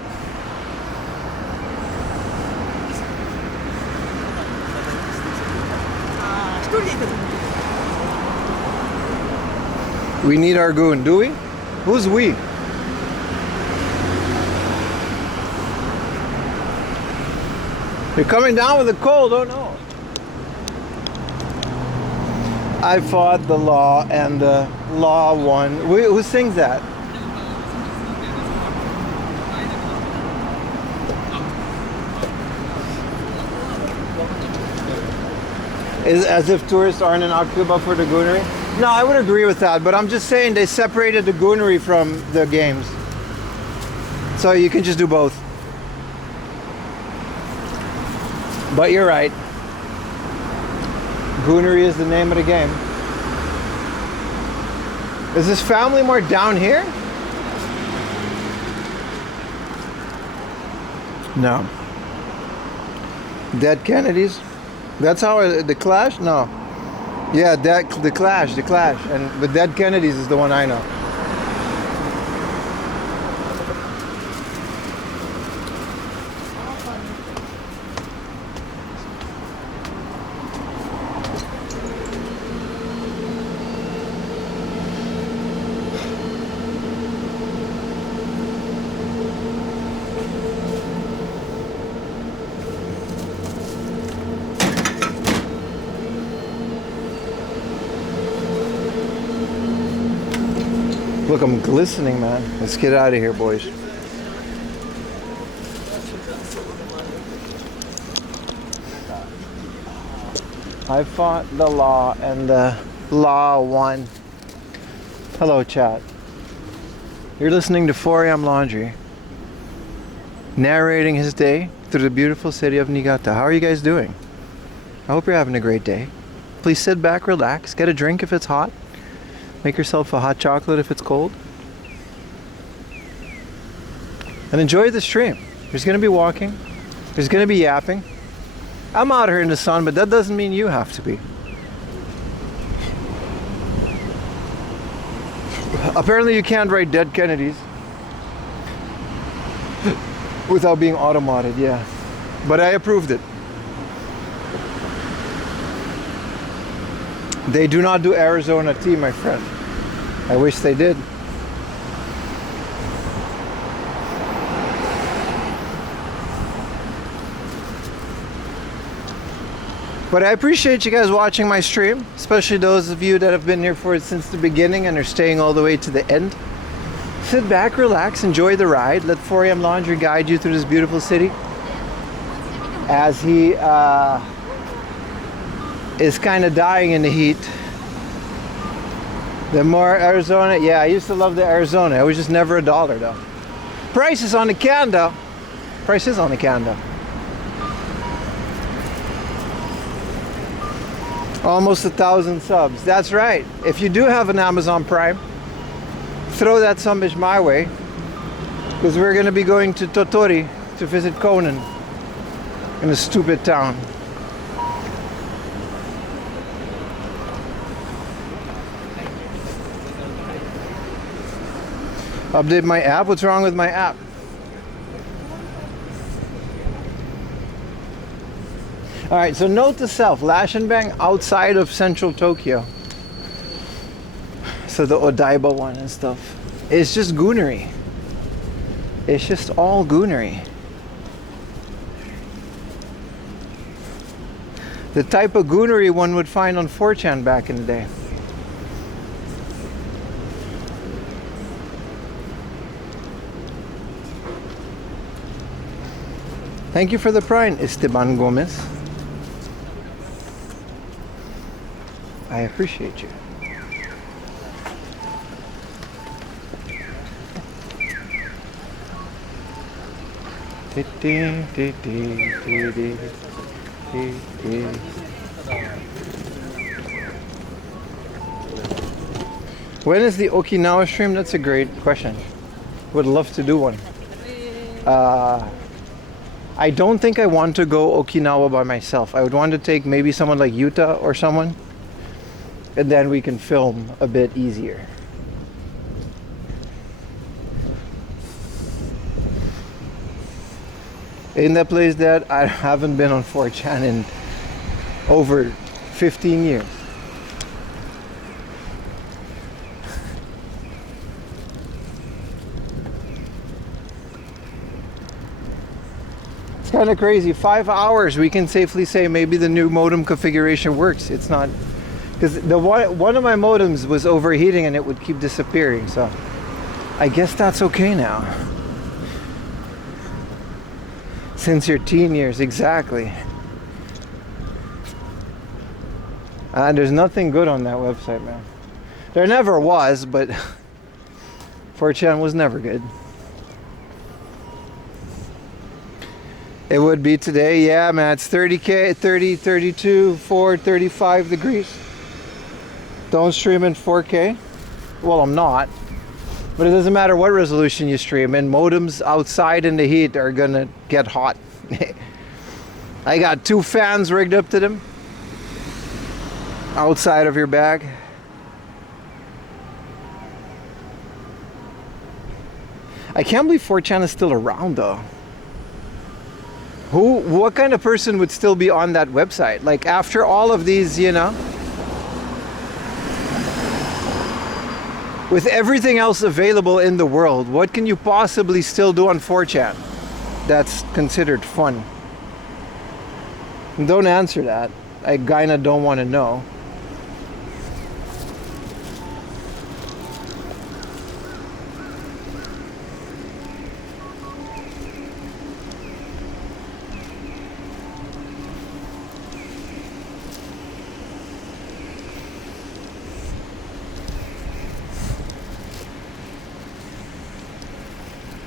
We need our goon, do we? Who's we? You're coming down with a cold, oh no. I fought the Law and the Law won. Who sings that? Is as if tourists aren't in Akiba for the goonery? No, I would agree with that, but I'm just saying they separated the goonery from the games. So you can just do both. But you're right. Goonery is the name of the game. Is this family more down here? No. Dead Kennedys? That's how the Clash? No. Yeah, the Clash. And the Dead Kennedys is the one I know. Look, I'm glistening, man. Let's get out of here, boys. I fought the law and the law won. Hello, chat. You're listening to 4 a.m. Laundry, narrating his day through the beautiful city of Niigata. How are you guys doing? I hope you're having a great day. Please sit back, relax, get a drink if it's hot. Make yourself a hot chocolate if it's cold. And enjoy the stream. There's going to be walking. There's going to be yapping. I'm out here in the sun, but that doesn't mean you have to be. Apparently you can't write Dead Kennedys without being automated, yeah. But I approved it. They do not do Arizona tea, my friend. I wish they did. But I appreciate you guys watching my stream, especially those of you that have been here for it since the beginning and are staying all the way to the end. Sit back, relax, enjoy the ride. Let 4 a.m. Laundry guide you through this beautiful city as he is kind of dying in the heat. The more Arizona, yeah, I used to love the Arizona. It was just never $1 though. Price is on the can though. Price is on the can though. Almost 1,000 subs. That's right. If you do have an Amazon Prime, throw that sumbitch my way, because we're going to be going to Totori to visit Conan in a stupid town. Update my app? What's wrong with my app? Alright, so note to self, Lash and Bang outside of central Tokyo. So the Odaiba one and stuff. It's just goonery. It's just all goonery. The type of goonery one would find on 4chan back in the day. Thank you for the prime, Esteban Gomez. I appreciate you. When is the Okinawa stream? That's a great question. Would love to do one. I don't think I want to go Okinawa by myself. I would want to take maybe someone like Yuta or someone, and then we can film a bit easier. In that place that I haven't been on 4chan in over 15 years. It's kind of crazy. 5 hours, we can safely say maybe the new modem configuration works. It's not, because the one of my modems was overheating and it would keep disappearing. So I guess that's okay now. Since your teen years, exactly. And there's nothing good on that website, man. There never was, but 4chan was never good. It would be today, yeah, man. It's 30K, 30, 32, 4, 35 degrees. Don't stream in 4K. Well, I'm not. But it doesn't matter what resolution you stream in. Modems outside in the heat are gonna get hot. I got 2 fans rigged up to them. Outside of your bag. I can't believe 4chan is still around though. What kind of person would still be on that website? Like after all of these, you know? With everything else available in the world, what can you possibly still do on 4chan that's considered fun? Don't answer that. I kinda don't want to know.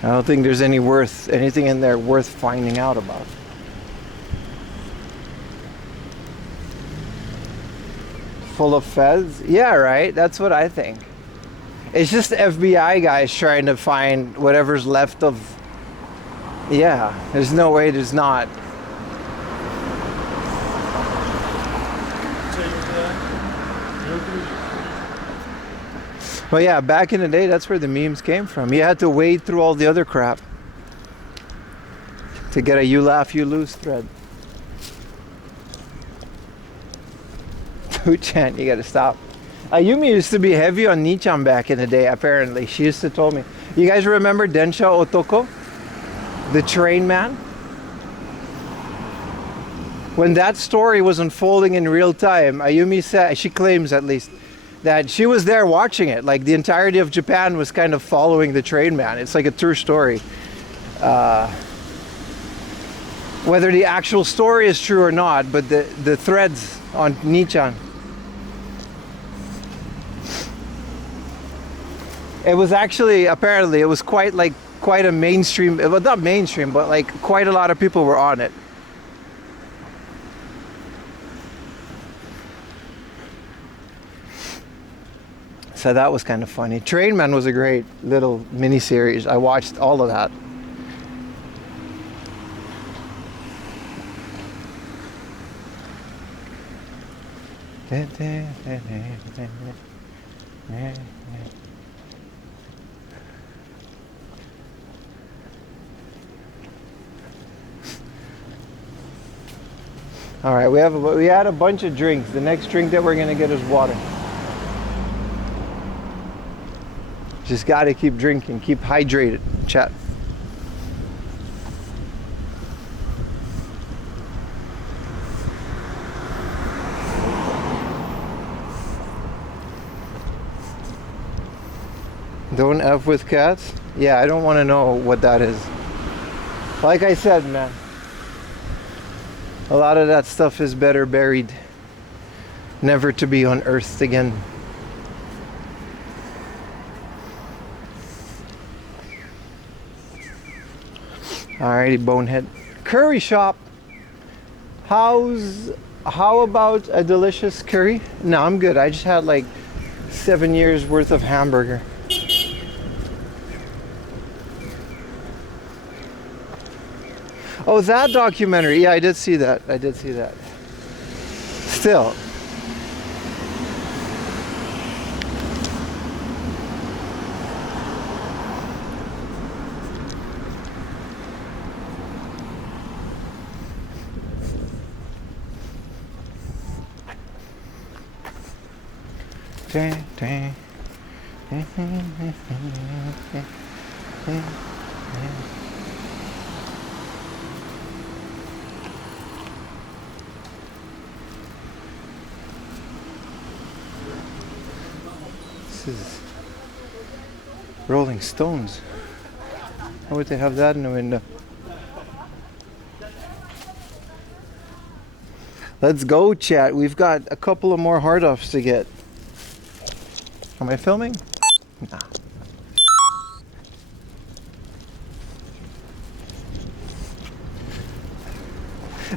I don't think there's anything in there worth finding out about. Full of feds? Yeah, right? That's what I think. It's just FBI guys trying to find whatever's left of... Yeah, there's no way there's not. Well, yeah, back in the day, that's where the memes came from. You had to wade through all the other crap to get a you laugh, you lose thread. 2chan, you gotta stop. Yumi used to be heavy on Nichan back in the day, apparently. She used to tell me. You guys remember Densha Otoko? The train man? When that story was unfolding in real time, Ayumi said, she claims at least, that she was there watching it. Like the entirety of Japan was kind of following the train man. It's like a true story. Whether the actual story is true or not, but the threads on Nichan. It was actually, apparently, it was quite a mainstream, well, not mainstream, but like quite a lot of people were on it. So that was kind of funny. Trainman was a great little mini series. I watched all of that. All right, we had a bunch of drinks. The next drink that we're gonna get is water. Just gotta keep drinking, keep hydrated, chat. Don't F with cats? Yeah, I don't want to know what that is. Like I said, man, a lot of that stuff is better buried, never to be unearthed again. Alrighty, bonehead. Curry shop. How about a delicious curry? No, I'm good. I just had like 7 years worth of hamburger. Oh, that documentary. Yeah, I did see that. I did see that. Still. This is Rolling Stones. Why would they have that in the window? Let's go, chat. We've got a couple of more hard offs to get. Am I filming? Nah.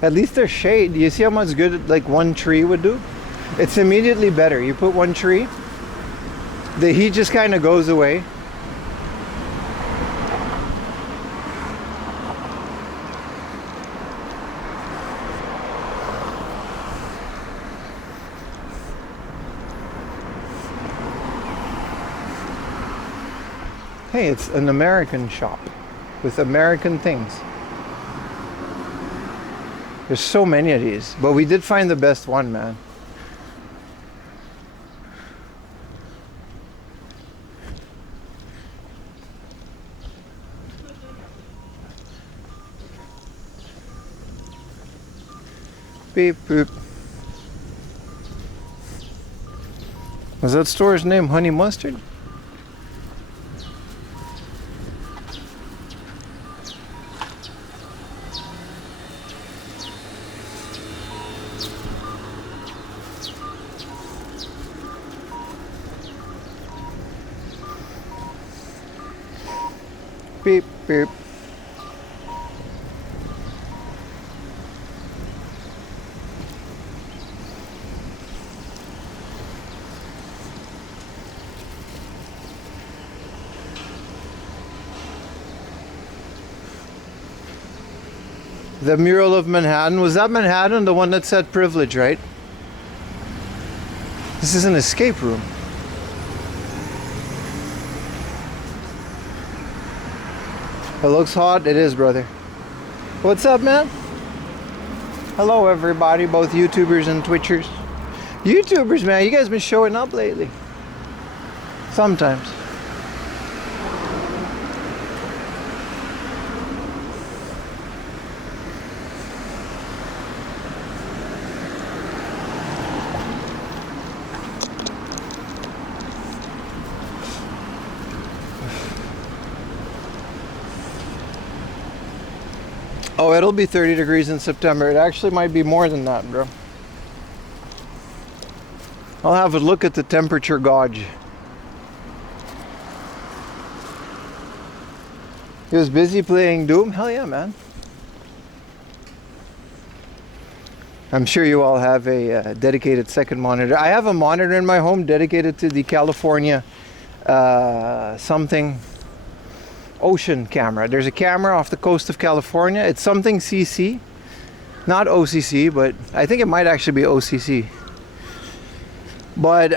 At least there's shade. Do you see how much good like one tree would do? It's immediately better. You put one tree, the heat just kind of goes away. Hey, it's an American shop with American things. There's so many of these, but we did find the best one, man. Beep boop. Was that store's name Honey Mustard? Beep beep. The mural of Manhattan. Was that Manhattan, the one that said privilege, right? This is an escape room. It looks hot. It is, brother. What's up, man? Hello, everybody, both YouTubers and Twitchers. YouTubers, man, you guys been showing up lately. Sometimes. Oh, it'll be 30 degrees in September. It actually might be more than that, bro. I'll have a look at the temperature gauge. He was busy playing Doom? Hell yeah, man. I'm sure you all have a dedicated second monitor. I have a monitor in my home dedicated to the California something ocean camera. There's a camera off the coast of California. It's something CC, not OCC, but I think it might actually be OCC. But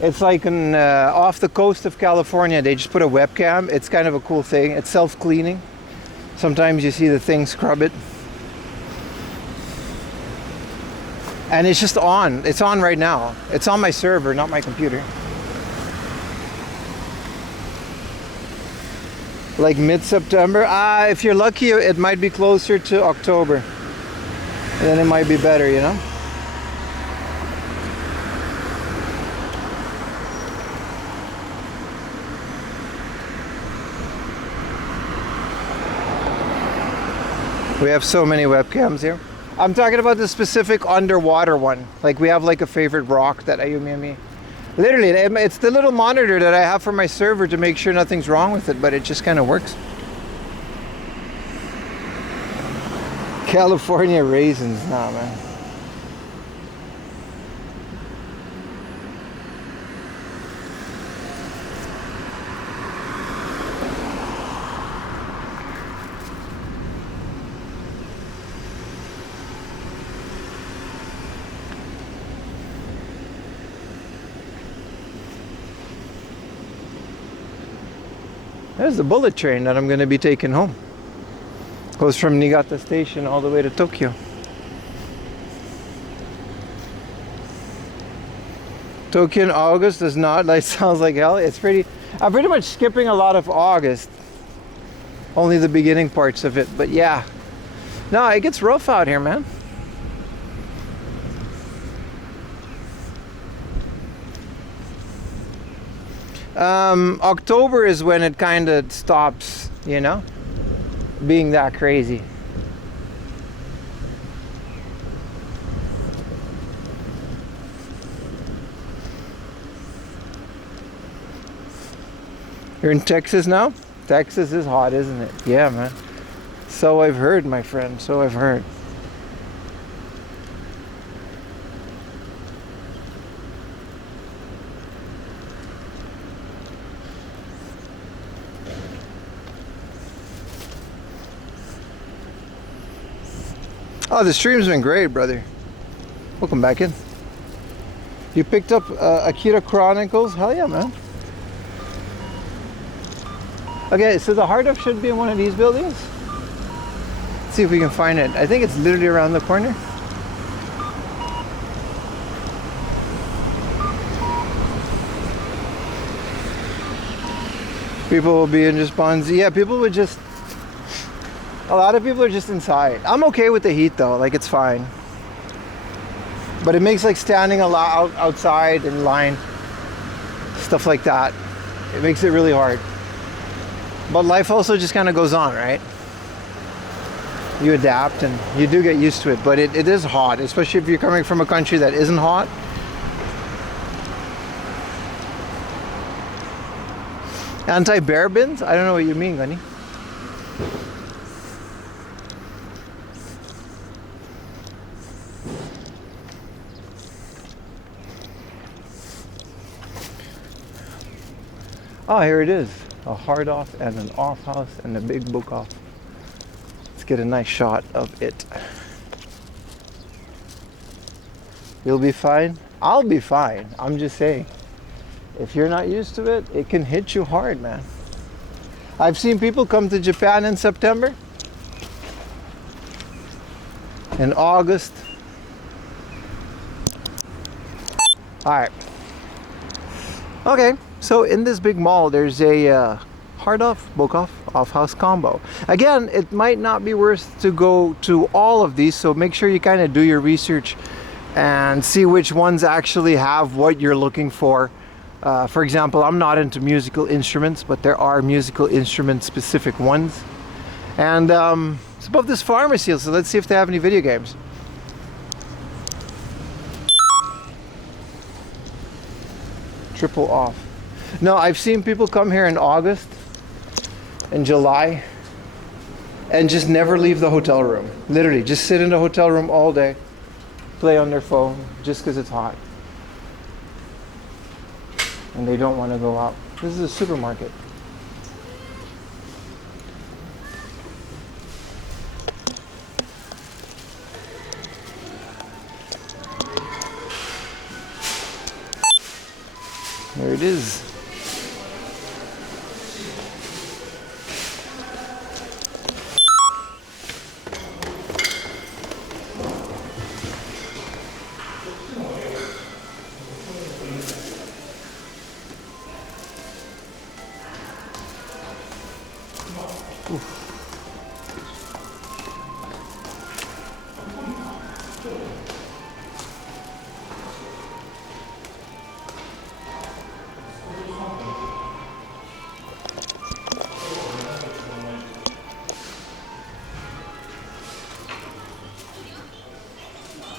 it's like an off the coast of California. They just put a webcam. It's kind of a cool thing. It's self-cleaning. Sometimes you see the thing scrub it. And it's just on. It's on right now. It's on my server, not my computer. Like mid-September. If you're lucky, it might be closer to October. And then it might be better, you know? We have so many webcams here. I'm talking about the specific underwater one. Like we have like a favorite rock that Ayumi and me. Literally, it's the little monitor that I have for my server to make sure nothing's wrong with it, but it just kind of works. California raisins, nah, man. There's the bullet train that I'm going to be taking home. Goes from Niigata station all the way to Tokyo. Tokyo in August does not, like, sounds like hell. It's pretty, I'm pretty much skipping a lot of August. Only the beginning parts of it, but yeah. No, it gets rough out here, man. October is when it kind of stops, you know, being that crazy. You're in Texas now? Texas is hot, isn't it? Yeah, man. So I've heard, my friend. So I've heard. Oh, the stream's been great, brother. Welcome back in. You picked up Akira Chronicles? Hell yeah, man. Okay, so the hard up should be in one of these buildings. Let's see if we can find it. I think it's literally around the corner. People will be in just Bonzi. Yeah, people would just... A lot of people are just inside. I'm okay with the heat though, like it's fine. But it makes like standing a lot outside in line, stuff like that. It makes it really hard. But life also just kind of goes on, right? You adapt and you do get used to it, but it is hot, especially if you're coming from a country that isn't hot. Anti-bear bins? I don't know what you mean, Gunny. Oh, here it is. A hard off and an off house and a big book off. Let's get a nice shot of it. You'll be fine. I'll be fine. I'm just saying. If you're not used to it, it can hit you hard, man. I've seen people come to Japan in September, in August. All right. Okay. So in this big mall, there's a hard off, book off, off house combo. Again, it might not be worth to go to all of these, so make sure you kind of do your research and see which ones actually have what you're looking for. For example, I'm not into musical instruments, but there are musical instrument specific ones. And it's above this pharmacy, so let's see if they have any video games. Triple off. No, I've seen people come here in August and July and just never leave the hotel room. Literally, just sit in the hotel room all day, play on their phone just because it's hot. And they don't want to go out. This is a supermarket. There it is.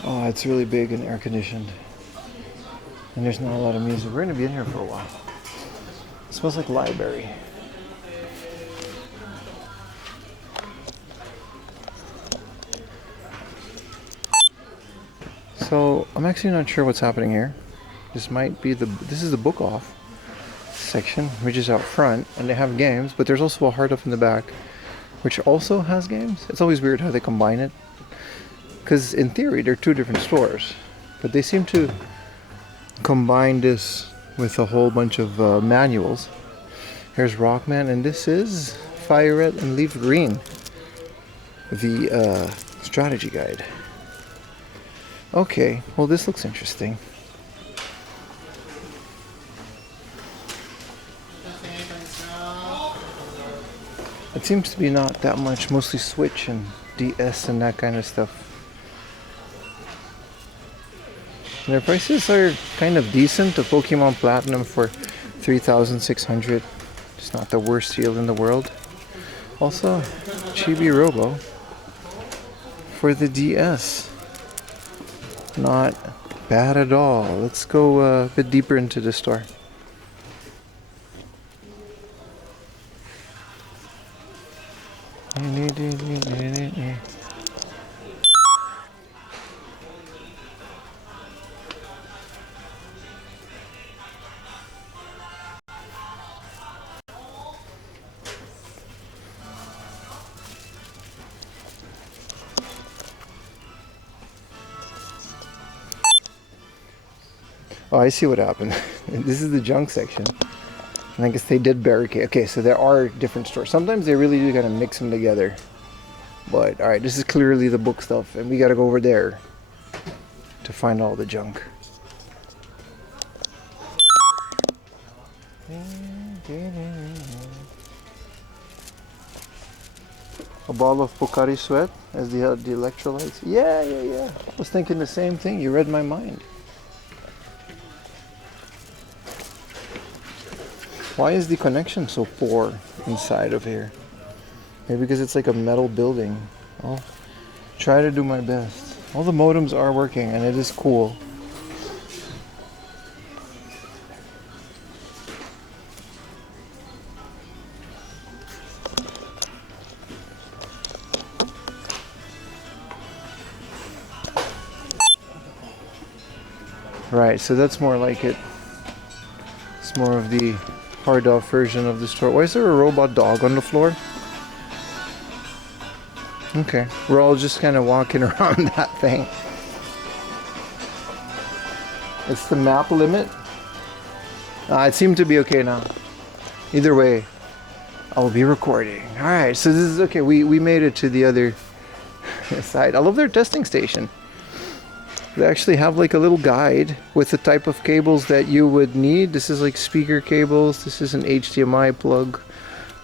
Oh, it's really big and air conditioned. And there's not a lot of music. We're gonna be in here for a while. It smells like library. So I'm actually not sure what's happening here. This might be this is the book off section, which is out front, and they have games, but there's also a hard up in the back, which also has games. It's always weird how they combine it. Because in theory, they're two different stores, but they seem to combine this with a whole bunch of manuals. Here's Rockman, and this is Fire Red and Leaf Green, the strategy guide. Okay, well this looks interesting. It seems to be not that much, mostly Switch and DS and that kind of stuff. Their prices are kind of decent. The Pokemon Platinum for 3,600. It's not the worst deal in the world. Also, Chibi Robo for the DS. Not bad at all. Let's go a bit deeper into the store. Oh, I see what happened. This is the junk section. And I guess they did barricade. Okay, so there are different stores. Sometimes they really do kind of mix them together. But, alright, this is clearly the book stuff. And we gotta go over there to find all the junk. A bottle of Pocari Sweat as the electrolytes. Yeah. I was thinking the same thing. You read my mind. Why is the connection so poor inside of here? Maybe because it's like a metal building. I'll try to do my best. All the modems are working and it is cool. Right, so that's more like it. It's more of the hard off version of the store. Why is there a robot dog on the floor? Okay, we're all just kind of walking around that thing. It's the map limit. It seemed to be okay now. Either way, I will be recording. Alright, so this is okay. We made it to the other side. I love their testing station. They actually have like a little guide with the type of cables that you would need. This is like speaker cables. This is an HDMI plug,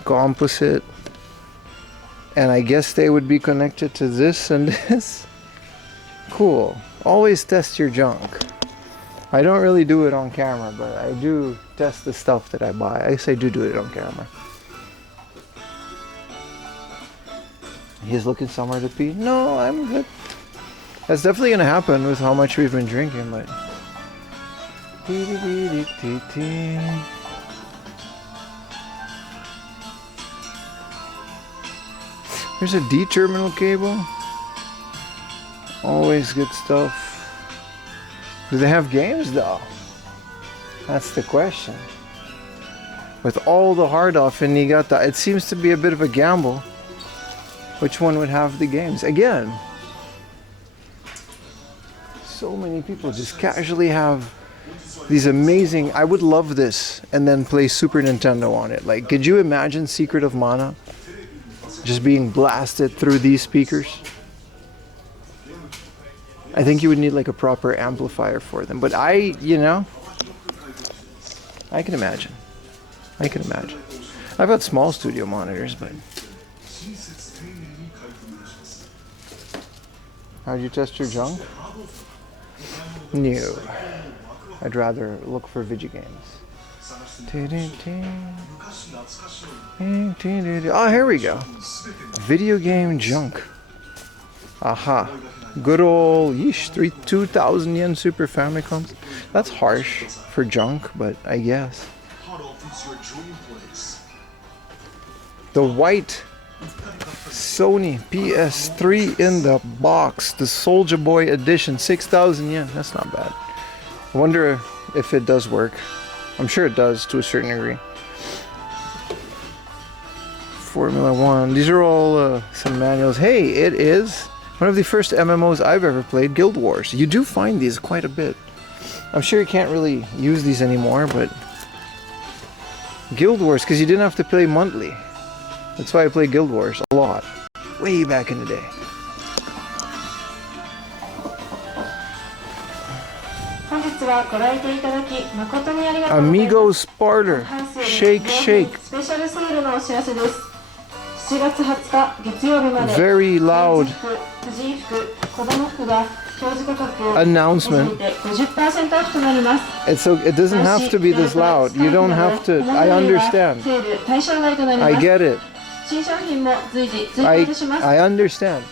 composite. And I guess they would be connected to this and this. Cool. Always test your junk. I don't really do it on camera, but I do test the stuff that I buy. I guess I do it on camera. He's looking somewhere to pee. No, I'm good. That's definitely gonna happen with how much we've been drinking, but there's a D terminal cable. Always good stuff. Do they have games though? That's the question. With all the hard off in Niigata, it seems to be a bit of a gamble. Which one would have the games? Again, so many people just casually have these amazing, I would love this, and then play Super Nintendo on it. Like, could you imagine Secret of Mana just being blasted through these speakers? I think you would need like a proper amplifier for them, but I can imagine. I've got small studio monitors, but how'd you test your junk? No. I'd rather look for video games. Oh, here we go. Video game junk. Aha. Good old, 2,000 yen Super Famicoms. That's harsh for junk, but I guess. The white Sony PS3 in the box, the Soulja Boy edition, 6,000 yen. That's not bad. I wonder if it does work. I'm sure it does to a certain degree. Formula 1. These are all some manuals. Hey, it is one of the first MMOs I've ever played, Guild Wars. You do find these quite a bit. I'm sure you can't really use these anymore, but Guild Wars, because you didn't have to play monthly. That's why I play Guild Wars a lot. Way back in the day. Amigos Parlor. Shake, shake. Very loud announcement. It doesn't have to be this loud. You don't have to. I understand. I get it. I understand.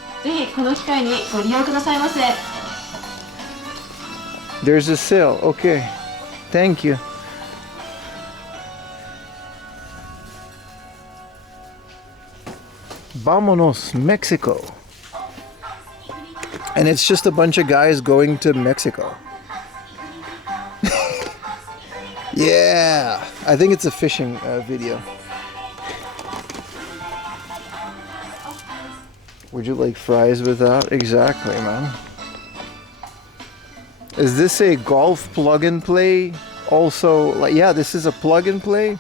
There's a sale. Okay. Thank you. Vámonos, Mexico. And it's just a bunch of guys going to Mexico. Yeah. I think it's a fishing video. Would you like fries with that? Exactly, man. Is this a golf plug and play? Also, like, yeah, this is a plug and play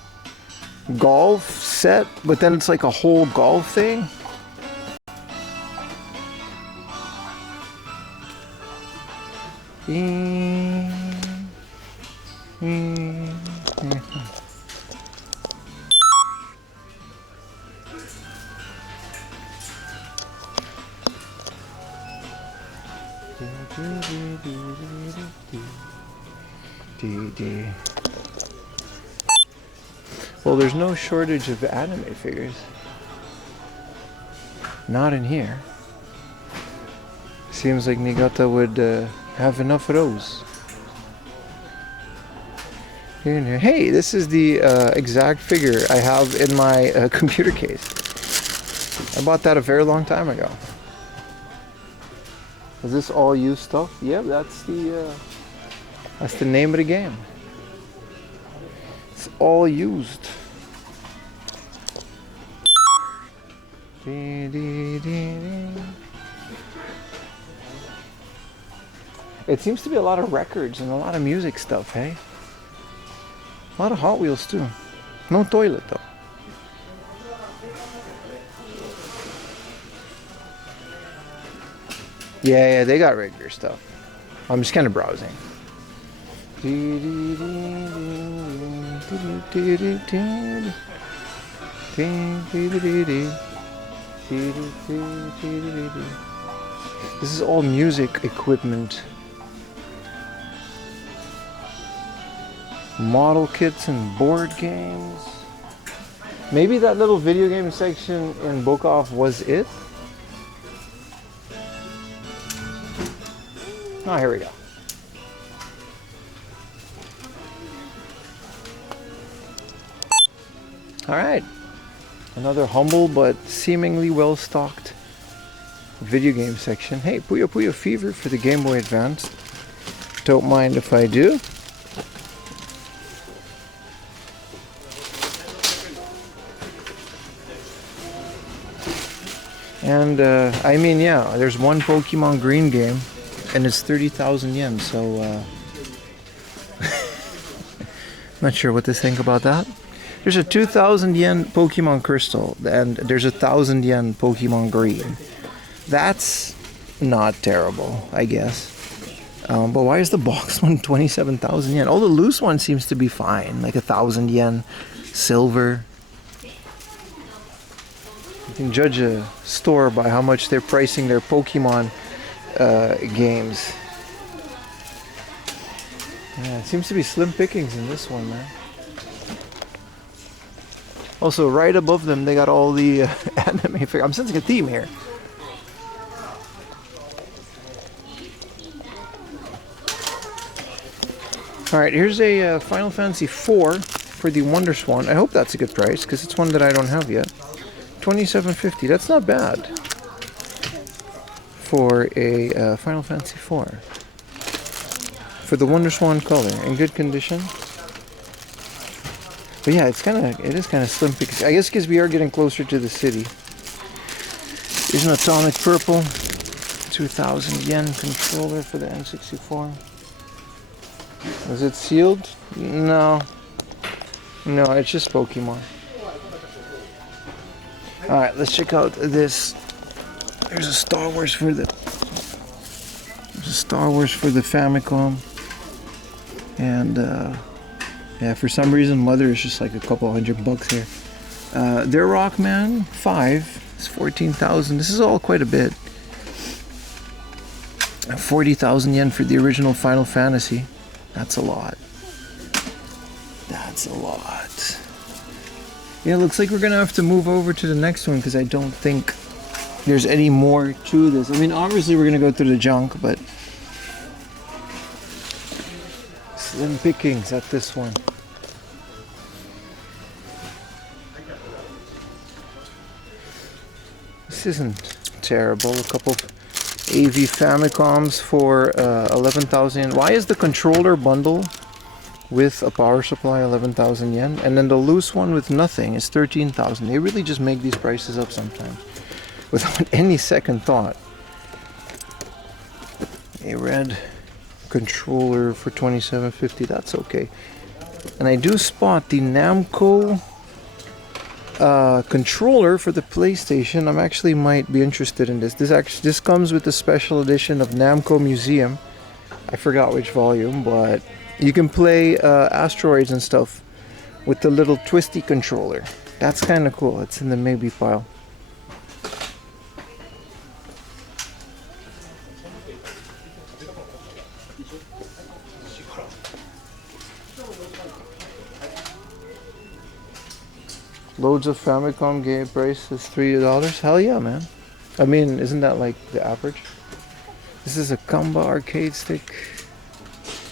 golf set, but then it's like a whole golf thing. Well, there's no shortage of anime figures. Not in here. Seems like Niigata would have enough of those. Hey, this is the exact figure I have in my computer case. I bought that a very long time ago. Is this all used stuff? Yeah, that's the name of the game. It's all used. It seems to be a lot of records and a lot of music stuff, hey? A lot of Hot Wheels too. No toilet though. Yeah, they got regular stuff. I'm just kind of browsing. This is all music equipment. Model kits and board games. Maybe that little video game section in Bokov was it? Oh, here we go. All right. Another humble but seemingly well-stocked video game section. Hey, Puyo Puyo Fever for the Game Boy Advance. Don't mind if I do. And I mean, yeah, there's one Pokemon Green game and it's 30,000 yen, so not sure what to think about that. There's a 2,000 yen Pokemon Crystal and there's a 1,000 yen Pokemon Green. That's not terrible, I guess. But why is the box one 27,000 yen? Oh, the loose one seems to be fine, like 1,000 yen, silver. You can judge a store by how much they're pricing their Pokemon games. Yeah, it seems to be slim pickings in this one, man. Also, right above them, they got all the anime figures. I'm sensing a theme here. Alright, here's a Final Fantasy IV for the Wonder Swan. I hope that's a good price, because it's one that I don't have yet. $27.50. That's not bad for a Final Fantasy IV. For the Wonder Swan color, in good condition. But yeah, it is kind of slim because I guess we are getting closer to the city. There's an Atomic Purple, 2,000 yen controller for the N64. Was it sealed? No. No, it's just Pokemon. Alright, let's check out this. There's a Star Wars for the Famicom. And yeah, for some reason Mother is just like a couple $100 here. Their Rockman 5 is 14,000. This is all quite a bit. 40,000 yen for the original Final Fantasy. That's a lot. That's a lot. Yeah, looks like we're gonna have to move over to the next one because I don't think there's any more to this. I mean, obviously we're gonna go through the junk, but slim pickings at this one. This isn't terrible. A couple of AV Famicoms for 11,000 yen. Why is the controller bundle with a power supply 11,000 yen? And then the loose one with nothing is 13,000. They really just make these prices up sometimes without any second thought. A red controller for $27.50. That's okay. And I do spot the Namco controller for the PlayStation. I'm actually might be interested in this. This comes with the special edition of Namco Museum. I forgot which volume, but you can play asteroids and stuff with the little twisty controller. That's kind of cool. It's in the maybe pile. Loads of Famicom game price is $3. Hell yeah, man. I mean, isn't that like the average? This is a Kamba arcade stick.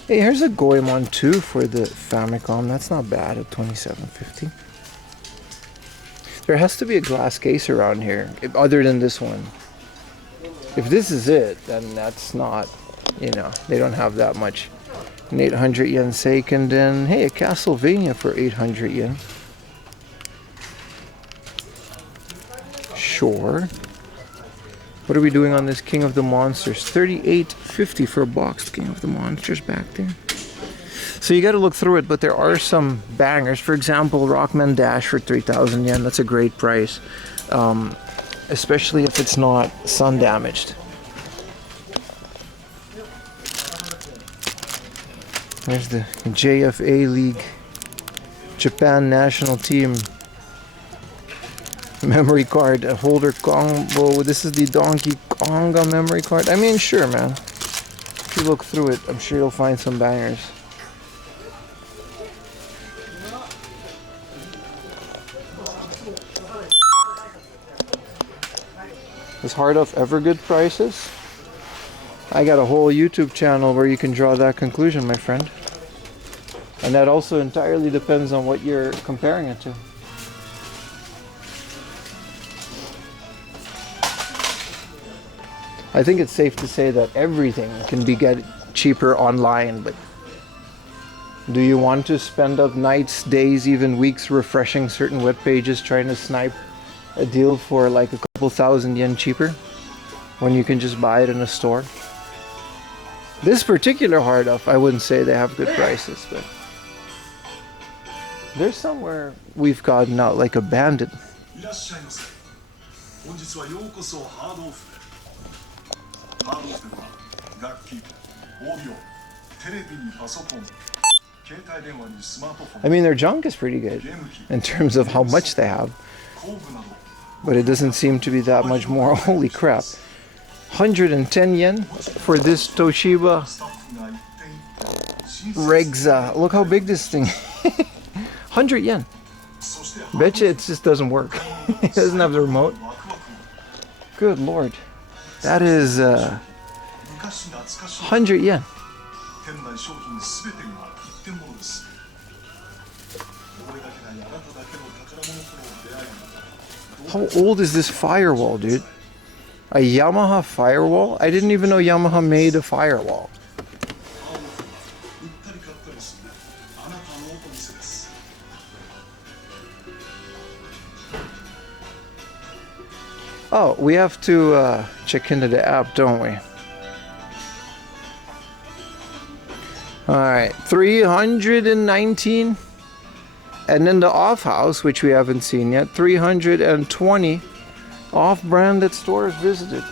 Hey, here's a Goemon 2 for the Famicom. That's not bad at $27.50. There has to be a glass case around here, other than this one. If this is it, then that's not, you know, they don't have that much. An 800 yen Seiken, then, hey, a Castlevania for 800 yen. Sure. What are we doing on this King of the Monsters? $38.50 for a boxed King of the Monsters back there. So you got to look through it, but there are some bangers. For example, Rockman Dash for 3,000 yen. That's a great price, especially if it's not sun damaged. There's the JFA League Japan National Team memory card, a holder combo. This is the Donkey Konga memory card. I mean, sure, man. If you look through it, I'm sure you'll find some bangers. Is Hard Off ever good prices? I got a whole YouTube channel where you can draw that conclusion, my friend. And that also entirely depends on what you're comparing it to. I think it's safe to say that everything can be get cheaper online, but do you want to spend up nights, days, even weeks refreshing certain web pages trying to snipe a deal for like a couple thousand yen cheaper when you can just buy it in a store? This particular Hard Off, I wouldn't say they have good prices, but there's somewhere we've gotten out like abandoned. I mean, their junk is pretty good in terms of how much they have, but it doesn't seem to be that much more. Holy crap. 110 yen for this Toshiba Regza. Look how big this thing is. 100 yen. Betcha it just doesn't work. It doesn't have the remote. Good lord. That is 100 yen. How old is this firewall, dude? A Yamaha firewall? I didn't even know Yamaha made a firewall. Oh, we have to check into the app, don't we? Alright, 319. And then the off house, which we haven't seen yet, 320 off-branded stores visited.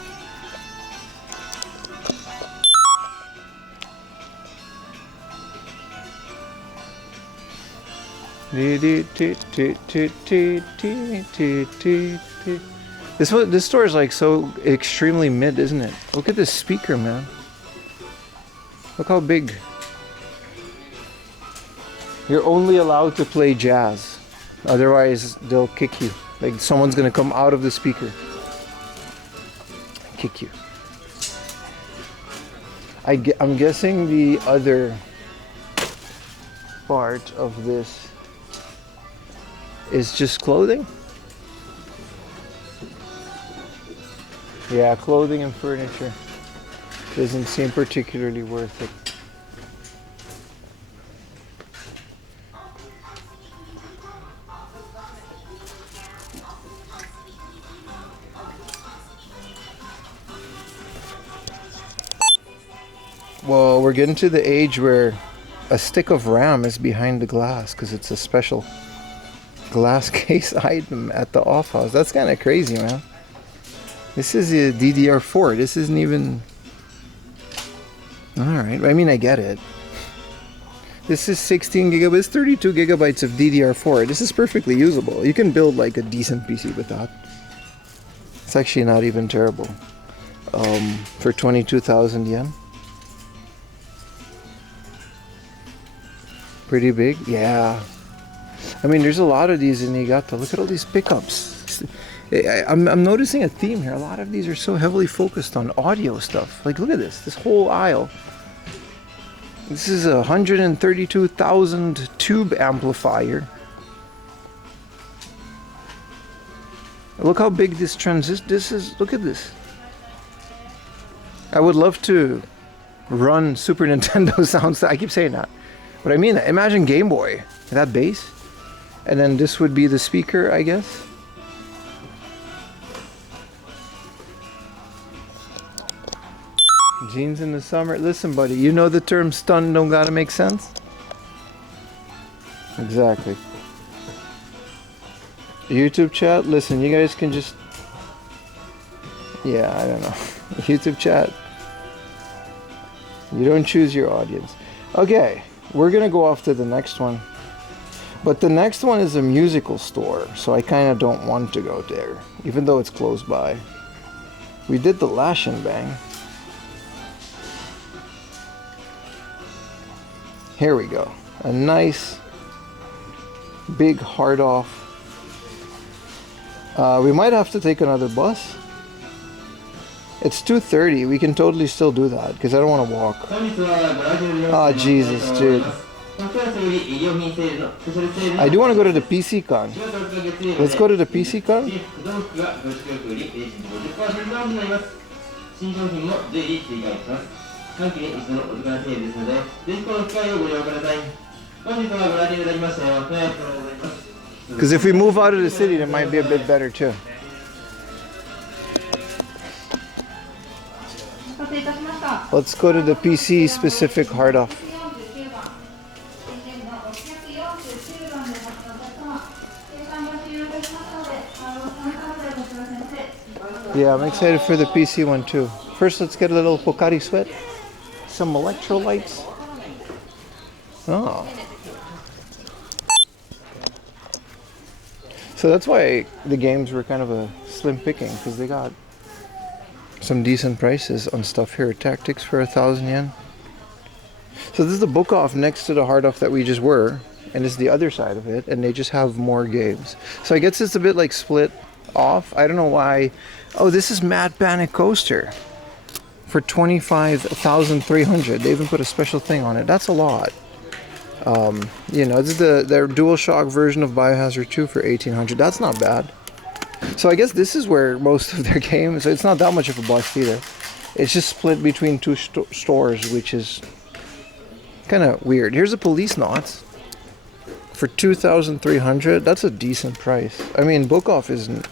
This store is like so extremely mid, isn't it? Look at this speaker, man. Look how big. You're only allowed to play jazz, otherwise they'll kick you. Like someone's gonna come out of the speaker and kick you. I'm guessing the other part of this is just clothing. Yeah, clothing and furniture doesn't seem particularly worth it. Well, we're getting to the age where a stick of RAM is behind the glass because it's a special glass case item at the off house. That's kind of crazy, man. This is a DDR4. This isn't even... Alright, I mean, I get it. This is 16 gigabytes, 32 gigabytes of DDR4. This is perfectly usable. You can build like a decent PC with that. It's actually not even terrible. For 22,000 yen. Pretty big, yeah. I mean, there's a lot of these in Niigata. Look at all these pickups. I'm noticing a theme here. A lot of these are so heavily focused on audio stuff. Like, look at this whole aisle. This is a 132,000 tube amplifier. Look how big this this is. Look at this. I would love to run Super Nintendo sounds. I keep saying that, but I mean that. Imagine Game Boy, that bass, and then this would be the speaker, I guess. Jeans in the summer. Listen, buddy, you know the term "stun don't gotta make sense." Exactly. YouTube chat. Listen, you guys can just. Yeah, I don't know. YouTube chat. You don't choose your audience. Okay, we're gonna go off to the next one. But the next one is a musical store, so I kind of don't want to go there, even though it's close by. We did the Lash and Bang. Here we go. A nice big hard off. We might have to take another bus. It's 2:30. We can totally still do that because I don't want to walk. Oh, Jesus, dude. I do want to go to the PC Con. Let's go to the PC Con. Because if we move out of the city, it might be a bit better too. Let's go to the PC specific hard off. Yeah, I'm excited for the PC one too. First, let's get a little Pocari Sweat. Some electrolytes. Oh. So that's why the games were kind of a slim picking, because they got some decent prices on stuff here. Tactics for 1,000 yen. So this is the book off next to the hard off that we just were, and it's the other side of it, and they just have more games. So I guess it's a bit like split off. I don't know why. Oh, this is Mad Panic Coaster for 25,300. They even put a special thing on it. That's a lot. You know, this is their DualShock version of Biohazard 2 for 1,800. That's not bad. So I guess this is where most of their games. So it's not that much of a bust either. It's just split between two stores, which is kind of weird. Here's a Police Knots for 2,300. That's a decent price. I mean, book off isn't,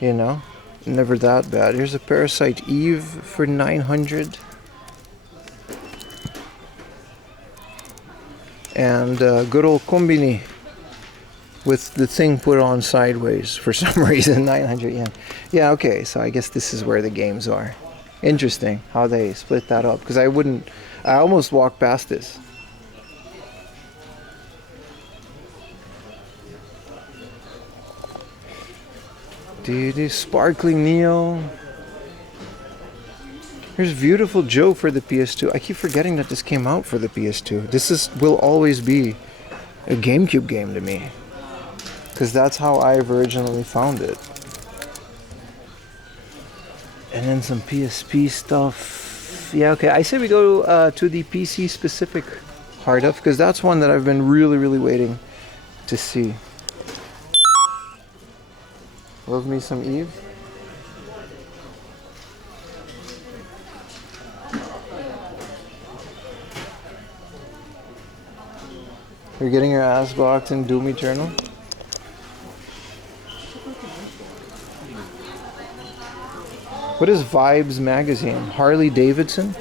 you know, never that bad. Here's a Parasite Eve for 900. And good old Kombini with the thing put on sideways for some reason, 900 yen. Yeah, okay, so I guess this is where the games are. Interesting how they split that up, because I almost walked past this. Dude, Sparkling Neo. Here's Beautiful Joe for the PS2. I keep forgetting that this came out for the PS2. This will always be a GameCube game to me, because that's how I've originally found it. And then some PSP stuff. Yeah, okay. I say we go to the PC specific hard up, because that's one that I've been really, really waiting to see. Love me some Eve. You're getting your ass boxed in Doom Eternal? What is Vibes magazine? Harley Davidson?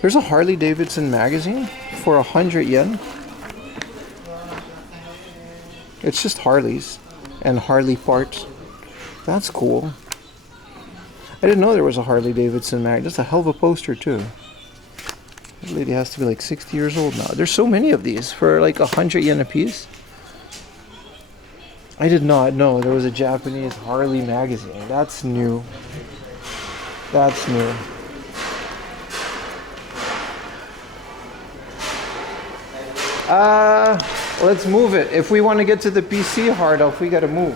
There's a Harley Davidson magazine for 100 yen. It's just Harleys and Harley parts. That's cool. I didn't know there was a Harley Davidson mag. That's a hell of a poster too. This lady has to be like 60 years old now. There's so many of these for like 100 yen a piece. I did not know there was a Japanese Harley magazine. That's new. That's new. Let's move it. If we want to get to the PC hard off, we gotta move.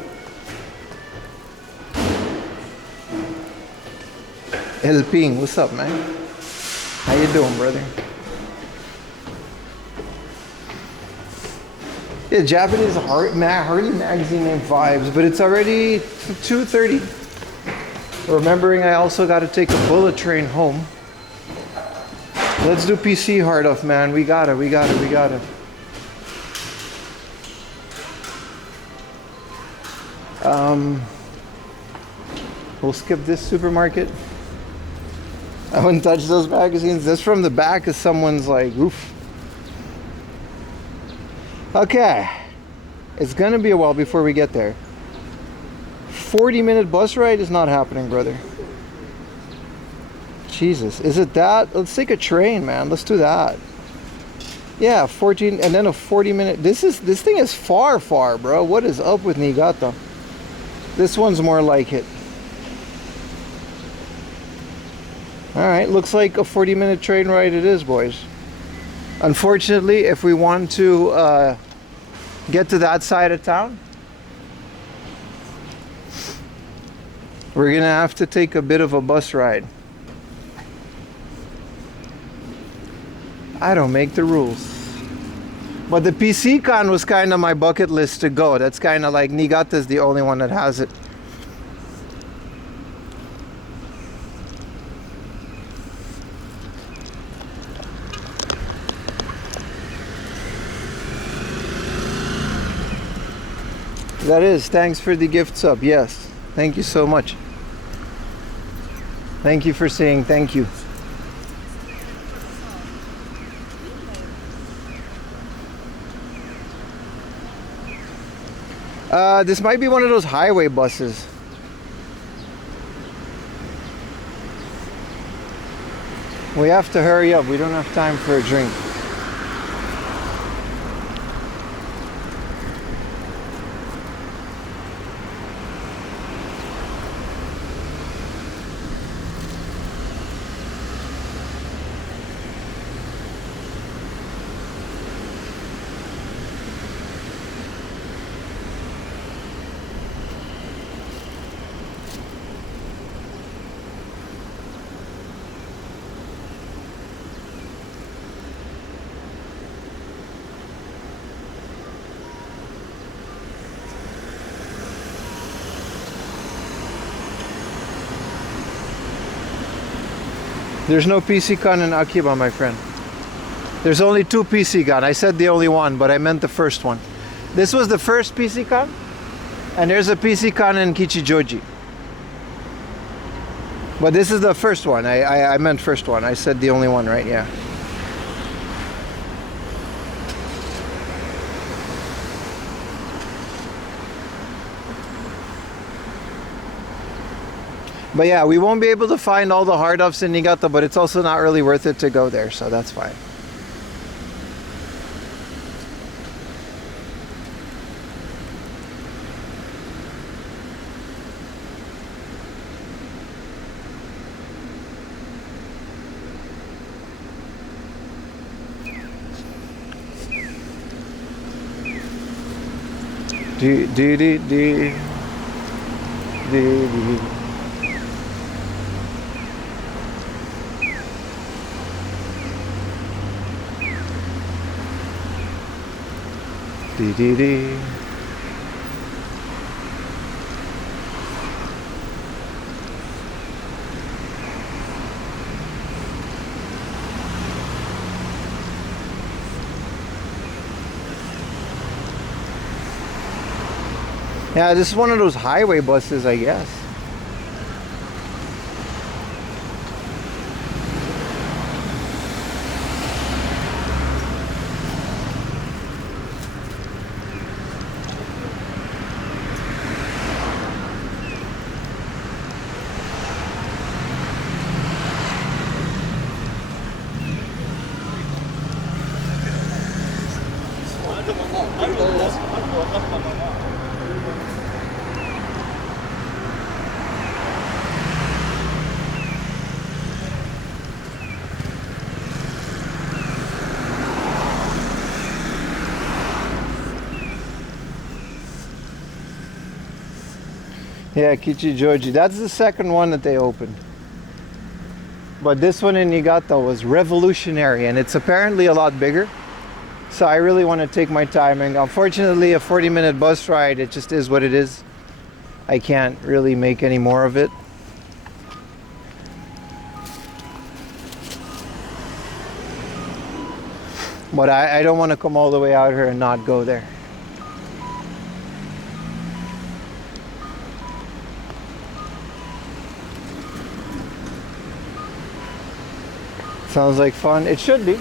El Ping, what's up, man? How you doing, brother? Yeah, Japanese Harley magazine named Vibes, but it's already 2:30. Remembering I also got to take a bullet train home. Let's do PC hard off, man. We got it. We'll skip this supermarket. I wouldn't touch those magazines. This from the back is someone's like roof. Okay. It's gonna be a while before we get there. 40-minute bus ride is not happening, brother. Jesus. Is it that? Let's take a train, man. Let's do that. Yeah, 14 and then a 40-minute. This thing is far, bro. What is up with Niigata? This one's more like it. Alright, looks like a 40-minute train ride it is, boys. Unfortunately, if we want to get to that side of town, we're gonna have to take a bit of a bus ride. I don't make the rules. But the PC Con was kind of my bucket list to go. That's kind of like Niigata is the only one that has it. That is, thanks for the gift sub. Yes, thank you so much. Thank you for saying thank you. This might be one of those highway buses. We have to hurry up. We don't have time for a drink. There's no PC Con in Akiba, my friend. There's only 2 PC Con. I said the only one, but I meant the first one. This was the first PC Con, and there's a PC Con in Kichijoji. But this is the first one. I meant first one. I said the only one, right? Yeah. But yeah, we won't be able to find all the hard offs in Niigata, but it's also not really worth it to go there, so that's fine. Yeah, this is one of those highway buses, I guess. Yeah, Kichijoji. That's the second one that they opened. But this one in Niigata was revolutionary, and it's apparently a lot bigger. So I really want to take my time. And unfortunately, a 40-minute bus ride, it just is what it is. I can't really make any more of it. But I don't want to come all the way out here and not go there. Sounds like fun. It should be.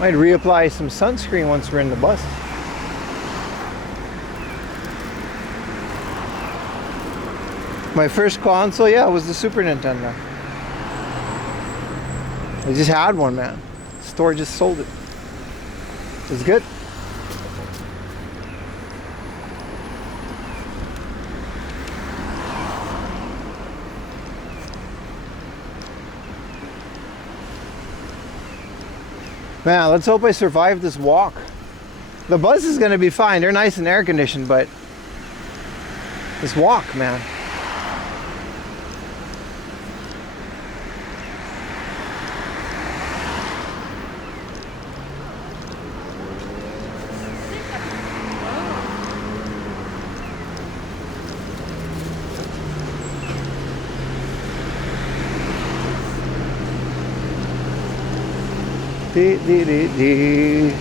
Might reapply some sunscreen once we're in the bus. My first console, yeah, was the Super Nintendo. I just had one, man. The store just sold it. It was good. Man, let's hope I survive this walk. The bus is gonna be fine. They're nice and air conditioned, but this walk, man. Dee, dee, dee, dee.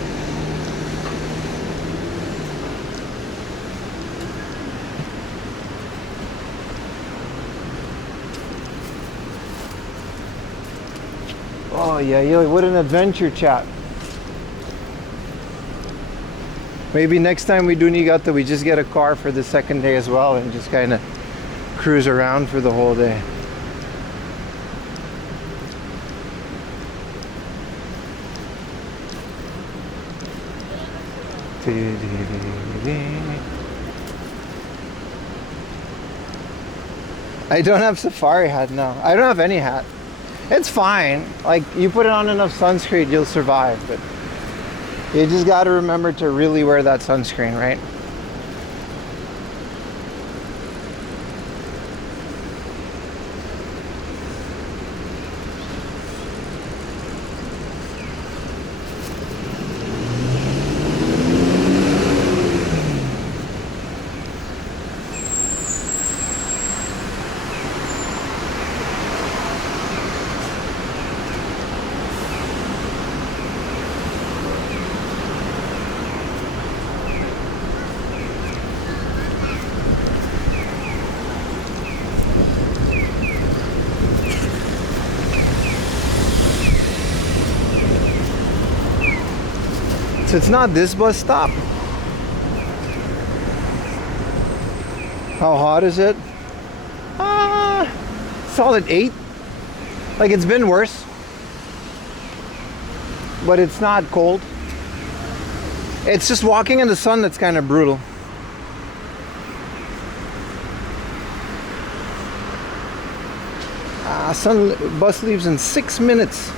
Oh yeah, what an adventure, chat. Maybe next time we do Niigata, we just get a car for the second day as well and just kind of cruise around for the whole day. I don't have safari hat now. I don't have any hat. It's fine. Like, you put it on enough sunscreen, you'll survive. But you just got to remember to really wear that sunscreen, right? So it's not this bus stop. How hot is it? Solid 8. Like, it's been worse, but it's not cold. It's just walking in the sun that's kind of brutal. Bus leaves in 6 minutes.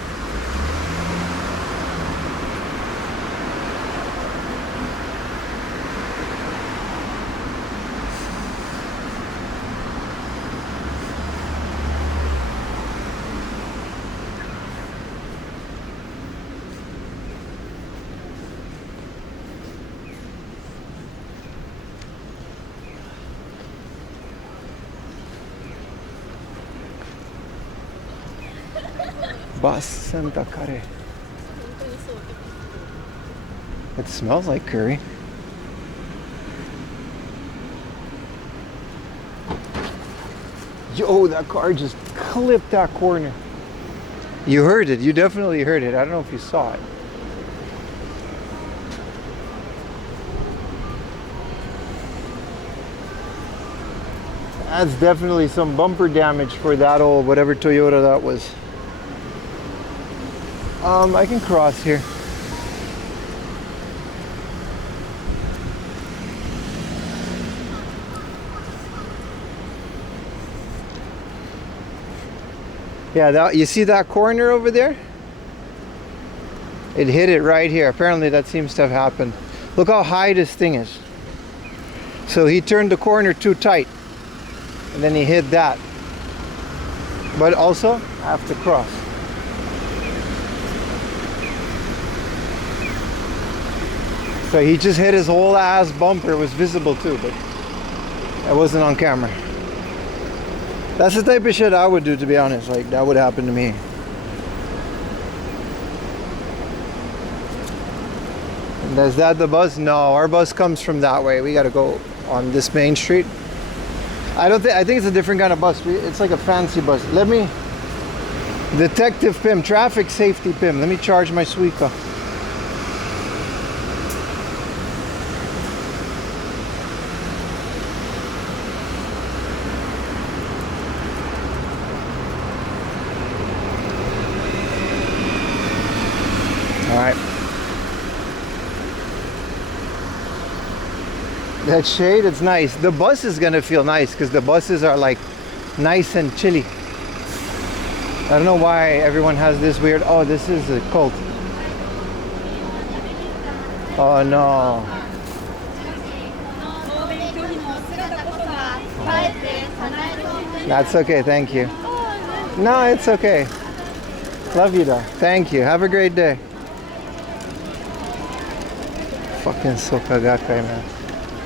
Bus Santa Care. It smells like curry. Yo, that car just clipped that corner. You heard it. You definitely heard it. I don't know if you saw it. That's definitely some bumper damage for that old whatever Toyota that was. I can cross here. Yeah, that, you see that corner over there? It hit it right here. Apparently that seems to have happened. Look how high this thing is. So he turned the corner too tight. And then he hit that. But also, I have to cross. So he just hit his whole ass bumper. It was visible too, but it wasn't on camera. That's the type of shit I would do, to be honest. Like, that would happen to me. And is that the bus? No, our bus comes from that way. We gotta go on this main street. I think it's a different kind of bus. It's like a fancy bus. Let me, Detective Pim, Traffic Safety Pim. Let me charge my Suica. That shade, it's nice. The bus is gonna feel nice because the buses are like nice and chilly. I don't know why everyone has this weird, oh, this is a cult. Oh no. That's okay, thank you. No, it's okay. Love you though. Thank you. Have a great day. Fucking Sokagakai, man.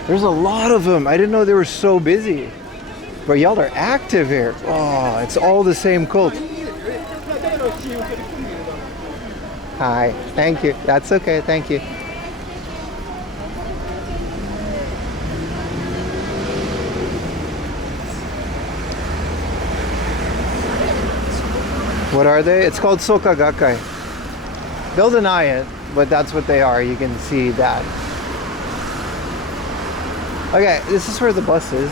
There's a lot of them. I didn't know they were so busy. But y'all are active here. Oh, it's all the same cult. Hi. Thank you. That's okay. Thank you. What are they? It's called Sokagakai. They'll deny it, but that's what they are. You can see that. Okay, this is where the bus is.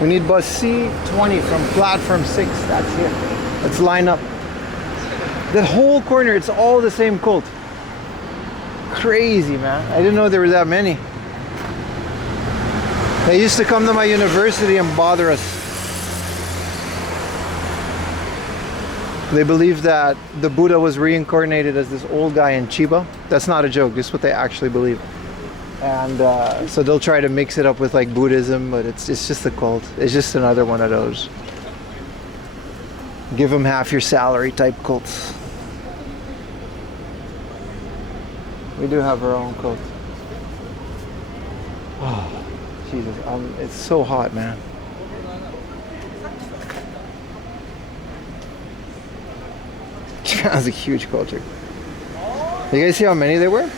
We need bus C20 from platform 6. That's here. Let's line up. That whole corner, it's all the same cult. Crazy, man. I didn't know there were that many. They used to come to my university and bother us. They believe that the Buddha was reincarnated as this old guy in Chiba. That's not a joke. This is what they actually believe. And so they'll try to mix it up with like Buddhism, but it's just a cult. It's just another one of those. Give them half your salary type cults. We do have our own cult. Oh, Jesus. It's so hot, man. Japan's a huge culture. You guys see how many there were?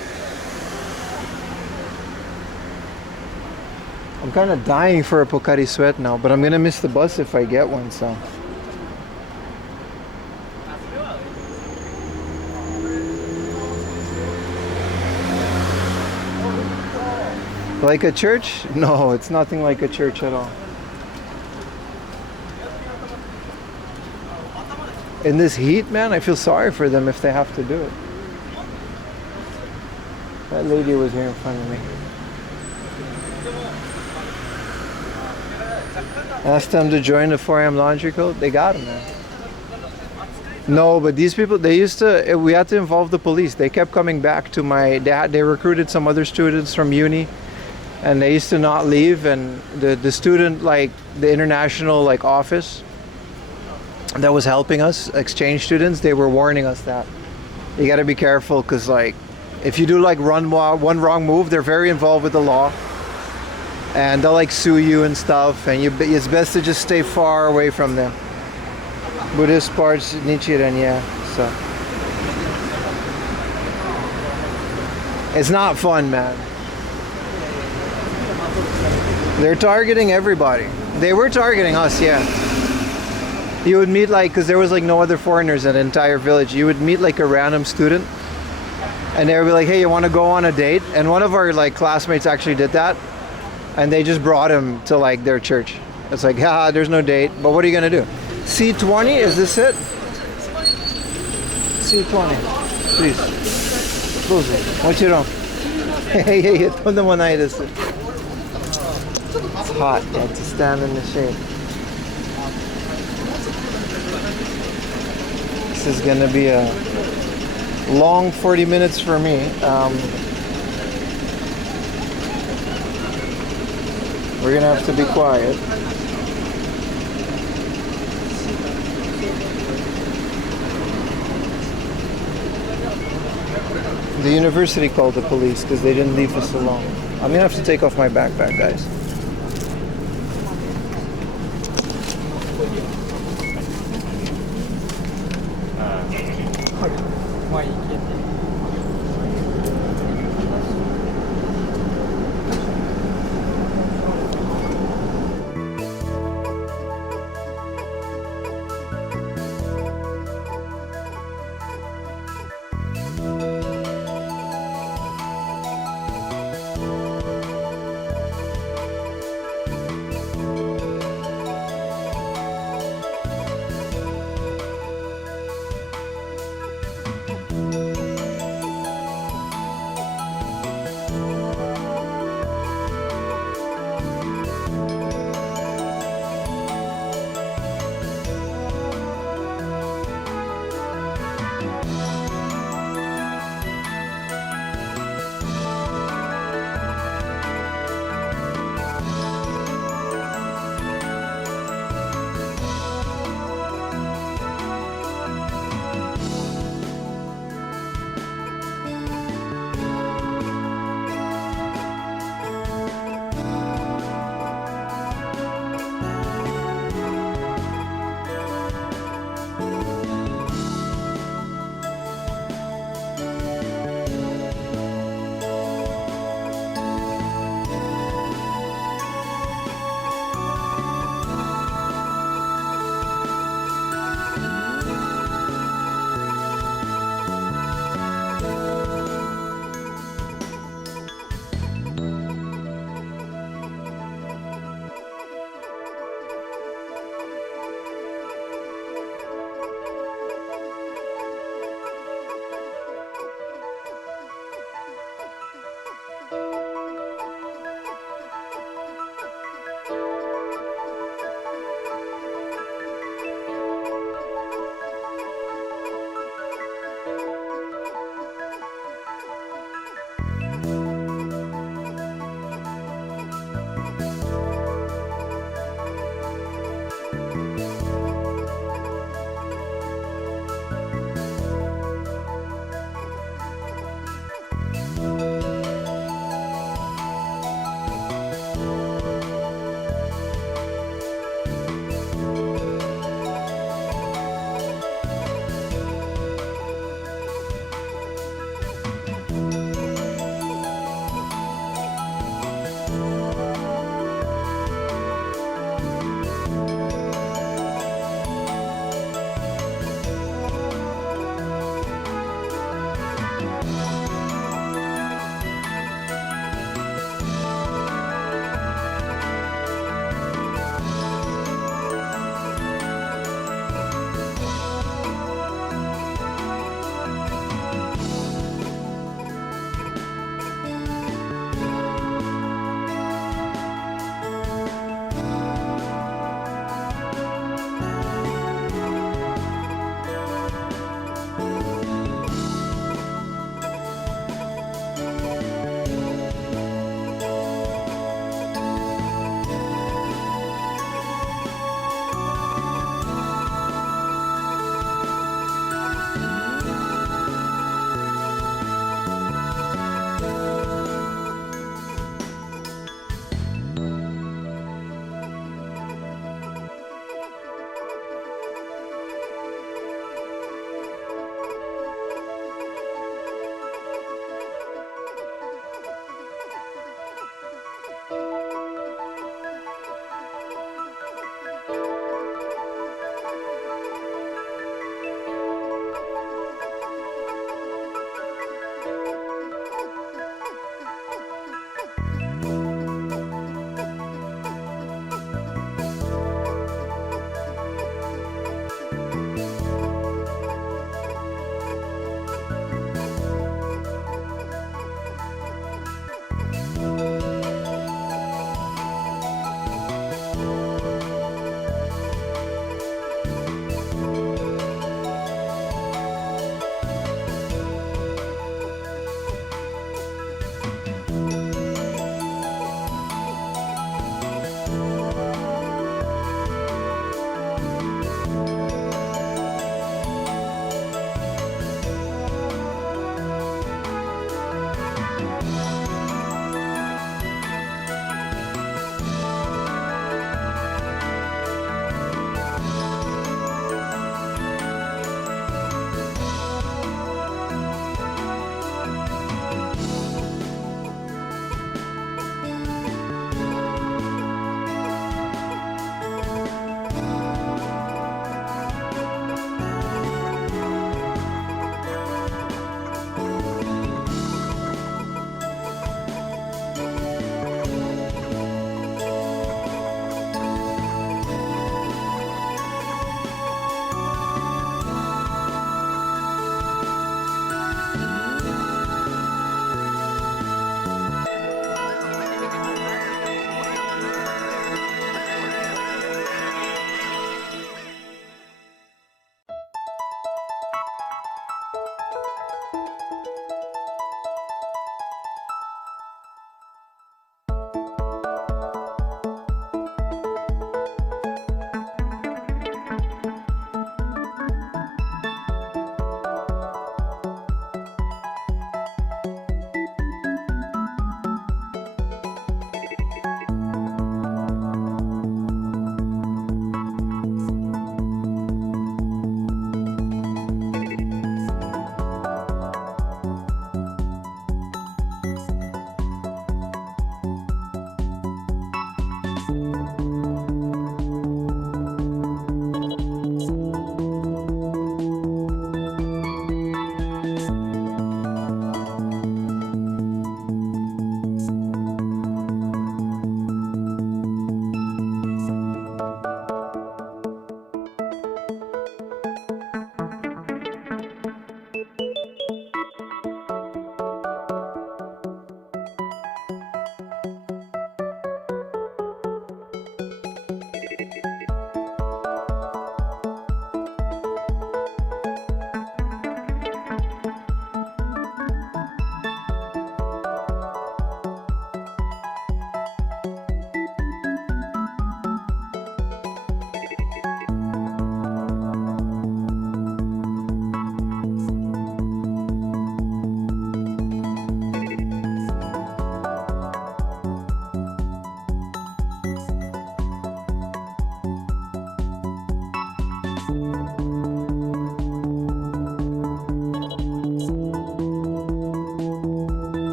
I'm kind of dying for a Pocari Sweat now, but I'm gonna miss the bus if I get one, so. Like a church? No, it's nothing like a church at all. In this heat, man, I feel sorry for them if they have to do it. That lady was here in front of me. Asked them to join the 4 AM laundry code. They got them, man. No, but these people, they used to, we had to involve the police. They kept coming back to my, they recruited some other students from uni, and they used to not leave. And the student, like the international like office that was helping us, exchange students, they were warning us that you got to be careful, because like if you do like one wrong move, they're very involved with the law, and they'll like sue you and stuff, and it's best to just stay far away from them. Buddhist parts, Nichiren, yeah. So It's not fun, man. They're targeting everybody. They were targeting us, yeah. You would meet like, because there was like no other foreigners in the entire village, you would meet like a random student and they would be like, hey, you want to go on a date? And one of our like classmates actually did that, and they just brought him to like their church. It's like, haha, there's no date, but what are you gonna do? C20, is this it? C20, please. Close it. What you doing? Hey, don't the one eye this. It's hot, you have to stand in the shade. This is gonna be a long 40 minutes for me. We're gonna have to be quiet. The university called the police because they didn't leave us alone. I'm gonna have to take off my backpack, guys.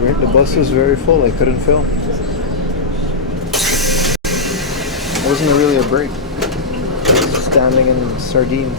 management. The bus was very full. I couldn't fill. It wasn't really a break. Standing in sardines.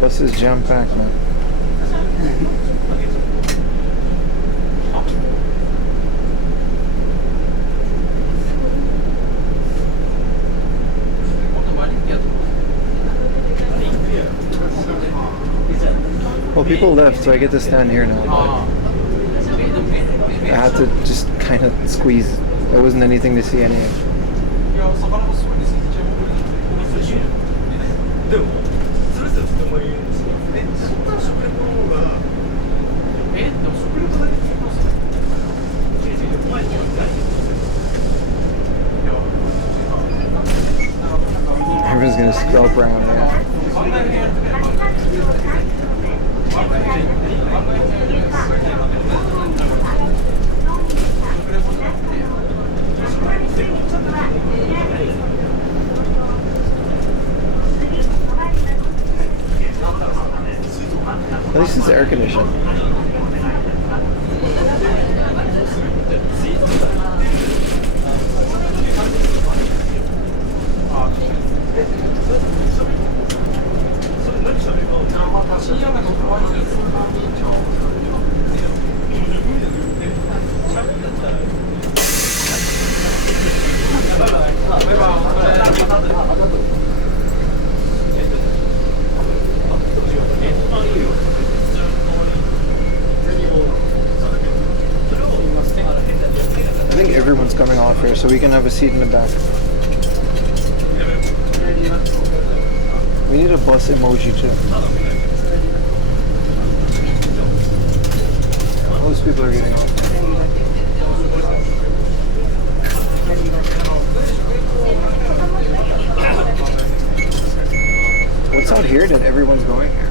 Bus is jam-packed, man. Well, people left, so I get to stand here now. I had to just kind of squeeze. There wasn't anything to see anyway. Everyone's gonna scalp around, yeah. At least it's air conditioned. I think everyone's coming off here, so we can have a seat in the back. We need a bus emoji too. Most people are getting off. What's out here that everyone's going here?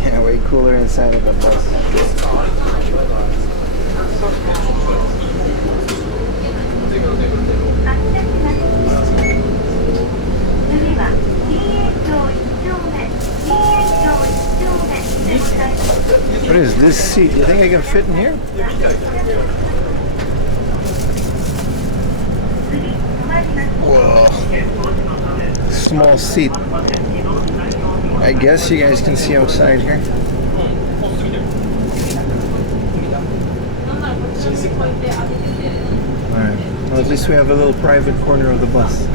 Yeah, way cooler inside of the bus. What is this seat? You think I can fit in here? Whoa. Small seat. I guess you guys can see outside here. Alright. Well, at least we have a little private corner of the bus.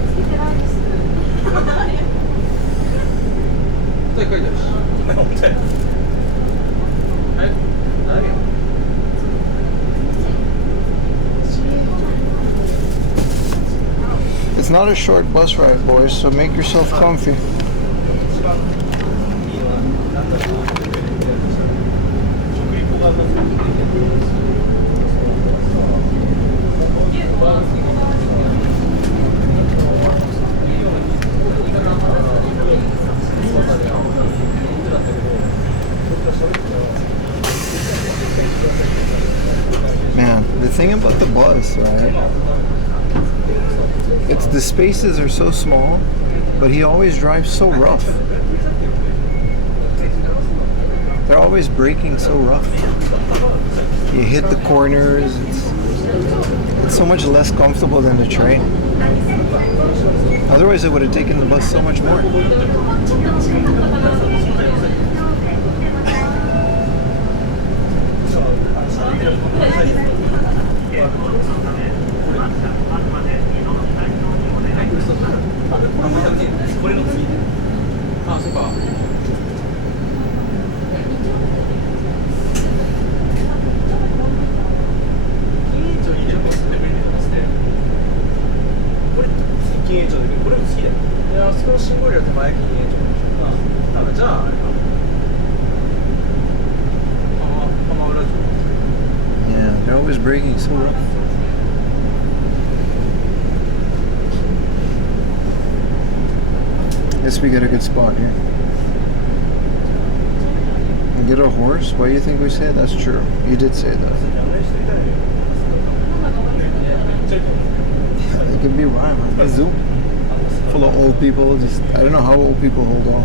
It's not a short bus ride, boys, so make yourself comfy. Man, the thing about the bus, right? It's the spaces are so small, but he always drives so rough. They're always braking so rough. You hit the corners. It's so much less comfortable than the train. Otherwise, it would have taken the bus so much more. あ、そうか。禁煙庁に入れることで無理ですね。これ禁煙庁でこれも好きだよ。いや、あそこの信号より手前禁煙庁。あ、じゃああれか。浜浦城。Yeah, they're always breaking so rough. Guess we get a good spot here. And get a horse? Why do you think we say that's true? You did say that. It can be right, man. A zoo full of old people. Just I don't know how old people hold on.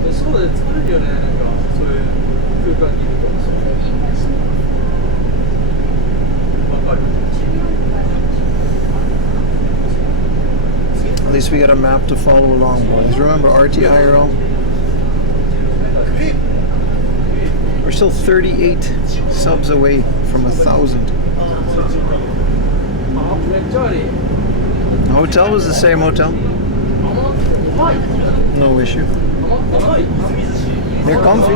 At least we got a map to follow along, boys. Remember RT IRL? We're still 38 subs away from 1,000. The hotel was the same hotel. No issue. They're comfy.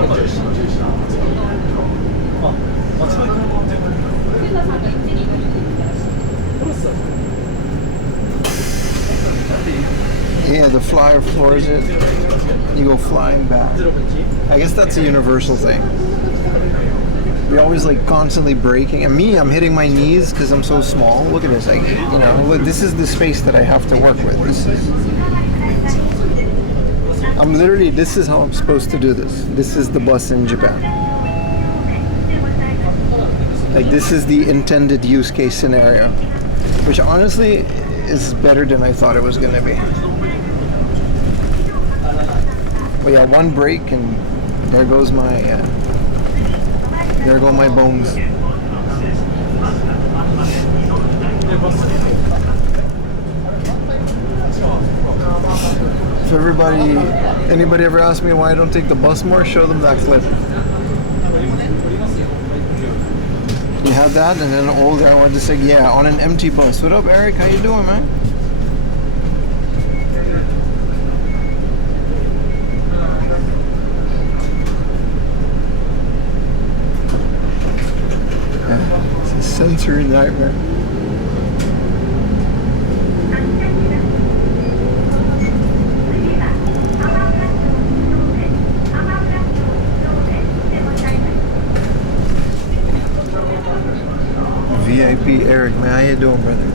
Yeah, the flyer floors it. You go flying back. I guess that's a universal thing. We're always like constantly braking. And me, I'm hitting my knees because I'm so small. Look at this. Like, you know, look, this is the space that I have to work with. This is how I'm supposed to do this. This is the bus in Japan. Like, this is the intended use case scenario, which honestly is better than I thought it was going to be. Well, yeah, one break and there goes my there go my bones. If anybody ever asks me why I don't take the bus more, show them that clip. You had that, and then an old guy wanted to say, yeah, on an empty bus. What up, Eric? How you doing, man? Yeah, it's a sensory nightmare. VIP Eric, man, how you doing, brother?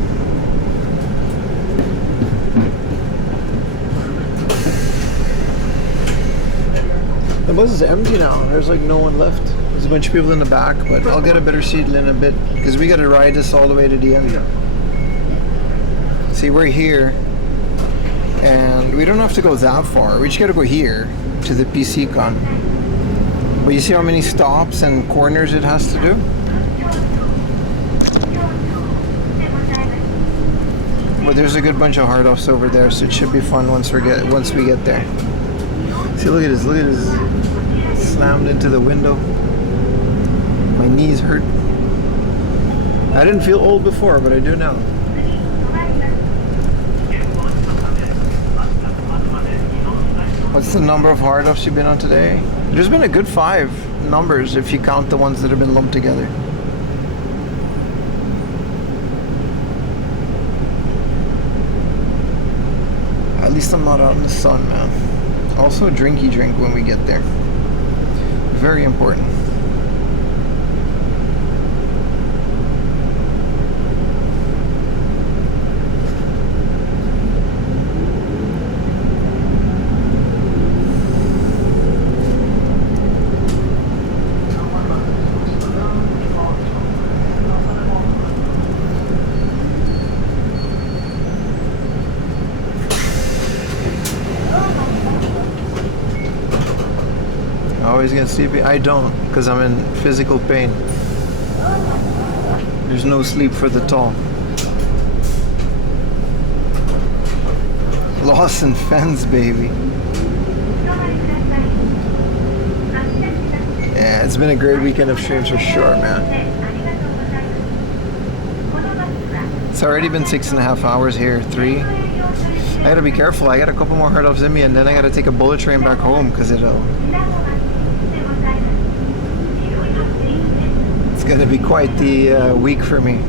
The bus is empty now. There's like no one left. There's a bunch of people in the back, but I'll get a better seat in a bit because we got to ride this all the way to the end. See, we're here, and we don't have to go that far. We just got to go here to the PC Con. But you see how many stops and corners it has to do? But there's a good bunch of hard offs over there, so it should be fun once we get there. See, look at this, slammed into the window. My knees hurt. I didn't feel old before, but I do now. What's the number of hard offs you've been on today? There's been a good 5 numbers if you count the ones that have been lumped together. At least I'm not out in the sun, man. Also, drinky drink when we get there. Very important. Always get sleepy? I don't, because I'm in physical pain. There's no sleep for the tall. Lost and Fens, baby. Yeah, it's been a great weekend of streams for sure, man. It's already been 6.5 hours here, 3. gotta be careful. I got a couple more hurdles in me, and then I gotta take a bullet train back home because it's gonna be quite the week for me.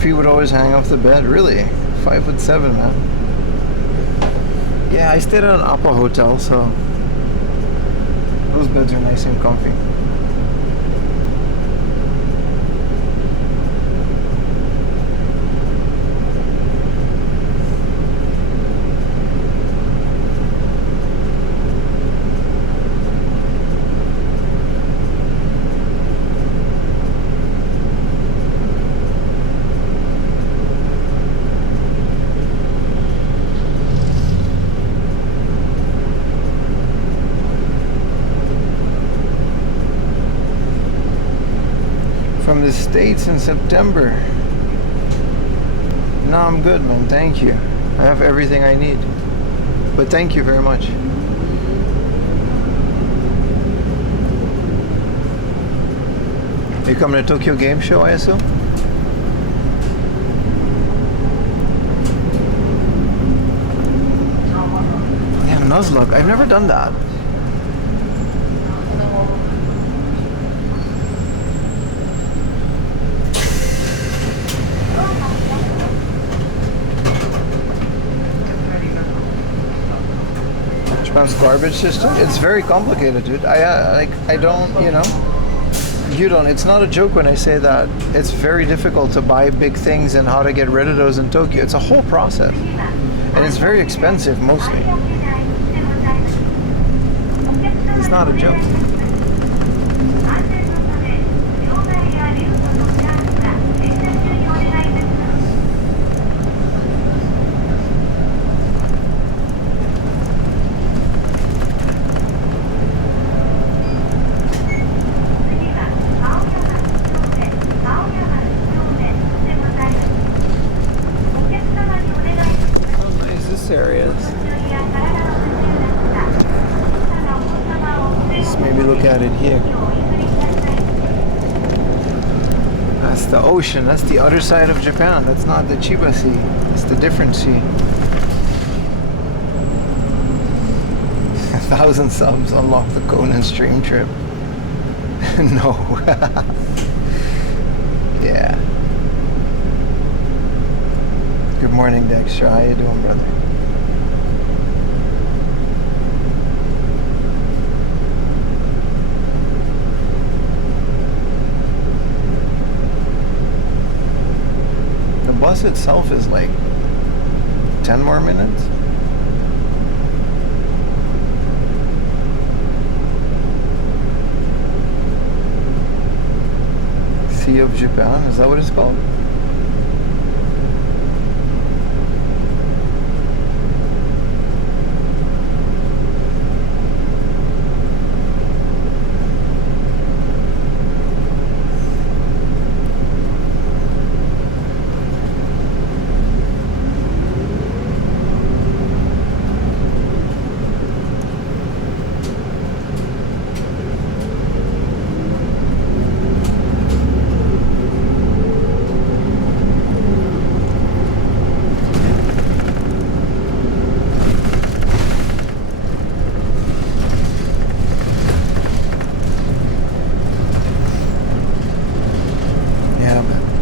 Feet would always hang off the bed. Really? 5'7", man. Yeah, I stayed at an Appa hotel, so those beds are nice and comfy. From the States in September. No, I'm good, man. Thank you. I have everything I need. But thank you very much. You coming to Tokyo Game Show, I assume? Damn, Nuzlocke. I've never done that. Japan's garbage system? It's very complicated, dude. I don't, you know. You don't. It's not a joke when I say that. It's very difficult to buy big things and how to get rid of those in Tokyo. It's a whole process. And it's very expensive, mostly. It's not a joke. The ocean, that's the other side of Japan. That's not the Chiba Sea, it's the different sea. 1,000 subs unlock the Conan stream trip. No. Yeah. Good morning, Dexter. How you doing, brother? The bus itself is like 10 more minutes. Sea of Japan, is that what it's called?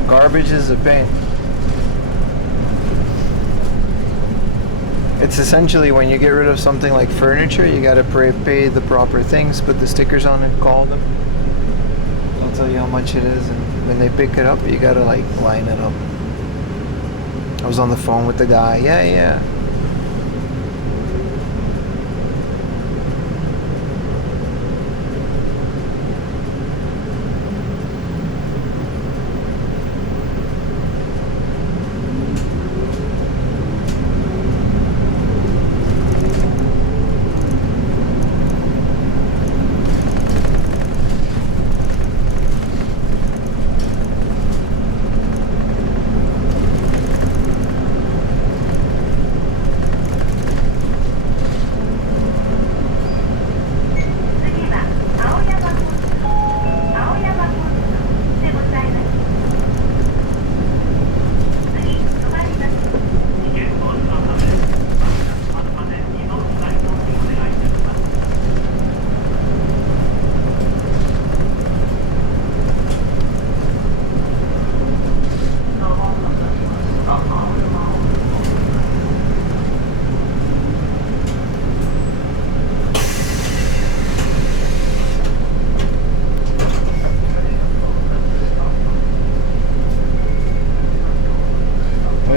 Garbage is a pain. It's essentially when you get rid of something like furniture, you gotta pay the proper things, put the stickers on it, call them. They'll tell you how much it is, and when they pick it up, you gotta like line it up. I was on the phone with the guy. Yeah.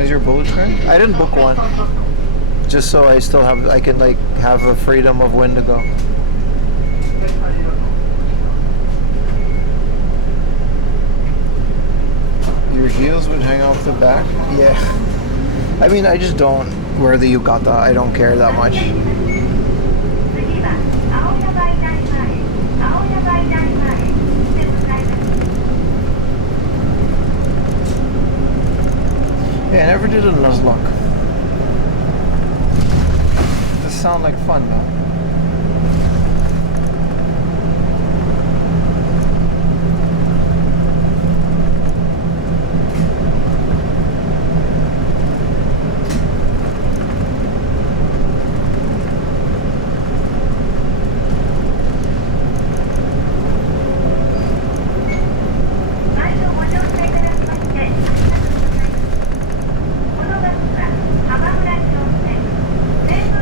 leisure bullet train? I didn't book one. Just so I still have, I can like have a freedom of when to go. Your heels would hang off the back? Yeah. I mean, I just don't wear the yukata. I don't care that much. Yeah, I never did a Nuzlocke. This sound like fun though.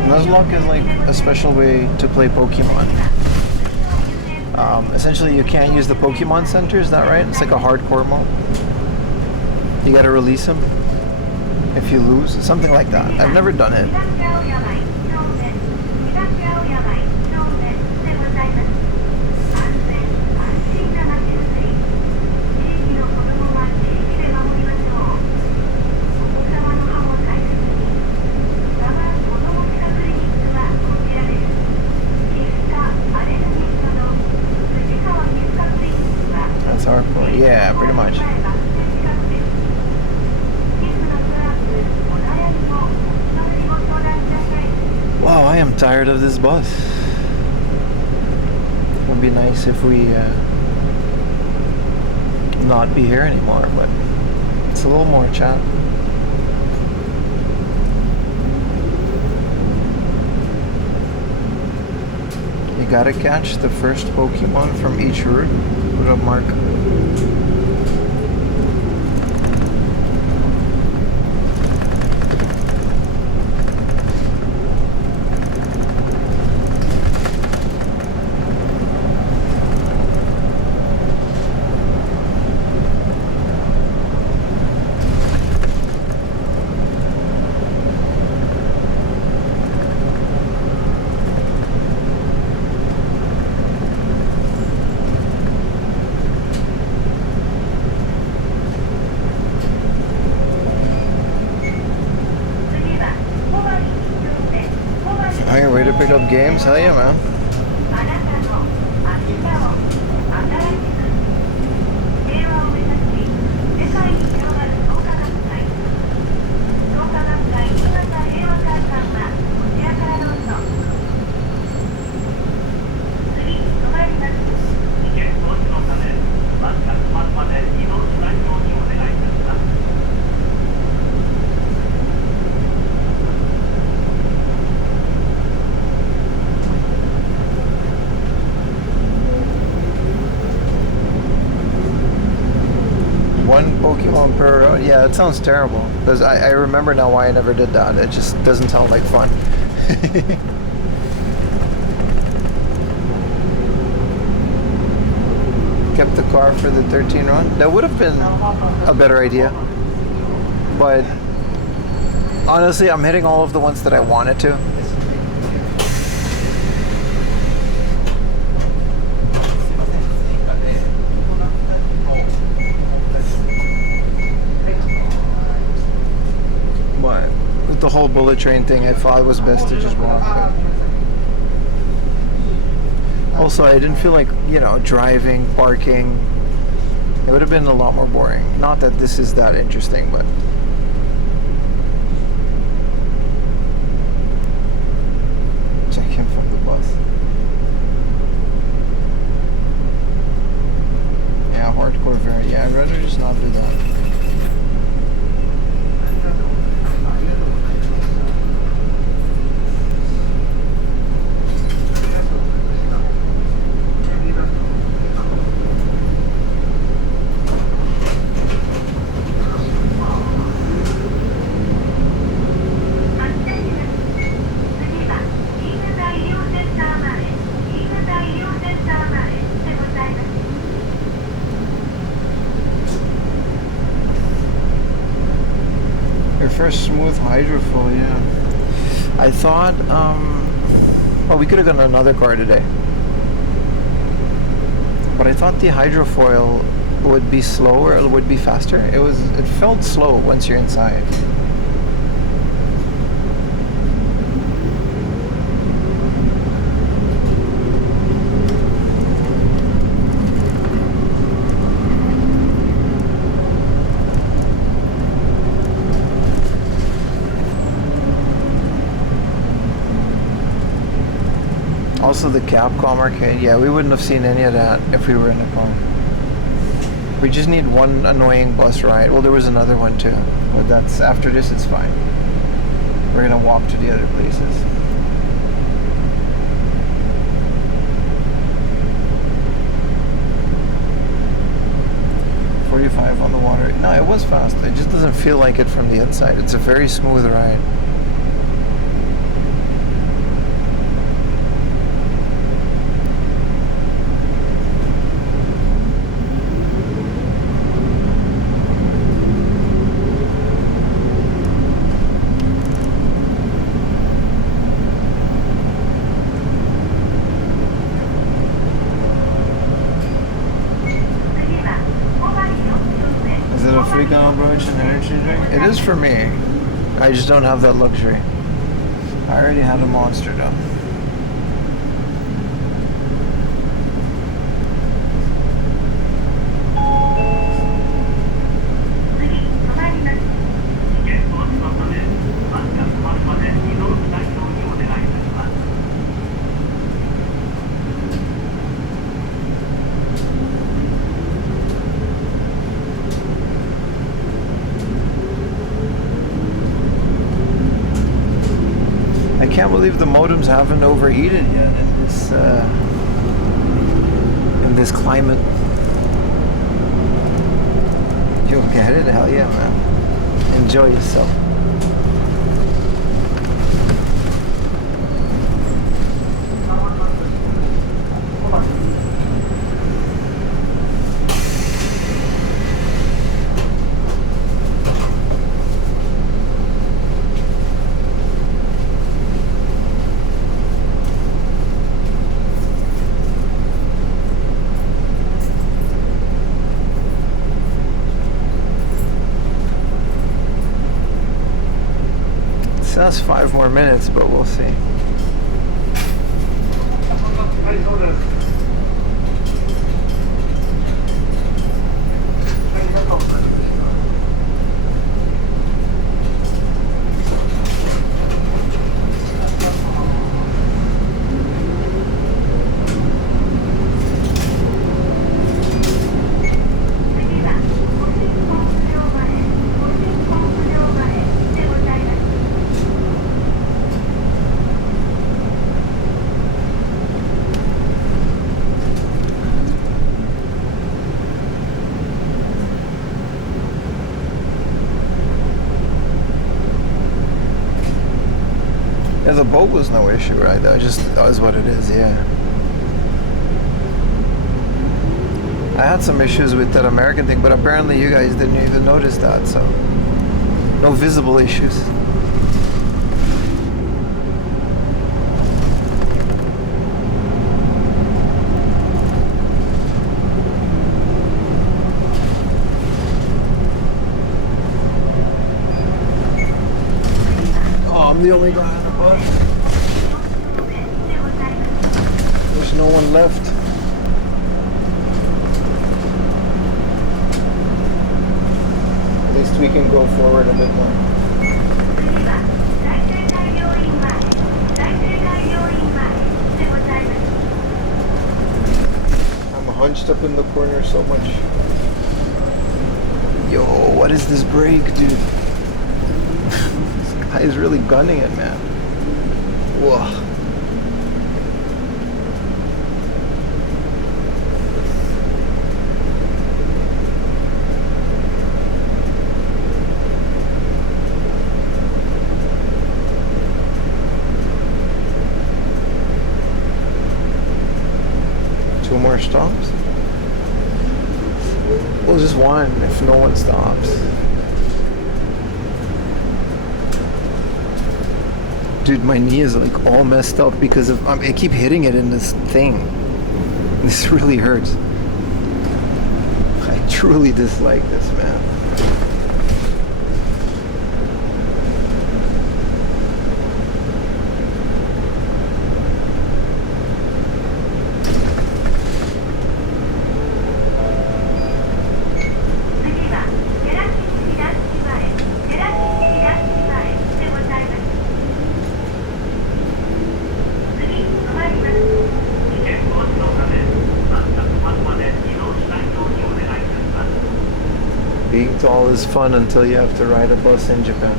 Nuzlocke is like a special way to play Pokemon. Essentially, you can't use the Pokemon Center, is that right? It's like a hardcore mode. You gotta release them if you lose, something like that. I've never done it. That's hardcore. Yeah, pretty much. Wow, I am tired of this bus. It would be nice if we not be here anymore, but it's a little more chat. You gotta catch the first Pokemon from each route. What up, Mark? Way to pick up games? Hell yeah, man. One Pokemon per road? Yeah, that sounds terrible. Because I remember now why I never did that. It just doesn't sound like fun. Kept the car for the 13 run. That would have been a better idea. But honestly, I'm hitting all of the ones that I wanted to. The whole bullet train thing, I thought it was best to just walk. Also, I didn't feel like, you know, driving, parking. It would have been a lot more boring. Not that this is that interesting, but check him from the bus. Yeah, hardcore variant. Yeah, I'd rather just not do that. first smooth hydrofoil, yeah. I thought, well, we could have gotten another car today. But I thought the hydrofoil would be slower, it would be faster. It felt slow once you're inside. Also the Capcom arcade, yeah, we wouldn't have seen any of that if we were in a car. We just need one annoying bus ride. Well, there was another one too, but that's after this. It's fine. We're gonna walk to the other places. .45 on the water. No, it was fast. It just doesn't feel like it from the inside. It's a very smooth ride. It is for me. I just don't have that luxury. I already had a Monster though. I can't believe the modems haven't overheated yet in this climate. You'll get it? Hell yeah, man. Enjoy yourself. That's 5 more minutes, but we'll see. Yeah, the boat was no issue, right? That was what it is, yeah. I had some issues with that American thing, but apparently you guys didn't even notice that, so no visible issues. I'm the only guy on the bus. There's no one left. At least we can go forward a bit more. I'm hunched up in the corner so much. Yo, what is this brake, dude? He's really gunning it, man. Whoa. Two more stops? Well, just one if no one stops. Dude, my knee is like all messed up because of I keep hitting it in this thing. This really hurts. I truly dislike this, man. Being tall is fun until you have to ride a bus in Japan.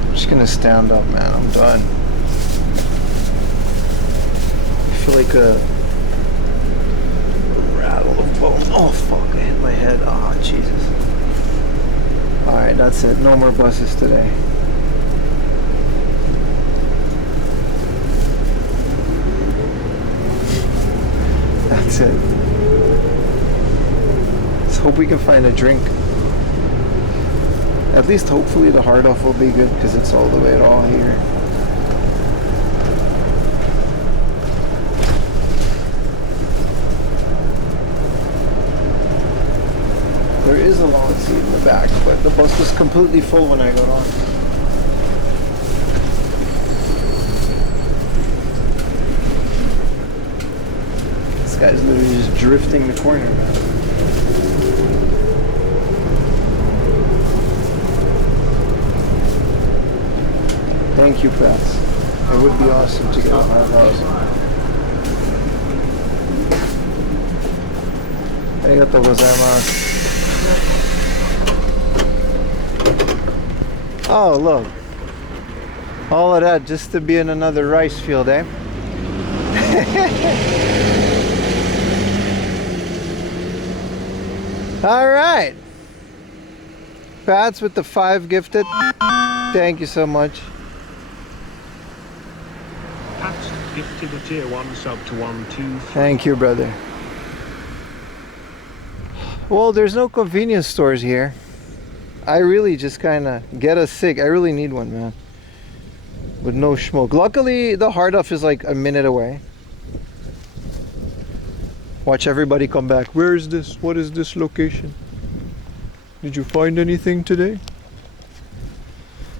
I'm just gonna stand up, man. I'm done. I feel like a rattle of bone. Oh fuck, I hit my head. Ah, Jesus. Alright, that's it. No more buses today. That's it. Let's hope we can find a drink. At least hopefully the hard off will be good because it's all the way raw here. There is a long seat in the back, but the bus was completely full when I got on. This guy's literally just drifting the corner, man. Thank you, Pats. It would be awesome to get a 5,000. Arigatou gozaimasu. Oh, look. All of that just to be in another rice field, eh? All right. Pats with the 5 gifted. Thank you so much. Pats gifted a tier 1 sub to 123. Thank you, brother. Well, there's no convenience stores here. I really just kind of get us sick. I really need one, man. With no smoke. Luckily, the hard off is like a minute away. Watch everybody come back. Where is this? What is this location? Did you find anything today?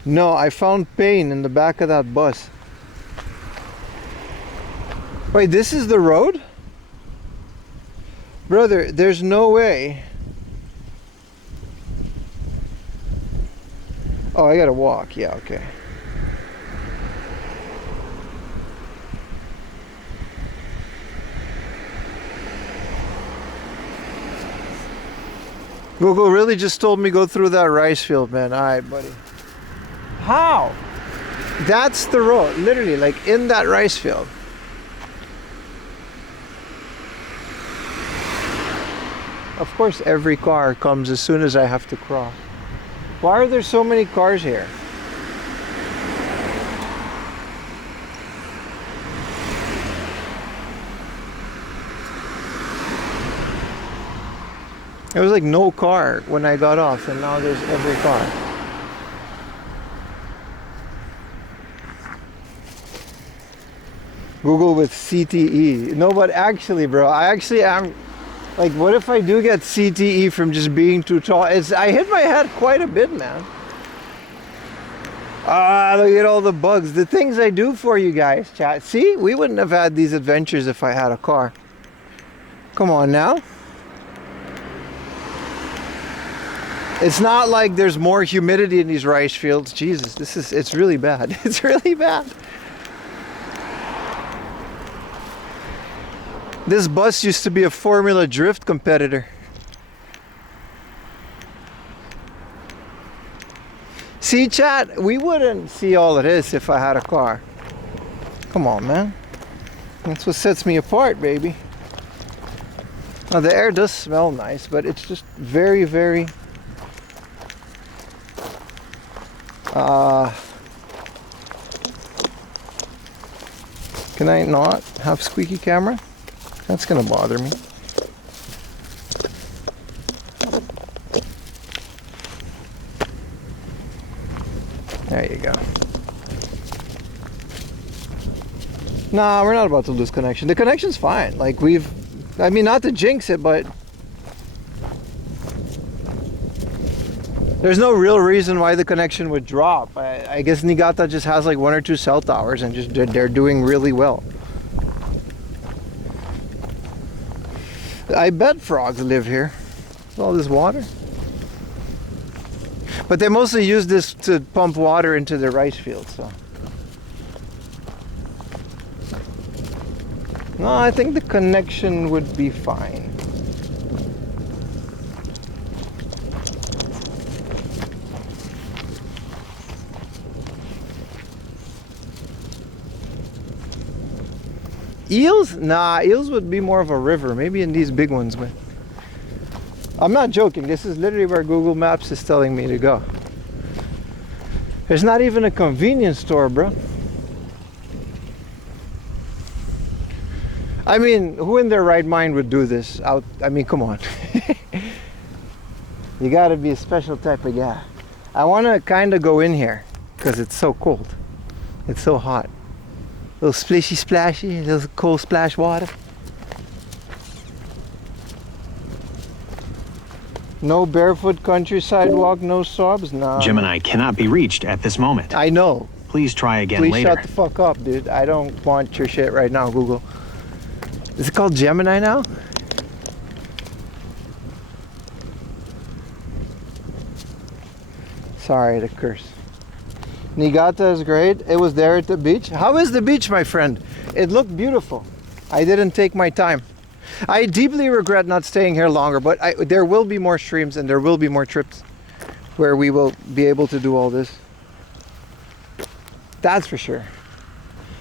No, I found pain in the back of that bus. Wait, this is the road? Brother, there's no way. Oh, I gotta walk. Yeah, okay. Google really just told me go through that rice field, man. Alright, buddy. How? That's the road. Literally, like in that rice field. Of course, every car comes as soon as I have to cross. Why are there so many cars here? There was like no car when I got off, and now there's every car. Google with CTE. No, but actually, bro, I actually am. Like, what if I do get CTE from just being too tall? I hit my head quite a bit, man. Ah, look at all the bugs. The things I do for you guys, chat. See, we wouldn't have had these adventures if I had a car. Come on now. It's not like there's more humidity in these rice fields. Jesus, it's really bad. It's really bad. This bus used to be a Formula Drift competitor. See, chat, we wouldn't see all of this if I had a car. Come on, man. That's what sets me apart, baby. Now, the air does smell nice, but it's just very, very... Can I not have squeaky camera? That's gonna bother me. There you go. Nah, we're not about to lose connection. The connection's fine. Like I mean, not to jinx it, but there's no real reason why the connection would drop. I guess Niigata just has like 1 or 2 cell towers and just they're doing really well. I bet frogs live here. All this water. But they mostly use this to pump water into the rice fields, so. No, I think the connection would be fine. Eels? Nah, eels would be more of a river, maybe in these big ones, but I'm not joking. This is literally where Google Maps is telling me to go. There's not even a convenience store, bro. I mean, who in their right mind would do this? I mean, come on. You gotta be a special type of guy. I wanna kinda go in here because it's so cold. It's so hot. A little splishy splashy, a little cold splash water. No barefoot countryside walk, no sobs, nah. Gemini cannot be reached at this moment. I know. Please try again Please later. shut the fuck up, dude. I don't want your shit right now, Google. Is it called Gemini now? Sorry to curse. Niigata is great. It was there at the beach. How is the beach, my friend? It looked beautiful. I didn't take my time. I deeply regret not staying here longer, but there will be more streams and there will be more trips where we will be able to do all this. That's for sure.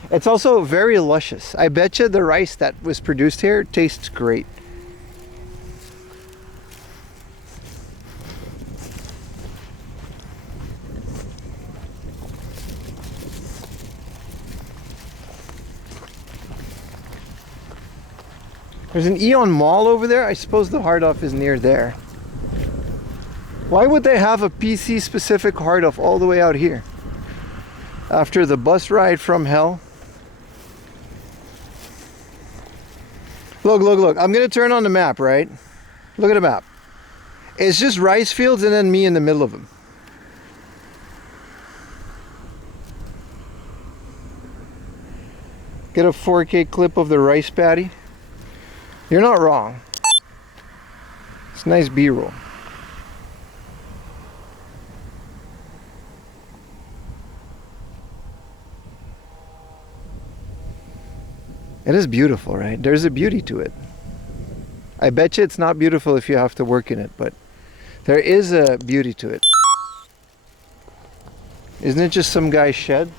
It's also very luscious. I bet you the rice that was produced here tastes great. There's an Eon Mall over there. I suppose the hard off is near there. Why would they have a PC specific hard off all the way out here? After the bus ride from hell. Look, look, look. I'm going to turn on the map, right? Look at the map. It's just rice fields and then me in the middle of them. Get a 4K clip of the rice paddy. You're not wrong. It's nice B-roll. It is beautiful, right? There's a beauty to it. I bet you it's not beautiful if you have to work in it, but there is a beauty to it. Isn't it just some guy's shed?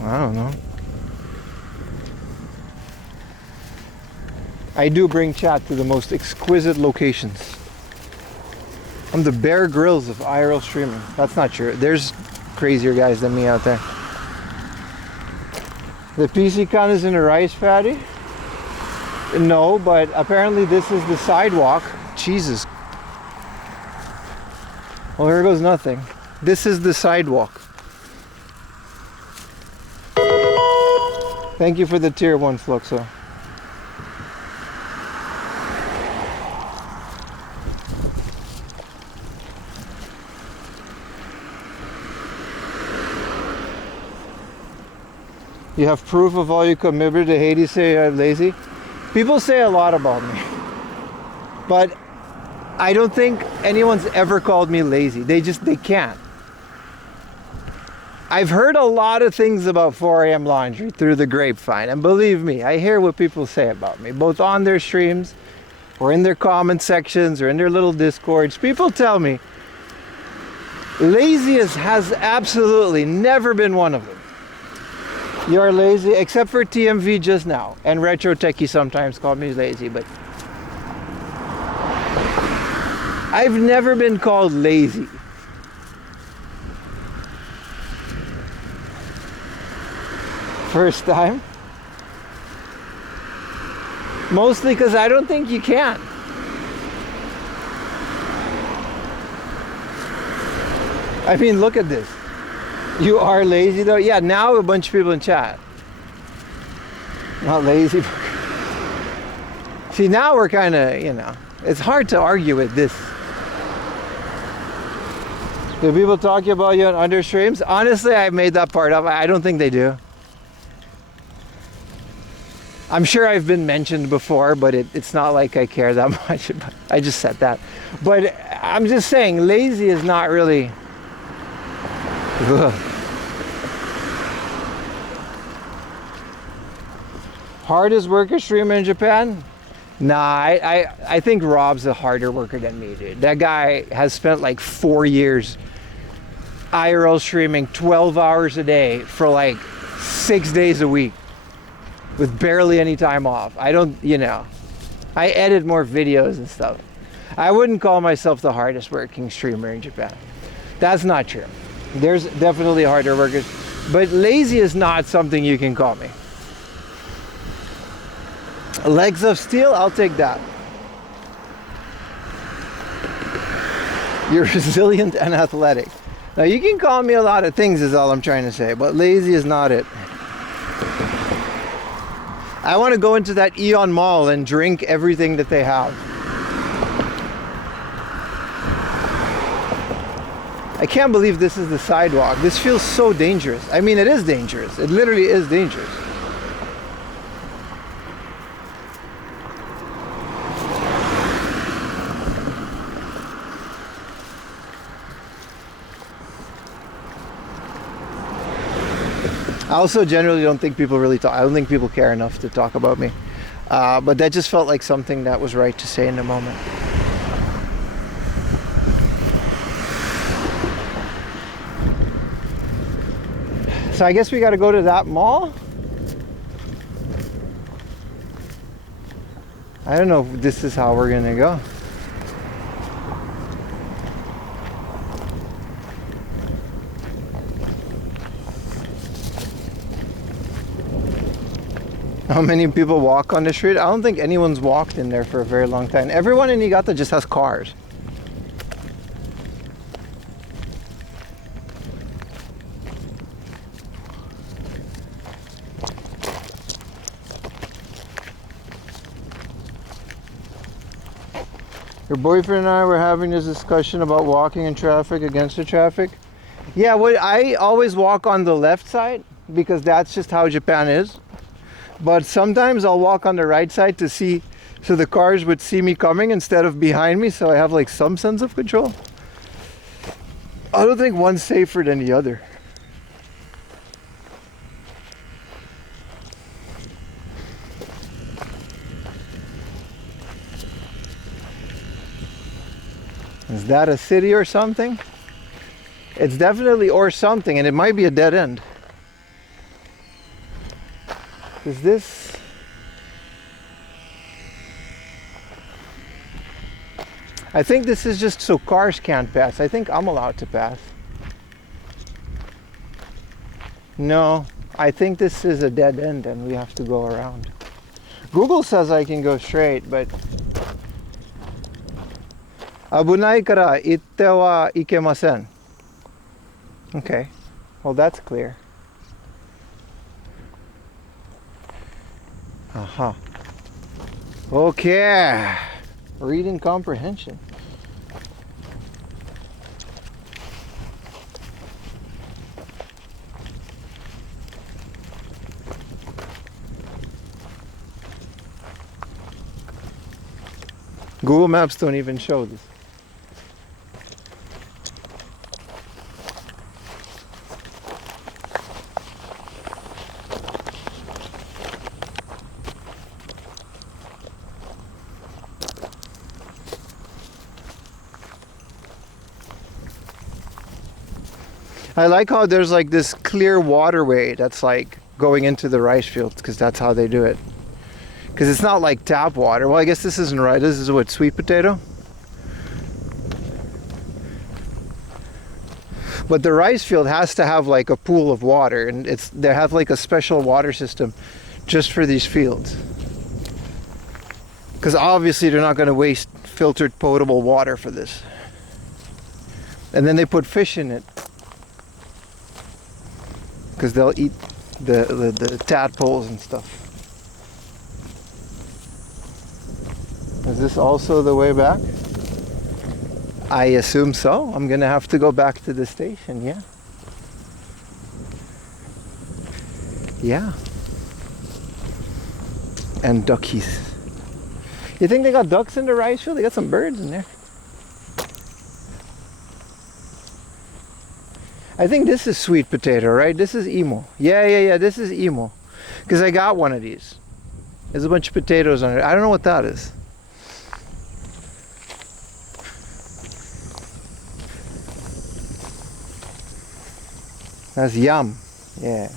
I don't know. I do bring chat to the most exquisite locations. I'm the Bear Grylls of IRL streaming. That's not true. There's crazier guys than me out there. The PC con is in a rice paddy? No, but apparently this is the sidewalk. Jesus. Well, here goes nothing. This is the sidewalk. Thank you for the tier 1 Fluxo. You have proof of all you committed to Hades say I'm lazy? People say a lot about me. But I don't think anyone's ever called me lazy. They can't. I've heard a lot of things about 4 AM laundry through the grapevine. And believe me, I hear what people say about me, both on their streams or in their comment sections or in their little discords. People tell me laziest has absolutely never been one of them. You're lazy, except for TMV just now. And Retro Techie sometimes called me lazy, but I've never been called lazy. First time. Mostly because I don't think you can. I mean, look at this. You are lazy though? Yeah, now a bunch of people in chat. Not lazy. See, now we're kind of, you know, it's hard to argue with this. Do people talk about you on under streams? Honestly, I made that part up. I don't think they do. I'm sure I've been mentioned before, but it's not like I care that much. I just said that. But I'm just saying, lazy is not really... Ugh. Hardest worker streamer in Japan? Nah, I think Rob's a harder worker than me, dude. That guy has spent like 4 years IRL streaming 12 hours a day for like 6 days a week with barely any time off. I don't, you know, I edit more videos and stuff. I wouldn't call myself the hardest working streamer in Japan. That's not true. There's definitely harder workers, but lazy is not something you can call me. Legs of steel, I'll take that. You're resilient and athletic. Now you can call me a lot of things is all I'm trying to say, but lazy is not it. I want to go into that Aeon Mall and drink everything that they have. I can't believe this is the sidewalk. This feels so dangerous. I mean, it is dangerous. It literally is dangerous. I also generally don't think people really talk. I don't think people care enough to talk about me. But that just felt like something that was right to say in the moment. So I guess we got to go to that mall. I don't know if this is how we're gonna go. How many people walk on the street? I don't think anyone's walked in there for a very long time. Everyone in Niigata just has cars. Your boyfriend and I were having this discussion about walking in traffic against the traffic. Yeah, well, I always walk on the left side because that's just how Japan is. But sometimes I'll walk on the right side to see, so the cars would see me coming instead of behind me, so I have like some sense of control. I don't think one's safer than the other. Is that a city or something? It's definitely or something, and it might be a dead end. Is this? I think this is just so cars can't pass. I think I'm allowed to pass. No, I think this is a dead end and we have to go around. Google says I can go straight, but 危ないから行ってはいけません. Okay, well that's clear. Aha. Okay. Reading comprehension. Google Maps don't even show this. I like how there's like this clear waterway that's like going into the rice fields because that's how they do it. Because it's not like tap water. Well, I guess this isn't right. This is what, sweet potato? But the rice field has to have like a pool of water, and they have like a special water system just for these fields. Because obviously they're not going to waste filtered potable water for this. And then they put fish in it. because they'll eat the tadpoles and stuff. Is this also the way back? I assume so. I'm gonna have to go back to the station, yeah. Yeah. And duckies. You think they got ducks in the rice field? They got some birds in there. I think this is sweet potato, right? This is emo. Yeah, this is emo. Because I got one of these. There's a bunch of potatoes on it. I don't know what that is. That's yum. Yeah.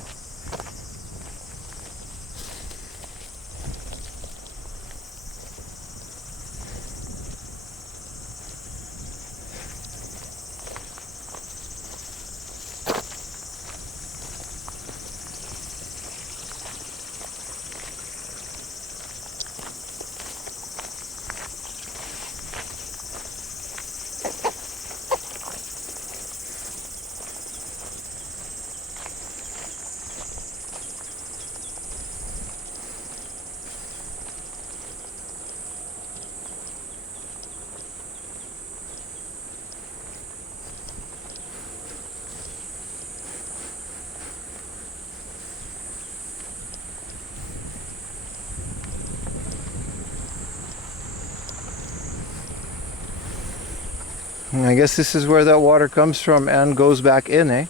I guess this is where that water comes from and goes back in, eh?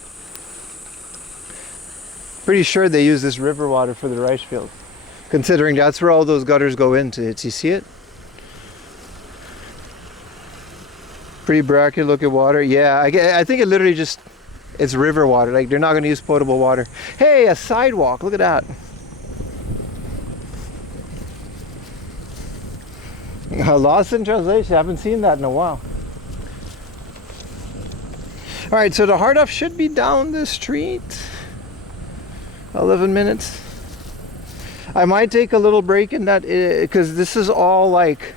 Pretty sure they use this river water for the rice field, considering that's where all those gutters go into. Do you see it? Pretty brackish looking water. Yeah, I think it literally just, it's river water. Like, they're not going to use potable water. Hey, a sidewalk. Look at that. Lost in translation. I haven't seen that in a while. All right, so the hard off should be down the street. 11 minutes. I might take a little break in that, because this is all like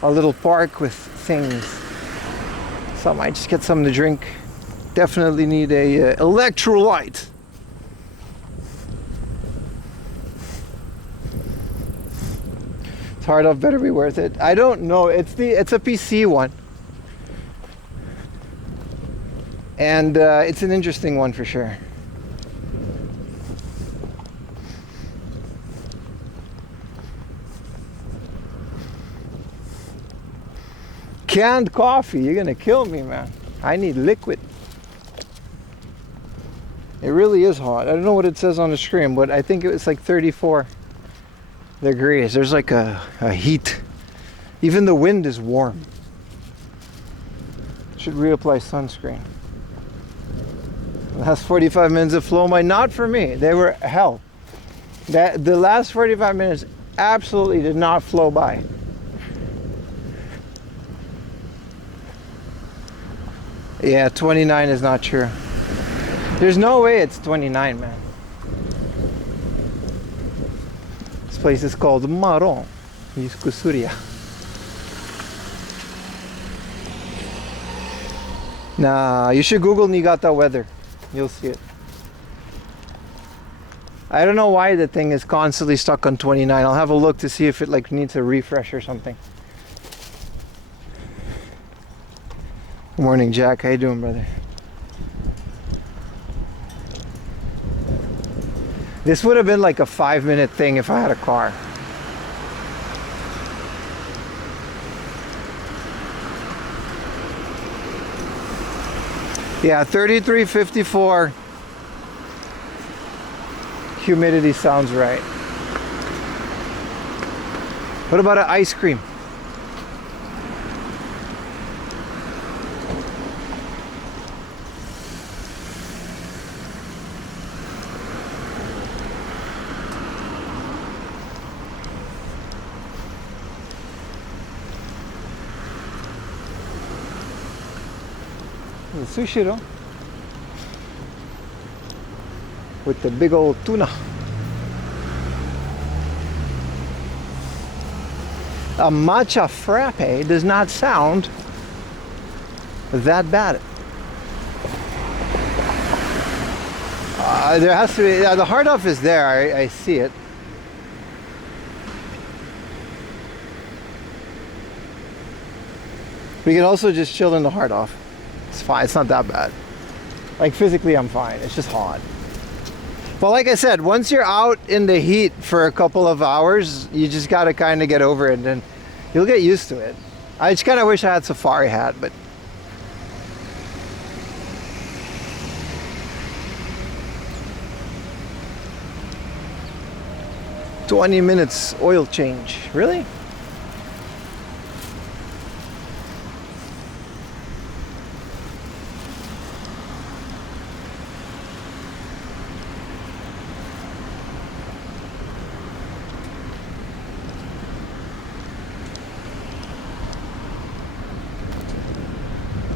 a little park with things. So I might just get something to drink. Definitely need a electrolyte. It's hard off, better be worth it. I don't know. It's a PC one. And it's an interesting one for sure. Canned coffee, you're gonna kill me, man. I need liquid. It really is hot. I don't know what it says on the screen, but I think it was like 34 degrees. There's like a heat. Even the wind is warm. Should reapply sunscreen. Last 45 minutes of flow by, not for me. They were hell. The last 45 minutes absolutely did not flow by. Yeah, 29 is not true. There's no way it's 29, man. This place is called Maron Yuskusuria. Nah, you should Google Niigata weather. You'll see it. I don't know why the thing is constantly stuck on 29. I'll have a look to see if it like needs a refresh or something. Good morning, Jack. How you doing, brother? This would have been like a 5-minute thing if I had a car. Yeah, 3354. Humidity sounds right. What about an ice cream? The sushiro with the big old tuna. A matcha frappe does not sound that bad. There has to be, the hard off is there, I see it. We can also just chill in the hard off. It's fine, it's not that bad. Like physically I'm fine, it's just hot. But like I said, once you're out in the heat for a couple of hours, you just gotta kind of get over it and then you'll get used to it. I just kind of wish I had safari hat, but 20 minutes oil change. Really?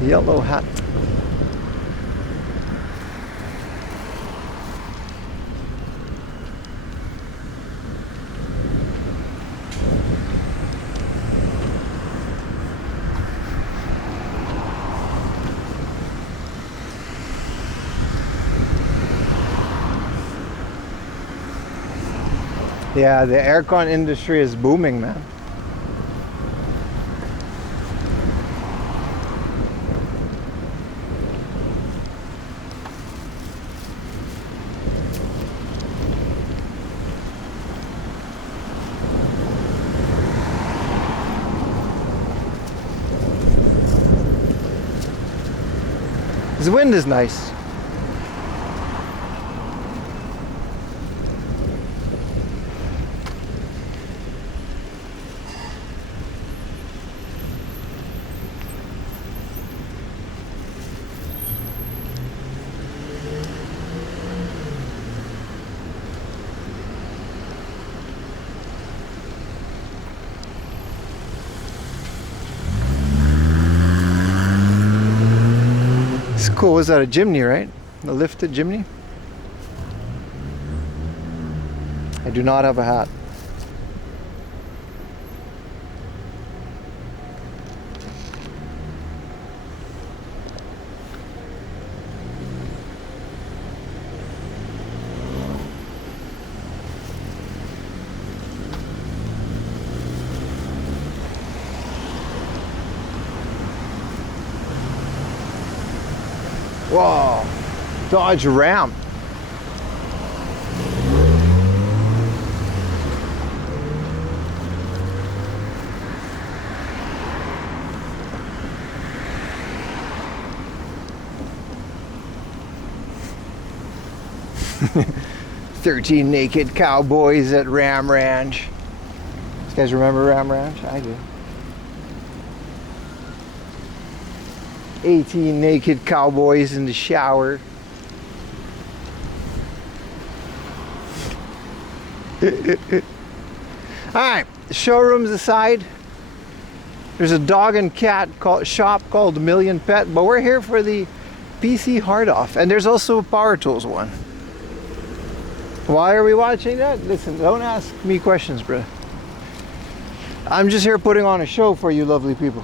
Yellow hat. Yeah, the aircon industry is booming, man. The wind is nice. It's cool. Was that a chimney, right? A lifted chimney? I do not have a hat. Whoa, Dodge Ram. "13 naked cowboys at Ram Ranch." You guys remember Ram Ranch? I do. 18 naked cowboys in the shower. Alright, showrooms aside, there's a dog and cat shop called Million Pet, but we're here for the PC hard off, and there's also a Power Tools one. Why are we watching that? Listen, don't ask me questions, bro. I'm just here putting on a show for you lovely people.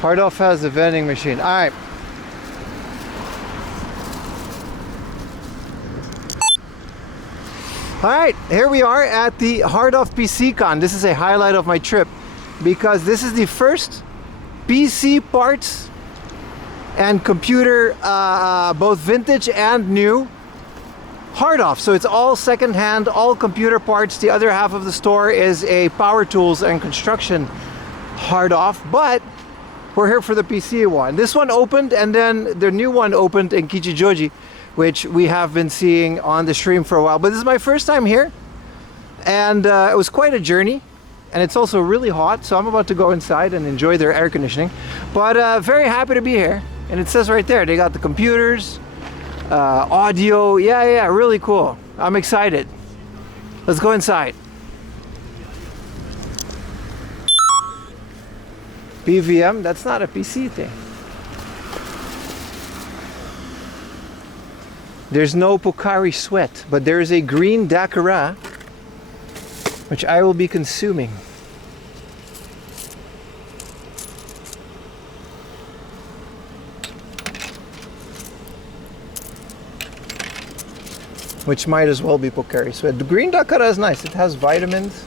Hard off has a vending machine. All right. All right, here we are at the Hard Off PC Con. This is a highlight of my trip because this is the first PC parts and computer, both vintage and new, hard off. So it's all secondhand, all computer parts. The other half of the store is a power tools and construction hard off, but we're here for the PC one. This one opened, and then the new one opened in Kichijoji, which we have been seeing on the stream for a while. But this is my first time here, And it was quite a journey. And it's also really hot, so I'm about to go inside and enjoy their air conditioning. But very happy to be here. And it says right there, they got the computers, audio. Yeah, really cool. I'm excited. Let's go inside. BVM, that's not a PC thing. There's no Pocari Sweat, but there is a green Daiquiri, which I will be consuming. Which might as well be Pocari Sweat. The green Daiquiri is nice. It has vitamins.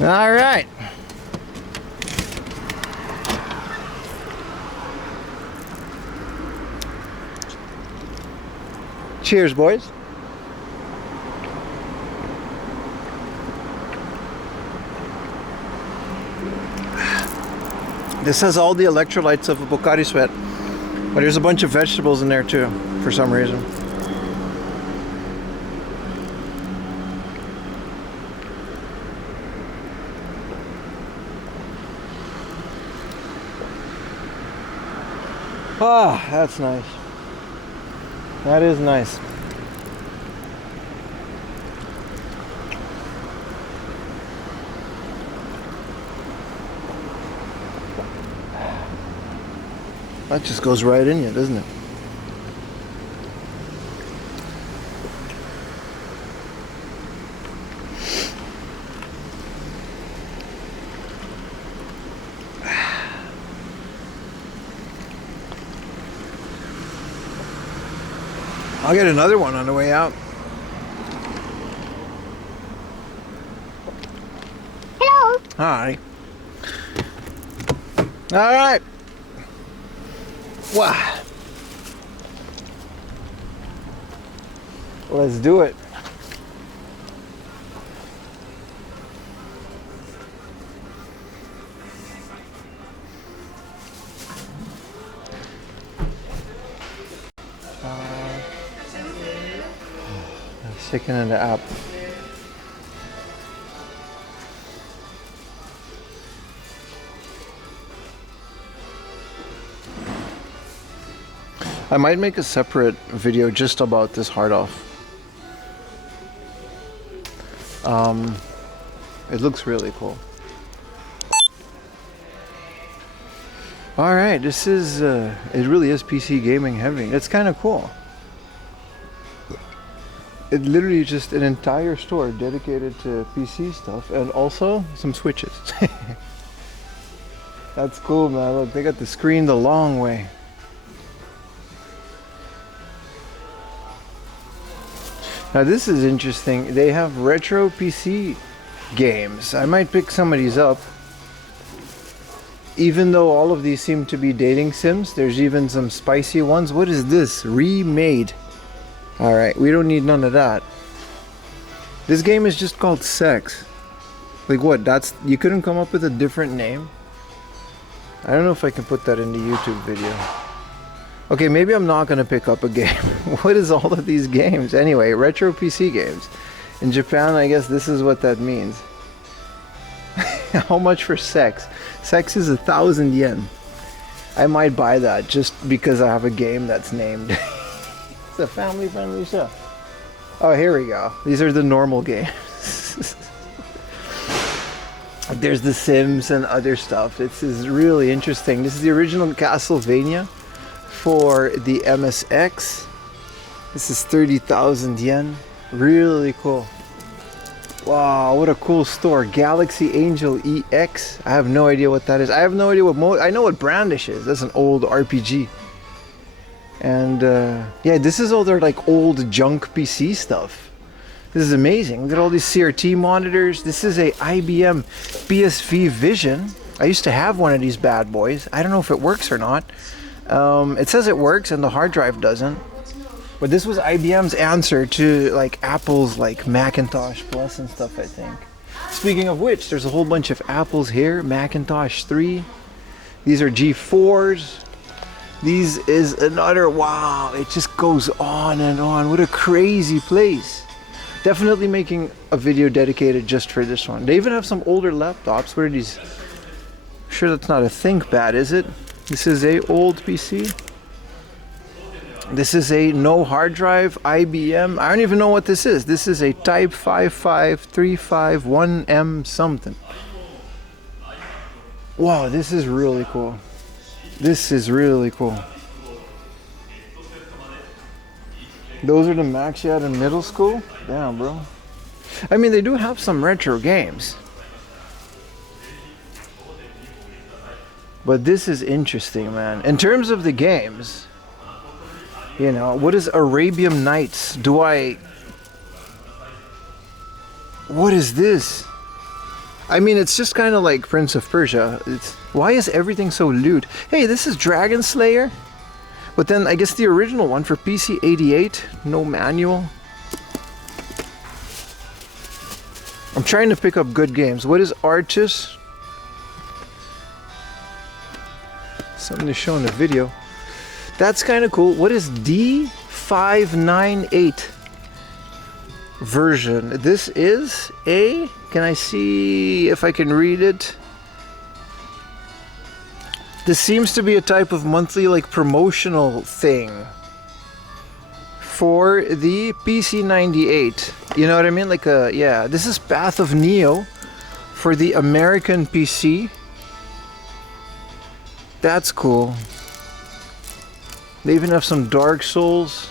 All right. Cheers, boys. This has all the electrolytes of a Pocari Sweat, but there's a bunch of vegetables in there too, for some reason. Ah, that's nice. That is nice. That just goes right in you, doesn't it? I'll get another one on the way out. Hello. Hi. All right. Wow. Let's do it. Chicken in the app. I might make a separate video just about this hard off. It looks really cool. All right, this is it really is PC gaming heavy. It's kind of cool. It literally is just an entire store dedicated to PC stuff and also some switches. That's cool, man. Look, they got the screen the long way. Now this is interesting. They have retro PC games. I might pick some of these up. Even though all of these seem to be dating sims, there's even some spicy ones. What is this? Remade. Alright, we don't need none of that. This game is just called Sex. Like what? You couldn't come up with a different name? I don't know if I can put that in the YouTube video. Okay, maybe I'm not gonna pick up a game. What is all of these games? Anyway, retro PC games. In Japan, I guess this is what that means. How much for Sex? Sex is 1,000 yen. I might buy that just because I have a game that's named. It's a family-friendly show. Oh, here we go. These are the normal games. There's The Sims and other stuff. This is really interesting. This is the original Castlevania for the MSX. This is 30,000 yen. Really cool. Wow, what a cool store. Galaxy Angel EX. I have no idea what that is. I have no idea what I know what Brandish is. That's an old RPG. And yeah, this is all their like old junk PC stuff. This is amazing. Look at all these CRT monitors. This is a IBM PSV Vision. I used to have one of these bad boys. I don't know if it works or not. It says it works and the hard drive doesn't. But this was IBM's answer to like Apple's like Macintosh Plus and stuff, I think. Speaking of which, there's a whole bunch of Apples here. Macintosh 3. These are G4s. These is another, wow, it just goes on and on. What a crazy place. Definitely making a video dedicated just for this one. They even have some older laptops. What are these? I'm sure that's not a ThinkPad, is it? This is a old PC. This is a no hard drive IBM. I don't even know what this is. This is a Type 55351M something. Wow, this is really cool. This is really cool. Those are the Macs you had in middle school? Damn, bro. I mean, they do have some retro games. But this is interesting, man. In terms of the games, you know, what is Arabian Nights? What is this? I mean, it's just kind of like Prince of Persia. Why is everything so lewd? Hey, this is Dragon Slayer. But then I guess the original one for PC 88, no manual. I'm trying to pick up good games. What is Artis? Something to show in the video. That's kind of cool. What is D598 version? This is a... Can I see if I can read it? This seems to be a type of monthly like promotional thing for the PC 98. You know what I mean? Like a, yeah, this is Path of Neo for the American PC. That's cool. They even have some Dark Souls.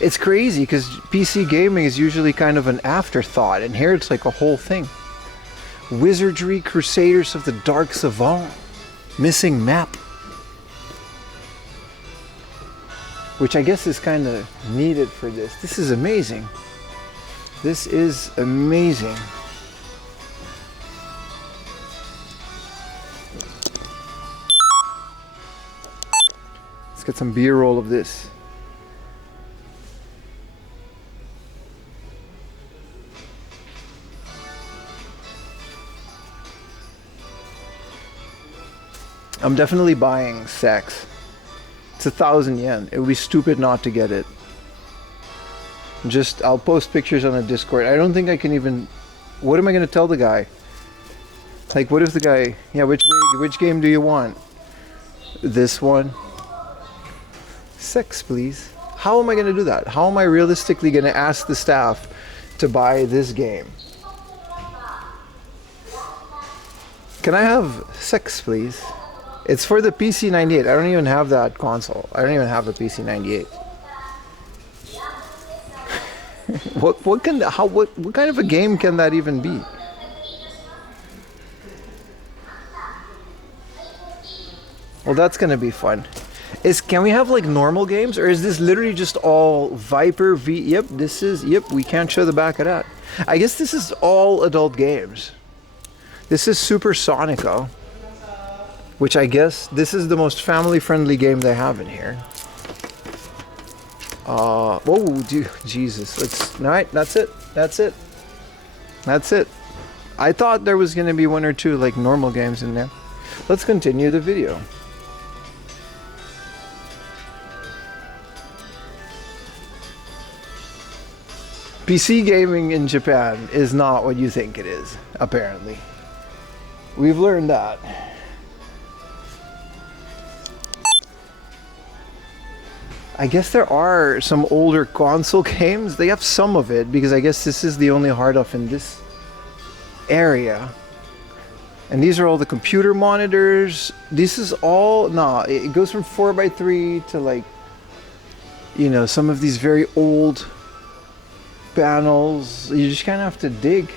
It's crazy because PC gaming is usually kind of an afterthought, and here it's like a whole thing. Wizardry, Crusaders of the Dark Savant, missing map. Which I guess is kind of needed for this. This is amazing. This is amazing. Let's get some B-roll of this. I'm definitely buying Sex. It's 1,000 yen. It would be stupid not to get it. I'll post pictures on the Discord. I don't think I can even... What am I going to tell the guy? Like, what if the guy... Yeah, which game do you want? This one? Sex, please. How am I going to do that? How am I realistically going to ask the staff to buy this game? Can I have Sex, please? It's for the PC 98. I don't even have that console. I don't even have a PC 98. what kind of a game can that even be? Well, that's gonna be fun. Can we have like normal games, or is this literally just all Viper V? Yep, we can't show the back of that. I guess this is all adult games. This is Super Sonico, which I guess this is the most family-friendly game they have in here. Whoa, Jesus. Alright, that's it. I thought there was going to be one or two like normal games in there. Let's continue the video. PC gaming in Japan is not what you think it is, apparently. We've learned that. I guess there are some older console games. They have some of it because I guess this is the only hard off in this area. And these are all the computer monitors. This is all, it goes from 4x3 to like, you know, some of these very old panels. You just kind of have to dig.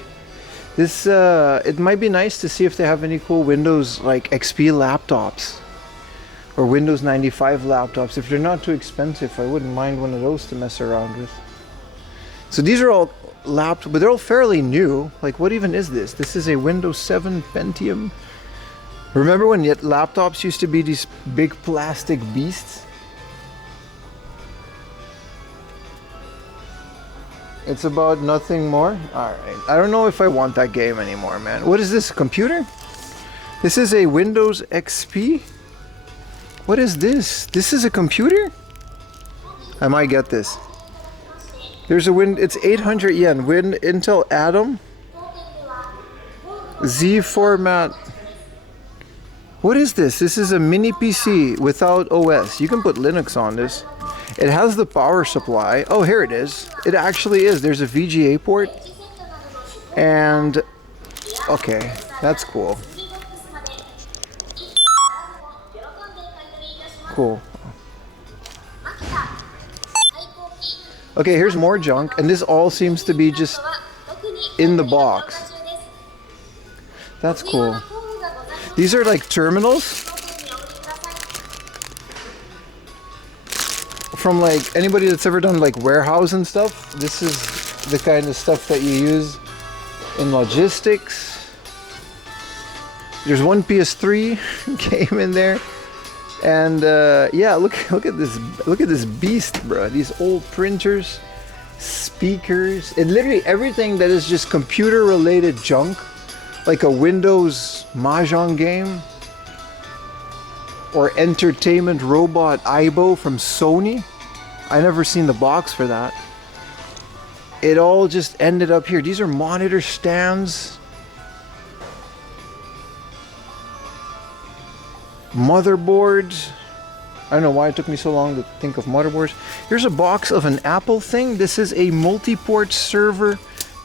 This, it might be nice to see if they have any cool Windows like XP laptops. Or Windows 95 laptops. If they're not too expensive, I wouldn't mind one of those to mess around with. So these are all laptops, but they're all fairly new. Like, what even is this? This is a Windows 7 Pentium. Remember when laptops used to be these big plastic beasts? It's about nothing more. All right. I don't know if I want that game anymore, man. What is this? Computer? This is a Windows XP? What is this? This is a computer? I might get this. There's a it's 800 yen. Intel Atom. Z format. What is this? This is a mini PC without OS. You can put Linux on this. It has the power supply. Oh, here it is. It actually is. There's a VGA port. And okay, that's cool. Cool. Okay, here's more junk, and this all seems to be just in the box. That's cool. These are like terminals from like anybody that's ever done like warehouse and stuff. This is the kind of stuff that you use in logistics. There's one PS3 game in there, and yeah, look at this beast, bro. These old printers, speakers, and literally everything that is just computer related junk, like a Windows Mahjong game or entertainment robot Aibo from Sony. I never seen the box for that. It all just ended up here. These are monitor stands, motherboards. I don't know why it took me so long to think of motherboards. Here's a box of an Apple thing. This is a multi-port server,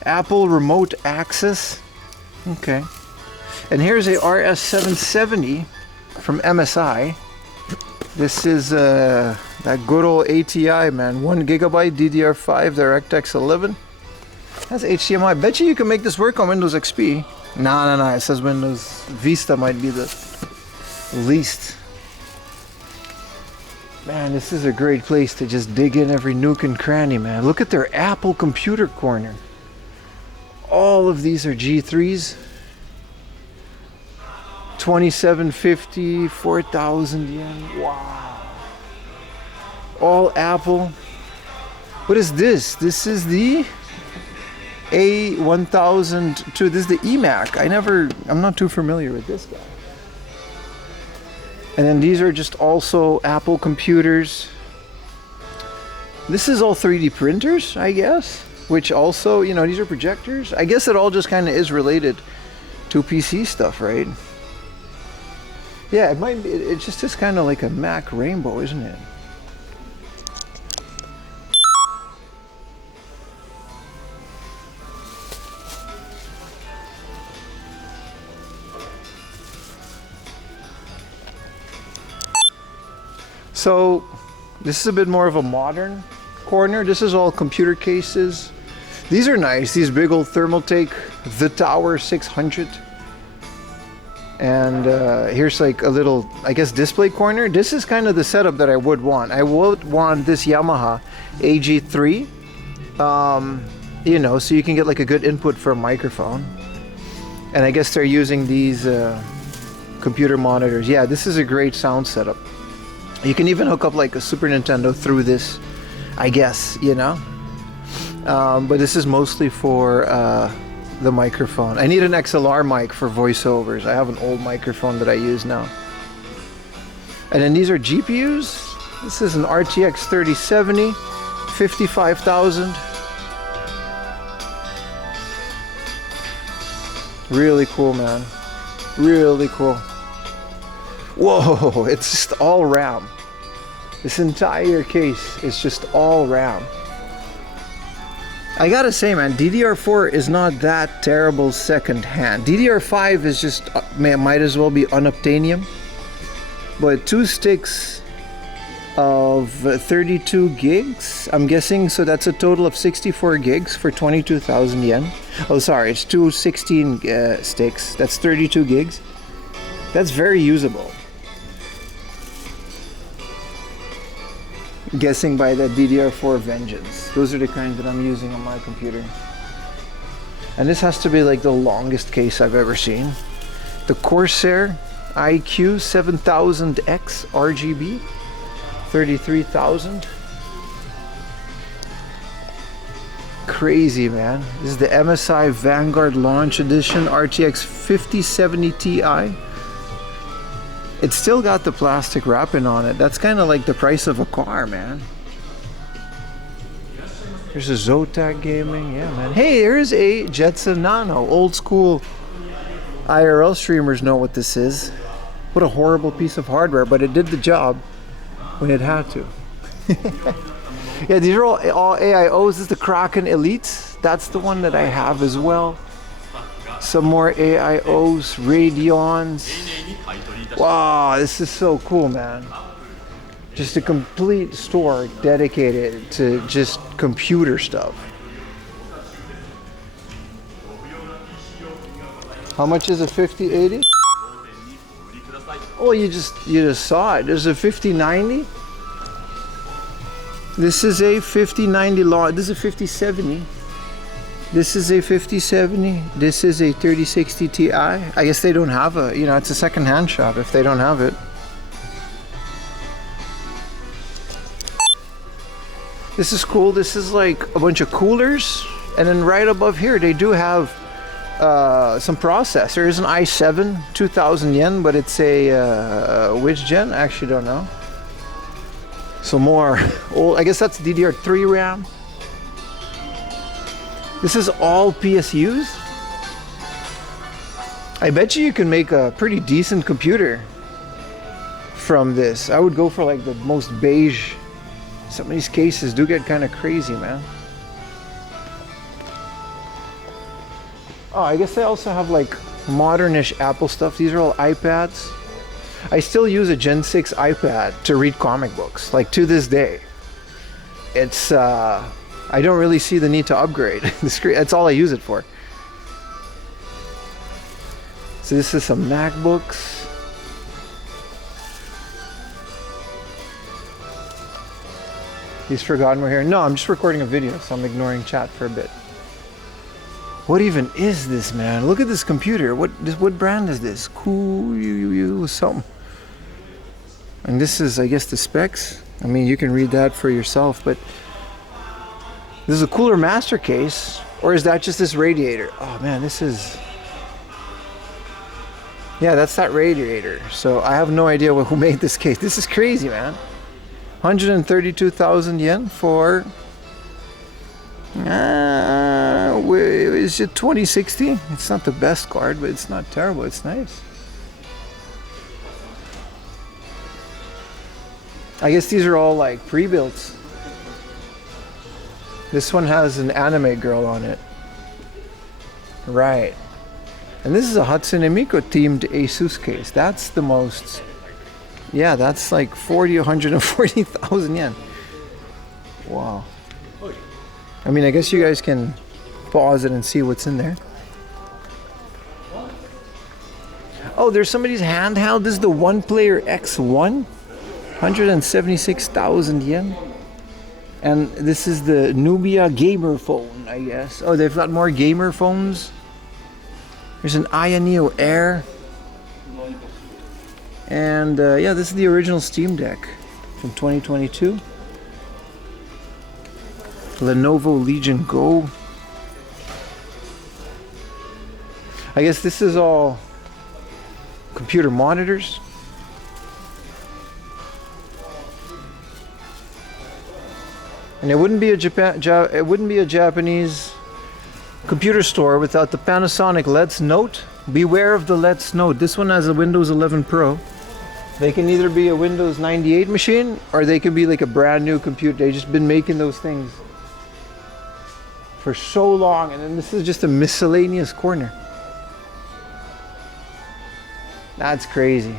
Apple remote access. Okay. And here's a RS770 from MSI. This is that good old ATI, man. 1 GB DDR5 DirectX 11. That's HDMI. Bet you can make this work on Windows XP. No. It says Windows Vista might be the least. Man, this is a great place to just dig in every nook and cranny, man. Look at their Apple computer corner. All of these are G3s. 2750, 4,000 yen. Wow. All Apple. What is this? This is the A1002. This is the eMac. I'm not too familiar with this guy. And then these are just also Apple computers. This is all 3D printers, I guess, which also, you know, these are projectors. I guess it all just kind of is related to PC stuff, right? Yeah, it might be. It just is kind of like a Mac Rainbow, isn't it? So this is a bit more of a modern corner. This is all computer cases. These are nice. These big old Thermaltake, the Tower 600. And here's like a little, I guess, display corner. This is kind of the setup that I would want. I would want this Yamaha AG3, you know, so you can get like a good input for a microphone. And I guess they're using these computer monitors. Yeah, this is a great sound setup. You can even hook up like a Super Nintendo through this, I guess, you know. But this is mostly for the microphone. I need an XLR mic for voiceovers. I have an old microphone that I use now. And then these are GPUs. This is an RTX 3070, 55,000. Really cool, man. Really cool. Whoa, it's just all RAM. This entire case is just all RAM. I gotta say, man, DDR4 is not that terrible second hand. DDR5 is just, might as well be unobtainium. But 2 sticks of 32 gigs, I'm guessing, so that's a total of 64 gigs for 22,000 yen. Oh, sorry, it's 2 16 sticks. That's 32 gigs. That's very usable. Guessing by that DDR4 vengeance. Those are the kinds that I'm using on my computer. And this has to be like the longest case I've ever seen. The Corsair iQ 7000X RGB, 33,000. crazy, man. This is the MSI Vanguard Launch Edition RTX 5070 Ti. It's still got the plastic wrapping on it. That's kind of like the price of a car, man. There's a Zotac Gaming, yeah, man. Hey, there's a Jetson Nano. Old school IRL streamers know what this is. What a horrible piece of hardware, but it did the job when it had to. Yeah, these are all AIOs. This is the Kraken Elite. That's the one that I have as well. Some more AIOs, Radeons. Wow, this is so cool, man. Just a complete store dedicated to just computer stuff. How much is a 5080? Oh, you just saw it. There's a 5090. This is a 5090 law. This is a 5070. This is a 5070. This is a 3060 Ti. I guess they don't have a, you know, it's a second-hand shop if they don't have it. This is cool. This is like a bunch of coolers. And then right above here, they do have some processors. An i7, 2000 yen, but it's a, which gen? I actually don't know. So more old, I guess that's DDR3 RAM. This is all PSUs. I bet you can make a pretty decent computer from this. I would go for like the most beige. Some of these cases do get kind of crazy, man. Oh, I guess they also have like modernish Apple stuff. These are all iPads. I still use a Gen 6 iPad to read comic books, like to this day. It's, I don't really see the need to upgrade the screen. That's all I use it for. So this is some MacBooks. He's forgotten we're here. No, I'm just recording a video, so I'm ignoring chat for a bit. What even is this, man? Look at this computer. What brand is this? Cool something. And this is, I guess, the specs. I mean, you can read that for yourself, but this is a cooler master case, or is that just this radiator? Oh man, this is, yeah, that's that radiator. So I have no idea who made this case. This is crazy, man. 132,000 yen for, is it 2060? It's not the best card, but it's not terrible. It's nice. I guess these are all like pre-built. This one has an anime girl on it. Right. And this is a Hatsune Miku themed Asus case. That's the most, yeah, that's like 140,000 yen. Wow. I mean, I guess you guys can pause it and see what's in there. Oh, there's somebody's handheld. This is the One Player X1. 176,000 yen. And this is the Nubia gamer phone, I guess. Oh, they've got more gamer phones. There's an Aya Neo Air. And yeah, this is the original Steam Deck from 2022. Lenovo Legion Go. I guess this is all computer monitors. And it wouldn't be a Japanese computer store without the Panasonic Let's Note. Beware of the Let's Note. This one has a Windows 11 Pro. They can either be a Windows 98 machine or they can be like a brand new computer. They've just been making those things for so long. And then this is just a miscellaneous corner. That's crazy.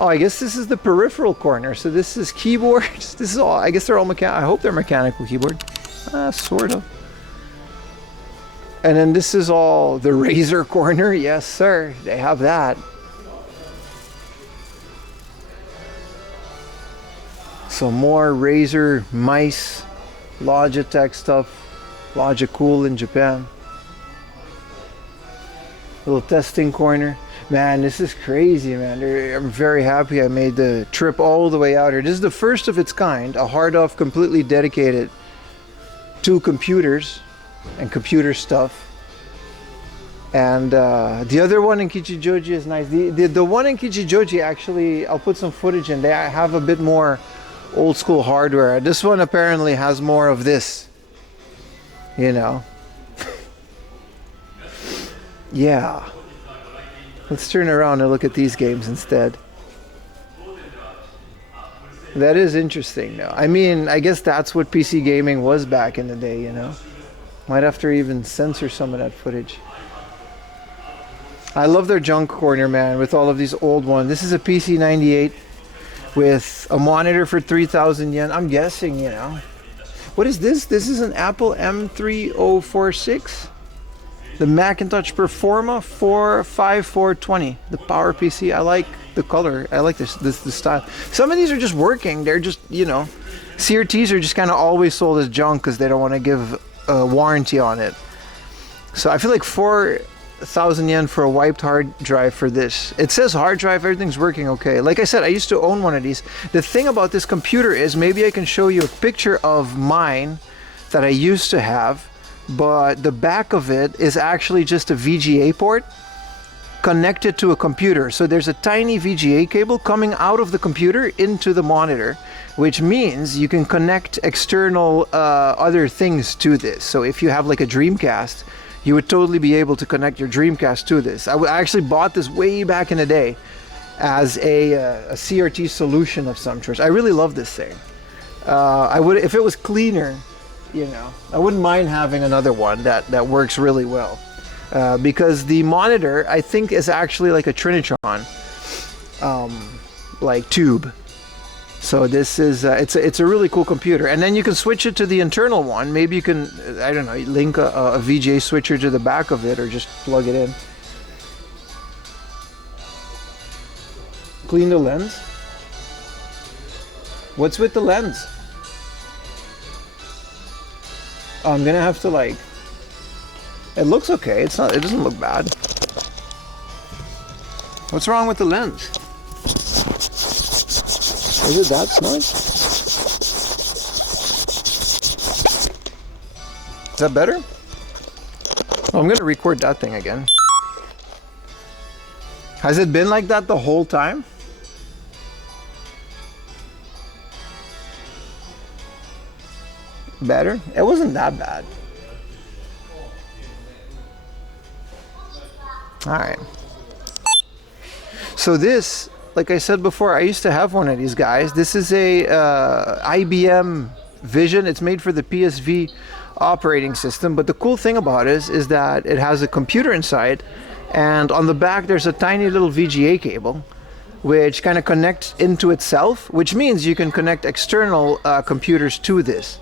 Oh, I guess this is the peripheral corner. So this is keyboards. This is all, I guess they're all I hope they're mechanical keyboard. Sort of. And then this is all the Razer corner. Yes, sir. They have that. So more Razer mice, Logitech stuff. Logicool in Japan. Little testing corner. Man, this is crazy, man. I'm very happy I made the trip all the way out here. This is the first of its kind, a hard-off completely dedicated to computers and computer stuff. And the other one in Kichijoji is nice. The one in Kichijoji, actually, I'll put some footage in. They have a bit more old school hardware. This one apparently has more of this, you know. Yeah. Let's turn around and look at these games instead. That is interesting, though. I mean, I guess that's what PC gaming was back in the day, you know. Might have to even censor some of that footage. I love their junk corner, man, with all of these old ones. This is a PC 98 with a monitor for 3,000 yen. I'm guessing, you know. What is this? This is an Apple M3046. The Macintosh Performa 45420. The Power PC. I like the color. I like this style. Some of these are just working. They're just, you know, CRTs are just kind of always sold as junk because they don't want to give a warranty on it. So I feel like 4,000 yen for a wiped hard drive for this. It says hard drive, everything's working okay. Like I said, I used to own one of these. The thing about this computer is, maybe I can show you a picture of mine that I used to have, but the back of it is actually just a VGA port connected to a computer. So there's a tiny VGA cable coming out of the computer into the monitor, which means you can connect external other things to this. So if you have like a Dreamcast, you would totally be able to connect your Dreamcast to this. I actually bought this way back in the day as a CRT solution of some sort. I really love this thing. I would, if it was cleaner, you know, I wouldn't mind having another one that works really well. Because the monitor, I think, is actually like a Trinitron like tube. So this is it's a really cool computer, and then you can switch it to the internal one. Maybe you can, I don't know, link a VGA switcher to the back of it, or just plug it in. Clean the lens. What's with the lens? Oh, I'm gonna have to, like, it looks okay. It's not, it doesn't look bad. What's wrong with the lens? Is it that smart? Is that better? Oh, I'm gonna record that thing again. Has it been like that the whole time? Better? It wasn't that bad. Alright. So this, like I said before, I used to have one of these guys. This is a IBM Vision. It's made for the PSV operating system. But the cool thing about it is that it has a computer inside. And on the back, there's a tiny little VGA cable, which kind of connects into itself, which means you can connect external computers to this.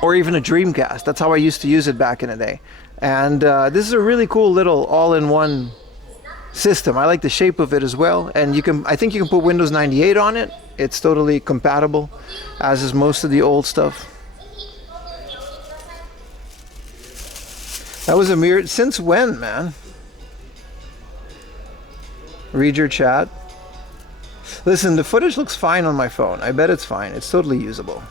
Or even a Dreamcast. That's how I used to use it back in the day. And this is a really cool little all-in-one system. I like the shape of it as well. And you can, I think you can put Windows 98 on it. It's totally compatible, as is most of the old stuff. That was a mirror. Since when, man? Read your chat. Listen, the footage looks fine on my phone. I bet it's fine. It's totally usable.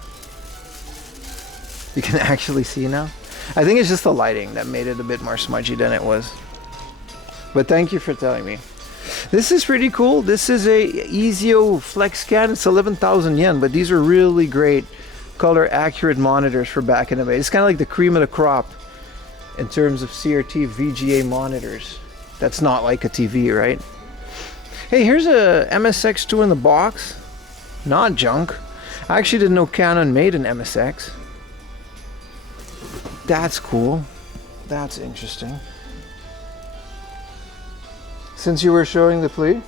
You can actually see now. I think it's just the lighting that made it a bit more smudgy than it was. But thank you for telling me. This is pretty cool. This is a Ezio Flex Scan. It's 11,000 yen, but these are really great color accurate monitors for back in the day. It's kind of like the cream of the crop in terms of CRT VGA monitors. That's not like a TV, right? Hey, here's a MSX2 in the box. Not junk. I actually didn't know Canon made an MSX. That's cool. That's interesting. Since you were showing the plea?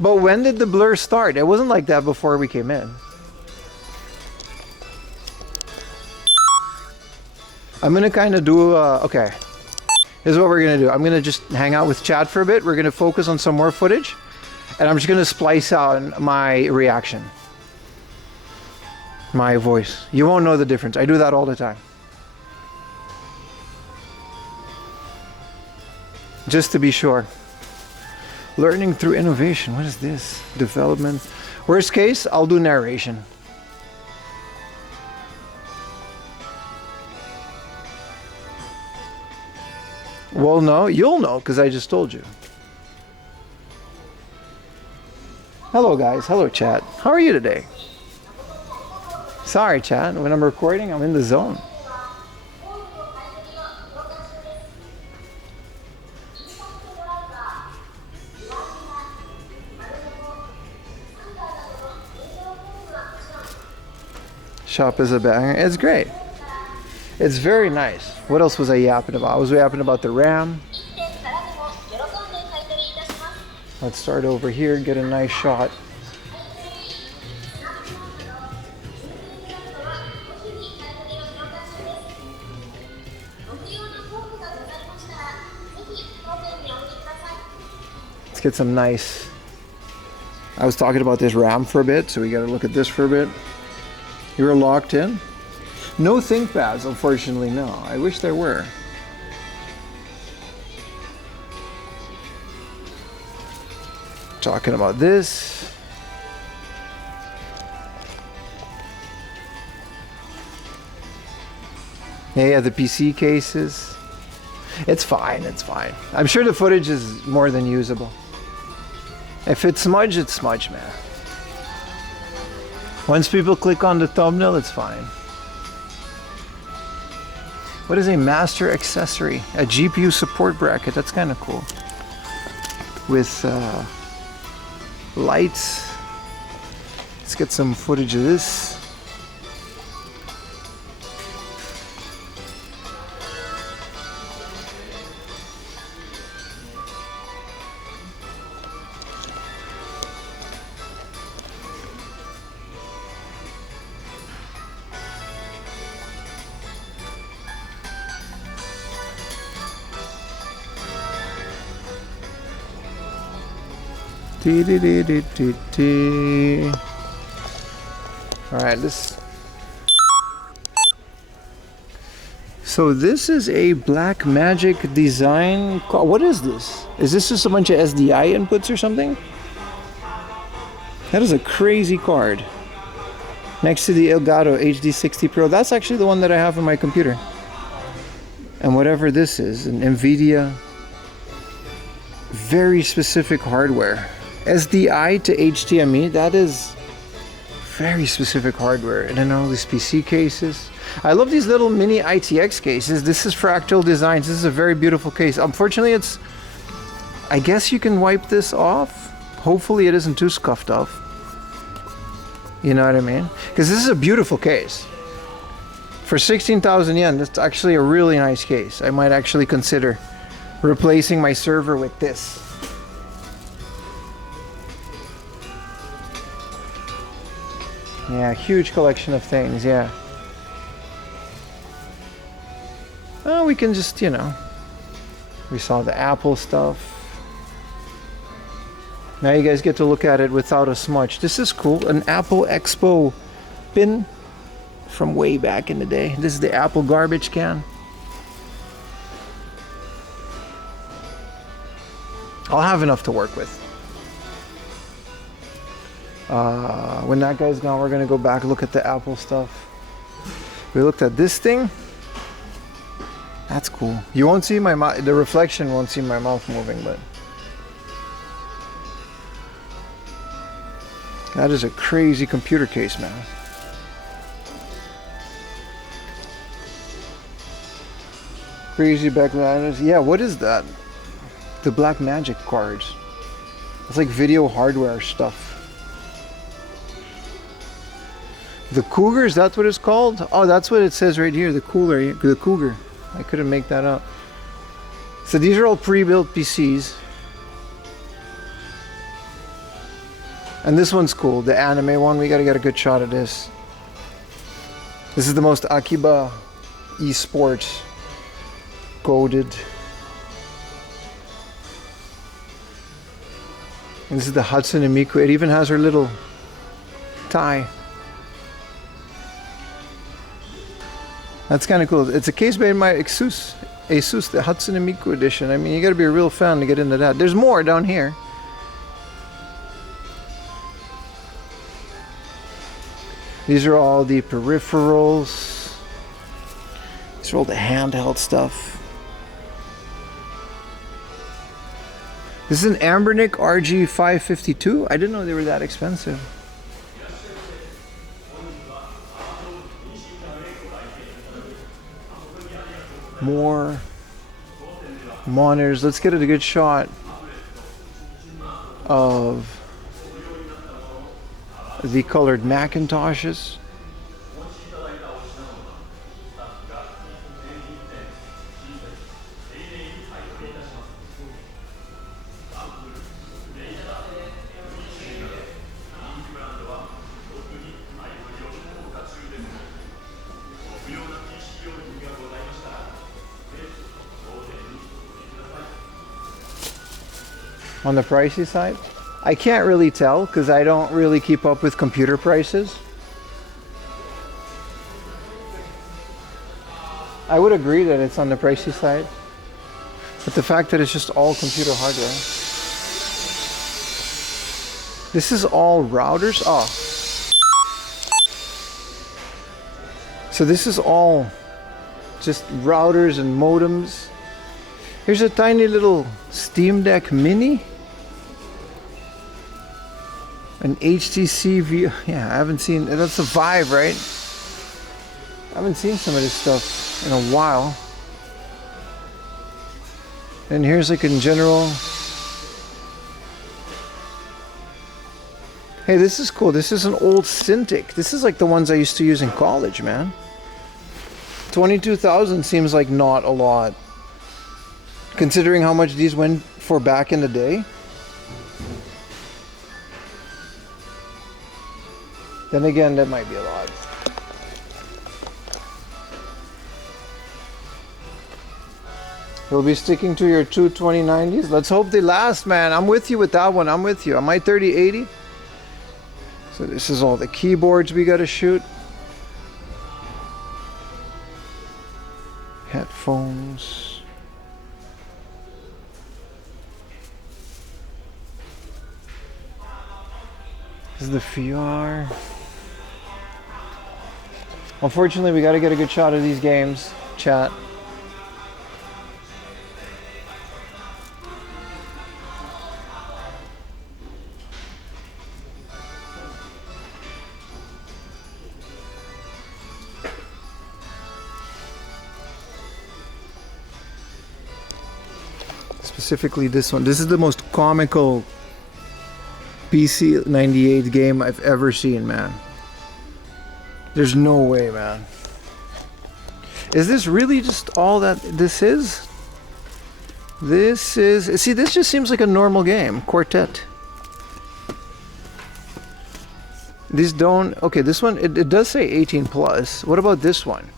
But when did the blur start? It wasn't like that before we came in. I'm gonna kind of do okay. Here's what we're gonna do. I'm gonna just hang out with chat for a bit. We're gonna focus on some more footage, and I'm just gonna splice out my reaction, my voice. You won't know the difference. I do that all the time. Just to be sure. Learning through innovation. What is this? Development. Worst case, I'll do narration. Well, no, you'll know because I just told you. Hello, guys. Hello, chat. How are you today? Sorry, chat. When I'm recording, I'm in the zone. Shop is a banger. It's great. It's very nice. What else was I yapping about? I was yapping about the RAM. Let's start over here, get a nice shot. Let's get some nice. I was talking about this RAM for a bit, so we got to look at this for a bit. You were locked in? No ThinkPads, unfortunately, no. I wish there were. Talking about this. Yeah, the PC cases. It's fine, it's fine. I'm sure the footage is more than usable. If it's smudge, it's smudge, man. Once people click on the thumbnail, it's fine. What is a master accessory? A GPU support bracket. That's kind of cool. With lights. Let's get some footage of this. Alright, this. So this is a Black Magic design. What is this? Is this just a bunch of SDI inputs or something? That is a crazy card. Next to the Elgato HD60 Pro. That's actually the one that I have on my computer. And whatever this is, an NVIDIA. Very specific hardware. SDI to HDMI, that is very specific hardware. And then all these PC cases. I love these little mini ITX cases. This is Fractal Designs. This is a very beautiful case. Unfortunately, it's, I guess you can wipe this off. Hopefully it isn't too scuffed off. You know what I mean? Because this is a beautiful case. For 16,000 yen, that's actually a really nice case. I might actually consider replacing my server with this. Yeah, huge collection of things, yeah. Oh, we can just, you know, we saw the Apple stuff. Now you guys get to look at it without a smudge. This is cool, an Apple Expo pin from way back in the day. This is the Apple garbage can. I'll have enough to work with. When that guy's gone, we're gonna go back and look at the Apple stuff. We looked at this thing. That's cool. You won't see my mouth, the reflection won't see my mouth moving, but that is a crazy computer case, man. Crazy backlighters. Yeah, what is that? The Black Magic cards. It's like video hardware stuff. The Cougar, is that what it's called? Oh, that's what it says right here, the Cooler, the Cougar. I couldn't make that up. So these are all pre-built PCs. And this one's cool, the anime one. We gotta get a good shot of this. This is the most Akiba esports coded. And this is the Hatsune Miku. It even has her little tie. That's kind of cool. It's a case made by Asus, the Hatsune Miku edition. I mean, you got to be a real fan to get into that. There's more down here. These are all the peripherals. These are all the handheld stuff. This is an Ambernick RG552. I didn't know they were that expensive. More monitors. Let's get a good shot of the colored Macintoshes. On the pricey side, I can't really tell because I don't really keep up with computer prices. I would agree that it's on the pricey side, but the fact that it's just all computer hardware. This is all routers. Oh, so this is all just routers and modems. Here's a tiny little Steam Deck Mini. An HTC View. Yeah, I haven't seen. That's a Vive, right? I haven't seen some of this stuff in a while. And here's like in general. Hey, this is cool. This is an old Cintiq. This is like the ones I used to use in college, man. 22,000 seems like not a lot, considering how much these went for back in the day. Then again, that might be a lot. You'll be sticking to your two 2090s. Let's hope they last, man. I'm with you with that one. I'm with you. On my 3080. So this is all the keyboards we gotta shoot. Headphones. This is the VR. Unfortunately, we gotta get a good shot of these games, chat. Specifically this one. This is the most comical PC 98 game I've ever seen, man. There's no way, man. Is this really just all that this is? This is... See, this just seems like a normal game. Quartet. These don't... Okay, this one, it does say 18 plus. What about this one?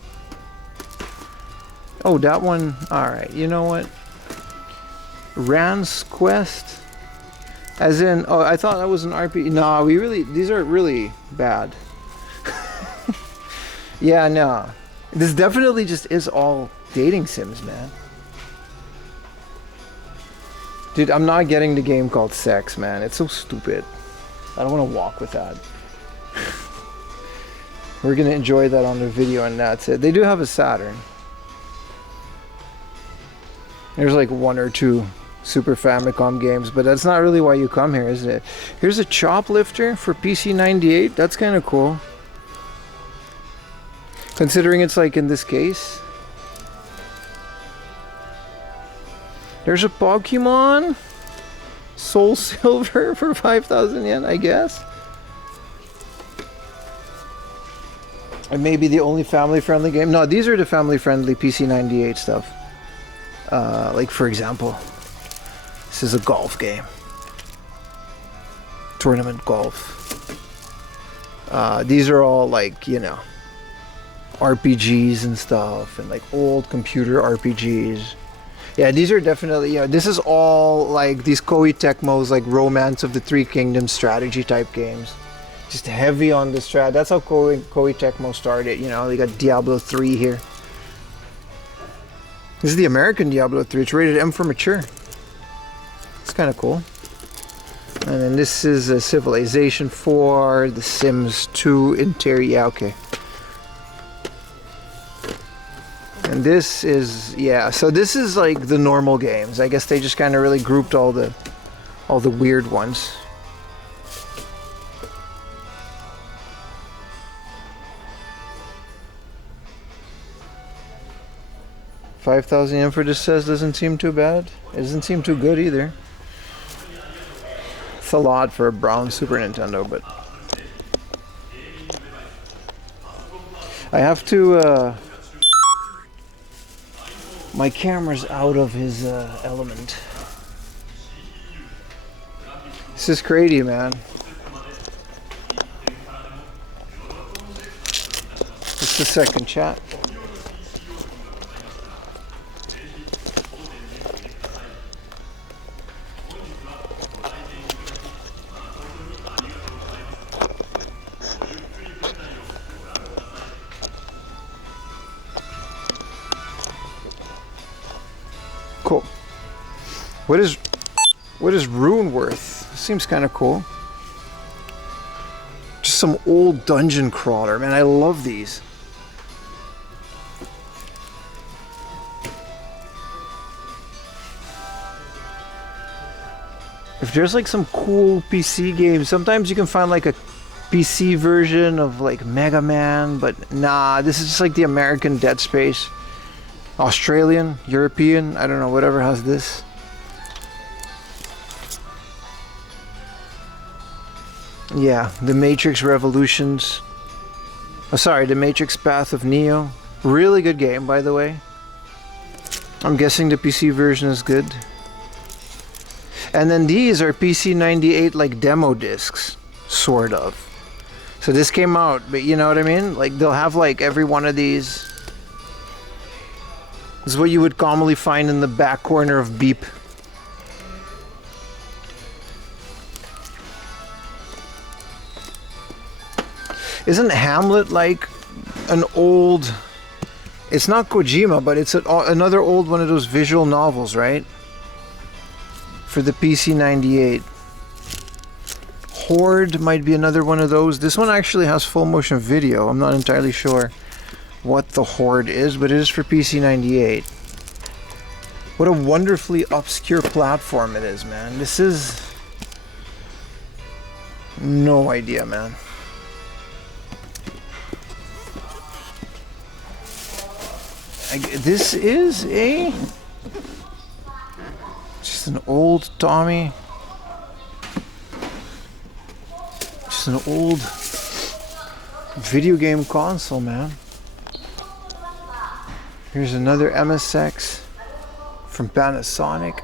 Oh, that one... Alright, you know what? Ran's Quest? As in... Oh, I thought that was an RPG. No, we really... These are really bad. Yeah, no. This definitely just is all dating sims, man. Dude, I'm not getting the game called Sex, man. It's so stupid. I don't want to walk with that. We're gonna enjoy that on the video and that's it. They do have a Saturn. There's like 1 or 2 Super Famicom games, but that's not really why you come here, is it? Here's a Choplifter for PC 98. That's kind of cool. Considering it's like in this case. There's a Pokemon Soul Silver for 5,000 yen, I guess. It may be the only family-friendly game. No, these are the family-friendly PC 98 stuff. Like for example, this is a golf game. Tournament golf. These are all like, you know, RPGs and stuff, and like old computer RPGs. Yeah, these are definitely, you know, this is all like these Koei Tecmo's like Romance of the Three Kingdoms strategy type games. Just heavy on the strat. That's how Koei Tecmo started, you know. They got Diablo 3 here. This is the American Diablo 3. It's rated M for mature. It's kind of cool. And then this is a Civilization 4, The Sims 2, Interior. Yeah, okay. And this is, yeah, so this is like the normal games. I guess they just kind of really grouped all the weird ones. $5,000 for this says doesn't seem too bad. It doesn't seem too good either. It's a lot for a brown Super Nintendo, but I have to. My camera's out of his element. This is crazy, man. Just a second, chat. Cool. What is Rune worth? Seems kind of cool. Just some old dungeon crawler, man. I love these. If there's like some cool PC games, sometimes you can find like a PC version of like Mega Man, but nah, this is just like the American Dead Space. Australian, European, I don't know, whatever has this. Yeah, The Matrix Revolutions. Oh, sorry, The Matrix Path of Neo. Really good game, by the way. I'm guessing the PC version is good. And then these are PC 98 like demo discs, sort of. So this came out, but you know what I mean? Like they'll have like every one of these. This is what you would commonly find in the back corner of Beep. Isn't Hamlet like an old... It's not Kojima, but it's another old one of those visual novels, right? For the PC 98. Horde might be another one of those. This one actually has full motion video. I'm not entirely sure what the Horde is, but it is for PC 98. What a wonderfully obscure platform it is, man. This is... No idea, man. This is a... Just an old Tommy. Just an old video game console, man. Here's another MSX from Panasonic.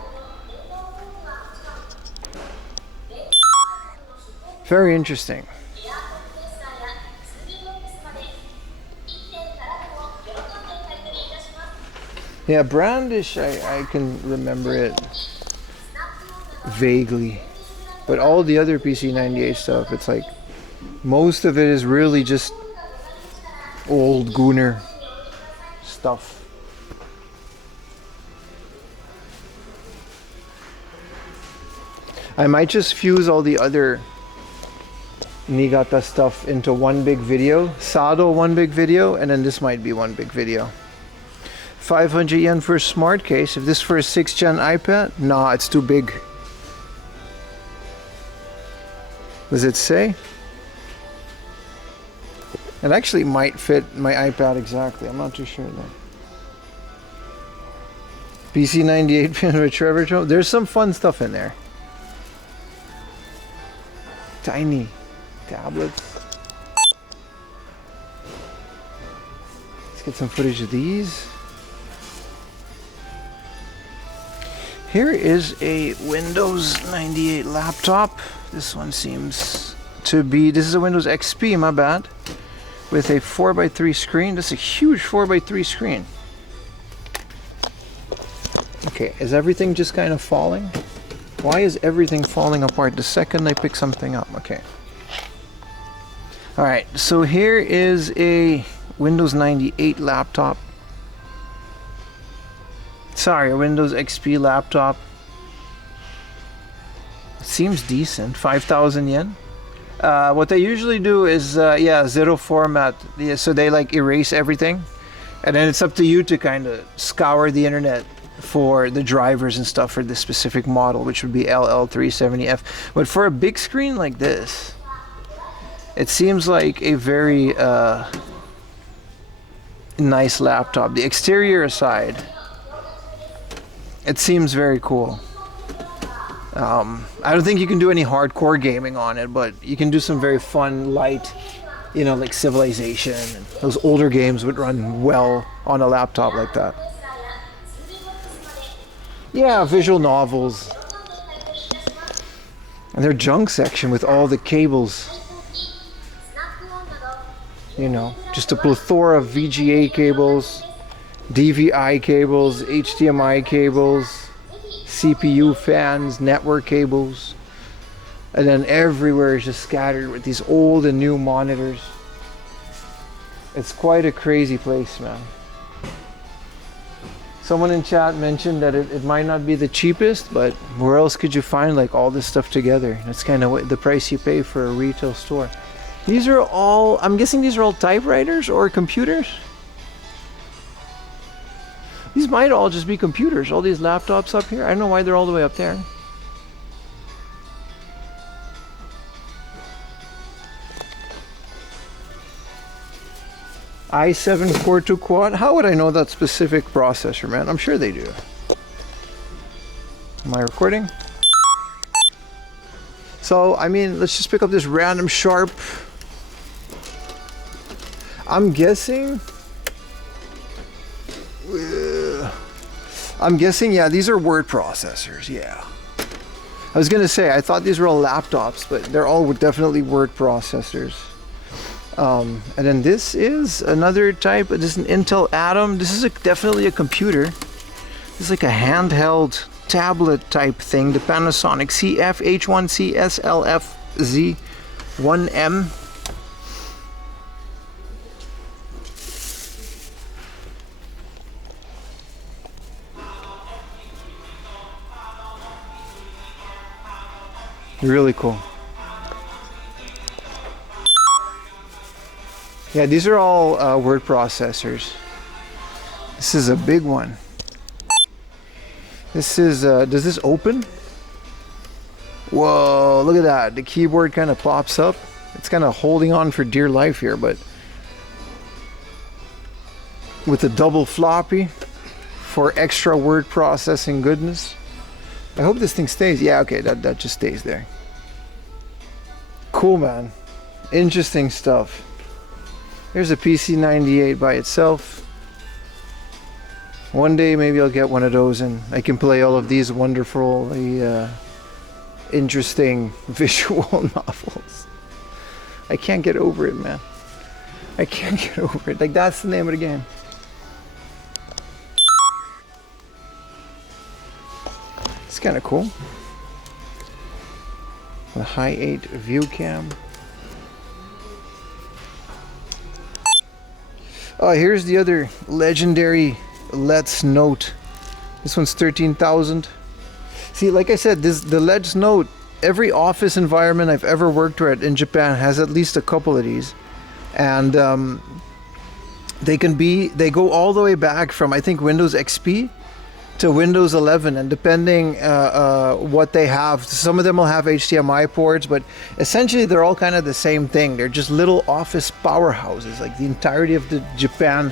Very interesting. Yeah, Brandish, I can remember it vaguely. But all the other PC 98 stuff, it's like most of it is really just old Gooner stuff. I might just fuse all the other Niigata stuff into one big video. Sado one big video, and then this might be one big video. 500 yen for a smart case. If this for a 6th gen iPad? Nah, it's too big. Does it say? It actually might fit my iPad exactly. I'm not too sure though. PC 98 with Trevor Joe. There's some fun stuff in there. Tiny tablets. Let's get some footage of these. Here is a Windows 98 laptop. This one seems to be, this is a Windows XP, my bad. With a 4x3 screen. That's a huge 4x3 screen. Okay, is everything just kind of falling? Why is everything falling apart the second I pick something up? Okay. Alright, so here is a Windows 98 laptop. Sorry, a Windows XP laptop. Seems decent. 5,000 yen. What they usually do is, yeah, zero format. Yeah, so they like erase everything. And then it's up to you to kind of scour the internet for the drivers and stuff for this specific model, which would be LL370F. But for a big screen like this, it seems like a very nice laptop. The exterior aside, it seems very cool. I don't think you can do any hardcore gaming on it, but you can do some very fun, light, you know, like Civilization. And those older games would run well on a laptop like that. Yeah, visual novels. And their junk section with all the cables. You know, just a plethora of VGA cables, DVI cables, HDMI cables, CPU fans, network cables, and then everywhere is just scattered with these old and new monitors. It's quite a crazy place, man. Someone in chat mentioned that it might not be the cheapest, but where else could you find like all this stuff together? That's kind of what the price you pay for a retail store. These are all, I'm guessing these are all typewriters or computers? These might all just be computers, all these laptops up here. I don't know why they're all the way up there. i7 Core 2 Quad. How would I know that specific processor, man? I'm sure they do. Am I recording? So, I mean, let's just pick up this random Sharp. I'm guessing, yeah, these are word processors, yeah. I was gonna say, I thought these were all laptops, but they're all definitely word processors. And then this is another type, this is an Intel Atom. This is definitely a computer. This is like a handheld tablet type thing, the Panasonic CF H1CSLFZ1M. Really cool. Yeah, these are all word processors. This is a big one. This is, does this open? Whoa, look at that. The keyboard kind of pops up. It's kind of holding on for dear life here, but with a double floppy for extra word processing goodness. I hope this thing stays. Yeah, okay, that just stays there. Cool, man. Interesting stuff. Here's a PC98 by itself. One day maybe I'll get one of those and I can play all of these wonderfully interesting visual novels. I can't get over it, man. I can't get over it. Like, that's the name of the game. It's kind of cool. The high 8 view cam. Oh, here's the other legendary Let's Note. This one's 13,000. See, like I said, the Let's Note, every office environment I've ever worked at in Japan has at least a couple of these. And they go all the way back from, I think, Windows XP to Windows 11, and depending what they have, some of them will have HDMI ports, but essentially they're all kind of the same thing. They're just little office powerhouses. Like, the entirety of the Japan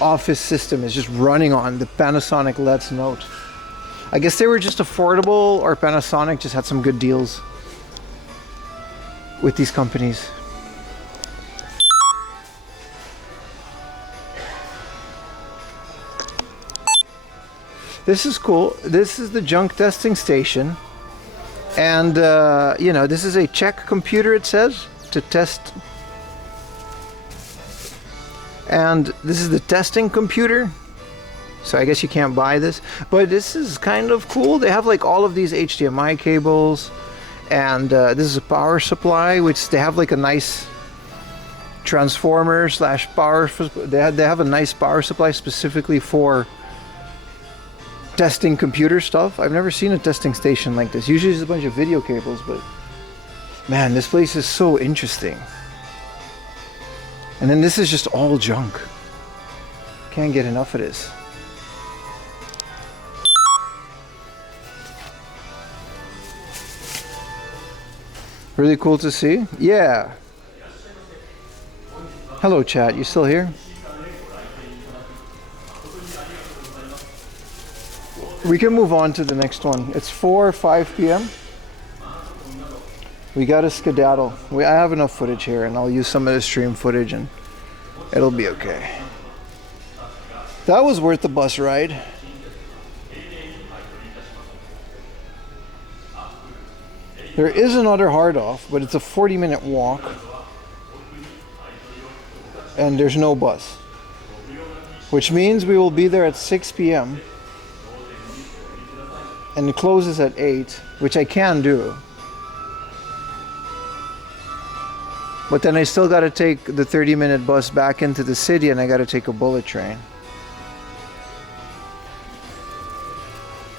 office system is just running on the Panasonic Let's Note. I guess they were just affordable, or Panasonic just had some good deals with these companies. This is cool. This is the junk testing station. And, you know, this is a Czech computer, it says, to test. And this is the testing computer. So I guess you can't buy this. But this is kind of cool. They have like all of these HDMI cables. And this is a power supply, which they have like a nice transformer slash power. They have a nice power supply specifically for testing computer stuff. I've never seen a testing station like this. Usually it's a bunch of video cables, but man, this place is so interesting. And then this is just all junk. Can't get enough of this. Really cool to see. Yeah. Hello chat, you still here? We can move on to the next one. It's 4 or 5 p.m. We got to skedaddle. I have enough footage here, and I'll use some of the stream footage, and it'll be okay. That was worth the bus ride. There is another hard off, but it's a 40-minute walk, and there's no bus, which means we will be there at 6 p.m. and it closes at 8, which I can do. But then I still got to take the 30-minute bus back into the city, and I got to take a bullet train.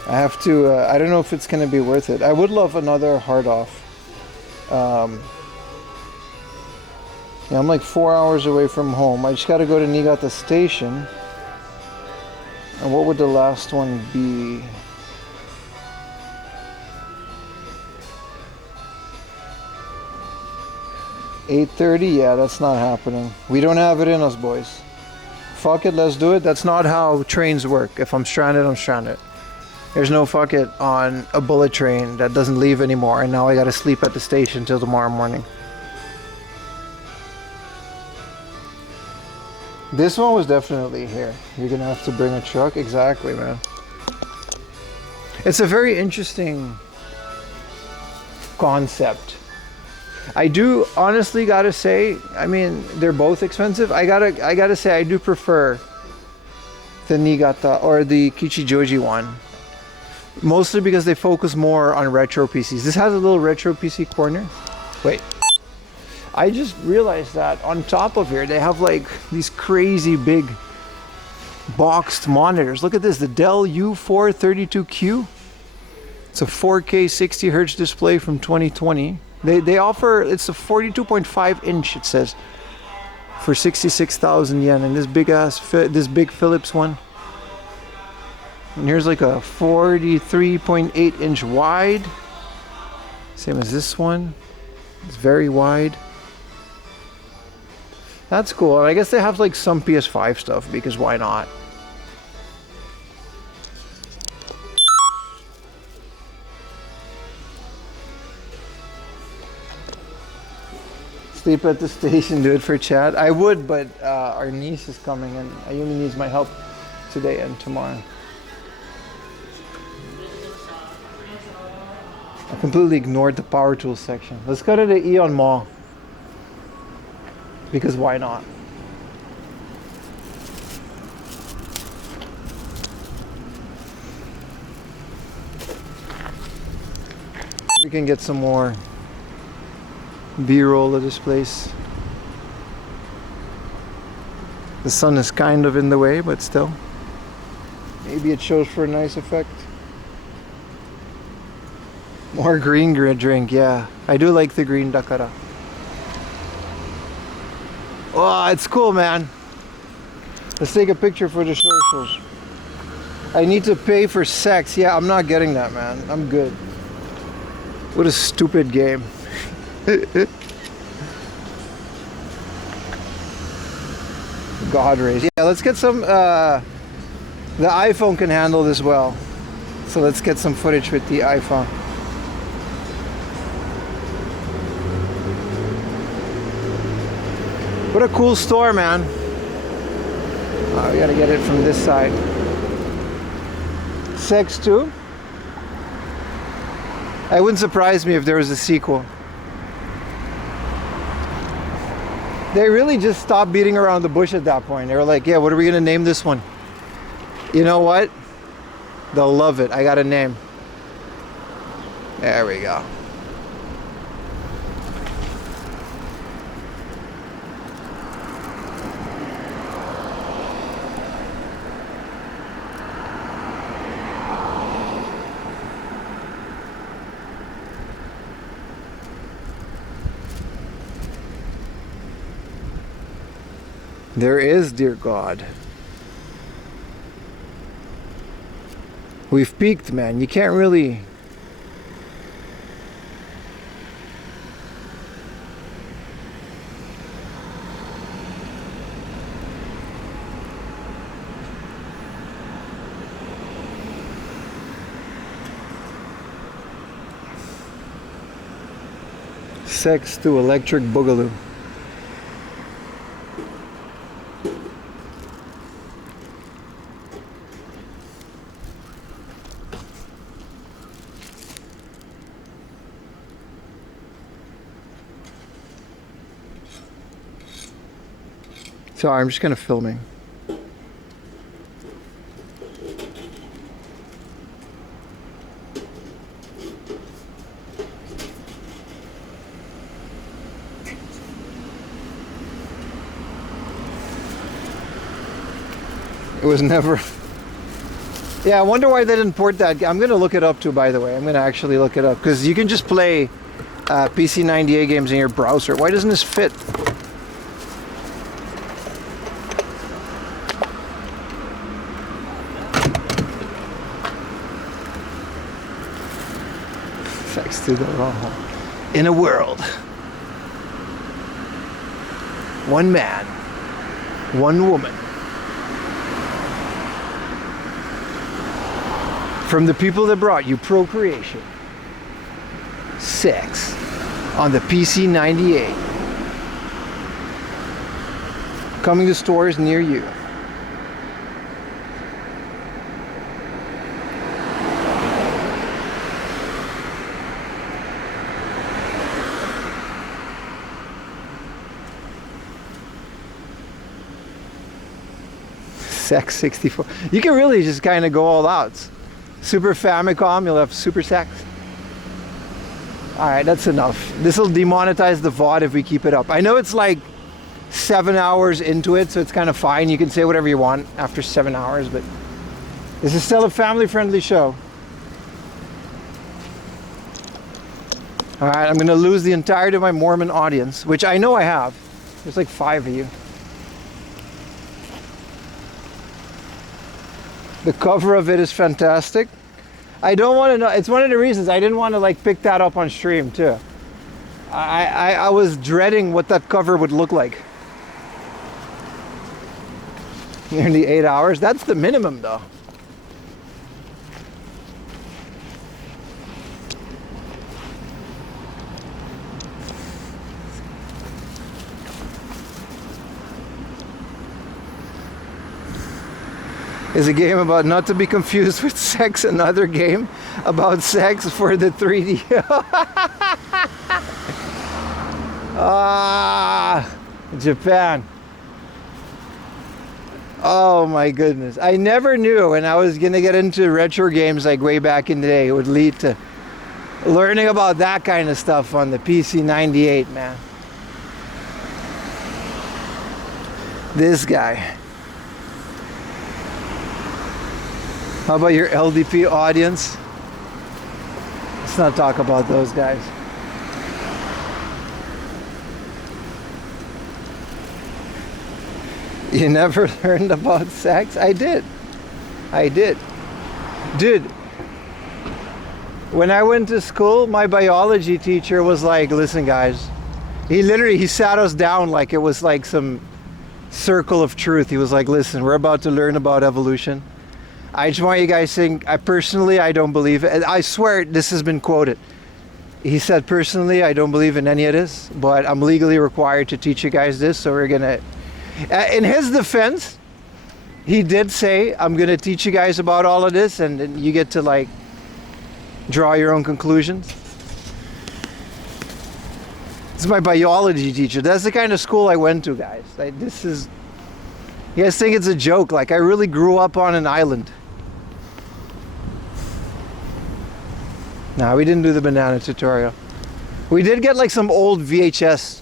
I have to, I don't know if it's going to be worth it. I would love another hard off. Yeah, I'm like 4 hours away from home. I just got to go to Niigata station. And what would the last one be? $8:30? Yeah, that's not happening. We don't have it in us, boys. Fuck it, let's do it. That's not how trains work. If I'm stranded, I'm stranded. There's no fuck it on a bullet train that doesn't leave anymore, and now I gotta sleep at the station till tomorrow morning. This one was definitely here. You're gonna have to bring a truck. Exactly, man. It's a very interesting concept. I do honestly gotta say, I mean, they're both expensive. I gotta say, I do prefer the Niigata or the Kichijoji one. Mostly because they focus more on retro PCs. This has a little retro PC corner. Wait. I just realized that on top of here, they have like these crazy big boxed monitors. Look at this, the Dell U432Q. It's a 4K 60 Hz display from 2020. They offer, it's a 42.5 inch, it says, for 66,000 yen. And this big Philips one. And here's like a 43.8 inch wide. Same as this one. It's very wide. That's cool. And I guess they have like some PS5 stuff, because why not? Sleep at the station, do it for chat. I would, but our niece is coming, and Ayumi needs my help today and tomorrow. I completely ignored the power tools section. Let's go to the Aeon Mall. Because why not? We can get some more B-roll of this place. The sun is kind of in the way, but still. Maybe it shows for a nice effect. More green drink, yeah. I do like the green dakara. Oh, it's cool, man. Let's take a picture for the socials. I need to pay for sex. Yeah, I'm not getting that, man. I'm good. What a stupid game. God rays. Yeah, let's get some, the iPhone can handle this well. So let's get some footage with the iPhone. What a cool store, man. Oh, we gotta get it from this side. Sex 2? It wouldn't surprise me if there was a sequel. They really just stopped beating around the bush at that point. They were like, yeah, what are we gonna name this one? You know what? They'll love it. I got a name. There we go. There is, dear God. We've peaked, man. You can't really... Sex to electric boogaloo. Sorry, I'm just kind of filming. It was never... Yeah, I wonder why they didn't port that. I'm going to look it up too, by the way. I'm going to actually look it up. Because you can just play PC98 games in your browser. Why doesn't this fit? Sex to the raw. In a world. One man. One woman. From the people that brought you procreation, sex, on the PC98. Coming to stores near you. Sex 64. You can really just kind of go all out. Super Famicom, you'll have Super Sex. Alright, that's enough. This will demonetize the VOD if we keep it up. I know it's like 7 hours into it, so it's kind of fine. You can say whatever you want after 7 hours, but this is still a family-friendly show. Alright, I'm going to lose the entirety of my Mormon audience, which I know I have. There's like 5 of you. The cover of it is fantastic. I don't want to know. It's one of the reasons I didn't want to like pick that up on stream too. I was dreading what that cover would look like. Nearly 8 hours. That's the minimum though. Is a game about, not to be confused with Sex, another game about sex for the 3D. Ah, Japan. Oh my goodness. I never knew when I was gonna get into retro games like way back in the day, it would lead to learning about that kind of stuff on the PC98, man. This guy. How about your LDP audience? Let's not talk about those guys. You never learned about sex? I did. I did. Dude, when I went to school, my biology teacher was like, listen guys, he sat us down like it was like some circle of truth. He was like, listen, we're about to learn about evolution. I just want you guys to think, I don't believe it. I swear this has been quoted. He said, personally, I don't believe in any of this, but I'm legally required to teach you guys this, so we're gonna... in his defense, he did say, I'm gonna teach you guys about all of this, and then you get to like, draw your own conclusions. This is my biology teacher. That's the kind of school I went to, guys. Like, this is... You guys think it's a joke, like I really grew up on an island. No, we didn't do the banana tutorial. We did get like some old VHS.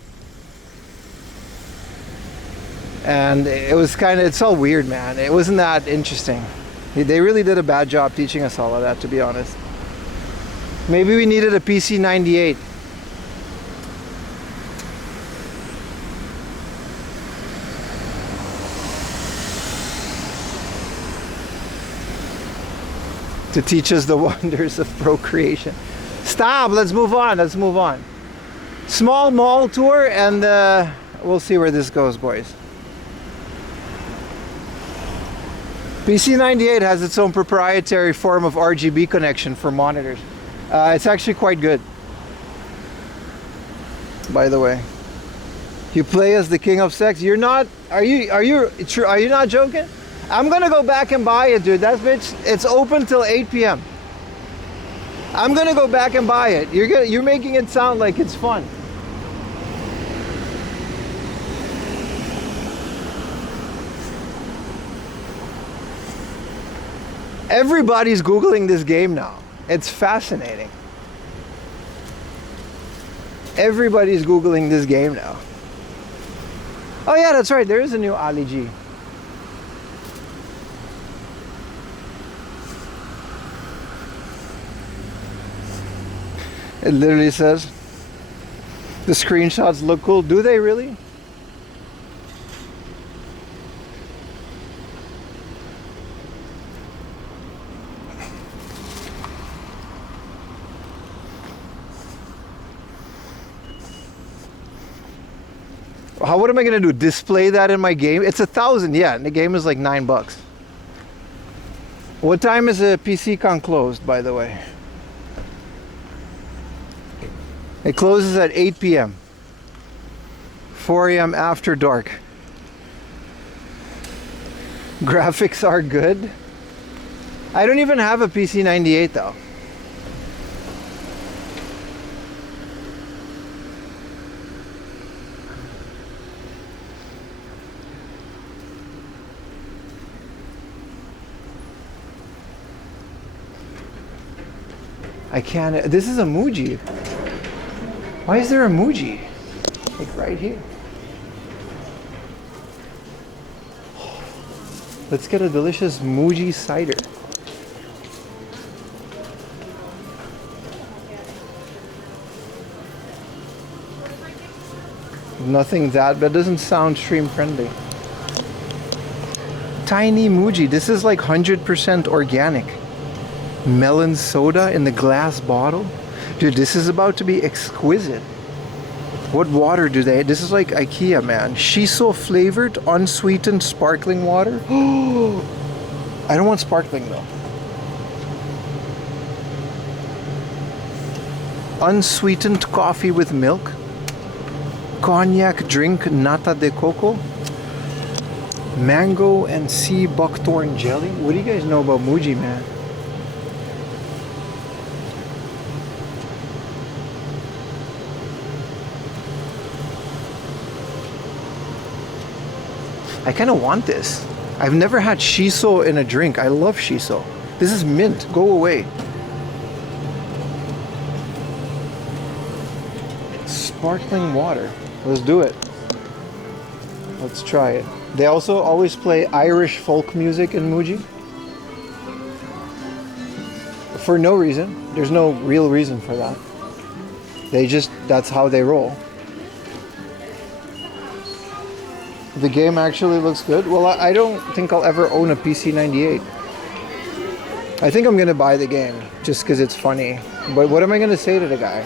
And it was kind of, it's all weird, man. It wasn't that interesting. They really did a bad job teaching us all of that, to be honest. Maybe we needed a PC98. to teach us the wonders of procreation. Stop, let's move on, let's move on. Small mall tour, and we'll see where this goes, boys. PC98 has its own proprietary form of RGB connection for monitors. It's actually quite good, by the way. You play as the king of sex. You're not. Are you not joking? I'm gonna go back and buy it, dude. That bitch. It's open till 8 p.m. I'm gonna go back and buy it. You're making it sound like it's fun. Everybody's Googling this game now. It's fascinating. Everybody's Googling this game now. Oh yeah, that's right. There is a new Ali G. It literally says, the screenshots look cool. Do they really? What am I gonna do? Display that in my game? It's 1,000, yeah, and the game is like $9. What time is a PCCon closed, by the way? It closes at 8 p.m. 4 a.m. after dark. Graphics are good. I don't even have a PC98 though. I can't. This is a Muji. Why is there a Muji? Like right here. Let's get a delicious Muji cider. Nothing that, but it doesn't sound stream friendly. Tiny Muji. This is like 100% organic. Melon soda in the glass bottle. Dude, this is about to be exquisite. What water do they? This is like IKEA, man. Shiso flavored, unsweetened sparkling water. Oh, I don't want sparkling though. Unsweetened coffee with milk. Cognac drink nata de coco. Mango and sea buckthorn jelly. What do you guys know about Muji, man? I kind of want this. I've never had shiso in a drink. I love shiso. This is mint. Go away. Sparkling water. Let's do it. Let's try it. They also always play Irish folk music in Muji. For no reason. There's no real reason for that. That's how they roll. The game actually looks good. Well, I don't think I'll ever own a PC98. I think I'm gonna buy the game just because it's funny. But what am I gonna say to the guy?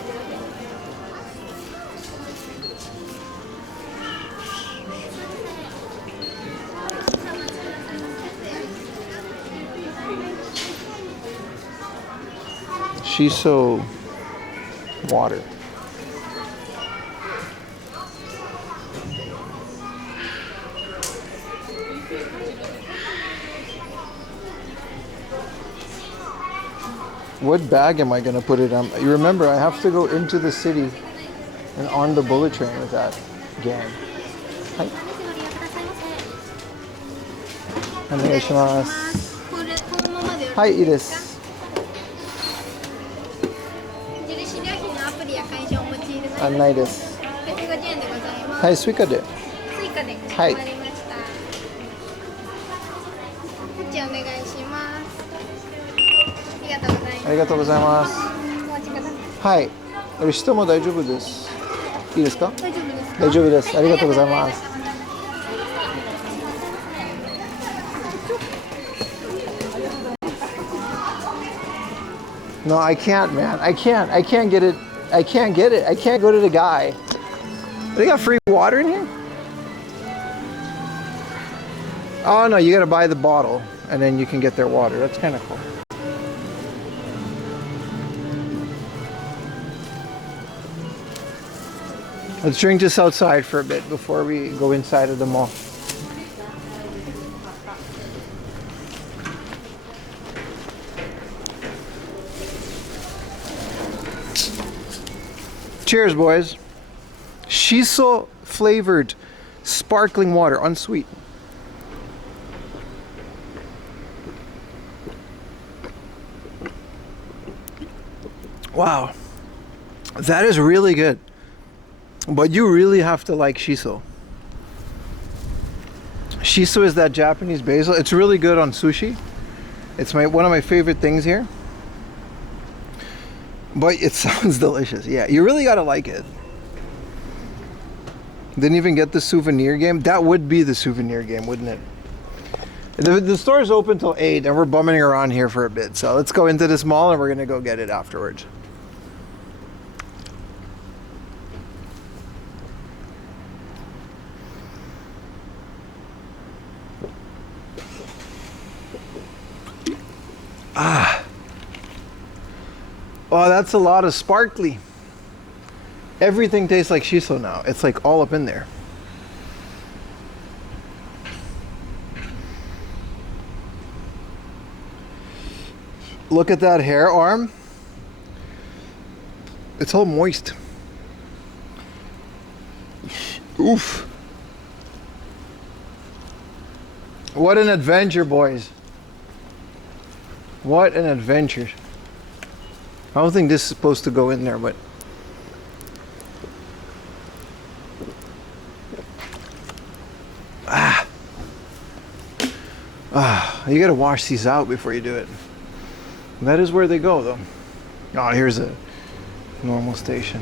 Shiso water. What bag am I going to put it on? You remember, I have to go into the city and on the bullet train with that game. Hi. お願いします。はい、いいです。あ、ないです。はい、スイカで。スイカで。はい。わかりました。こっちお願いします。ありがとうございます。ありがとうございます。お待ちください。はい。レシートも大丈夫です。いいですか？大丈夫ですか？大丈夫です。ありがとうございます。No, I can't, man. I can't get it. I can't get it. I can't go to the guy. They got free water in here? Oh no, you gotta buy the bottle and then you can get their water. That's kind of cool. Let's drink this outside for a bit before we go inside of the mall. Cheers, boys. Shiso flavored sparkling water, unsweet. Wow, that is really good. But you really have to like shiso. Shiso is that Japanese basil. It's really good on sushi. It's one of my favorite things here. But it sounds delicious. Yeah, you really gotta like it. Didn't even get the souvenir game. That would be the souvenir game, wouldn't it? The store is open till 8 and we're bumming around here for a bit. So let's go into this mall and we're gonna go get it afterwards. Ah. Oh, that's a lot of sparkly. Everything tastes like shiso now. It's like all up in there. Look at that hair arm. It's all moist. Oof. What an adventure, boys. What an adventure. I don't think this is supposed to go in there, but you gotta wash these out before you do it. That is where they go, though. Oh, here's a normal station.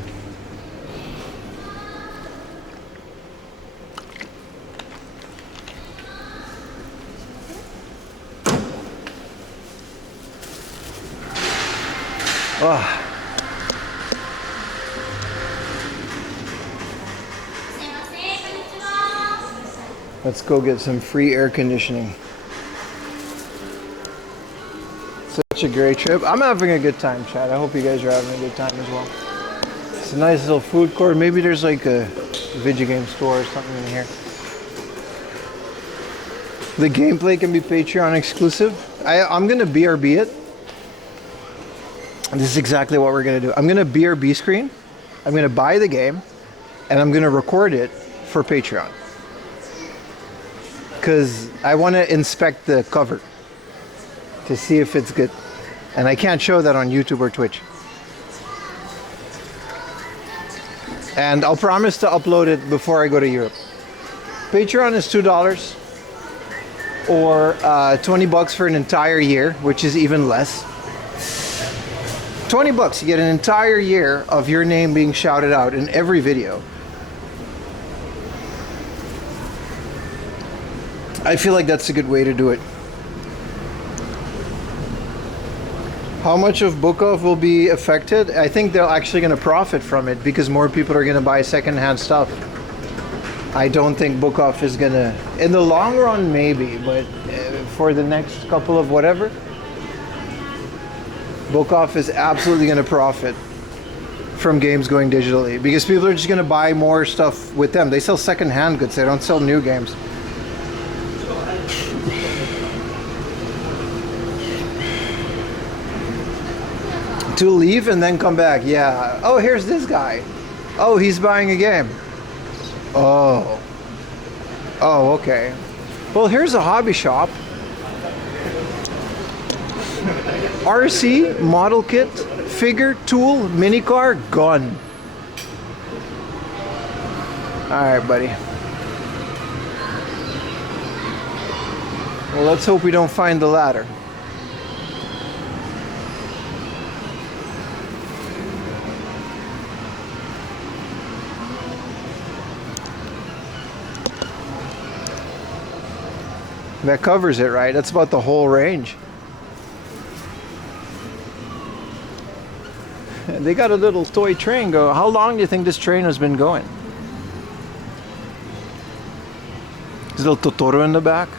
Oh. Let's go get some free air conditioning. Such a great trip. I'm having a good time, Chad. I hope you guys are having a good time as well. It's a nice little food court. Maybe there's like a video game store or something in here. The gameplay can be Patreon exclusive. I'm gonna BRB it. This is exactly what we're gonna do. I'm gonna BRB screen. I'm gonna buy the game and I'm gonna record it for Patreon. Because I want to inspect the cover to see if it's good. And I can't show that on YouTube or Twitch. And I'll promise to upload it before I go to Europe. Patreon is $2 or $20 for an entire year, which is even less. $20, you get an entire year of your name being shouted out in every video. I feel like that's a good way to do it. How much of Book Off will be affected? I think they're actually going to profit from it because more people are going to buy secondhand stuff. I don't think Book Off is going to... In the long run, maybe, but for the next couple of whatever, Book Off is absolutely going to profit from games going digitally because people are just going to buy more stuff with them. They sell secondhand goods. They don't sell new games. To leave and then come back, yeah. Oh, here's this guy. Oh, he's buying a game. Oh. Oh, okay. Well, here's a hobby shop. RC, model kit, figure, tool, mini car, gun. Alright, buddy. Well, let's hope we don't find the ladder. That covers it, right? That's about the whole range. They got a little toy train go. How long do you think this train has been going? There's a little Totoro in the back.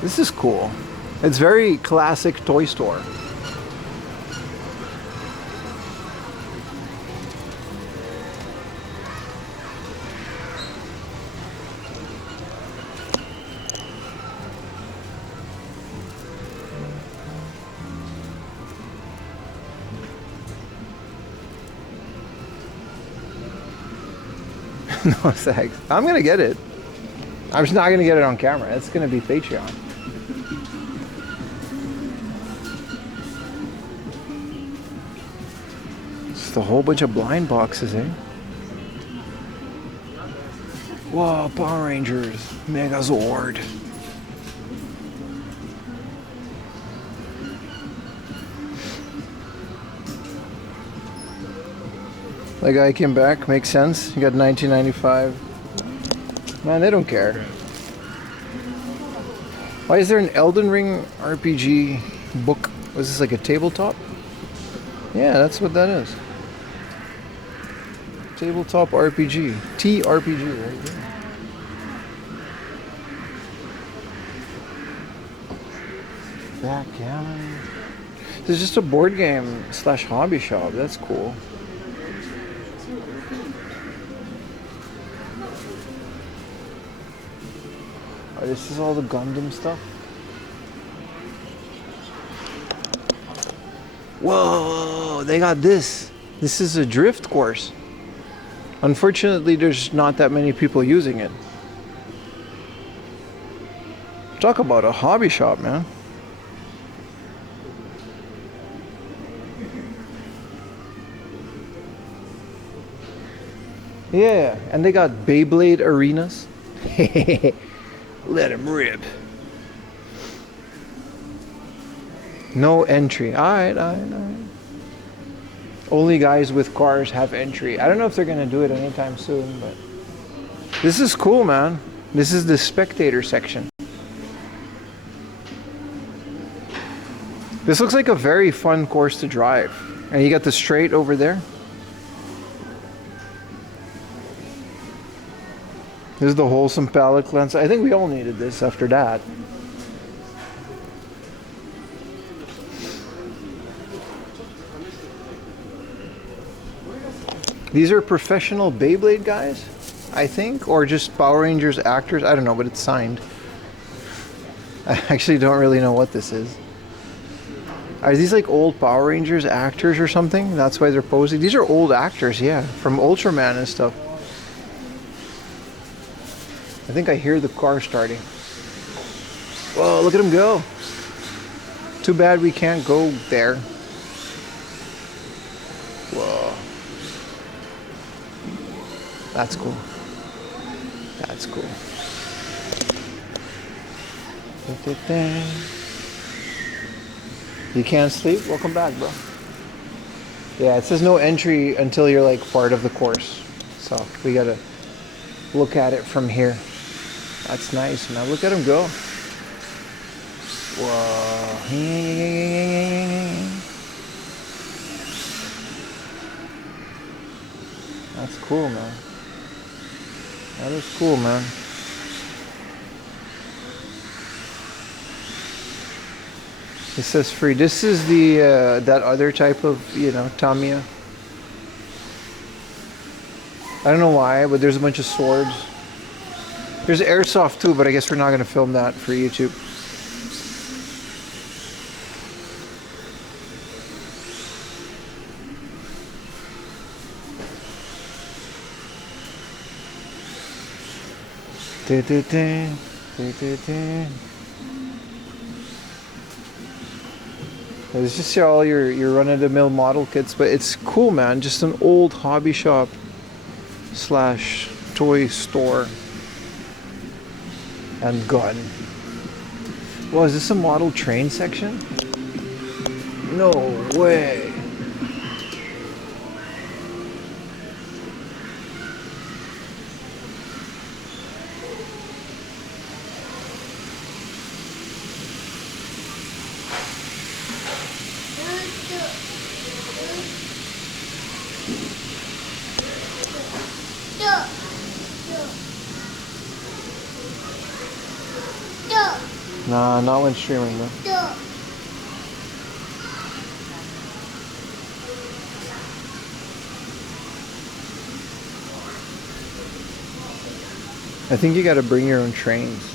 This is cool. It's very classic toy store. No thanks. I'm gonna get it. I'm just not gonna get it on camera. It's gonna be Patreon. Just a whole bunch of blind boxes, eh? Whoa, Power Rangers, Megazord. That guy came back, makes sense. You got 1995. Man, they don't care. Why is there an Elden Ring RPG book? Was this like a tabletop? Yeah, that's what that is. Tabletop RPG. TRPG right there. Backgammon. This is just a board game / hobby shop. That's cool. Oh, this is all the Gundam stuff. Whoa, they got this. This is a drift course. Unfortunately, there's not that many people using it. Talk about a hobby shop, man. Yeah, and they got Beyblade arenas. Let him rip. No entry. Alright. Only guys with cars have entry. I don't know if they're gonna do it anytime soon, but this is cool, man. This is the spectator section. This looks like a very fun course to drive. And you got the straight over there. This is the wholesome palate cleanser. I think we all needed this after that. These are professional Beyblade guys, I think, or just Power Rangers actors. I don't know, but it's signed. I actually don't really know what this is. Are these like old Power Rangers actors or something? That's why they're posing. These are old actors, yeah, from Ultraman and stuff. I think I hear the car starting. Whoa, look at him go. Too bad we can't go there. Whoa. That's cool. That's cool. You can't sleep? Welcome back, bro. Yeah, it says no entry until you're like part of the course. So we gotta look at it from here. That's nice, man. Look at him go. Whoa. That's cool, man. That is cool, man. It says free. This is the that other type of, you know, Tamiya. I don't know why, but there's a bunch of swords. There's airsoft too, but I guess we're not going to film that for YouTube. It's just all your run-of-the-mill model kits, but it's cool, man. Just an old hobby shop / toy store. And gun. Well, is this a model train section? No way. Nah, not when streaming though. I think you gotta bring your own trains.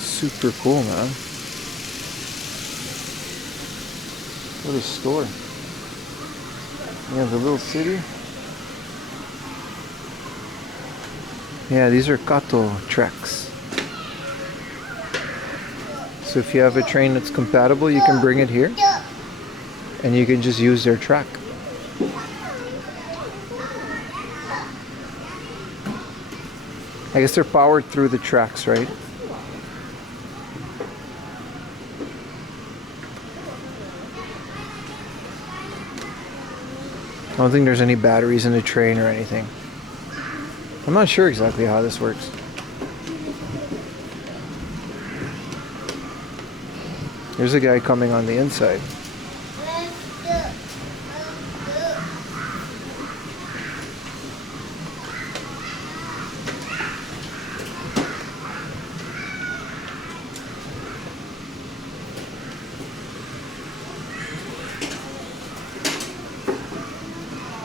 Super cool, man. What a store. Yeah, the little city. Yeah, these are Kato tracks. So if you have a train that's compatible, you can bring it here and you can just use their track. I guess they're powered through the tracks, right? I don't think there's any batteries in the train or anything. I'm not sure exactly how this works. There's a guy coming on the inside.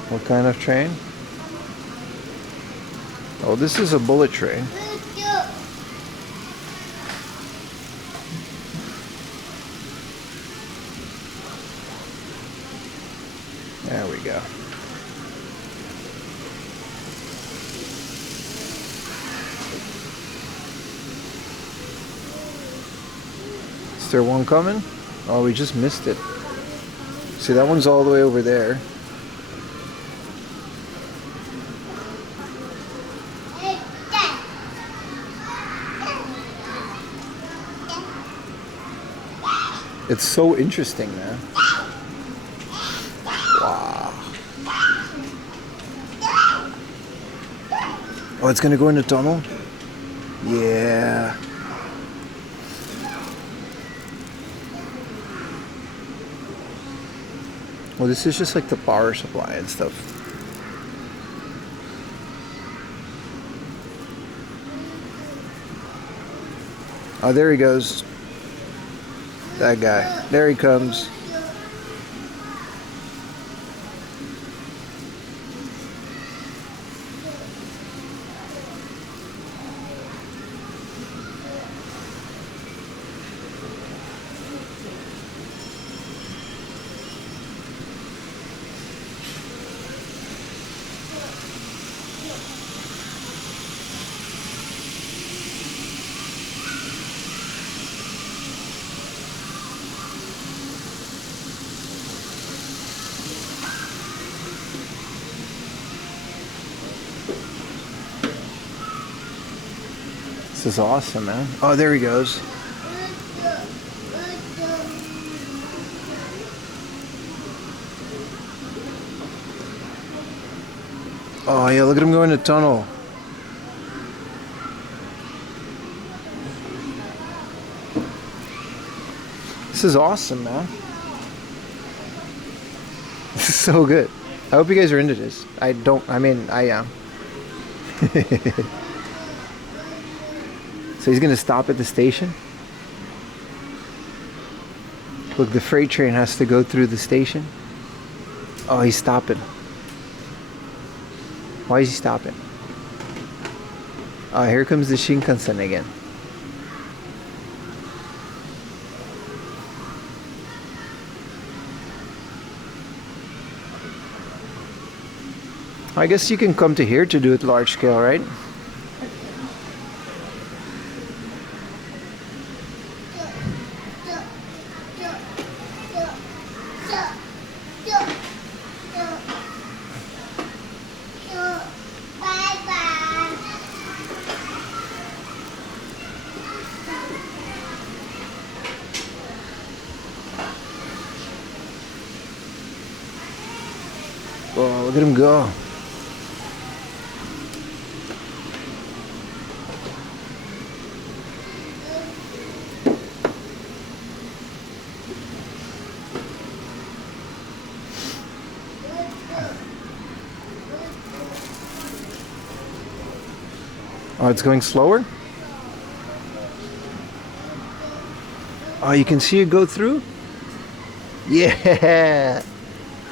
What kind of train? Oh, this is a bullet train. There we go. Is there one coming? Oh, we just missed it. See, that one's all the way over there. It's so interesting, man. Wow. Oh, it's gonna go in the tunnel? Yeah. Well, this is just like the power supply and stuff. Oh, there he goes. That guy. There he comes. This is awesome, man. Oh, there he goes. Oh, yeah, look at him go in the tunnel. This is awesome, man. This is so good. I hope you guys are into this. I am. So he's gonna stop at the station. Look, the freight train has to go through the station. Oh, he's stopping. Why is he stopping? Oh, here comes the Shinkansen again. I guess you can come to here to do it large scale, right? Oh, look at him go. it's going slower? Oh, you can see it go through? Yeah!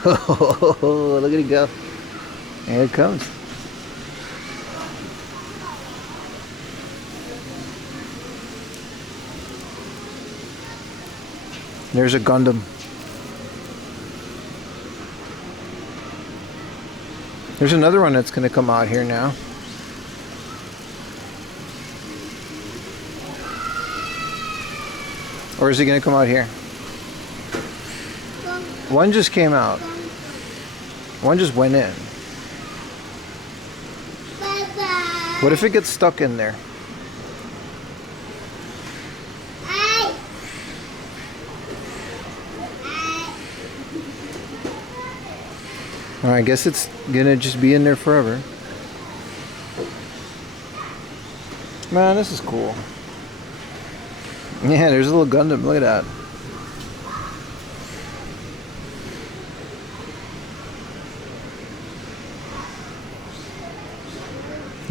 Oh, look at it go. There it comes. There's a Gundam. There's another one that's going to come out here now. Or is it going to come out here? One just came out. One just went in. What if it gets stuck in there? Well, I guess it's gonna just be in there forever. Man, this is cool. Yeah, there's a little Gundam. Look at that.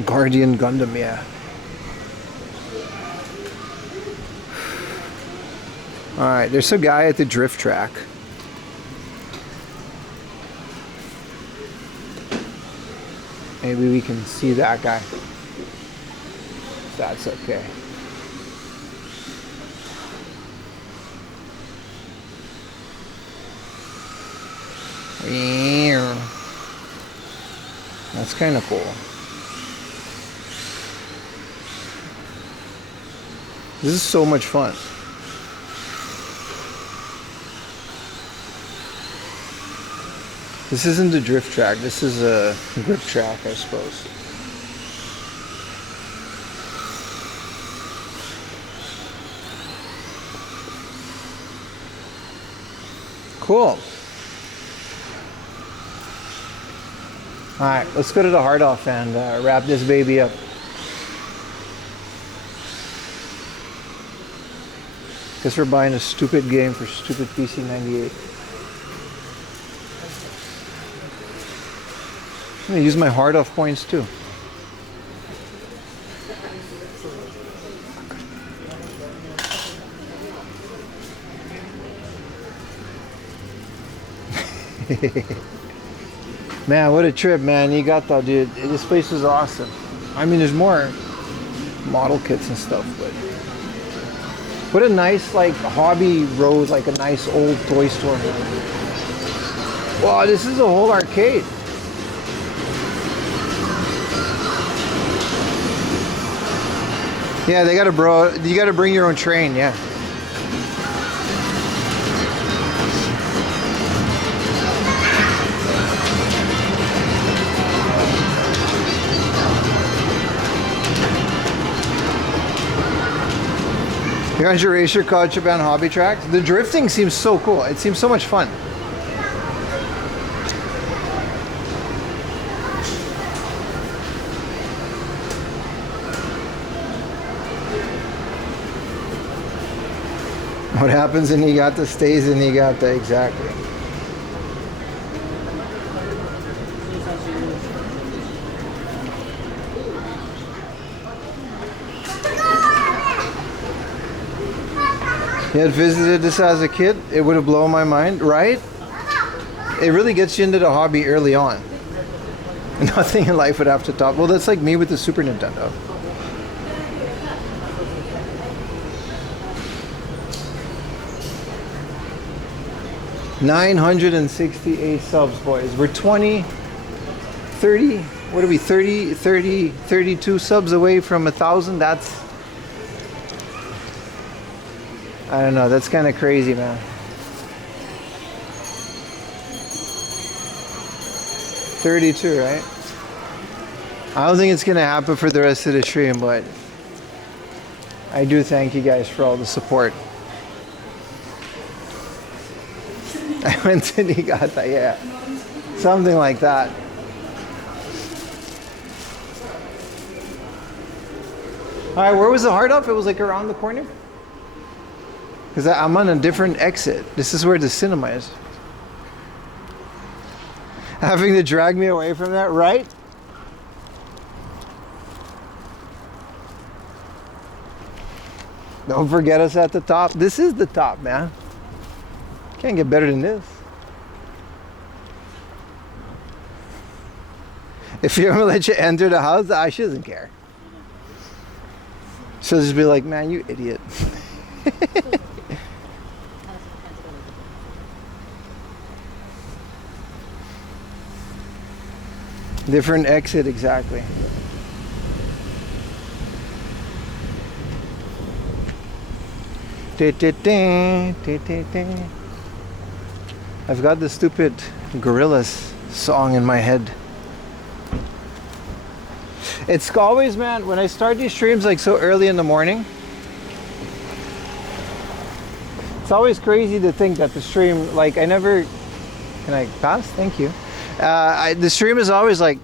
Guardian Gundam, yeah. Alright, there's a guy at the drift track. Maybe we can see that guy. If that's okay. That's kind of cool. This is so much fun. This isn't a drift track, this is a grip track, I suppose. Cool. Alright, let's go to the hard off and wrap this baby up. Guess we're buying a stupid game for stupid PC98. I'm gonna use my hard off points too. Man, what a trip, man. Niigata, dude. This place is awesome. I mean, there's more model kits and stuff, but what a nice, like, hobby road, like a nice old toy store. Wow, this is a whole arcade. Yeah, they gotta, bro. You gotta bring your own train, yeah. You guys your racer called Japan Hobby Tracks? The drifting seems so cool. It seems so much fun. What happens in Niigata stays in Niigata, exactly. You had visited this as a kid, it would have blown my mind, right? It really gets you into the hobby early on. Nothing in life would have to top. Well, that's like me with the Super Nintendo. $968 subs, boys. We're 20, 30, what are we, 32 subs away from 1,000? That's, I don't know, that's kind of crazy, man. $32, right? I don't think it's gonna happen for the rest of the stream, but I do thank you guys for all the support. I went to Niigata, yeah. Something like that. Alright, where was the hard up? It was like around the corner? Because I'm on a different exit. This is where the cinema is. Having to drag me away from that, right? Don't forget us at the top. This is the top, man. Can't get better than this. If you ever let you enter the house, she doesn't care. She'll just be like, man, you idiot. Different exit, exactly. I've got the stupid Gorillaz song in my head. It's always, man, when I start these streams like so early in the morning, it's always crazy to think that the stream, like I never, can I pass? Thank you. The stream is always like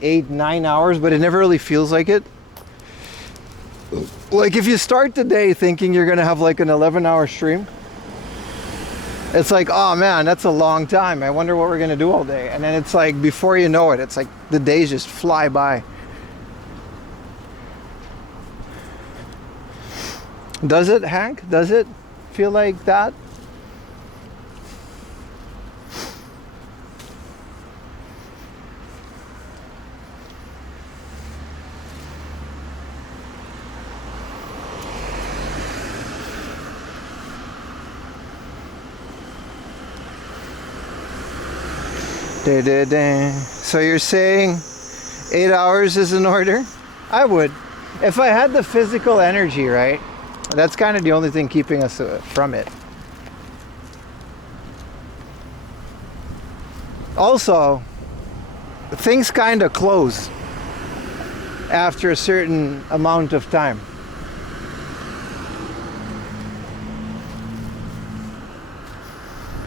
8-9 hours, but it never really feels like it. Like if you start the day thinking you're gonna have like an 11-hour stream, it's like, oh man, that's a long time. I wonder what we're gonna do all day. And then it's like, before you know it, it's like the days just fly by. Does it, Hank? Does it feel like that? So you're saying 8 hours is in order? I would. If I had the physical energy, right? That's kind of the only thing keeping us from it. Also, things kind of close after a certain amount of time.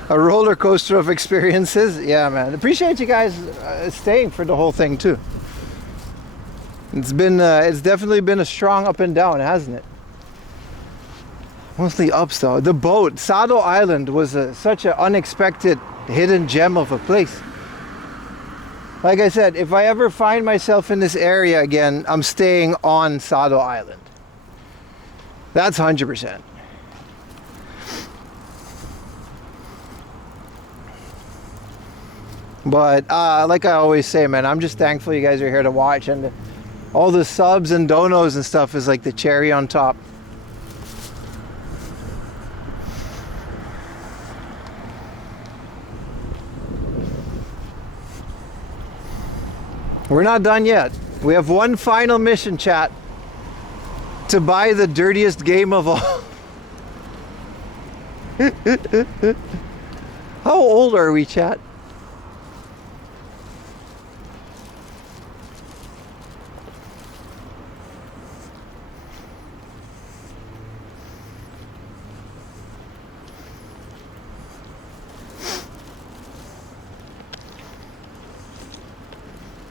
A roller coaster of experiences. Yeah, man. Appreciate you guys staying for the whole thing too. It's definitely been a strong up and down, hasn't it? Mostly ups though. The boat, Sado Island, was such an unexpected hidden gem of a place. Like I said, if I ever find myself in this area again, I'm staying on Sado Island. That's 100%. But like I always say, man, I'm just thankful you guys are here to watch, and all the subs and donos and stuff is like the cherry on top. We're not done yet. We have one final mission, chat, to buy the dirtiest game of all. How old are we, chat?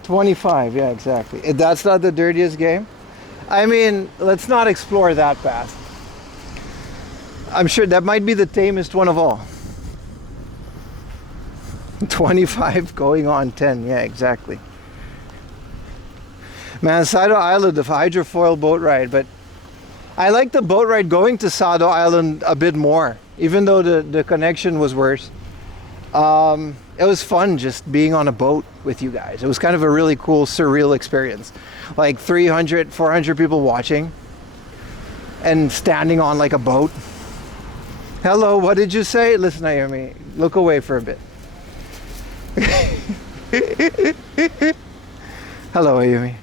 $25, yeah, exactly. That's not the dirtiest game. I mean, let's not explore that fast. I'm sure that might be the tamest one of all. 25 going on 10, yeah, exactly. Man, Sado Island, the hydrofoil boat ride, but I like the boat ride going to Sado Island a bit more, even though the connection was worse. It was fun just being on a boat with you guys. It was kind of a really cool, surreal experience. Like 300, 400 people watching and standing on like a boat. Hello, what did you say? Listen, Naomi, look away for a bit. Hello, Ayumi.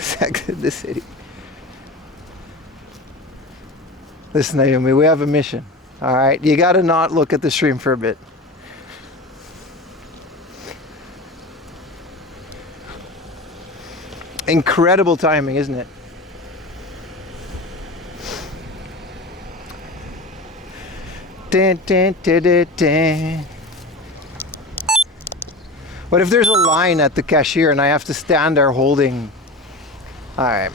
Sex in the City. Listen, Naomi, we have a mission. All right, you got to not look at the stream for a bit. Incredible timing, isn't it? Dun, dun, dun, dun, dun. What if there's a line at the cashier and I have to stand there holding? All right.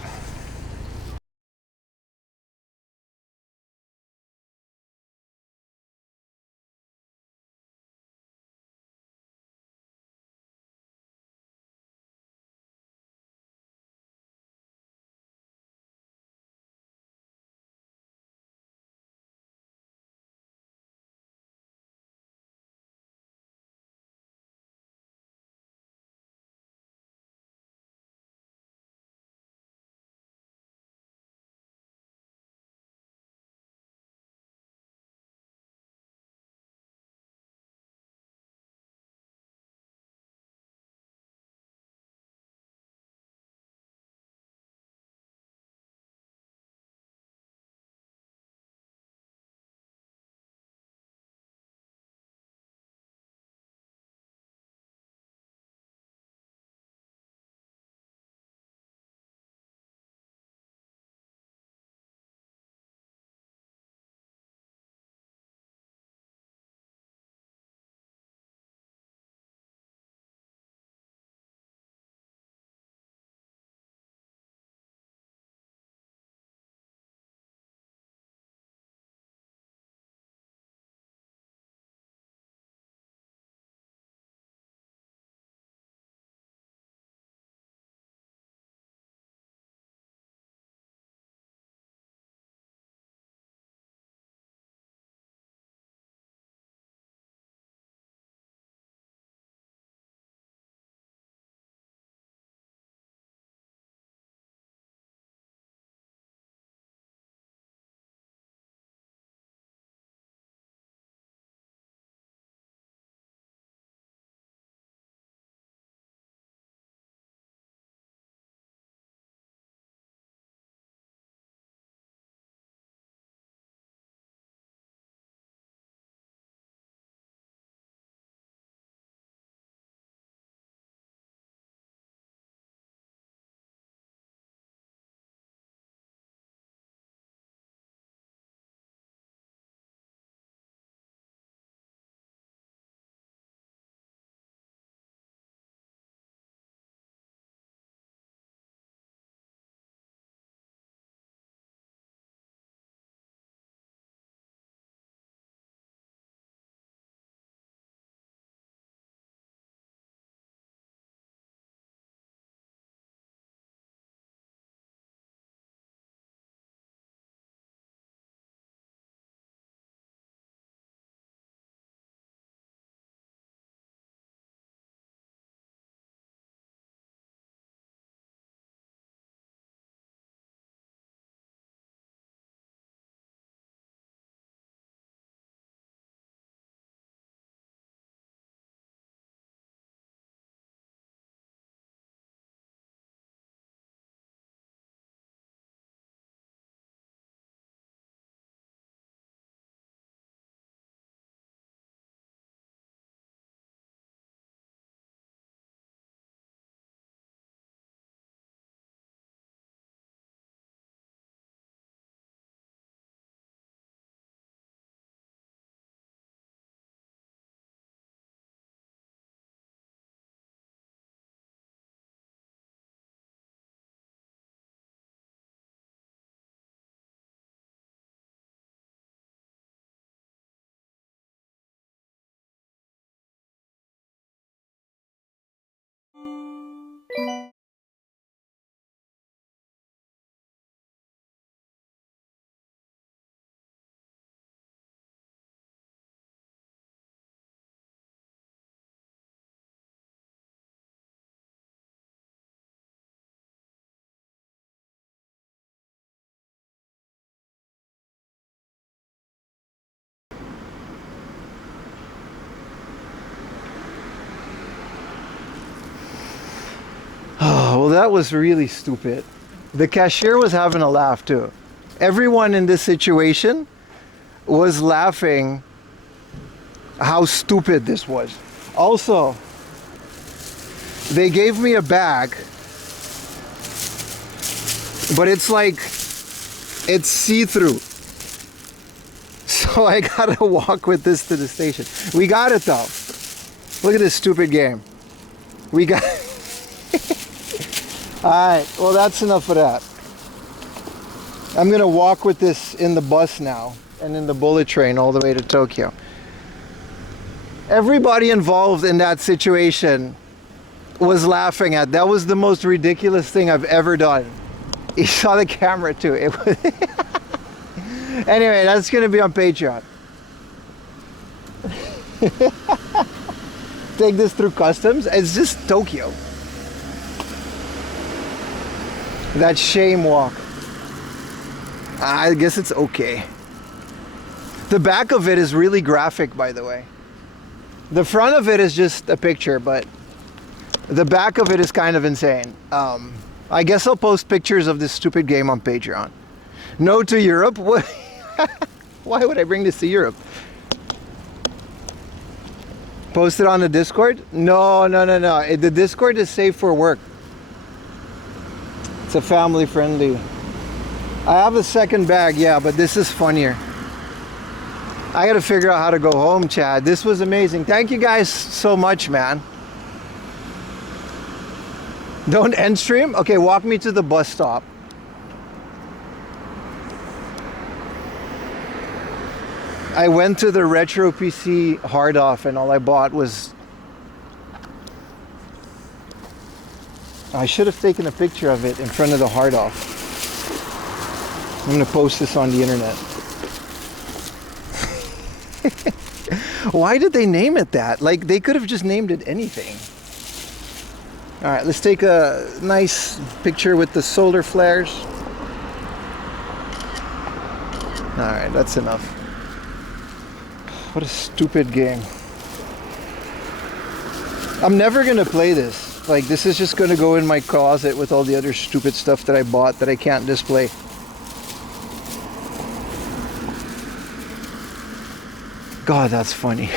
that was really stupid. The cashier was having a laugh too. Everyone in this situation was laughing how stupid this was. Also, they gave me a bag, but it's like, it's see-through. So I gotta walk with this to the station. We got it though. Look at this stupid game. We got Alright, well that's enough of that. I'm gonna walk with this in the bus now and in the bullet train all the way to Tokyo. Everybody involved in that situation was laughing at. That was the most ridiculous thing I've ever done. You saw the camera too. It was anyway, that's gonna be on Patreon. Take this through customs. It's just Tokyo. That shame walk. I guess it's okay. The back of it is really graphic, by the way. The front of it is just a picture, but the back of it is kind of insane. I guess I'll post pictures of this stupid game on Patreon. No to Europe? What? Why would I bring this to Europe? Post it on the Discord? No. The Discord is safe for work. It's a family friendly. I have a second bag, yeah, but this is funnier. I gotta figure out how to go home, Chad. This was amazing. Thank you guys so much, man. Don't end stream? Okay, walk me to the bus stop. I went to the Retro PC hard off and all I bought was... I should have taken a picture of it in front of the hard off. I'm gonna post this on the internet. Why did they name it that? Like, they could have just named it anything. All right, let's take a nice picture with the solar flares. All right, that's enough. What a stupid game. I'm never gonna play this. Like, this is just gonna go in my closet with all the other stupid stuff that I bought that I can't display. God, that's funny.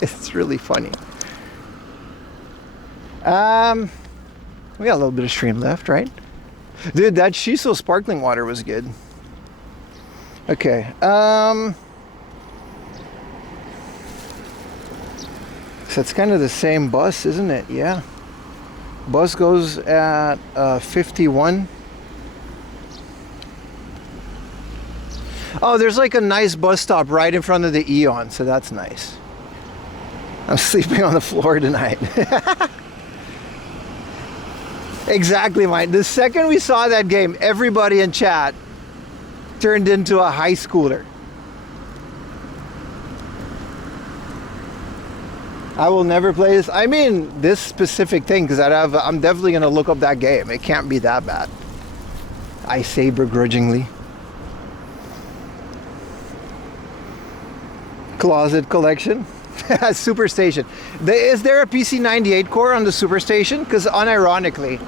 It's really funny. We got a little bit of stream left, right? Dude, that Shiso sparkling water was good. Okay. So it's kind of the same bus, isn't it? Yeah. Bus goes at 51. Oh, there's like a nice bus stop right in front of the Eon, so that's nice. I'm sleeping on the floor tonight. Exactly, Mike. The second we saw that game, everybody in chat turned into a high schooler. I will never play this. I mean, this specific thing, because I'm definitely going to look up that game. It can't be that bad. I say begrudgingly. Closet collection. Superstation. Is there a PC98 core on the Superstation? Because unironically,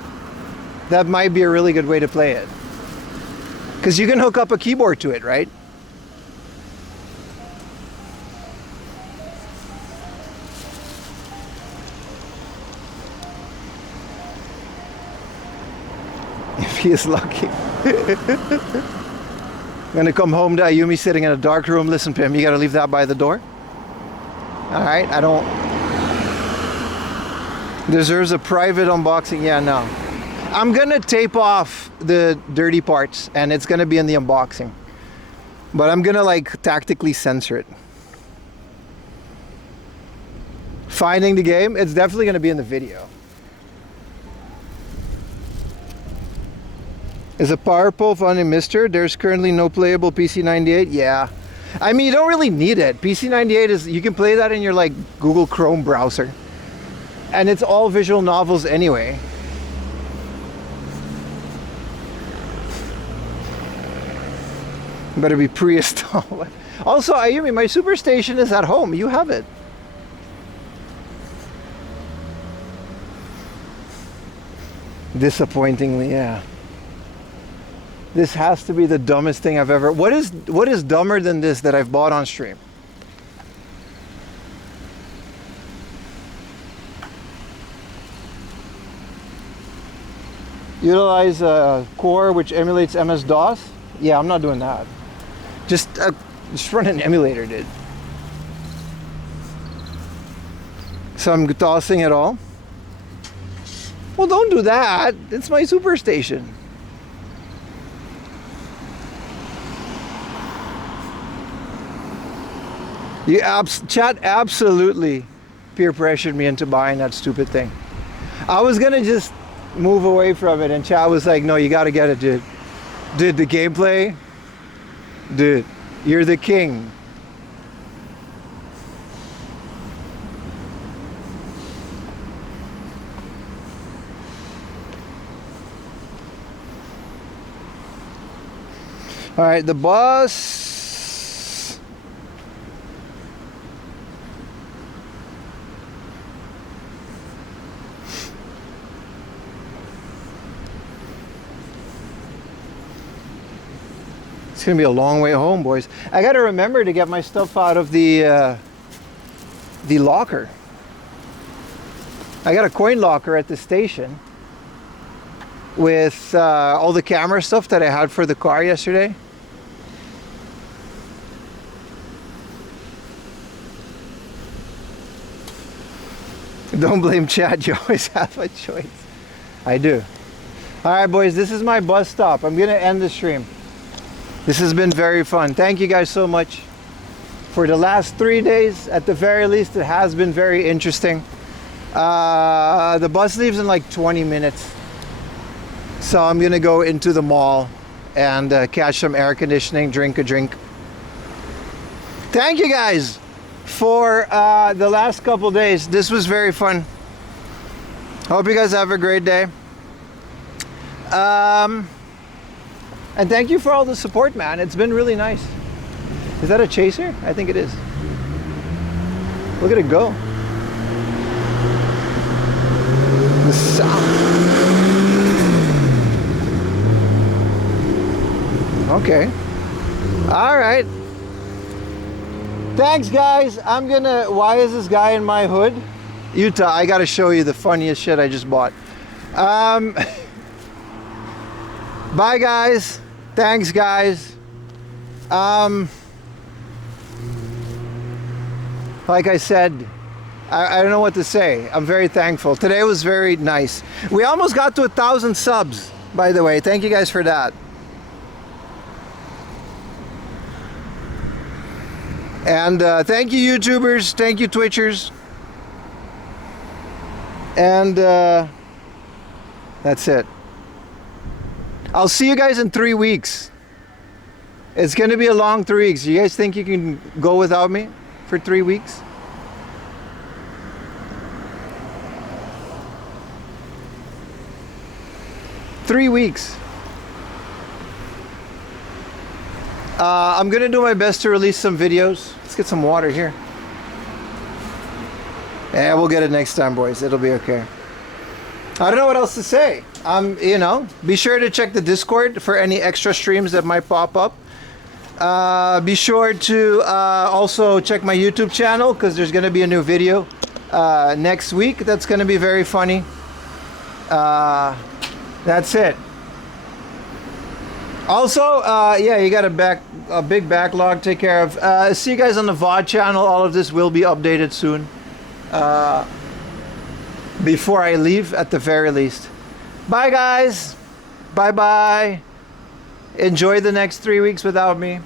that might be a really good way to play it. Because you can hook up a keyboard to it, right? If he is lucky. I'm gonna come home to Ayumi sitting in a dark room. Listen, Pim, you gotta leave that by the door. Alright, I don't... Deserves a private unboxing. Yeah, no. I'm gonna tape off the dirty parts and it's gonna be in the unboxing. But I'm gonna like tactically censor it. Finding the game, it's definitely gonna be in the video. Is a power pole funny, mister? There's currently no playable PC98. Yeah. I mean, you don't really need it. PC98 is, you can play that in your like Google Chrome browser. And it's all visual novels anyway. Better be pre-installed. Also, Ayumi, my Superstation is at home. You have it. Disappointingly, yeah. This has to be the dumbest thing I've ever... What is dumber than this that I've bought on stream? Utilize a core which emulates MS-DOS? Yeah, I'm not doing that. Just run an emulator, dude. So I'm tossing it all. Well, don't do that. It's my superstation. Chat absolutely peer pressured me into buying that stupid thing. I was gonna just move away from it, and chat was like, no, you gotta get it, dude. Dude, the gameplay, dude, you're the king. All right, the bus. It's gonna be a long way home, boys. I gotta remember to get my stuff out of the locker. I got a coin locker at the station with all the camera stuff that I had for the car yesterday. Don't blame chat, you always have a choice. I do. All right, boys, this is my bus stop. I'm gonna end the stream. This has been very fun. Thank you guys so much for the last 3 days. At the very least, it has been very interesting. The bus leaves in like 20 minutes. So I'm gonna go into the mall and catch some air conditioning, drink a drink. Thank you guys for the last couple days. This was very fun. Hope you guys have a great day. And thank you for all the support, man. It's been really nice. Is that a chaser? I think it is. Look at it go. The sound. Okay. All right. Thanks, guys. I'm gonna... Why is this guy in my hood? Utah, I gotta show you the funniest shit I just bought. Bye, guys. Thanks, guys. Like I said, I don't know what to say. I'm very thankful. Today was very nice. We almost got to 1,000 subs, by the way. Thank you guys for that. And thank you, YouTubers. Thank you, Twitchers. And that's it. I'll see you guys in 3 weeks. It's gonna be a long 3 weeks. You guys think you can go without me for 3 weeks? Three weeks. I'm gonna do my best to release some videos. Let's get some water here. Yeah, we'll get it next time, boys. It'll be okay. I don't know what else to say. You know, be sure to check the Discord for any extra streams that might pop up. Be sure to also check my YouTube channel, because there's going to be a new video next week. That's going to be very funny. That's it. Also, yeah, you got a big backlog to take care of. See you guys on the VOD channel. All of this will be updated soon. Before I leave, at the very least. Bye, guys. Bye-bye. Enjoy the next 3 weeks without me.